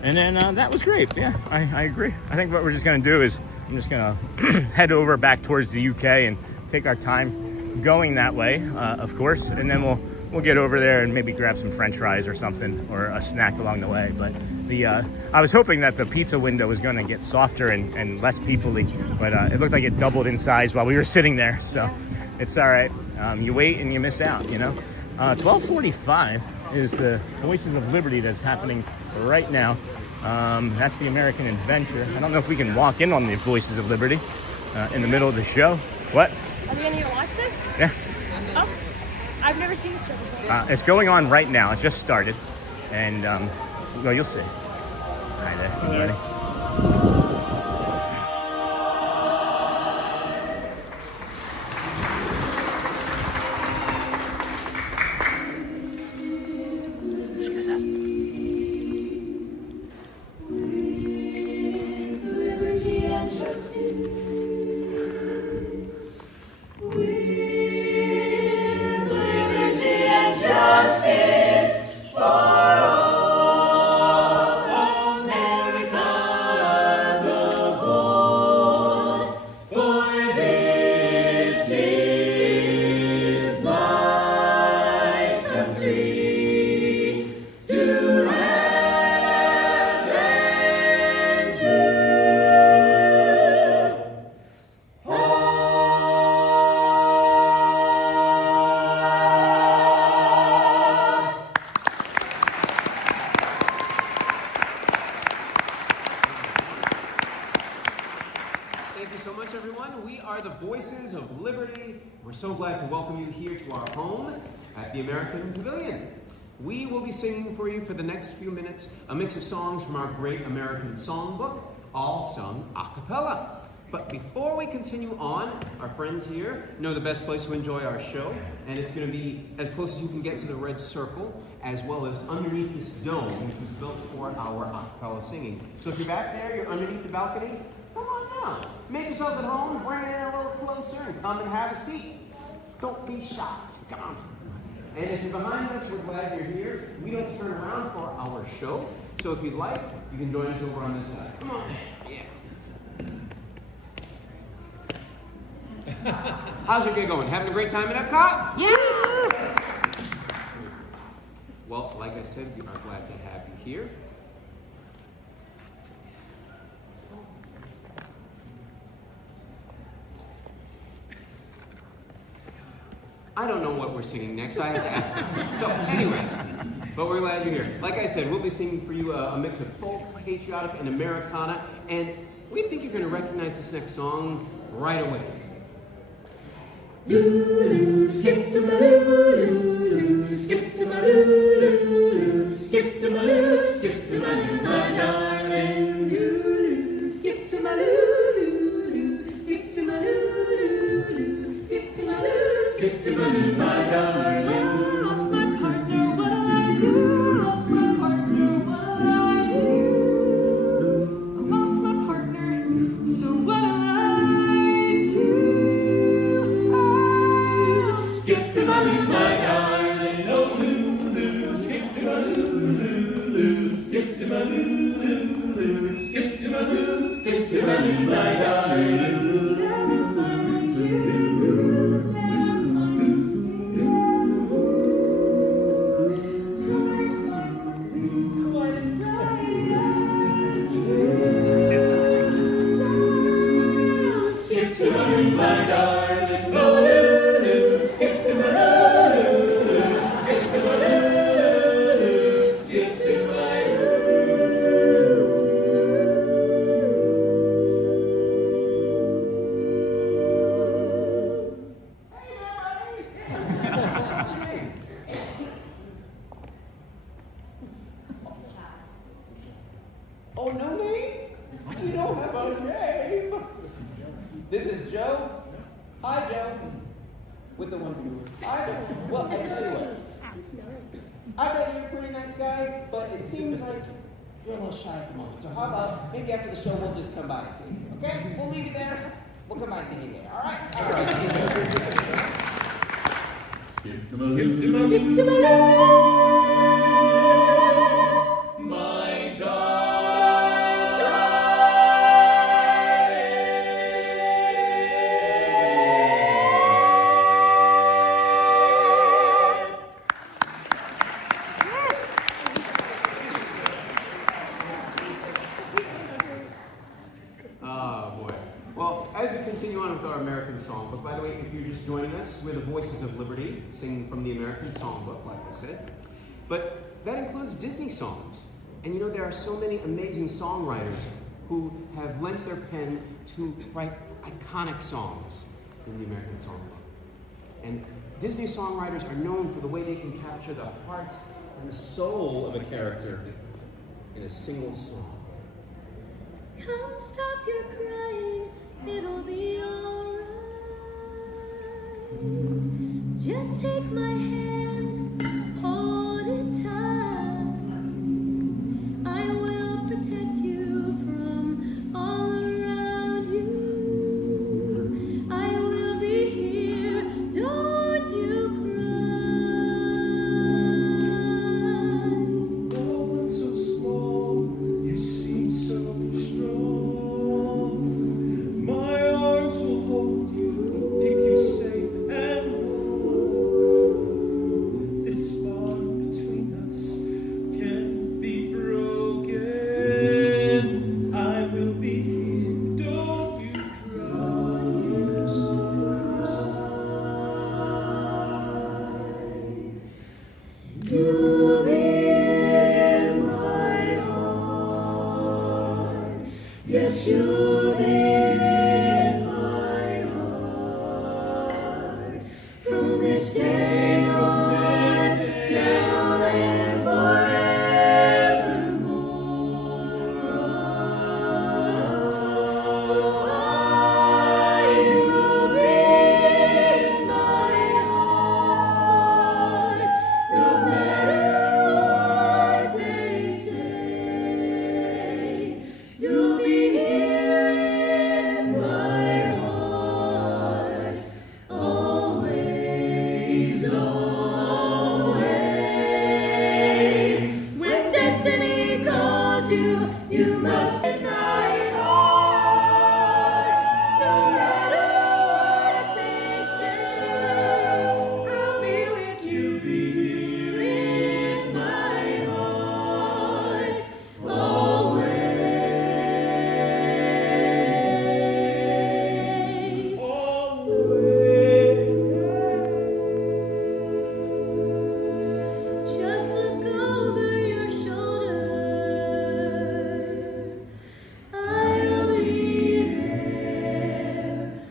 And then that was great. Yeah, I agree. I think what we're just going to do is I'm just gonna head over back towards the UK and take our time going that way, of course, and then we'll get over there and maybe grab some French fries or something, or a snack along the way. But I was hoping that the pizza window was going to get softer and less people-y, but it looked like it doubled in size while we were sitting there, so it's all right. You wait and you miss out, you know. 12:45 is the Voices of Liberty that's happening right now. That's the American Adventure. I don't know if we can walk in on the Voices of Liberty in the middle of the show. What? Are we gonna even watch this? Yeah. Oh, I've never seen this show before. It's going on right now. It just started, and well, you'll see. Hi there, everybody. So glad to welcome you here to our home at the American Pavilion. We will be singing for you for the next few minutes a mix of songs from our great American songbook, all sung a cappella. But before we continue on, our friends here know the best place to enjoy our show, and it's going to be as close as you can get to the red circle, as well as underneath this dome, which was built for our a cappella singing. So if you're back there, you're underneath the balcony, come on down. Make yourselves at home, bring it in a little closer, and come and have a seat. Don't be shy. Come on. And if you're behind us, we're glad you're here. We don't turn around for our show. So if you'd like, you can join us over on this side. Come on. Yeah. How's your day going? Having a great time at EPCOT? Yeah. Well, like I said, we are glad to have you here. I don't know what we're singing next. I have to ask them. So, anyways, but we're glad you're here. Like I said, we'll be singing for you a mix of folk, patriotic, and Americana, and we think you're going to recognize this next song right away. Lulu, skip to my Lulu, skip to my Lulu, skip to my Lulu, skip to my Lulu, my darling. Lulu, skip to my Lulu, skip to my Lulu, skip to my Lulu, skip to my Lulu, my darling. Lost my partner, what I do? Lost my partner, what I do? I lost my partner, so what I do? I'll skip to my Lulu, my darling. Oh, Lulu, skip to my Lulu, skip to my Lulu, skip to my Lulu, skip to my Lulu, my darling. Oh, no name? You don't have a name. This is Joe. Hi, Joe. With the one viewer. Well, I tell you what. I bet you're a pretty nice guy, but it seems like you're a little shy at the moment. So how about maybe after the show we'll just come by and see you. Okay? We'll leave you there. We'll come by and see you there. All right? All right. Skip to my Lulu. Skip to my Lulu. My darling. American Songbook. By the way, if you're just joining us, we're the Voices of Liberty, singing from the American Songbook, like I said. But that includes Disney songs. And you know, there are so many amazing songwriters who have lent their pen to write iconic songs in the American Songbook. And Disney songwriters are known for the way they can capture the heart and the soul of a character in a single song. Come stop your crying, it'll be alright. Just take my hand, hold it tight. I will protect you from all around you. I will be here, don't you cry. Oh, one so small, you seem so strong. My arms will hold you, keep you safe and warm. This bond between us can't be broken. I will be here, don't you cry. You'll be in my heart. Yes, you'll be in my heart. From this day on, now and forevermore. You'll be in my heart, no matter what they say. You'll be here in my heart, always, always. When destiny calls you, you must in my heart, no matter what they say. I'll be with you, be here in my heart, always, always. Just look over your shoulder. I'll be there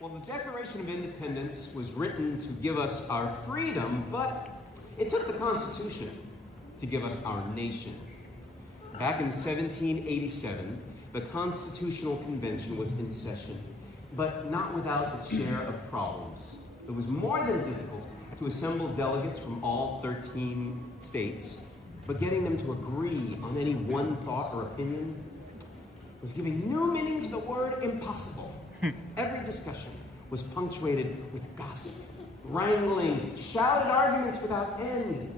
Well, the Declaration of Independence was written to give us our freedom, but it took the Constitution to give us our nation. Back in 1787, the Constitutional Convention was in session, but not without its share of problems. It was more than difficult to assemble delegates from all 13 states, but getting them to agree on any one thought or opinion was giving new meaning to the word impossible. Every discussion was punctuated with gossip, wrangling, shouted arguments without end.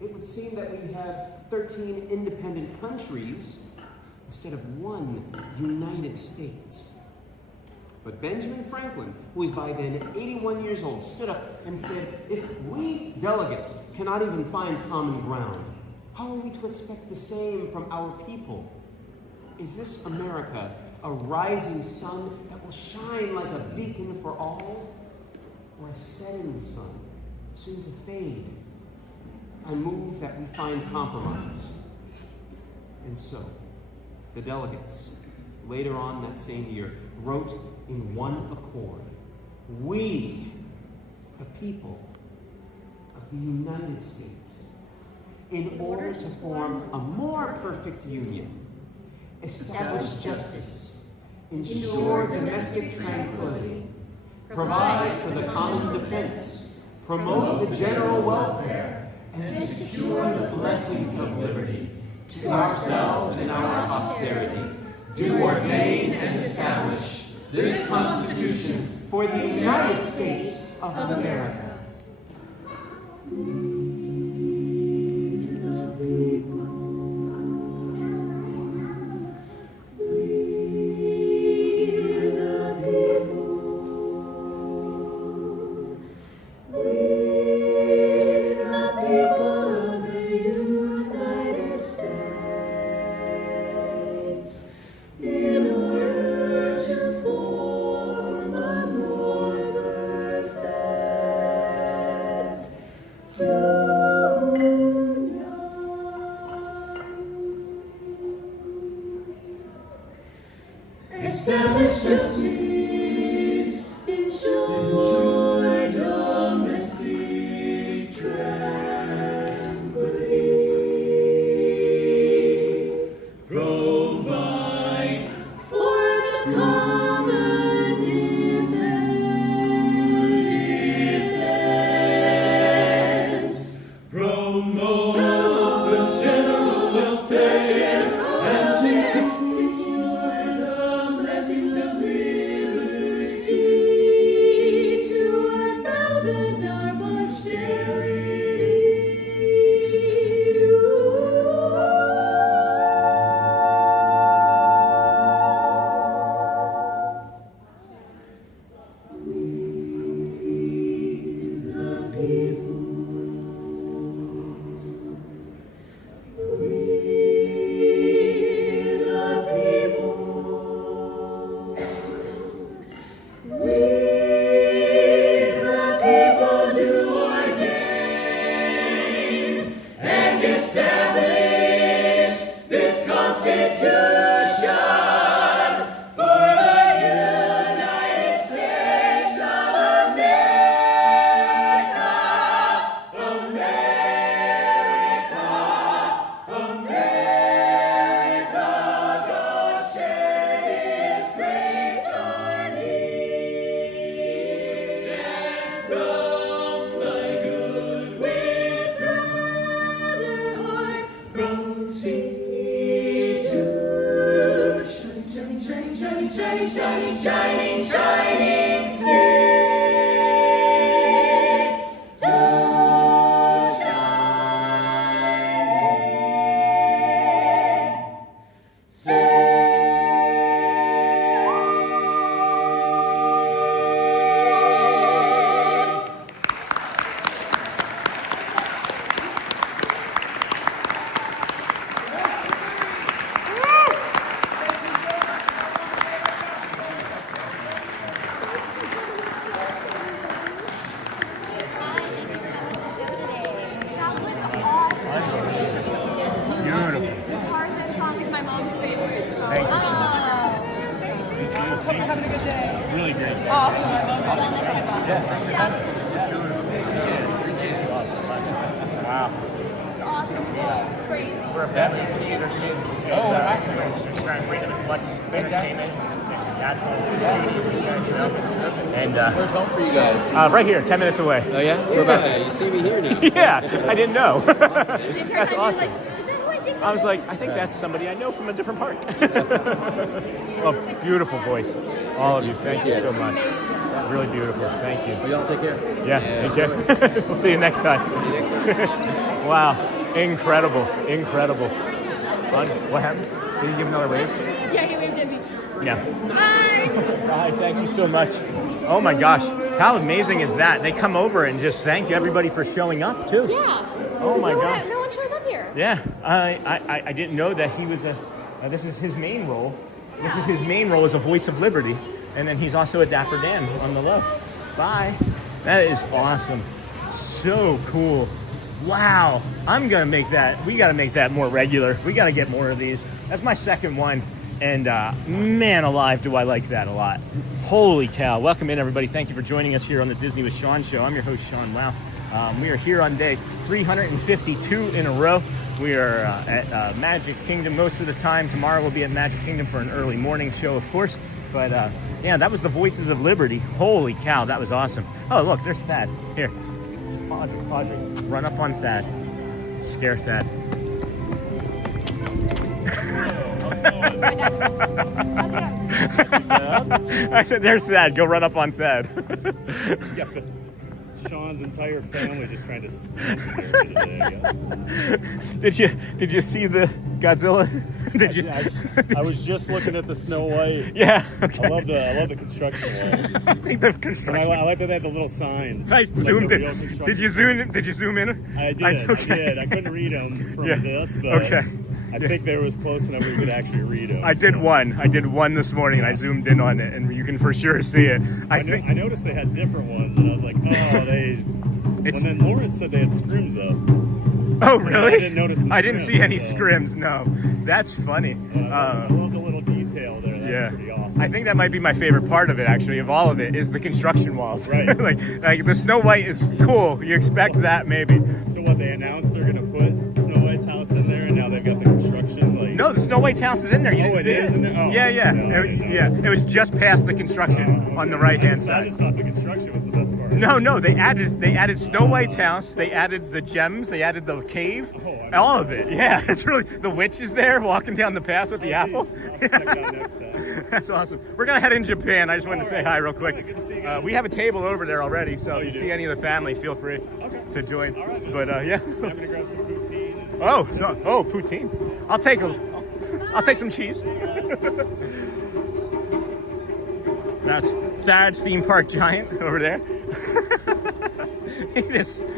It would seem that we have 13 independent countries instead of one United States. But Benjamin Franklin, who was by then 81 years old, stood up and said, if we delegates cannot even find common ground, how are we to expect the same from our people? Is this America a rising sun that will shine like a beacon for all, or a setting sun, soon to fade? I move that we find compromise. And so, the delegates, later on that same year, wrote in one accord, we, the people of the United States, in order to form a more perfect union, establish justice, ensure domestic tranquility, provide for the common defense, promote the general welfare, and secure the blessings of liberty to ourselves and our posterity, do ordain and establish this Constitution for the United States of America. We the shining, shining sea. Where's home for you guys? Right here, 10 minutes away. Oh yeah? Whereabouts? You see me here now. Yeah, I didn't know. That's awesome. I was like, I think that's somebody I know from a different park. Oh, beautiful voice. All of you, thank you so much. Really beautiful, thank you. Well, y'all take care. Yeah, take care. We'll see you next time. Wow, incredible, incredible. What happened? Did you give another wave? Yeah, he waved at me. Yeah. Hi. Hi, thank you so much. Oh my gosh, how amazing is that? They come over and just thank everybody for showing up too. Yeah. Oh my gosh. No one shows up here. Yeah, I didn't know that he was this is his main role. This is his main role as a voice of liberty. And then he's also a Dapper Dan on the left. Bye. That is awesome. So cool. Wow. I'm going to make that. We got to make that more regular. We got to get more of these. That's my second one. And man alive, do I like that a lot. Holy cow. Welcome in, everybody. Thank you for joining us here on the Disney with Sean show. I'm your host, Sean WOW. We are here on day 352 in a row. We are at Magic Kingdom most of the time. Tomorrow we'll be at Magic Kingdom for an early morning show, of course. But yeah, that was the Voices of Liberty. Holy cow, that was awesome. Oh, look, there's Thad. Here, Audrey, run up on Thad. Scare Thad. I said, there's Thad. Go run up on Thad. Sean's entire family just trying to scare me today, I guess. Did you see the Godzilla? Did you? I was just looking at the Snow White. Yeah. Okay. I love the construction walls. I think the construction. I like that they had the little signs. I zoomed in. Did you zoom in? Did you zoom in? I did. I did. I couldn't read them from this, but okay. I think they was close enough where you could actually read them. I did one. I did one this morning, and I zoomed in on it, and you can for sure see it. I noticed they had different ones, and I was like, oh, they. And then Lauren said they had scrims up. Oh, really? I didn't notice the scrims, I didn't see any scrims, no. That's funny. I love the little detail there. That's pretty awesome. I think that might be my favorite part of it, actually, of all of it, is the construction walls. Right. like the Snow White is cool. You expect that, maybe. So what, they announced they're going to put Snow White's house in there, and now they've got the construction? No, the Snow White's house is in there. You didn't see it? In there? Oh, yeah. Yes, it was just past the construction on the right-hand side. I just thought the construction was the best part. No, they added Snow White's house. They added the gems. They added the cave. All of it. Yeah, it's really, the witch is there walking down the path with the apple. That's awesome. We're gonna head in Japan. I just wanted to say hi real quick. Good to see you guys. We have a table over there already, so if you see any of the family, feel free to join. But yeah. I'm gonna grab some poutine. Poutine. I'll take some cheese. That's Thad's theme park giant over there.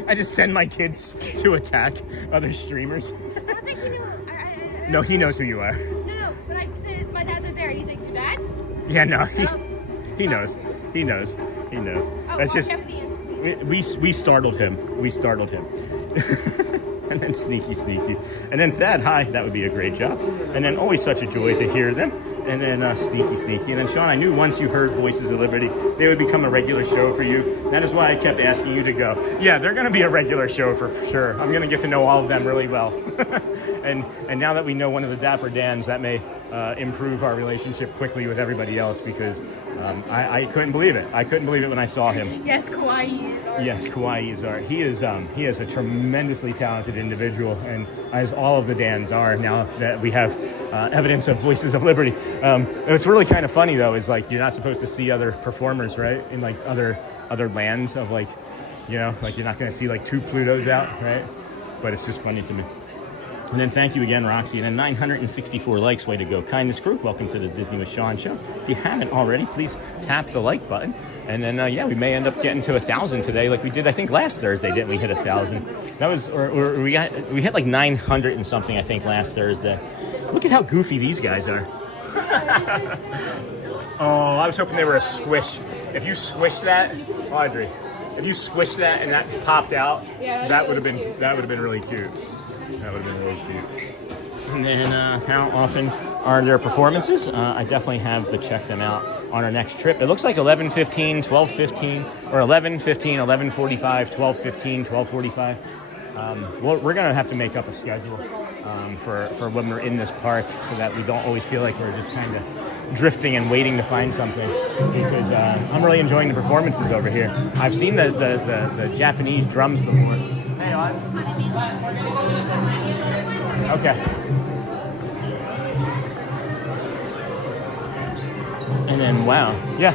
I just send my kids to attack other streamers. I don't think he knew. No, he knows who you are. No, but I said my dad's right there. He's like, your dad? Yeah, no, he knows. He knows. Oh, That's just the answer, we startled him. And then sneaky. And then Thad, hi, that would be a great job. And then always such a joy to hear them. And then sneaky. And then Sean, I knew once you heard Voices of Liberty, they would become a regular show for you. That is why I kept asking you to go. Yeah, they're going to be a regular show for sure. I'm going to get to know all of them really well. And now that we know one of the Dapper Dans, that may improve our relationship quickly with everybody else, because I couldn't believe it. I couldn't believe it when I saw him. Yes, Kauai is art. Yes, Kauai is art. He is a tremendously talented individual, and as all of the Dans are, now that we have evidence of Voices of Liberty. It's really kind of funny though, is like you're not supposed to see other performers, right? In like other lands of like, you know, like you're not going to see like 2 Plutos out, right? But it's just funny to me. And then thank you again, Roxy. And then 964 likes. Way to go. Kindness Crew. Welcome to the Disney with Sean show. If you haven't already, please tap the like button. And then, yeah, we may end up getting to 1,000 today like we did, I think, last Thursday, didn't we? Hit 1,000. That was, or we hit like 900 and something, I think, last Thursday. Look at how goofy these guys are. Oh, I was hoping they were a squish. If you squished that, Audrey, if you squished that and that popped out, that would have been really cute. That would have been really cute. And then how often are there performances? I definitely have to check them out on our next trip. It looks like 11:15, 12:15, or 11:15, 11:45, 12:15, 12:45. Well, we're going to have to make up a schedule for when we're in this park so that we don't always feel like we're just kind of drifting and waiting to find something, because I'm really enjoying the performances over here. I've seen the Japanese drums before. Hey, on. Okay. And then, wow. Yeah.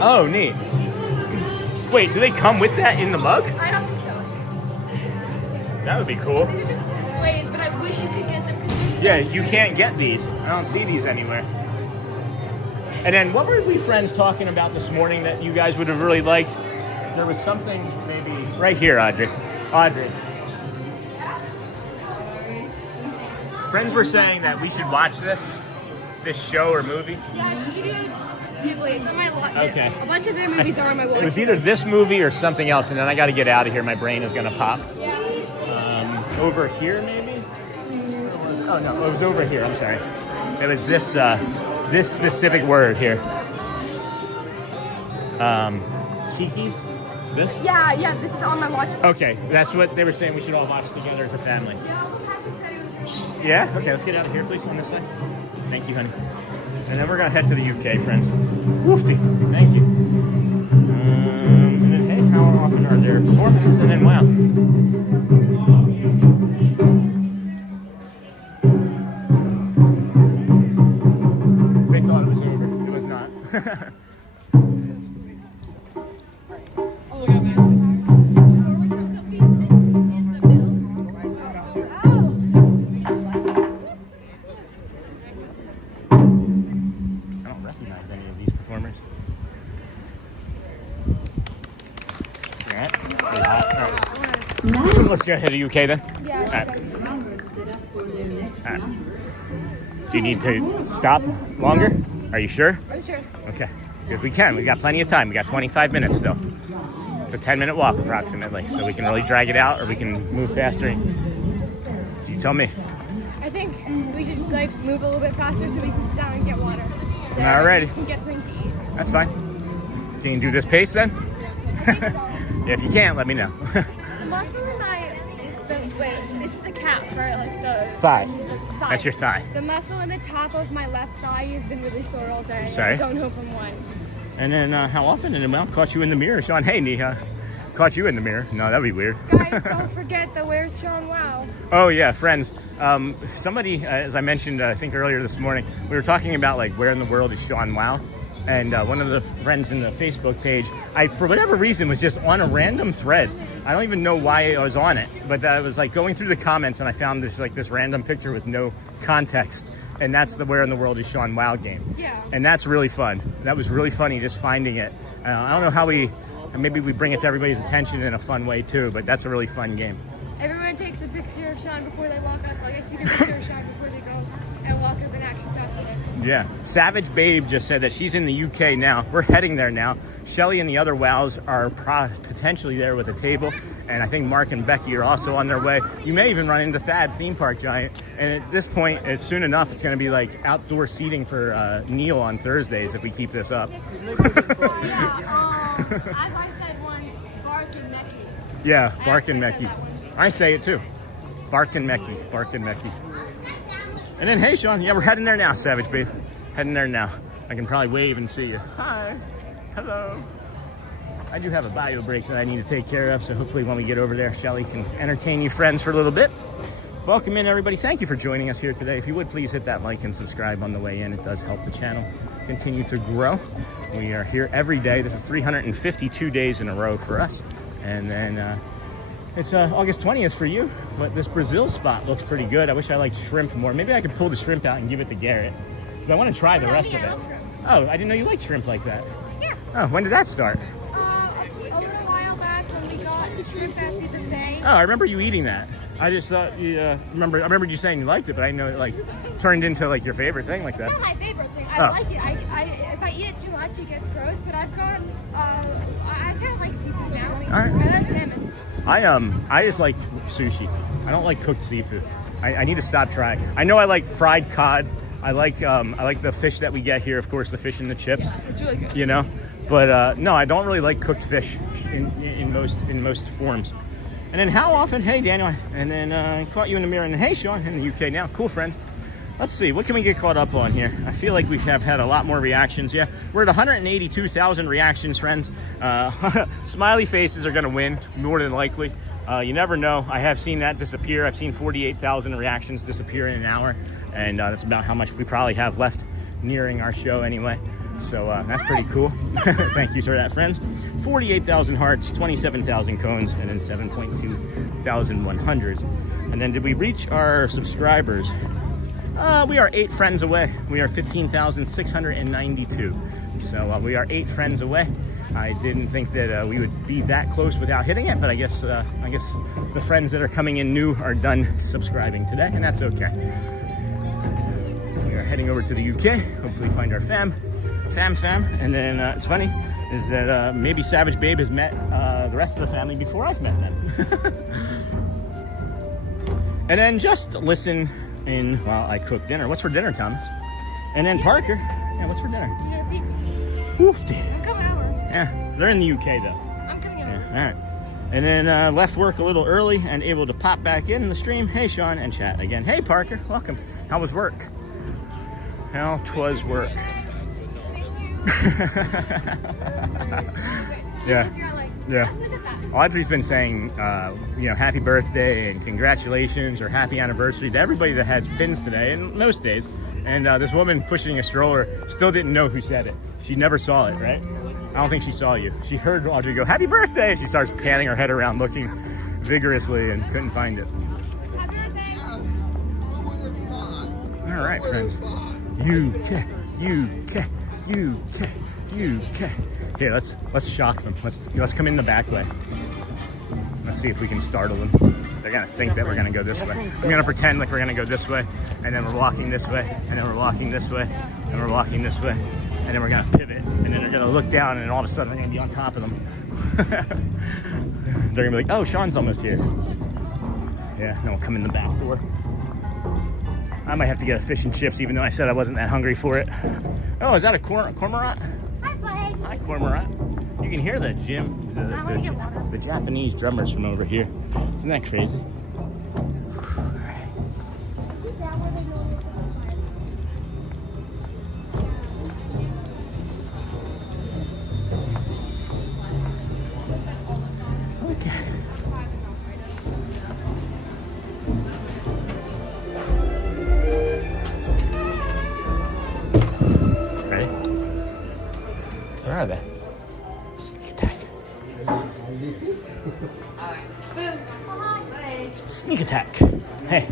Oh, neat. Wait, do they come with that in the mug? I don't think so. That would be cool. These are just displays, but I wish you could get them. Yeah, you can't get these. I don't see these anywhere. And then what were we friends talking about this morning that you guys would have really liked? There was something maybe right here, Audrey. Audrey. Friends were saying that we should watch this show or movie. Yeah, it's Studio Ghibli. It's on my list. Okay. A bunch of their movies are on my watch. It was either this movie or something else, and then I got to get out of here. My brain is going to pop. Over here, maybe? Oh, no, it was over here. I'm sorry. It was this this specific word here. Kiki's? This? Yeah, this is on my watch list. Okay, that's what they were saying we should all watch together as a family. Yeah, well, Patrick said it was really Yeah? Okay, let's get out of here, please, on this side. Thank you, honey. And then we're going to head to the UK, friends. Woofty. Thank you. And then, hey, how often are there performances? And then, wow. They thought it was over. It was not. Let's go ahead to UK then. Yeah. All right. Do you need to stop longer? Are you sure? I'm sure. Okay. If we can, we got plenty of time. We got 25 minutes still. It's a 10-minute walk approximately, so we can really drag it out, or we can move faster. You tell me. I think we should move a little bit faster so we can sit down and get water. Alrighty. And get something to eat. That's fine. Can you do this pace then? I think so. If you can't, let me know. The muscle in this is the calf, right? Like the thigh. Thigh. That's your thigh. The muscle in the top of my left thigh has been really sore all day. Sorry? I don't know from when. And then how often? And then, well, caught you in the mirror, Sean. Hey, Neha. Caught you in the mirror. No, that'd be weird. Guys, don't forget the Where's Sean Wow. Oh, yeah, friends. Somebody, as I mentioned, I think earlier this morning, we were talking about, like, where in the world is Sean Wow? And one of the friends in the Facebook page, for whatever reason, was just on a random thread. I don't even know why I was on it, but I was like going through the comments and I found this random picture with no context. And that's the Where in the World is Sean Wow game. Yeah. And that's really fun. That was really funny just finding it. I don't know how maybe we bring it to everybody's attention in a fun way too, but that's a really fun game. Everyone takes a picture of Sean before they walk up. Like I see the picture of Sean before they go and walk up and actually talk to him. Yeah. Savage Babe just said that she's in the UK now. We're heading there now. Shelly and the other wows are potentially there with a table. And I think Mark and Becky are also on their way. You may even run into Thad, Theme Park Giant. And at this point, soon enough, it's going to be like outdoor seating for Neil on Thursdays if we keep this up. As I said once, Bark and Mecky. Yeah, Bark and Mecky. I say it too. Bark and Mecky. Bark and Mecky. And then, hey, Sean, yeah, we're heading there now, Savage Babe. Heading there now. I can probably wave and see you. Hi. Hello. I do have a bio break that I need to take care of, so hopefully when we get over there, Shelly can entertain you friends for a little bit. Welcome in, everybody. Thank you for joining us here today. If you would, please hit that like and subscribe on the way in. It does help the channel continue to grow. We are here every day. This is 352 days in a row for us. And then it's August 20th for you. But this Brazil spot looks pretty good. I wish I liked shrimp more. Maybe I could pull the shrimp out and give it to Garrett, because I want to try the rest of it. Oh, I didn't know you liked shrimp like that. Yeah. Oh, when did that start? A little while back when we got the shrimp at the buffet. Oh, I remember you eating that. I just thought you I remember you saying you liked it, but I didn't know it like turned into like your favorite thing like that. It's not my favorite thing. I like it. If I eat it too much, it gets gross. But I kind of like seafood now. All right. I like salmon. I just like sushi. I don't like cooked seafood. I need to stop trying. I know I like fried cod. I like the fish that we get here. Of course, the fish and the chips. Yeah, it's really good. You know, but no, I don't really like cooked fish in most forms. And then how often? Hey, Daniel. And then caught you in the mirror. And hey, Sean, in the UK now. Cool, friends. Let's see. What can we get caught up on here? I feel like we have had a lot more reactions. Yeah, we're at 182,000 reactions, friends. Smiley faces are going to win, more than likely. You never know. I have seen that disappear. I've seen 48,000 reactions disappear in an hour. And that's about how much we probably have left nearing our show anyway. So that's pretty cool. Thank you for that, friends. 48,000 hearts, 27,000 cones, and then 7.2 thousand 100s. And then did we reach our subscribers? We are 8 friends away. We are 15,692. So we are 8 friends away. I didn't think that we would be that close without hitting it, but I guess the friends that are coming in new are done subscribing today, and that's okay. We are heading over to the UK. Hopefully find our fam. And then it's funny is that maybe Savage Babe has met the rest of the family before I've met them. And then just listen in while I cook dinner. What's for dinner, Thomas? And then Parker. Yeah, what's for dinner? Oof. I'm coming over. Yeah, they're in the UK though. I'm coming over. Yeah, all right. And then left work a little early and able to pop back in the stream. Hey, Sean, and chat again. Hey, Parker, welcome. How was work? How 'twas work. Yeah. Audrey's been saying, happy birthday and congratulations or happy anniversary to everybody that has pins today and most days. And this woman pushing a stroller still didn't know who said it. She never saw it, right? I don't think she saw you. She heard Audrey go, happy birthday. She starts panning her head around looking vigorously and couldn't find it. All right, friends. UK. Here, let's shock them. Let's come in the back way. Let's see if we can startle them. They're gonna think that we're gonna go this way. I'm gonna pretend like we're gonna go this way, and then we're walking this way, and then we're walking this way, and we're walking this way, and then we're gonna pivot, and then they're gonna look down, and all of a sudden we're gonna be on top of them. They're gonna be like, oh, Sean's almost here. Yeah, then we'll come in the back door. I might have to get a fish and chips, even though I said I wasn't that hungry for it. Oh, is that a cormorant? Hi, cormorant. You can hear the Japanese drummers from over here. Isn't that crazy? Okay. Ready? Where are they? Sneak attack. Sneak attack. Hey.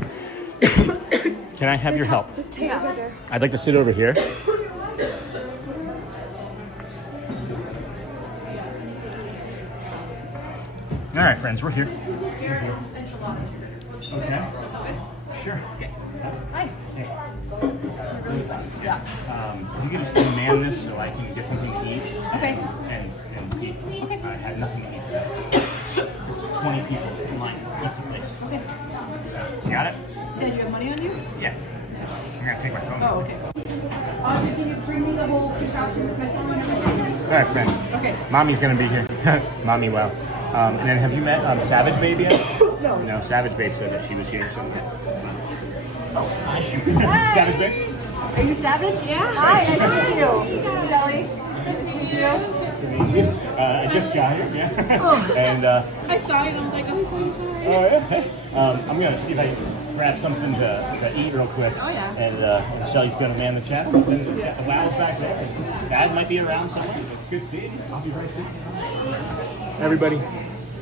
Can I have your help? I'd like to sit over here. All right, friends, we're here. Enchiladas. Okay. Sure. Hi. Hey. You can just demand this so I can get something to eat. Okay. And eat. I had nothing to eat today. There's 20 people in line for pizza place. Okay. So, you got it? Yeah, you have money on you? Yeah. I'm gonna take my phone. Oh, okay. Can you bring me the whole contraption professional and everything? All right, friends. Okay. Mommy's gonna be here. Mommy, wow. And then have you met Savage Babe yet? No. No, Savage Babe said that she was here. So. Oh, hi. Savage Babe? Are you Savage? Yeah. Hi, nice to meet you. Shelly. Nice to meet you. Nice to meet you. I just got here, yeah. Oh. And I saw it and I was like, I'm so sorry. oh, yeah. Hey. I'm gonna see if I can grab something to eat real quick. Oh, yeah. And Shelly's going to man the channel. And WOW's back there. Dad might be around somewhere. It's good seeing you. I'll be right soon. Everybody,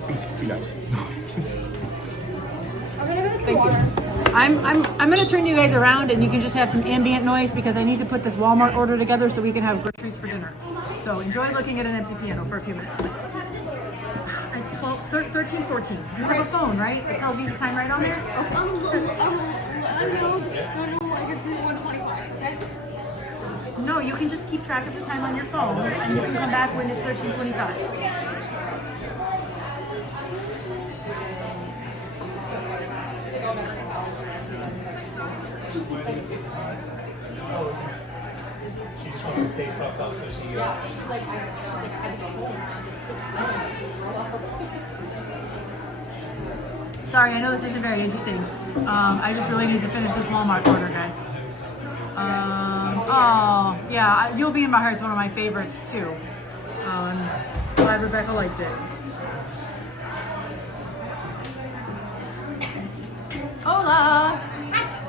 peace. Be nice. Thank you. I'm gonna turn you guys around and you can just have some ambient noise because I need to put this Walmart order together so we can have groceries for dinner. So enjoy looking at an empty piano for a few minutes, please. At 13, 14. You have a phone, right? It tells you the time right on there? Okay. No, I can see 125. No, you can just keep track of the time on your phone and you can come back when it's 13:25. She just wants to stay stuffed up, so she. Yeah, she's like, I had to go home. She's like, Sorry, I know this isn't very interesting. I just really need to finish this Walmart order, guys. Oh, yeah, You'll Be in My Heart's one of my favorites, too. Glad Rebecca liked it. Hola!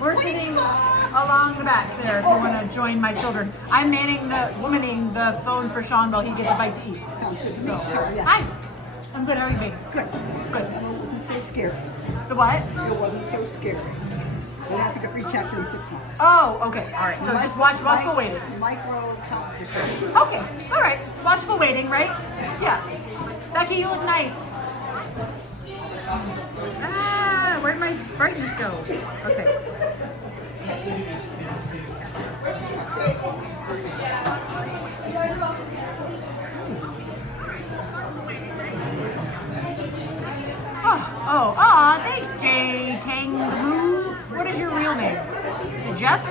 We're sitting along the back there if you want to join my children. I'm womaning the phone for Sean while he gets a bite to eat. Sounds good to me. So, Yeah. hi! I'm good, how are you being? Good. Good. It wasn't so scary. The what? It wasn't so scary. I'll have to get rechecked in 6 months. Oh, okay, alright. So just watchful waiting. Microscopy. Okay, alright. Watchful waiting, right? Yeah. Becky, you look nice. Ah, where'd my brightness go? Okay. Oh, thanks, Jay Tangaroo. What is your real name? Is it Jeff?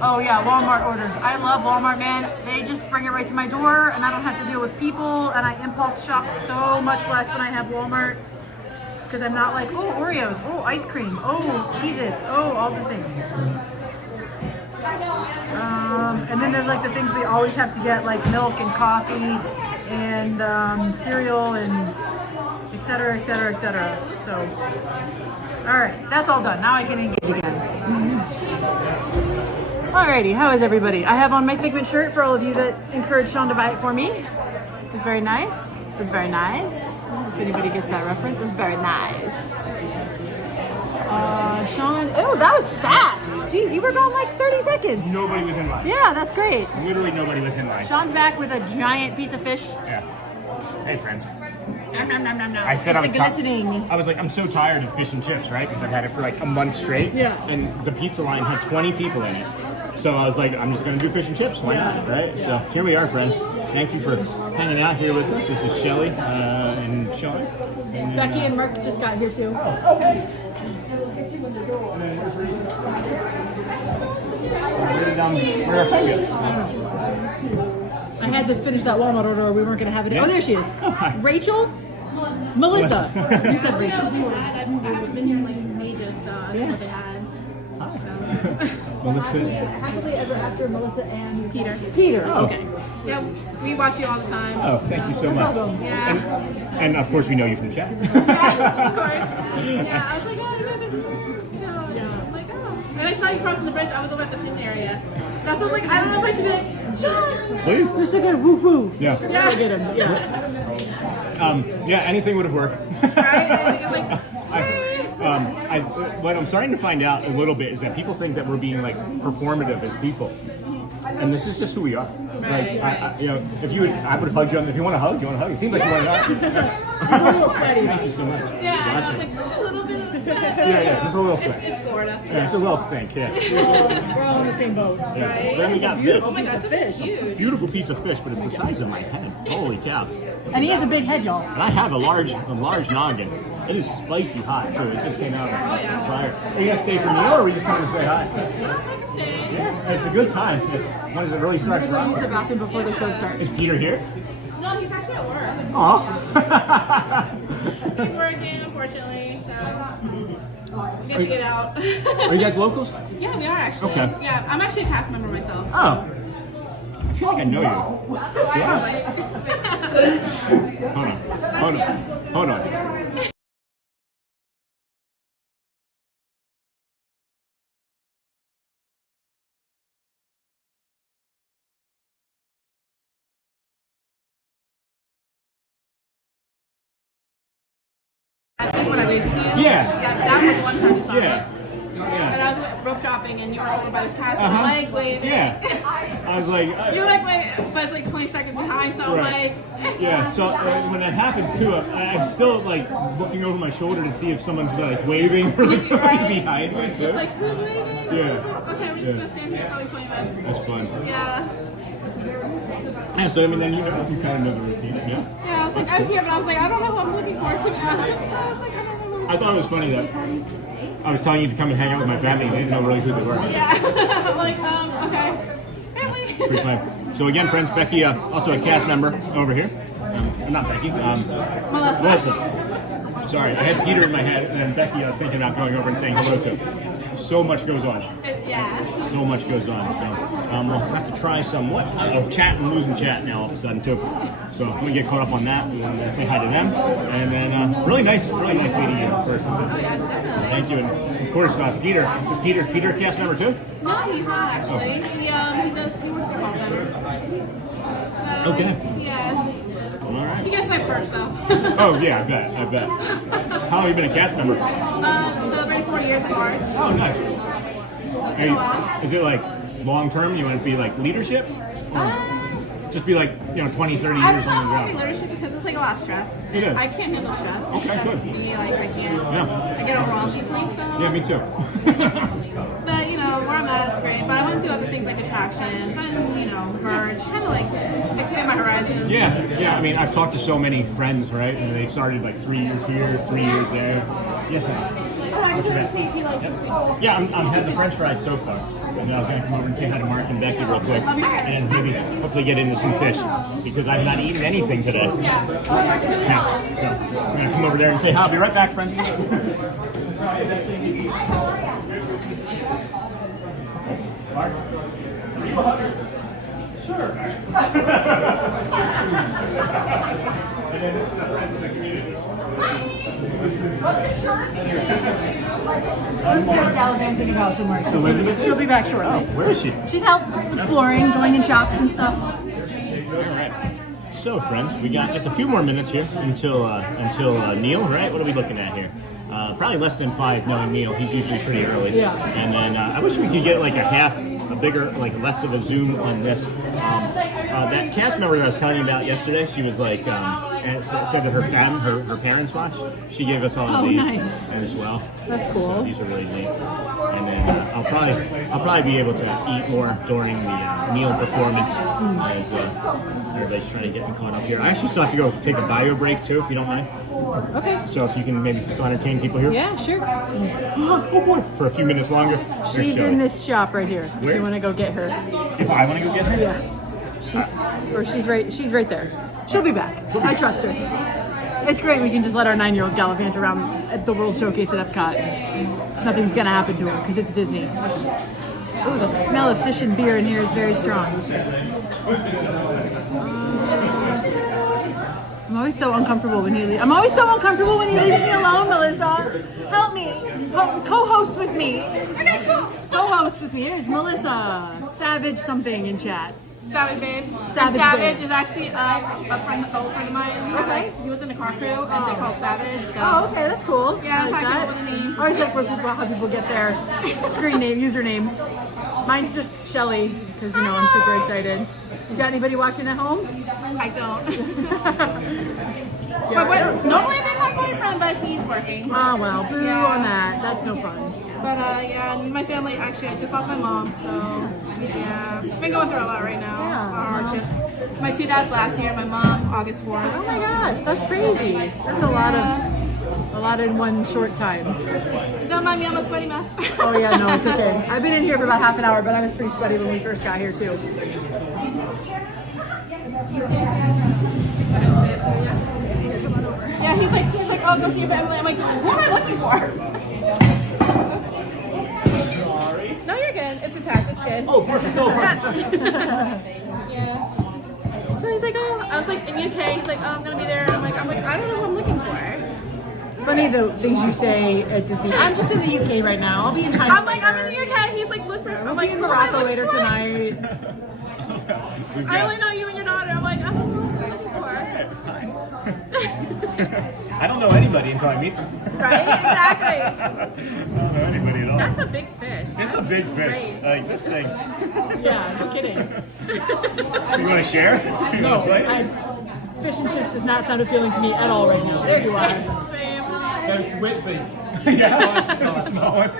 Oh yeah, Walmart orders. I love Walmart, man. They just bring it right to my door and I don't have to deal with people and I impulse shop so much less when I have Walmart. Because I'm not like, oh, Oreos, oh, ice cream, oh, Cheez-Its, oh, all the things. And then there's like the things we always have to get, like milk and coffee and cereal and et cetera, et cetera, et cetera. So, all right, that's all done. Now I can engage again. Alrighty, how is everybody? I have on my Figment shirt for all of you that encouraged Sean to buy it for me. It's very nice. It's very nice. If anybody gets that reference, it's very nice. Sean, oh, that was fast. Jeez, you were gone like 30 seconds. Nobody was in line. Yeah, that's great. Literally nobody was in line. Sean's back with a giant piece of fish. Yeah. Hey, friends. Nom, nom, nom, nom, nom. I said it's glistening. I was like, I'm so tired of fish and chips, right? Because I've had it for like a month straight. Yeah. And the pizza line had 20 people in it. So I was like, I'm just going to do fish and chips. Why not, right? Yeah. So here we are, friends. Thank you for hanging out here with us. This is Shelly and Sean. And Becky and Mark just got here too. Oh, okay. Where our friend is. I had to finish that Walmart order or we weren't going to have it. Yeah. Oh, there she is. Oh, hi. Rachel? Melissa. You said Rachel. I've been here like ages, so I saw what they had. Melissa. Happily ever after Melissa and Peter. Peter. Oh. Okay. Yeah, we watch you all the time. Oh, thank you so much. Yeah. And of course we know you from chat. Yeah, of course. Yeah, I was like, oh, you guys are I'm like, oh. And I saw you crossing the bridge. I was over at the pin area. That's why I was like, I don't know if I should be like, Sean. Please. You're so good. Woo woo. Yeah. Yeah. Get him. Yeah. Yeah, anything would have worked. Right? It's like, What I'm starting to find out a little bit is that people think that we're being like performative as people, and this is just who we are. Like, if you would, I would have hugged you. If you want to hug, you want to hug. It seems like you want to hug. I'm a little sweaty. Thank you so much. yeah, Gotcha. I was like, just a little bit of sweat. Yeah, just a little sweat. It's Florida. So. Yeah, it's a little stink. Yeah. We're all in the same boat. Yeah. Right? Then we got this Oh my gosh, that's huge. beautiful piece of fish, but it's the size of my head. Holy cow! And he has a big head, y'all. And I have a large noggin. It is spicy hot too. It just came out of the fire. Are you gonna stay for me, or are we just coming to say hi? Yeah, it's a good time. When does it really start? We're going to use the bathroom before the show starts. Is Peter here? No, he's actually at work. Aw. He's working, unfortunately, so we get to get out. Are you guys locals? Yeah, we are actually. Okay. Yeah, I'm actually a cast member myself. So. Oh. I feel like I know you. Yeah. Hold on. when I waved to you? Yeah. Yeah, that was one time you saw me. Yeah. And I was rope dropping and you were over by the castle, like waving. Yeah. I was like... You're like, wait, but it's like 20 seconds behind, so I'm like... Yeah, so when that happens too, I'm still like looking over my shoulder to see if someone's like waving or like somebody behind me too. It's like, who's waving? Yeah. Okay, we're just gonna stand here probably 20 minutes. That's fun. Yeah. Yeah, so I mean, then you kind of know the routine. Yeah. Yeah, I was like, I was here, but I was like, I don't know who I'm looking for, to be honest. I was like, I don't know who I thought it was funny that I was telling you to come and hang out with my family and I didn't know really who they were. Yeah. I'm like, okay. Pretty fun. So again, friends, Becky, also a cast member over here. Not Becky. Melissa. Sorry, I had Peter in my head, and Becky, I was thinking about going over and saying hello to. So much goes on. Yeah. So much goes on. So we'll have to try somewhat of chat and losing chat now all of a sudden too. So I'm gonna get caught up on that and say hi to them. And then really nice meeting you in person. Oh yeah, definitely. Thank you. And of course, Peter. Is Peter a cast member too? No, he's not actually. He works at the call center. So, Okay. Yeah. All right. He gets my first though. Oh yeah, I bet. How long have you been a cast member? Celebrating 4 years in March. Oh, nice. Is it like long term? You want to be like leadership? Or just be like 20, 30 years I on don't the know how to be job? leadership because it's like a lot of stress. It is. I can't handle stress. Okay, That's good. just me. Like I can't. Yeah. I get overwhelmed easily. So. Yeah, me too. But where I'm at, it's great. But I want to do other things like attractions and merge, kind of like expand my horizons. Yeah. I mean, I've talked to so many friends, right? And they started like 3 years here, 3 years there. Yes, ma'am. Oh, I just wanted to see if you like. Yeah, I'm having the French fries so far. And I was going to come over and say hi to Mark and Becky real quick, and maybe hopefully get into some fish because I've not eaten anything today. Yeah. So I'm going to come over there and say hi. I'll be right back, friends. Mark, are you a hugger? Sure. And then this is the friends of the community. Elizabeth's gallivanting about somewhere. Elizabeth? She'll be back shortly. Oh, where is she? She's out exploring, going in shops and stuff. All right. So, friends, we got just a few more minutes here until Neil, right? What are we looking at here? Probably less than 5, knowing Neil. He's usually pretty early. Yeah. And then I wish we could get like a bigger, like less of a zoom on this. That cast member that I was telling you about yesterday, she was like, and said that her parents watch. She gave us all of these nice. as well. That's cool. So these are really neat. And then I'll probably be able to eat more during the meal performance as everybody's trying to get me caught up here. I actually still have to go take a bio break too, if you don't mind. Okay. So if you can maybe still entertain people here. Yeah, sure. Oh boy, for a few minutes longer. She's in this shop right here. Where? If you want to go get her. If I want to go get her? Yeah. She's right there. She'll be back. I trust her. It's great. We can just let our 9-year-old gallivant around at the World Showcase at EPCOT. Nothing's gonna happen to her because it's Disney. Ooh, the smell of fish and beer in here is very strong. I'm always so uncomfortable when he leaves. I'm always so uncomfortable when he leaves me alone, Melissa. Help me. Co-host with me. Okay, cool. Co-host with me. Here's Melissa. Savage something in chat. Savage Babe. Savage Savage Babe. is actually a friend of mine. Okay. He was in a car crew and they called Savage. So. Oh, okay, that's cool. Yeah, that's I how I like came up with the name. I always like how people get their screen name, usernames. Mine's just Shelly, because I'm super excited. You got anybody watching at home? I don't. Normally I'd be my boyfriend, but he's working. Oh, well, boo on that. That's no fun. But yeah, and my family, actually, I just lost my mom, so yeah. Been going through a lot right now. Yeah. My 2 dads last year, my mom, August 4th. Oh my gosh, that's crazy. That's a lot in one short time. Don't mind me, I'm a sweaty mess. Oh yeah, no, it's okay. I've been in here for about half an hour, but I was pretty sweaty when we first got here too. Yeah, he's like, oh, go see your family. I'm like, who am I looking for? No, you're good. It's attached. It's good. Oh, perfect. Oh, perfect. Yeah. So he's like, oh, I was like, in UK. He's like, oh, I'm gonna be there. And I'm like, I don't know who I'm looking for. It's funny the things you say at Disney. I'm just in the UK right now. I'll be in China. I'm like, I'm in the UK. He's like, look for. I'm like, in Morocco later tonight. I only know you and your daughter. I'm like, I don't know who I'm looking for. I don't know anybody anybody until I meet them. Right? Exactly. I don't know anybody at all. That's a big fish. It's a big fish. Like this thing. Yeah, no kidding. You want to share? You No, wanna play? fish and chips does not sound appealing to me at all right now. There you are. That's Whitby. Yeah, that's a small one.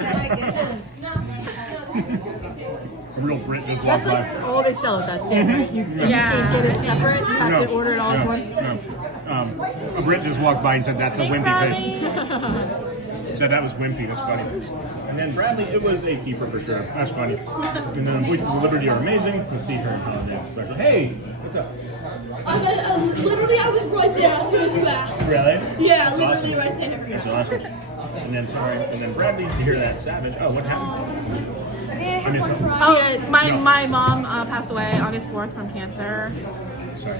A real Brit just walked That's by. like all they sell at that stand, right? You can't get it separate. You have to order it all as one. No. A Brit just walked by and said, that's a wimpy fish. Said that was wimpy. That's funny. And then Bradley, it was a keeper for sure. That's funny. And then Voices of Liberty are amazing. The sea turns on. Hey, what's up? Literally, I was right there as soon as you asked. Really? Yeah, That's literally awesome. right there. That's awesome. And then Bradley, to hear that savage. Oh, what happened? I mean, something. Oh, my mom passed away August 4th from cancer. Sorry.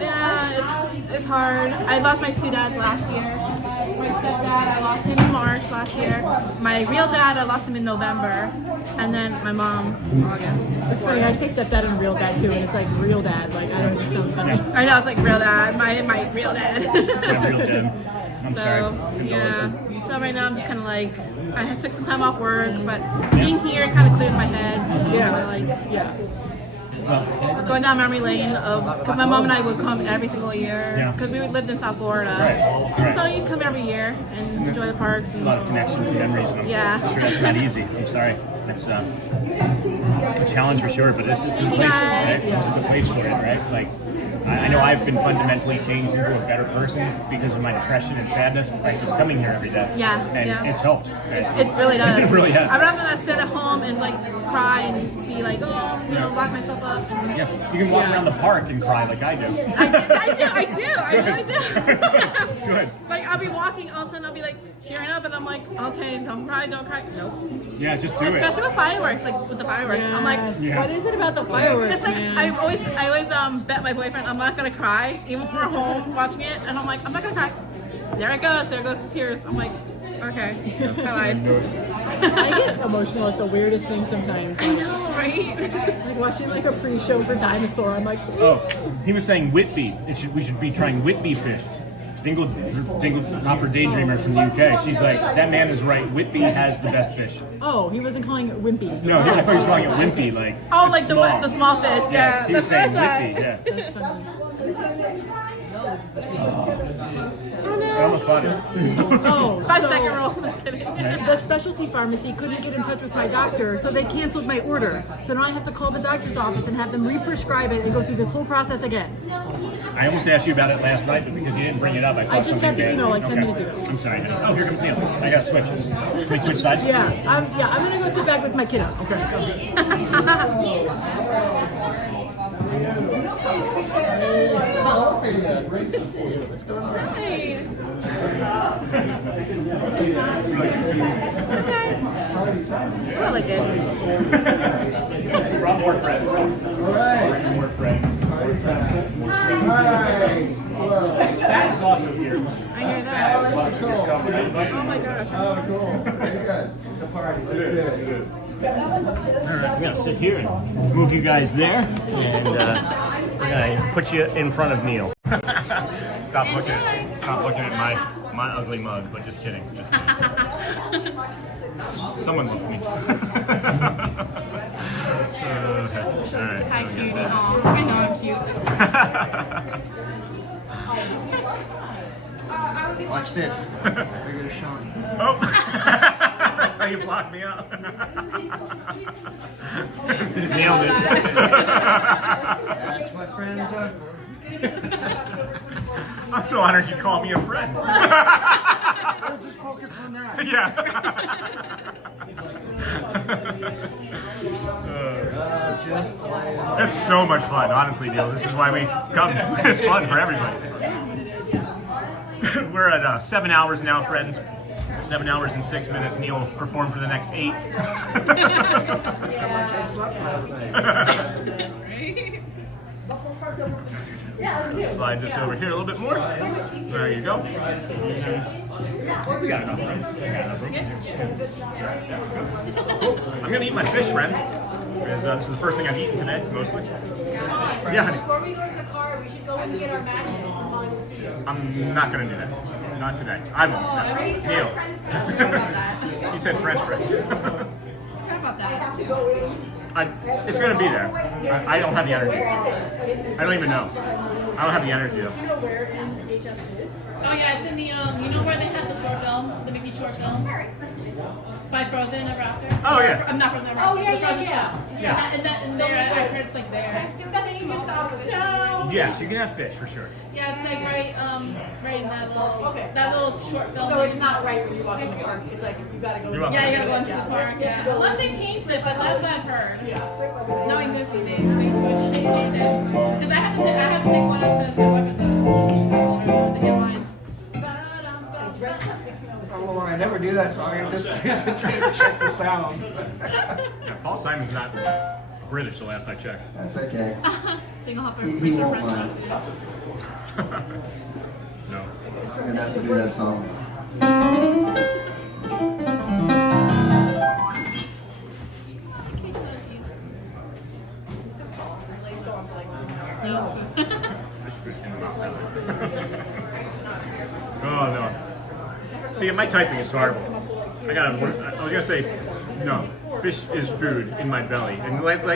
Yeah, it's hard. I lost my two dads last year. My stepdad, I lost him in March last year. My real dad, I lost him in November. And then my mom, August. It's funny, I say stepdad and real dad too, and it's like real dad. Like, I don't know, it just sounds funny. Yeah. I know, it's like real dad, my real dad. My real dad. I'm sorry. Yeah. So right now I'm just kind of like, I took some time off work, but being here kind of clears my head. Yeah. Going down memory lane of, because my mom and I would come every single year, because we lived in South Florida. Right. So you'd come every year and enjoy the parks. And, a lot of connections and memories. And I'm sure it's not easy. I'm sorry. It's a challenge for sure, but this is the place, right? This is the place for it, right? Like, I know I've been fundamentally changed into a better person because of my depression and sadness by just coming here every day. And it's helped. It really does. It really has. I'd rather not sit at home and like cry and be like, lock myself up. And, you can walk around the park and cry like I do. I really do. Good. Like I'll be walking, all of a sudden I'll be like tearing up, and I'm like, okay, don't cry. Nope. Yeah, just do it. Especially with fireworks, like with the fireworks. I'm like, what is it about the fireworks? It's like I always bet my boyfriend I'm not gonna cry, even if we're home watching it, and I'm like, I'm not gonna cry. There it goes. There goes the tears. I'm like, okay, I lied. I get emotional at the weirdest things sometimes. I know, right? Like watching like a pre-show for Dinosaur. I'm like, oh, he was saying Whitby. We should be trying Whitby fish. Dingle Hopper Daydreamer from the UK. She's like, that man is right. Whitby has the best fish. oh, he wasn't calling it wimpy. No, I thought he was calling it wimpy. Like, Oh, like small. the small fish. Yeah, he was saying that's Whitby. Yeah. That's funny. I almost bought it. Oh, 5-second rule. Just kidding. The specialty pharmacy couldn't get in touch with my doctor, so they canceled my order. So now I have to call the doctor's office and have them re-prescribe it and go through this whole process again. I almost asked you about it last night, but because you didn't bring it up, I thought I just got the bad. email like 10 minutes ago. I'm sorry. Oh, here comes Neil. I gotta switch. Can we switch sides? Yeah, I'm gonna go sit back with my kiddos. I like it. Brought more friends. Alright. More friends. That is awesome here. I hear that. Oh my gosh. Oh, cool. Very good. It's a party. Let's do it. It is. Alright, we're gonna sit here and move you guys there, and we're gonna put you in front of Neil. Stop looking at my ugly mug, but just kidding. Someone look at me. Okay. Alright. Hi, cutie. Oh, I know I'm cute. Watch this. Regular Sean. Oh! That's how you block me out. Nailed it. That's what friends are for. I'm so honored you called me a friend. We'll just focus on that. Yeah. Just play. It's so much fun, honestly, Neil. This is why we come. It's fun for everybody. We're at 7 hours now, friends. 7 hours and 6 minutes. Neil will perform for the next 8. Someone just slept last night. Slide this over here a little bit more. There you go. We got enough room. I'm gonna eat my fish, friends. Because this is the first thing I've eaten today, mostly. Yeah, honey. Before we go to the car, we should go and get our manual from Hollywood Studios. I'm not gonna do that. Not today. I won't. No. Neil. He said French fries. How about that? I have to go in. It's going to be there. I don't have the energy. I don't even know. I don't have the energy though. Do you know where in HS it is? Oh yeah, it's in the you know where they had the short film, the Mickey short film, by Frozen Ever After. Oh yeah. I'm not Frozen Ever Oh, After. yeah, the Frozen yeah. show. Yeah. And there, I heard it's like there. No. Yes, you can have fish for sure. Yeah, it's like right in that little short film. So it's not right when you walk in the park. It's like you gotta go. Yeah, you gotta go into the park. Yeah. Unless they changed it, but that's what I've heard. Yeah. Knowing this, they changed it. Because I have to make one of those to get mine. Well, I never do that, so I just use the tape to check the sounds. Yeah, Paul Simon's not British, the last I checked. That's okay. Jingle hopper, He Richard won't Friends. mind. No. I'm gonna have to do that song. Oh no. See, my typing is horrible. I was gonna say, no. Fish is food in my belly, and this is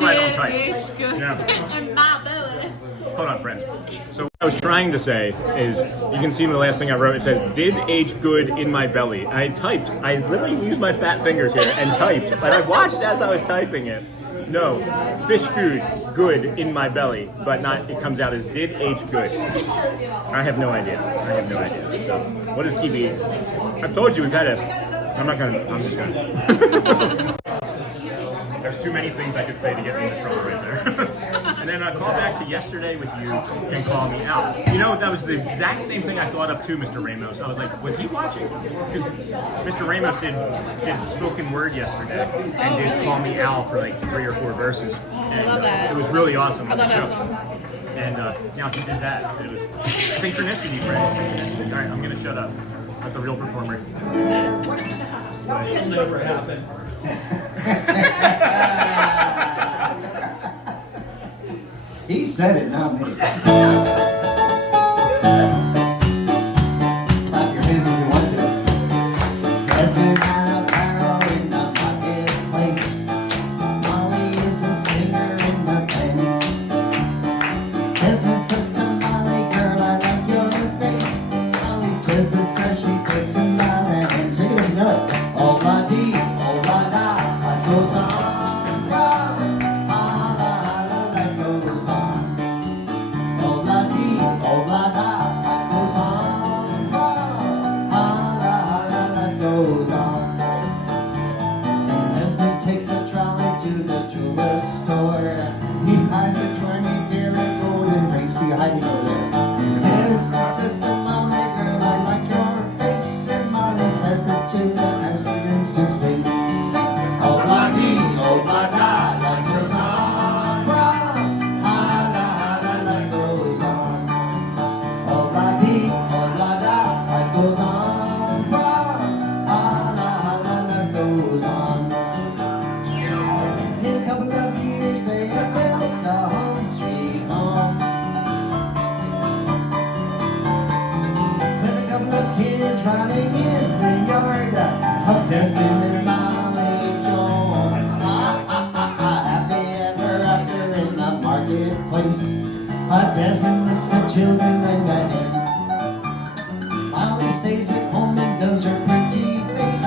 why I don't type. It's good. Yeah. In my belly. Hold on, friends. So what I was trying to say is, you can see the last thing I wrote. It says, "Did age good in my belly." And I typed. I literally used my fat fingers here and typed, but I watched as I was typing it. No, fish food good in my belly, but not. It comes out as did age good. I have no idea. So, what is TB? I've told you we've had it. I'm just gonna. There's too many things I could say to get me in the trouble right there. And then call back to yesterday with you and call me out. You know, that was the exact same thing I thought of too, Mr. Ramos. I was like, was he watching? Because Mr. Ramos did spoken word yesterday and did call me out for like 3 or 4 verses. And, I love that. It was really awesome. I love that show. song. And now he did that. It was synchronicity, friends. Synchronicity. All right, I'm gonna shut up. I'm the real performer. It'll never happen. He said it, not me. Clap your hands if you want to. Desmond had a barrel in the marketplace. Molly is a singer in the band. Desmond says to Molly, girl, I like your face. Molly says this as she takes him by the hand. Sing it if you know it. Oh, la dee, oh, la da, life goes on. Hiding over there. There's my sister, Molly, girl, I like your face. And Molly says that too, as she begins to sing. Sing, oh la dee, oh la da, life goes on. Ha la life goes on. Oh la dee, oh la da, life goes on. Ha la life goes on. In a couple of years, they have built a home sweet home. Kids running in the yard of Desmond and Molly Jones. Happy ever after in the marketplace. Desmond lets the children lend a hand. Molly stays at home and does her pretty face.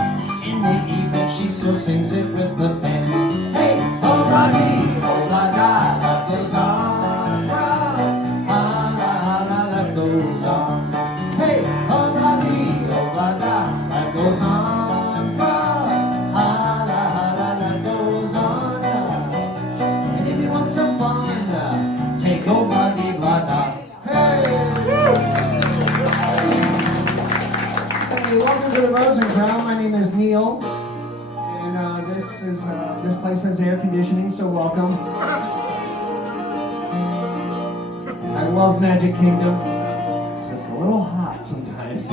In the evening she still sings it with the band. Hey, oh Rocky, oh la da, life goes on. Life goes on. Hey, oh life goes on, life goes on. And if you want some fun, take old Buggy Bugger. Hey! Hey, welcome to the Rosencrown. My name is Neil, and this place has air conditioning, so welcome. I love Magic Kingdom. It's just a little hot sometimes.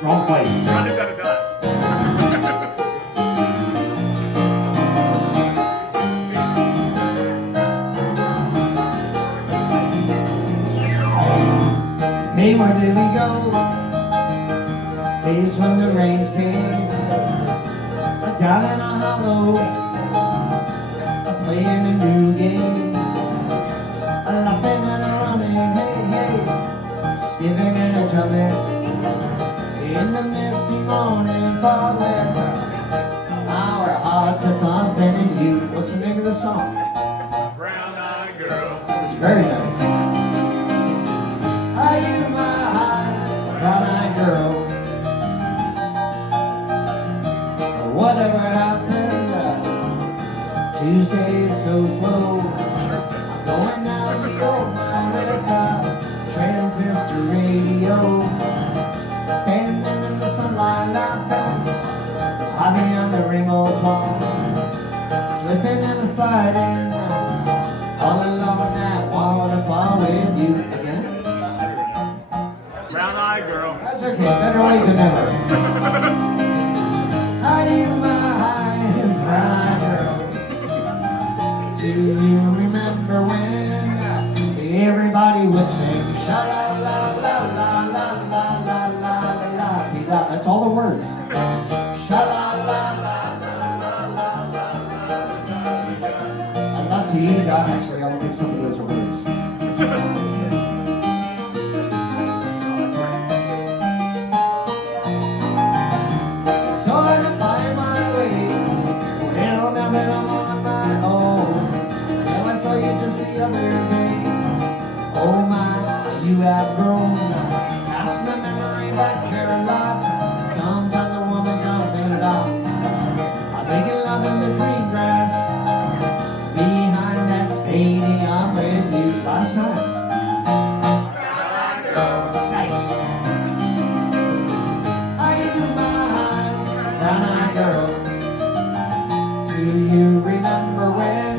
Wrong place. when the rains came. Down in a hollow, playing a new game. Laughing and running, hey, hey, skipping and jumping. In the misty morning fog weather, our hearts are accompanying you. What's the name of the song? Brown-eyed girl. It was very nice. Are you my brown-eyed girl? Whatever happened, Tuesday is so slow. I'm going down the old America transistor radio. Standing in the sunlight, laughing, hiding on the Ringles wall. Slipping and sliding, all along that waterfall with you again. Brown-eyed girl. That's okay, better late than never. Are you my brown girl? Do you remember when everybody would sing sha la la la la la la la la la la? That's all the words. Sha la la la la la la la la la. Actually, I don't think some of those are words. So I can find my way. Well, now that I'm on my own. Well, I saw you just the other day. Oh my, you have grown. Cast my memory back here a lot. Sometimes the woman comes in and out. I'm making love in the green grass behind that stadium with you last time. Nice. Are you my brown-eyed girl? Do you remember when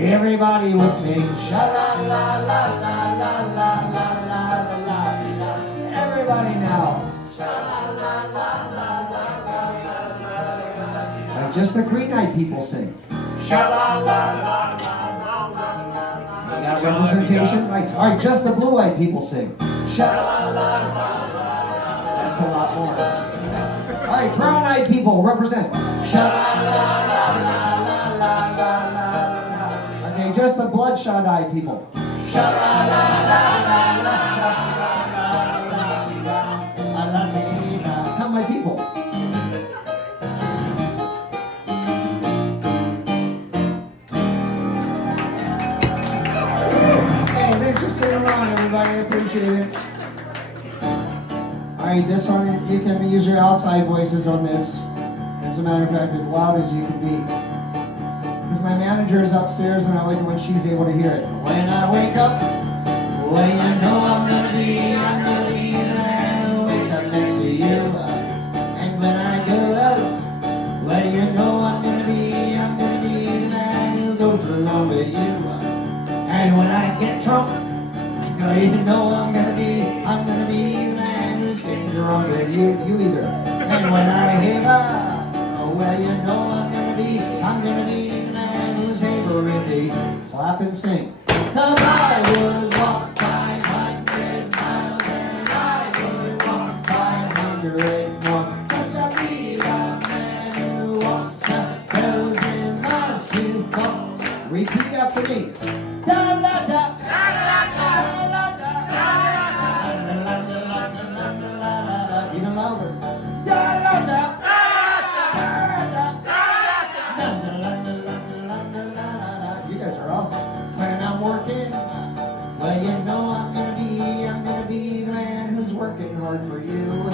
everybody would sing sha la la la la la la la la la la? Everybody now. Sha la la la la la la la la. Just the green-eyed people sing. Sha la la la la la. You got representation? Nice. All right, just the blue-eyed people sing. Sha la la la la. That's a lot more. All right, brown-eyed people represent. Sha la la la la la la la. Okay, just the bloodshot-eyed people. Sha la la la la la la la la. Come, my people. Hey, thanks for sitting around, everybody. I appreciate it. All right, this one, you can use your outside voices on this. As a matter of fact, as loud as you can be. Because my manager is upstairs and I like it when she's able to hear it. When I wake up, well, you know I'm gonna be the man who wakes up next to you. And when I go out, well, you know I'm gonna be the man who goes along with you. And when I get drunk, well, you know I'm gonna be the man who's getting drunk with you either. And when I hear well, you know I'm gonna be the man who's able to be clap and sing. 'Cause I would walk 500 miles and I would walk 500 more just to be the man who walks 1,000 miles too far. Repeat after me. Da la da, da la da, da la da, da la da, even louder. Da la da. You guys are awesome. When I'm working, well, you know I'm gonna be the man who's working hard for you.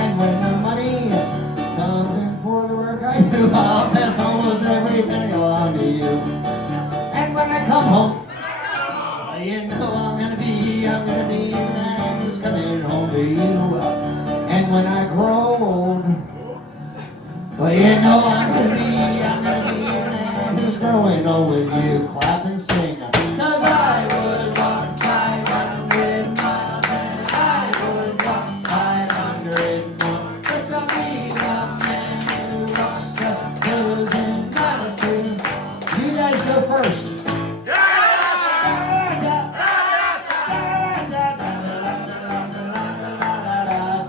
And when the money comes in for the work I do, I'll pass almost every penny along to you. And when I come home, well, you know I'm gonna be the man who's coming home to you. And when I grow old, well, you know I'm gonna be the man who's growing old with you. Clap and sing. 'Cause I would walk 500 miles and I would walk 500 more just to be the man who walks 1,000 miles too. You guys go first.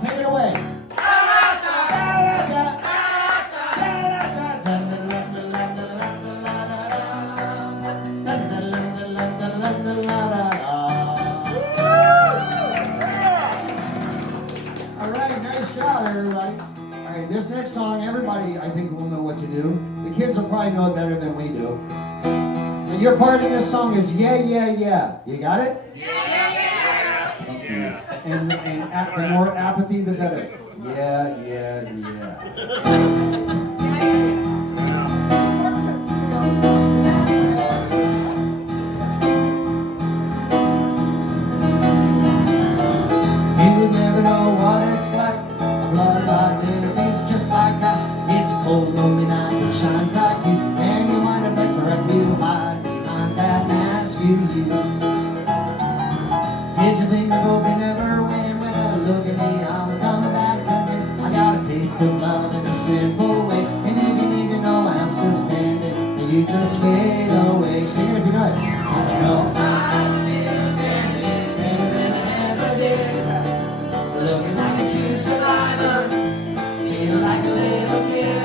Take it away. probably know it better than we do. And your part in this song is yeah, yeah, yeah. You got it? Yeah, yeah, yeah. Thank you. And the more apathy, the better. Yeah, yeah, yeah. You never know what it's like. Blood like little face just like that. It's cold, lonely night that shines like you. And you wind up like forever you hide behind that mask you use. Did you think the boat can never win? Well, look at me, I'm coming back again. I got a taste of love in a simple way. And if you need to know I'm still standing, then you just fade away. Sing it if you know it. Don't you know I'm still standing, better than I ever did. Looking like a true survivor, feel like a little kid.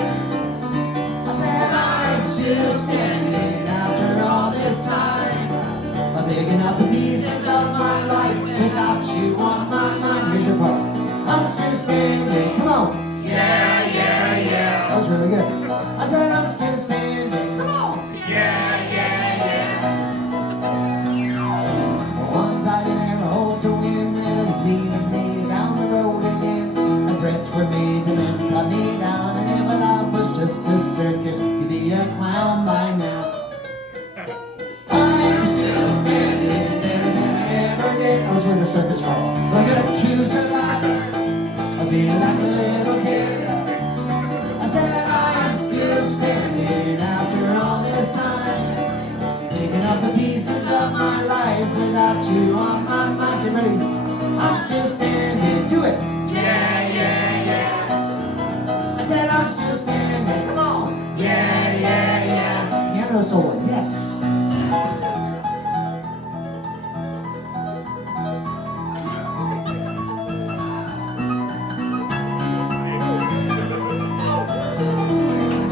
I said I'm still standing after all this time. I'm picking up the pieces of my life without you on my mind. Here's your part. I'm still standing, come on. Yeah, yeah, yeah. That was really good. I said I'm still standing, come on. Yeah, yeah, yeah. Ones I never hope to win will lead me down the road again. The threats were made to men to cut me down, and if my love was just a circus, you'd be a clown by now. I'm still standing there than I ever did. That was where the circus went. Look at a true survivor, I feel like a little kid. I said I'm still standing after all this time, picking up the pieces of my life without you on my mind. Get ready. I'm still standing. Do it. Yeah, yeah, yeah. I said I'm still standing. Come on. Yeah, yeah, yeah. Piano solo. Yes.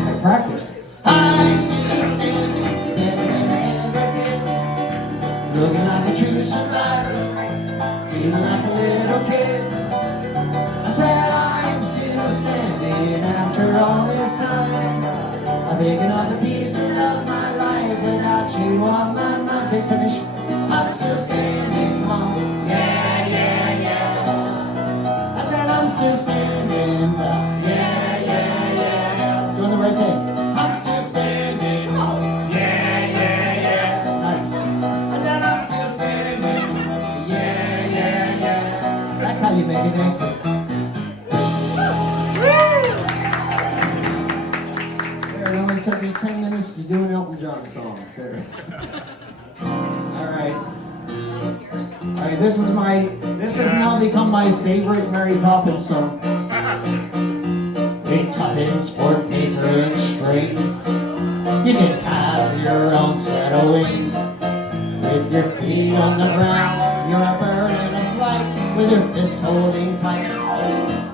I practiced. I'm still standing, better than I ever did. Looking like a true survivor, feeling like a little kid. I said I'm still standing after all this time. I'm picking up the pieces of my life without you on my mind. Big finish. I'm still standing, come on. Yeah, yeah, yeah. I said I'm still standing. Yeah, yeah, yeah. Doing the right thing. I'm still standing. Come on. Yeah, yeah, yeah. Nice. I said I'm still standing. Yeah, yeah, yeah. That's how you make an exit. There, it only took me 10 minutes to do an Elton John song. There. All right. All right, this has now become my favorite Mary Poppins song. Big tuppence for paper and strings. You can have your own set of wings. With your feet on the ground, you're a bird in a flight. With your fist holding tight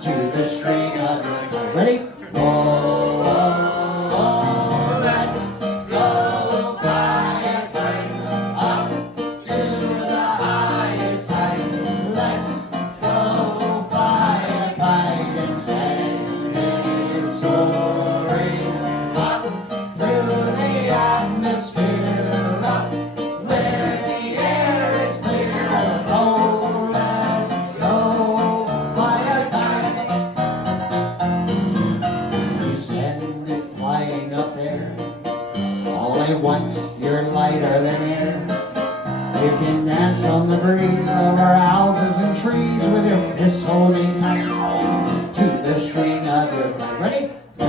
to the string of your kite. Ready? Whoa, whoa, whoa, let's go fly a kite up to the highest height. Let's go fly a kite and send it soaring up through the atmosphere, up where the air is clear. Oh, let's go fly a kite. You send it flying up there. All at once you're lighter than air. You can dance on the breeze over houses and trees with your fists holding tight to the string of your kite. Ready? Oh,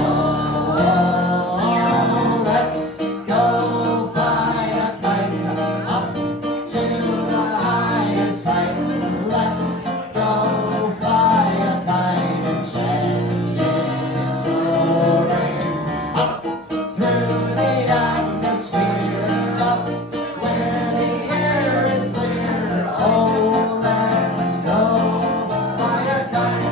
let's go fly a kite up to the highest height. Let's go fly a kite and send it soaring up through the atmosphere, up where the air is clear. Oh, let's go fly a kite.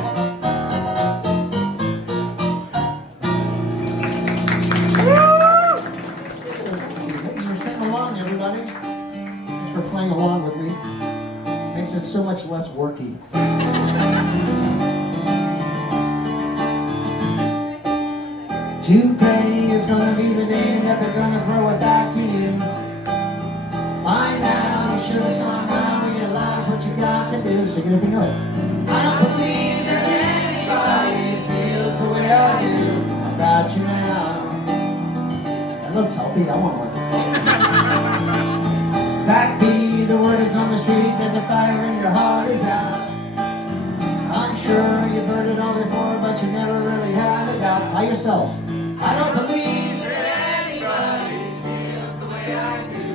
Thanks for singing along, everybody. Thanks for playing along with me. Makes it so much less worky. Today is gonna be the day that gonna throw it back to you. By now, you should have somehow realized what you got to do. Sing it if you know it. I don't believe that anybody feels the way I do about you now. That looks healthy, I want one. Backbeat, the word is on the street that the fire in your heart is out. I'm sure you've heard it all before, but you never really had it out by yourselves. I don't believe that anybody feels the way I do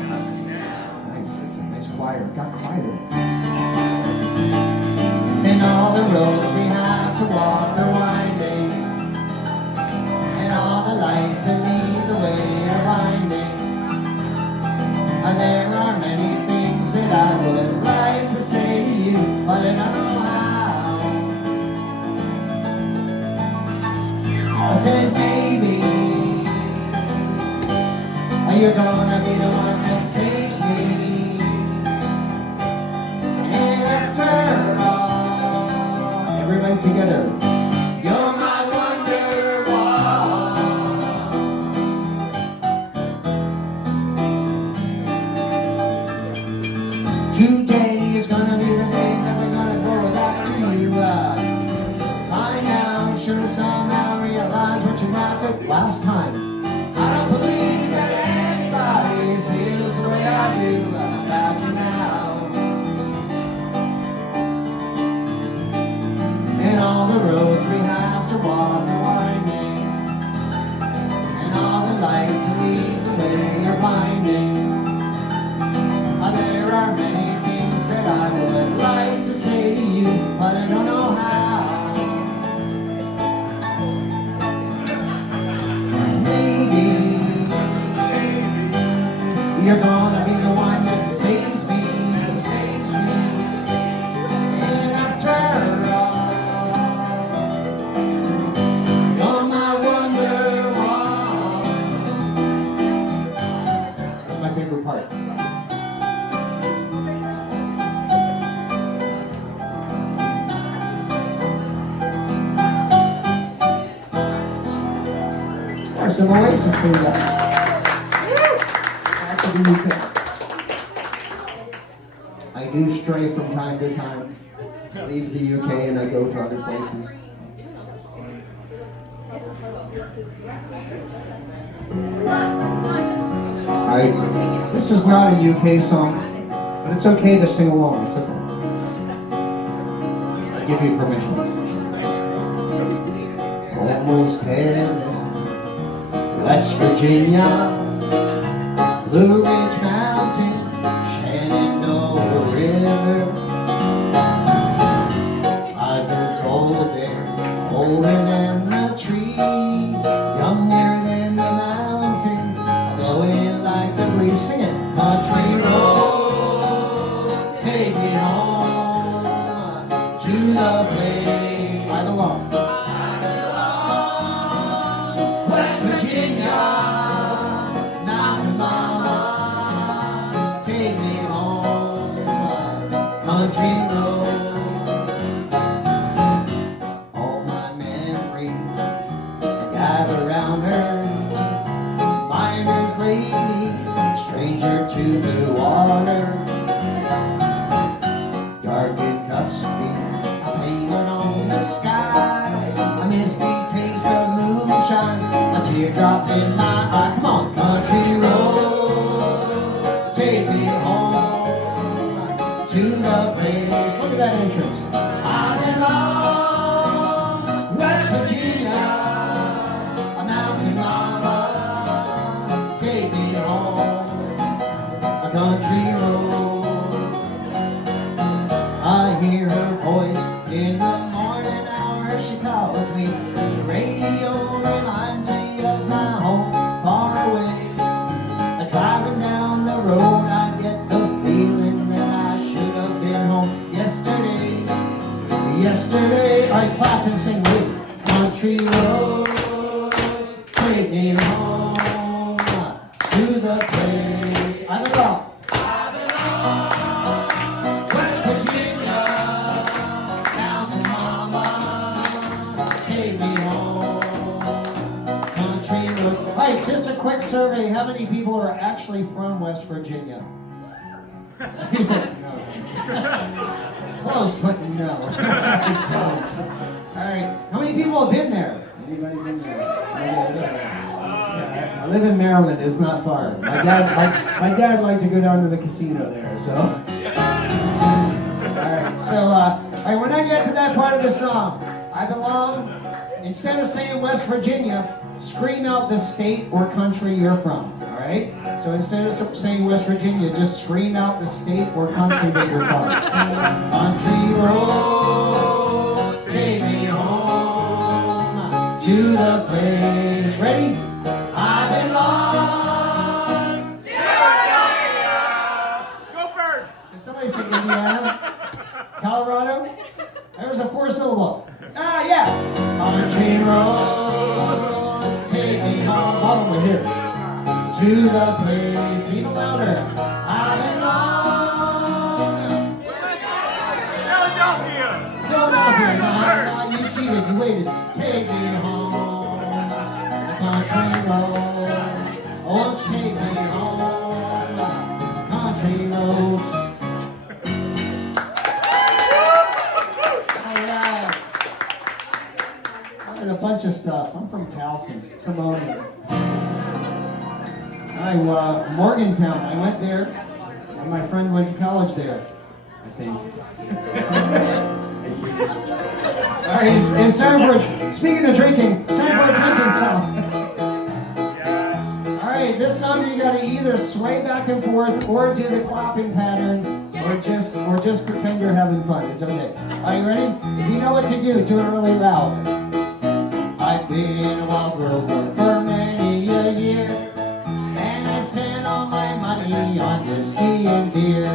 about you now. Nice, it's a nice choir, it got quieter. And all the roads we have to walk are winding, and all the lights that lead the way are winding. And there are many things that I would like to say to you, but I don't know how. I said, baby, you're gonna be the one that saves me. And after all, everybody together, you're my wonderwall. Today is gonna be the day that we're gonna throw it back to you. By now, you should have somehow realized what you not took last time. I don't believe that anybody feels the way I do about you now. And all the roads we have to walk are winding, and all the lights that lead the way are blinding. There are many things that I would like to say to you, but I don't know how. Maybe you're gonna be the one that saves me, and after all, you're my wonderwall. That's my favorite part. Some Oasis for you guys. That's a new thing. I do stray from time to time. I leave the UK and I go to other places. This is not a UK song, but it's okay to sing along. It's okay. I give you permission. Almost heaven. West Virginia, Blue Ridge Mountain, Shenandoah River. I was over there, older than the trees, younger than the mountains, blowing like the breeze, singing country roads, take me home to the place I belong. West Virginia, mountain mama, take me home, country road. All my memories I got around her, miner's lady, stranger to the water, dark and dusty, painted on the sky, a misty taste of moonshine, a teardrop in my eye. Come on, country roads, take me home to the place. Look at that entrance. I belong, West Virginia, a mountain mama, take me home, a country roads. I hear her voice in the morning hour, she calls me. The radio reminds me of my home far away. Driving down the road, I get the feeling that I should have been home yesterday. Yesterday, I clap and sing with country roads, take me home to the place I belong. West Virginia, mountain mama, take me home, country road. Hey, just a quick survey how many people are actually from West Virginia. He's like, no. Close, but no. All right, how many people have been there? Anybody been there? I live in Maryland. It's not far. My dad liked to go down to the casino there. So, all right. When I get to that part of the song, I belong. Instead of saying West Virginia, scream out the state or country you're from. All right. So instead of saying West Virginia, just scream out the state or country that you're from. Country roads, take me home to the place. Ready? I belong. Go Birds! Did somebody say Indiana? Colorado? There was a 4-syllable. Ah, yeah. Country roads, take me home. All over here. To the place, even louder. I belong. Philadelphia! Philadelphia. No, you cheated. You waited. Take me home. Country roads. Oh, take me home. Country roads. A bunch of stuff. I'm from Towson, Timonian. Morgantown. I went there, and my friend went to college there, I think. All right, it's time for speaking of drinking. It's time for a drinking song. All right, this song you got to either sway back and forth, or do the clapping pattern, or just pretend you're having fun. It's okay. Are you ready? If you know what to do, do it really loud. I've been a wild rover for many a year, and I spent all my money on whiskey and beer.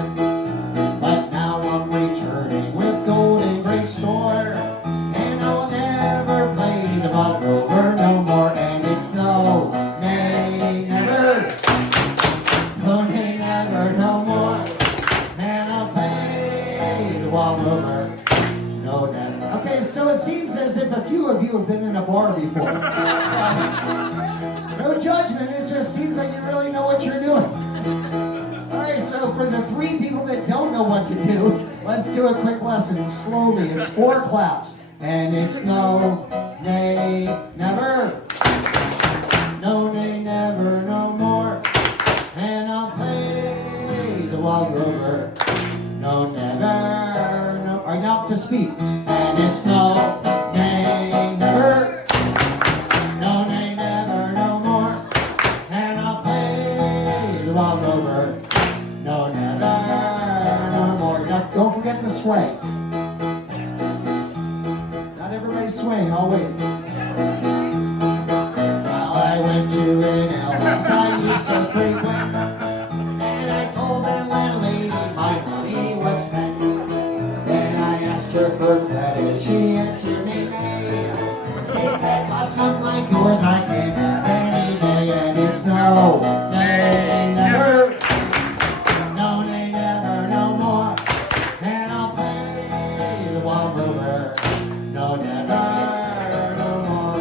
But now I'm returning with Golden Great Store, and I'll never play the wild rover no more. And it's no, nay, never, no, nay, never, no more. And I'll play the wild rover, no, never. Okay, so it seems as if a few of you have been in a bar before. No judgment, it just seems like you really know what you're doing. All right, so for the 3 people that don't know what to do, let's do a quick lesson slowly. It's 4 claps, and it's no, nay, never. No, nay, never, no more. And I'll play the wild rover. No, never, no. All right, now to speed. And it's no, nay, never. No, nay, never, no more. And I'll play the wild rover. No, never, no more. Now, don't forget the sway. Not everybody's swaying, I'll wait. Well, I went to an Elvis I used to frequent, and I told that landlady my money was spent. Then I asked her for credit, she answered me nay. She said, custom like yours I can't have any day. And it's no, nay, never. No, nay, never, no more. And I'll play the wild rover. No, never, no more.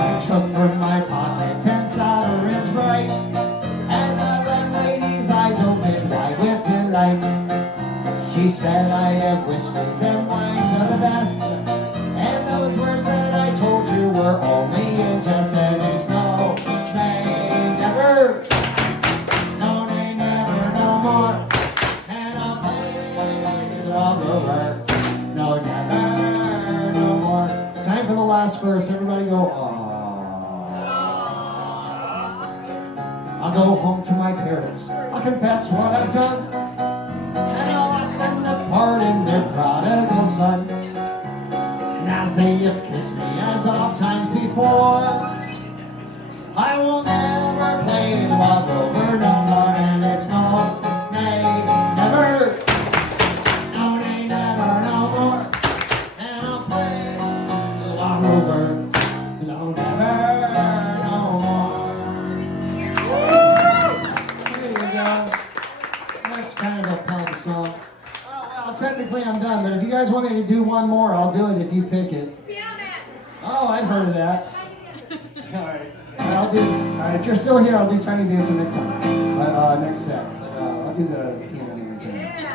I took from my pocket 10 sovereigns bright, and the landlady's eyes opened wide with delight. She said, I have whiskeys and wines of the best, and those words that I told you were only in jest. And it's no, nay, never. No, nay, never, no more. And I'll play the wild rover. No, never, no more. It's time for the last verse. Everybody go, aww. I'll go home to my parents. I'll confess what I've done, and I'll ask them to pardon their prodigal son. And as they have kissed me as oft times before, I will never play the wild rover no more. And it's no, nay, never. No, nay, never, no more. And I'll play the wild rover. No, never, no more. There you go. That's kind of a punk song. Oh, well, technically I'm done, but if you guys want me to do one more, I'll do it if you pick it. Piano Man! Oh, Oh, I've heard of that. All right. I'll do. If you're still here, I'll do Tiny Dancer next time. Next set. I'll do the piano again.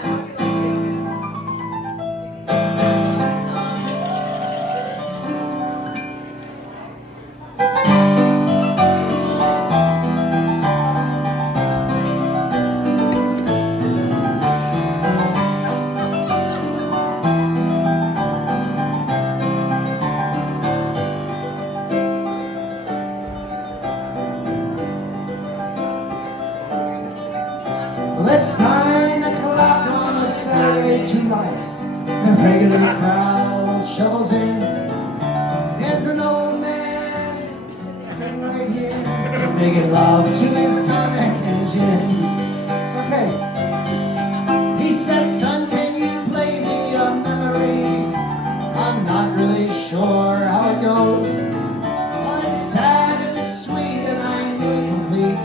It's 9 o'clock on a Saturday tonight. The regular crowd shovels in. There's an old man sitting right here, making love to his tonic and gin. It's okay. He said, son, can you play me a memory? I'm not really sure how it goes. Well, it's sad and it's sweet and I knew it complete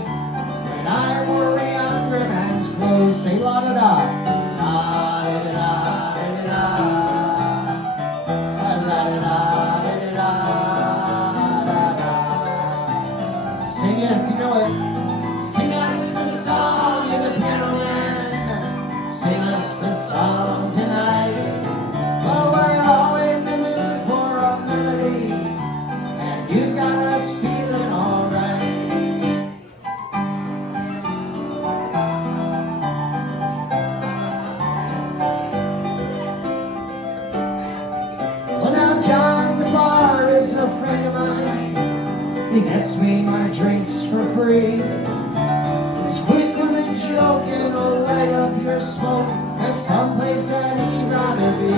when I wore a younger man's clothes. Say la da da, la da da da da, la da da da da da. Sing it if you know it. Sing us a song, you're the piano man. Sing us a song tonight. Well, we're all in the mood for a melody, and you've got us feeling alright. Well, now John the bar is a friend of mine. He gets me my drinks for free. He's quick with a joke and will light up your smoke. There's someplace that he'd rather be.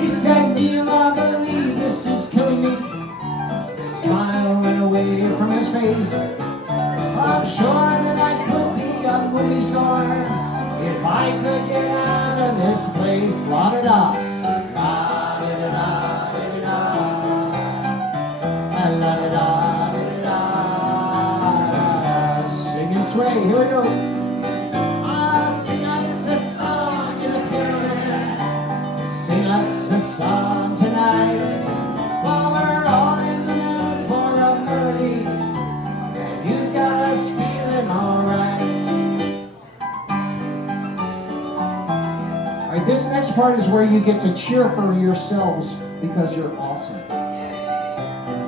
He said, Neil, I believe this is killing me. Smile went away from his face. I'm sure that I could be a movie star if I could get out of this place. La da da, la da da da da da, la da da da da. Sing and sway, here we go. Sing us a song in the piano man. Sing us a song tonight. While we're all in the mood for a melody, and you've got us feeling alright. Alright, this next part is where you get to cheer for yourselves because you're awesome.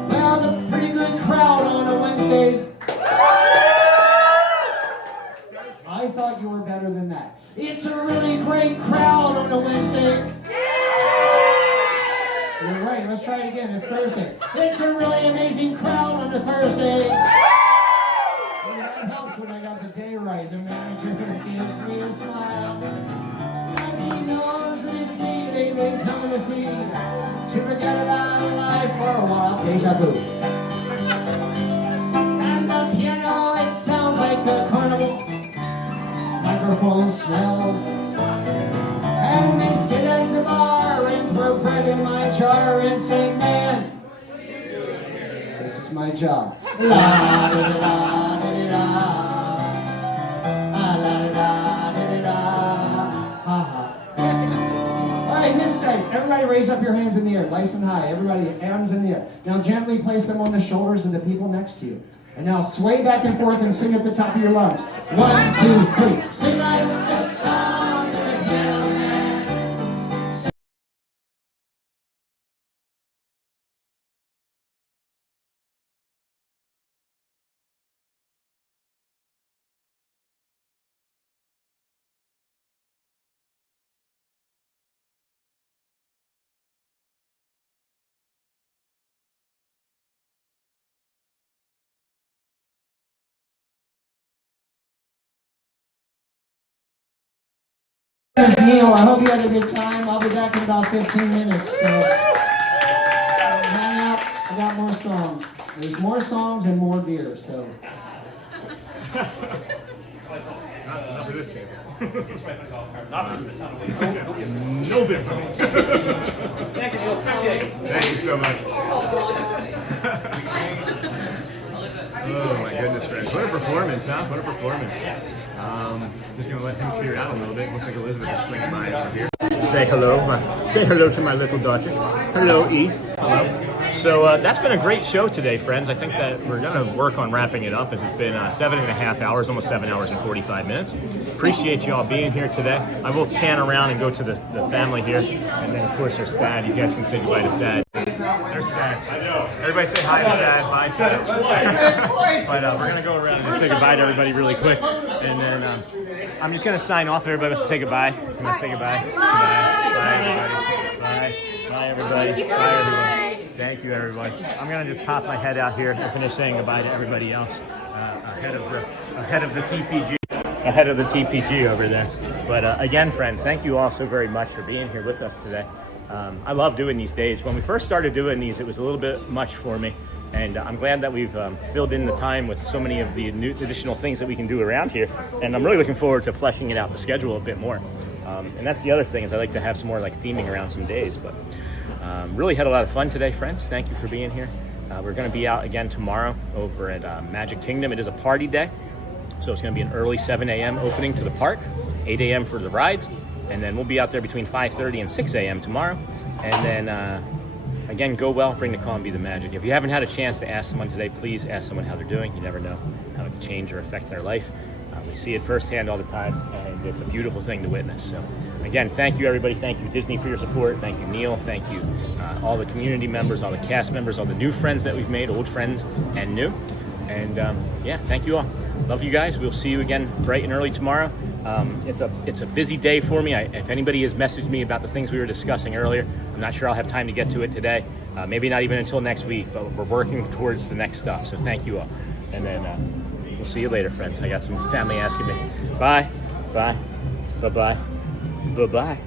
Well, the pretty good crowd on a Wednesday. I thought you were better than that. It's a really great crowd on a Wednesday. You're right, let's try it again. It's Thursday. It's a really amazing crowd on a Thursday. Well, that helps when I got the day right. The manager gives me a smile. As he knows that it's me they've been coming to see, to forget about life for a while. Deja vu. And the piano, it sounds like the carnival. Microphone smells. And they sit at the bar and throw bread in my jar and say, man, what are you doing here? This is my job. La da da da da da, la da da da da, ha ha. All right, this time, everybody raise up your hands in the air, nice and high. Everybody, arms in the air. Now gently place them on the shoulders of the people next to you. And now sway back and forth and sing at the top of your lungs. 1, 2, 3. Sing us a song in the piano man. Sing. There's Neil. I hope you had a good time. I'll be back in about 15 minutes. So hang out. I got more songs. There's more songs and more beer. So. Not for this game. Not for this. No bit for me. Thank you. Appreciate it. Thank you so much. Oh my goodness, friends. What a performance, huh? What a performance. Just going to let him clear out a little bit. Looks like Elizabeth is swinging by over here. say hello. Say hello to my little daughter. Hello, E. Hello. So that's been a great show today, friends. I think that we're going to work on wrapping it up, as it's been 7.5 hours, almost 7 hours and 45 minutes. Appreciate you all being here today. I will pan around and go to the family here. And then, of course, there's Thad. You guys can say goodbye to Thad. There's Thad. I know. Everybody say hi to Thad. Bye, Thad. But we're going to go around and say goodbye to everybody really quick. And then I'm just going to sign off. Everybody wants to say goodbye. Can I say goodbye? Bye. Bye, everybody. Bye. Bye, everybody. Bye, everybody. Thank you, everybody. I'm going to just pop my head out here and finish saying goodbye to everybody else ahead of the TPG. Ahead of the TPG over there. But again, friends, thank you all so very much for being here with us today. I love doing these days. When we first started doing these, it was a little bit much for me. And I'm glad that we've filled in the time with so many of the new additional things that we can do around here. And I'm really looking forward to fleshing it out, the schedule a bit more. And that's the other thing, is I like to have some more like theming around some days. But really had a lot of fun today, friends. Thank you for being here. We're going to be out again tomorrow over at Magic Kingdom. It is a party day. So it's going to be an early 7 a.m. opening to the park, 8 a.m. for the rides. And then we'll be out there between 5:30 and 6 a.m. tomorrow. And then, again, go well, bring the calm, be the magic. If you haven't had a chance to ask someone today, please ask someone how they're doing. You never know how it can change or affect their life. We see it firsthand all the time, and it's a beautiful thing to witness. So, again, thank you, everybody. Thank you, Disney, for your support. Thank you, Neil. Thank you, all the community members, all the cast members, all the new friends that we've made, old friends and new. And, yeah, thank you all. Love you guys. We'll see you again bright and early tomorrow. It's a busy day for me. If anybody has messaged me about the things we were discussing earlier, I'm not sure I'll have time to get to it today. Maybe not even until next week, but we're working towards the next stuff. So thank you all. And then we'll see you later, friends. I got some family asking me. Bye. Bye. Bye-bye. Bye-bye.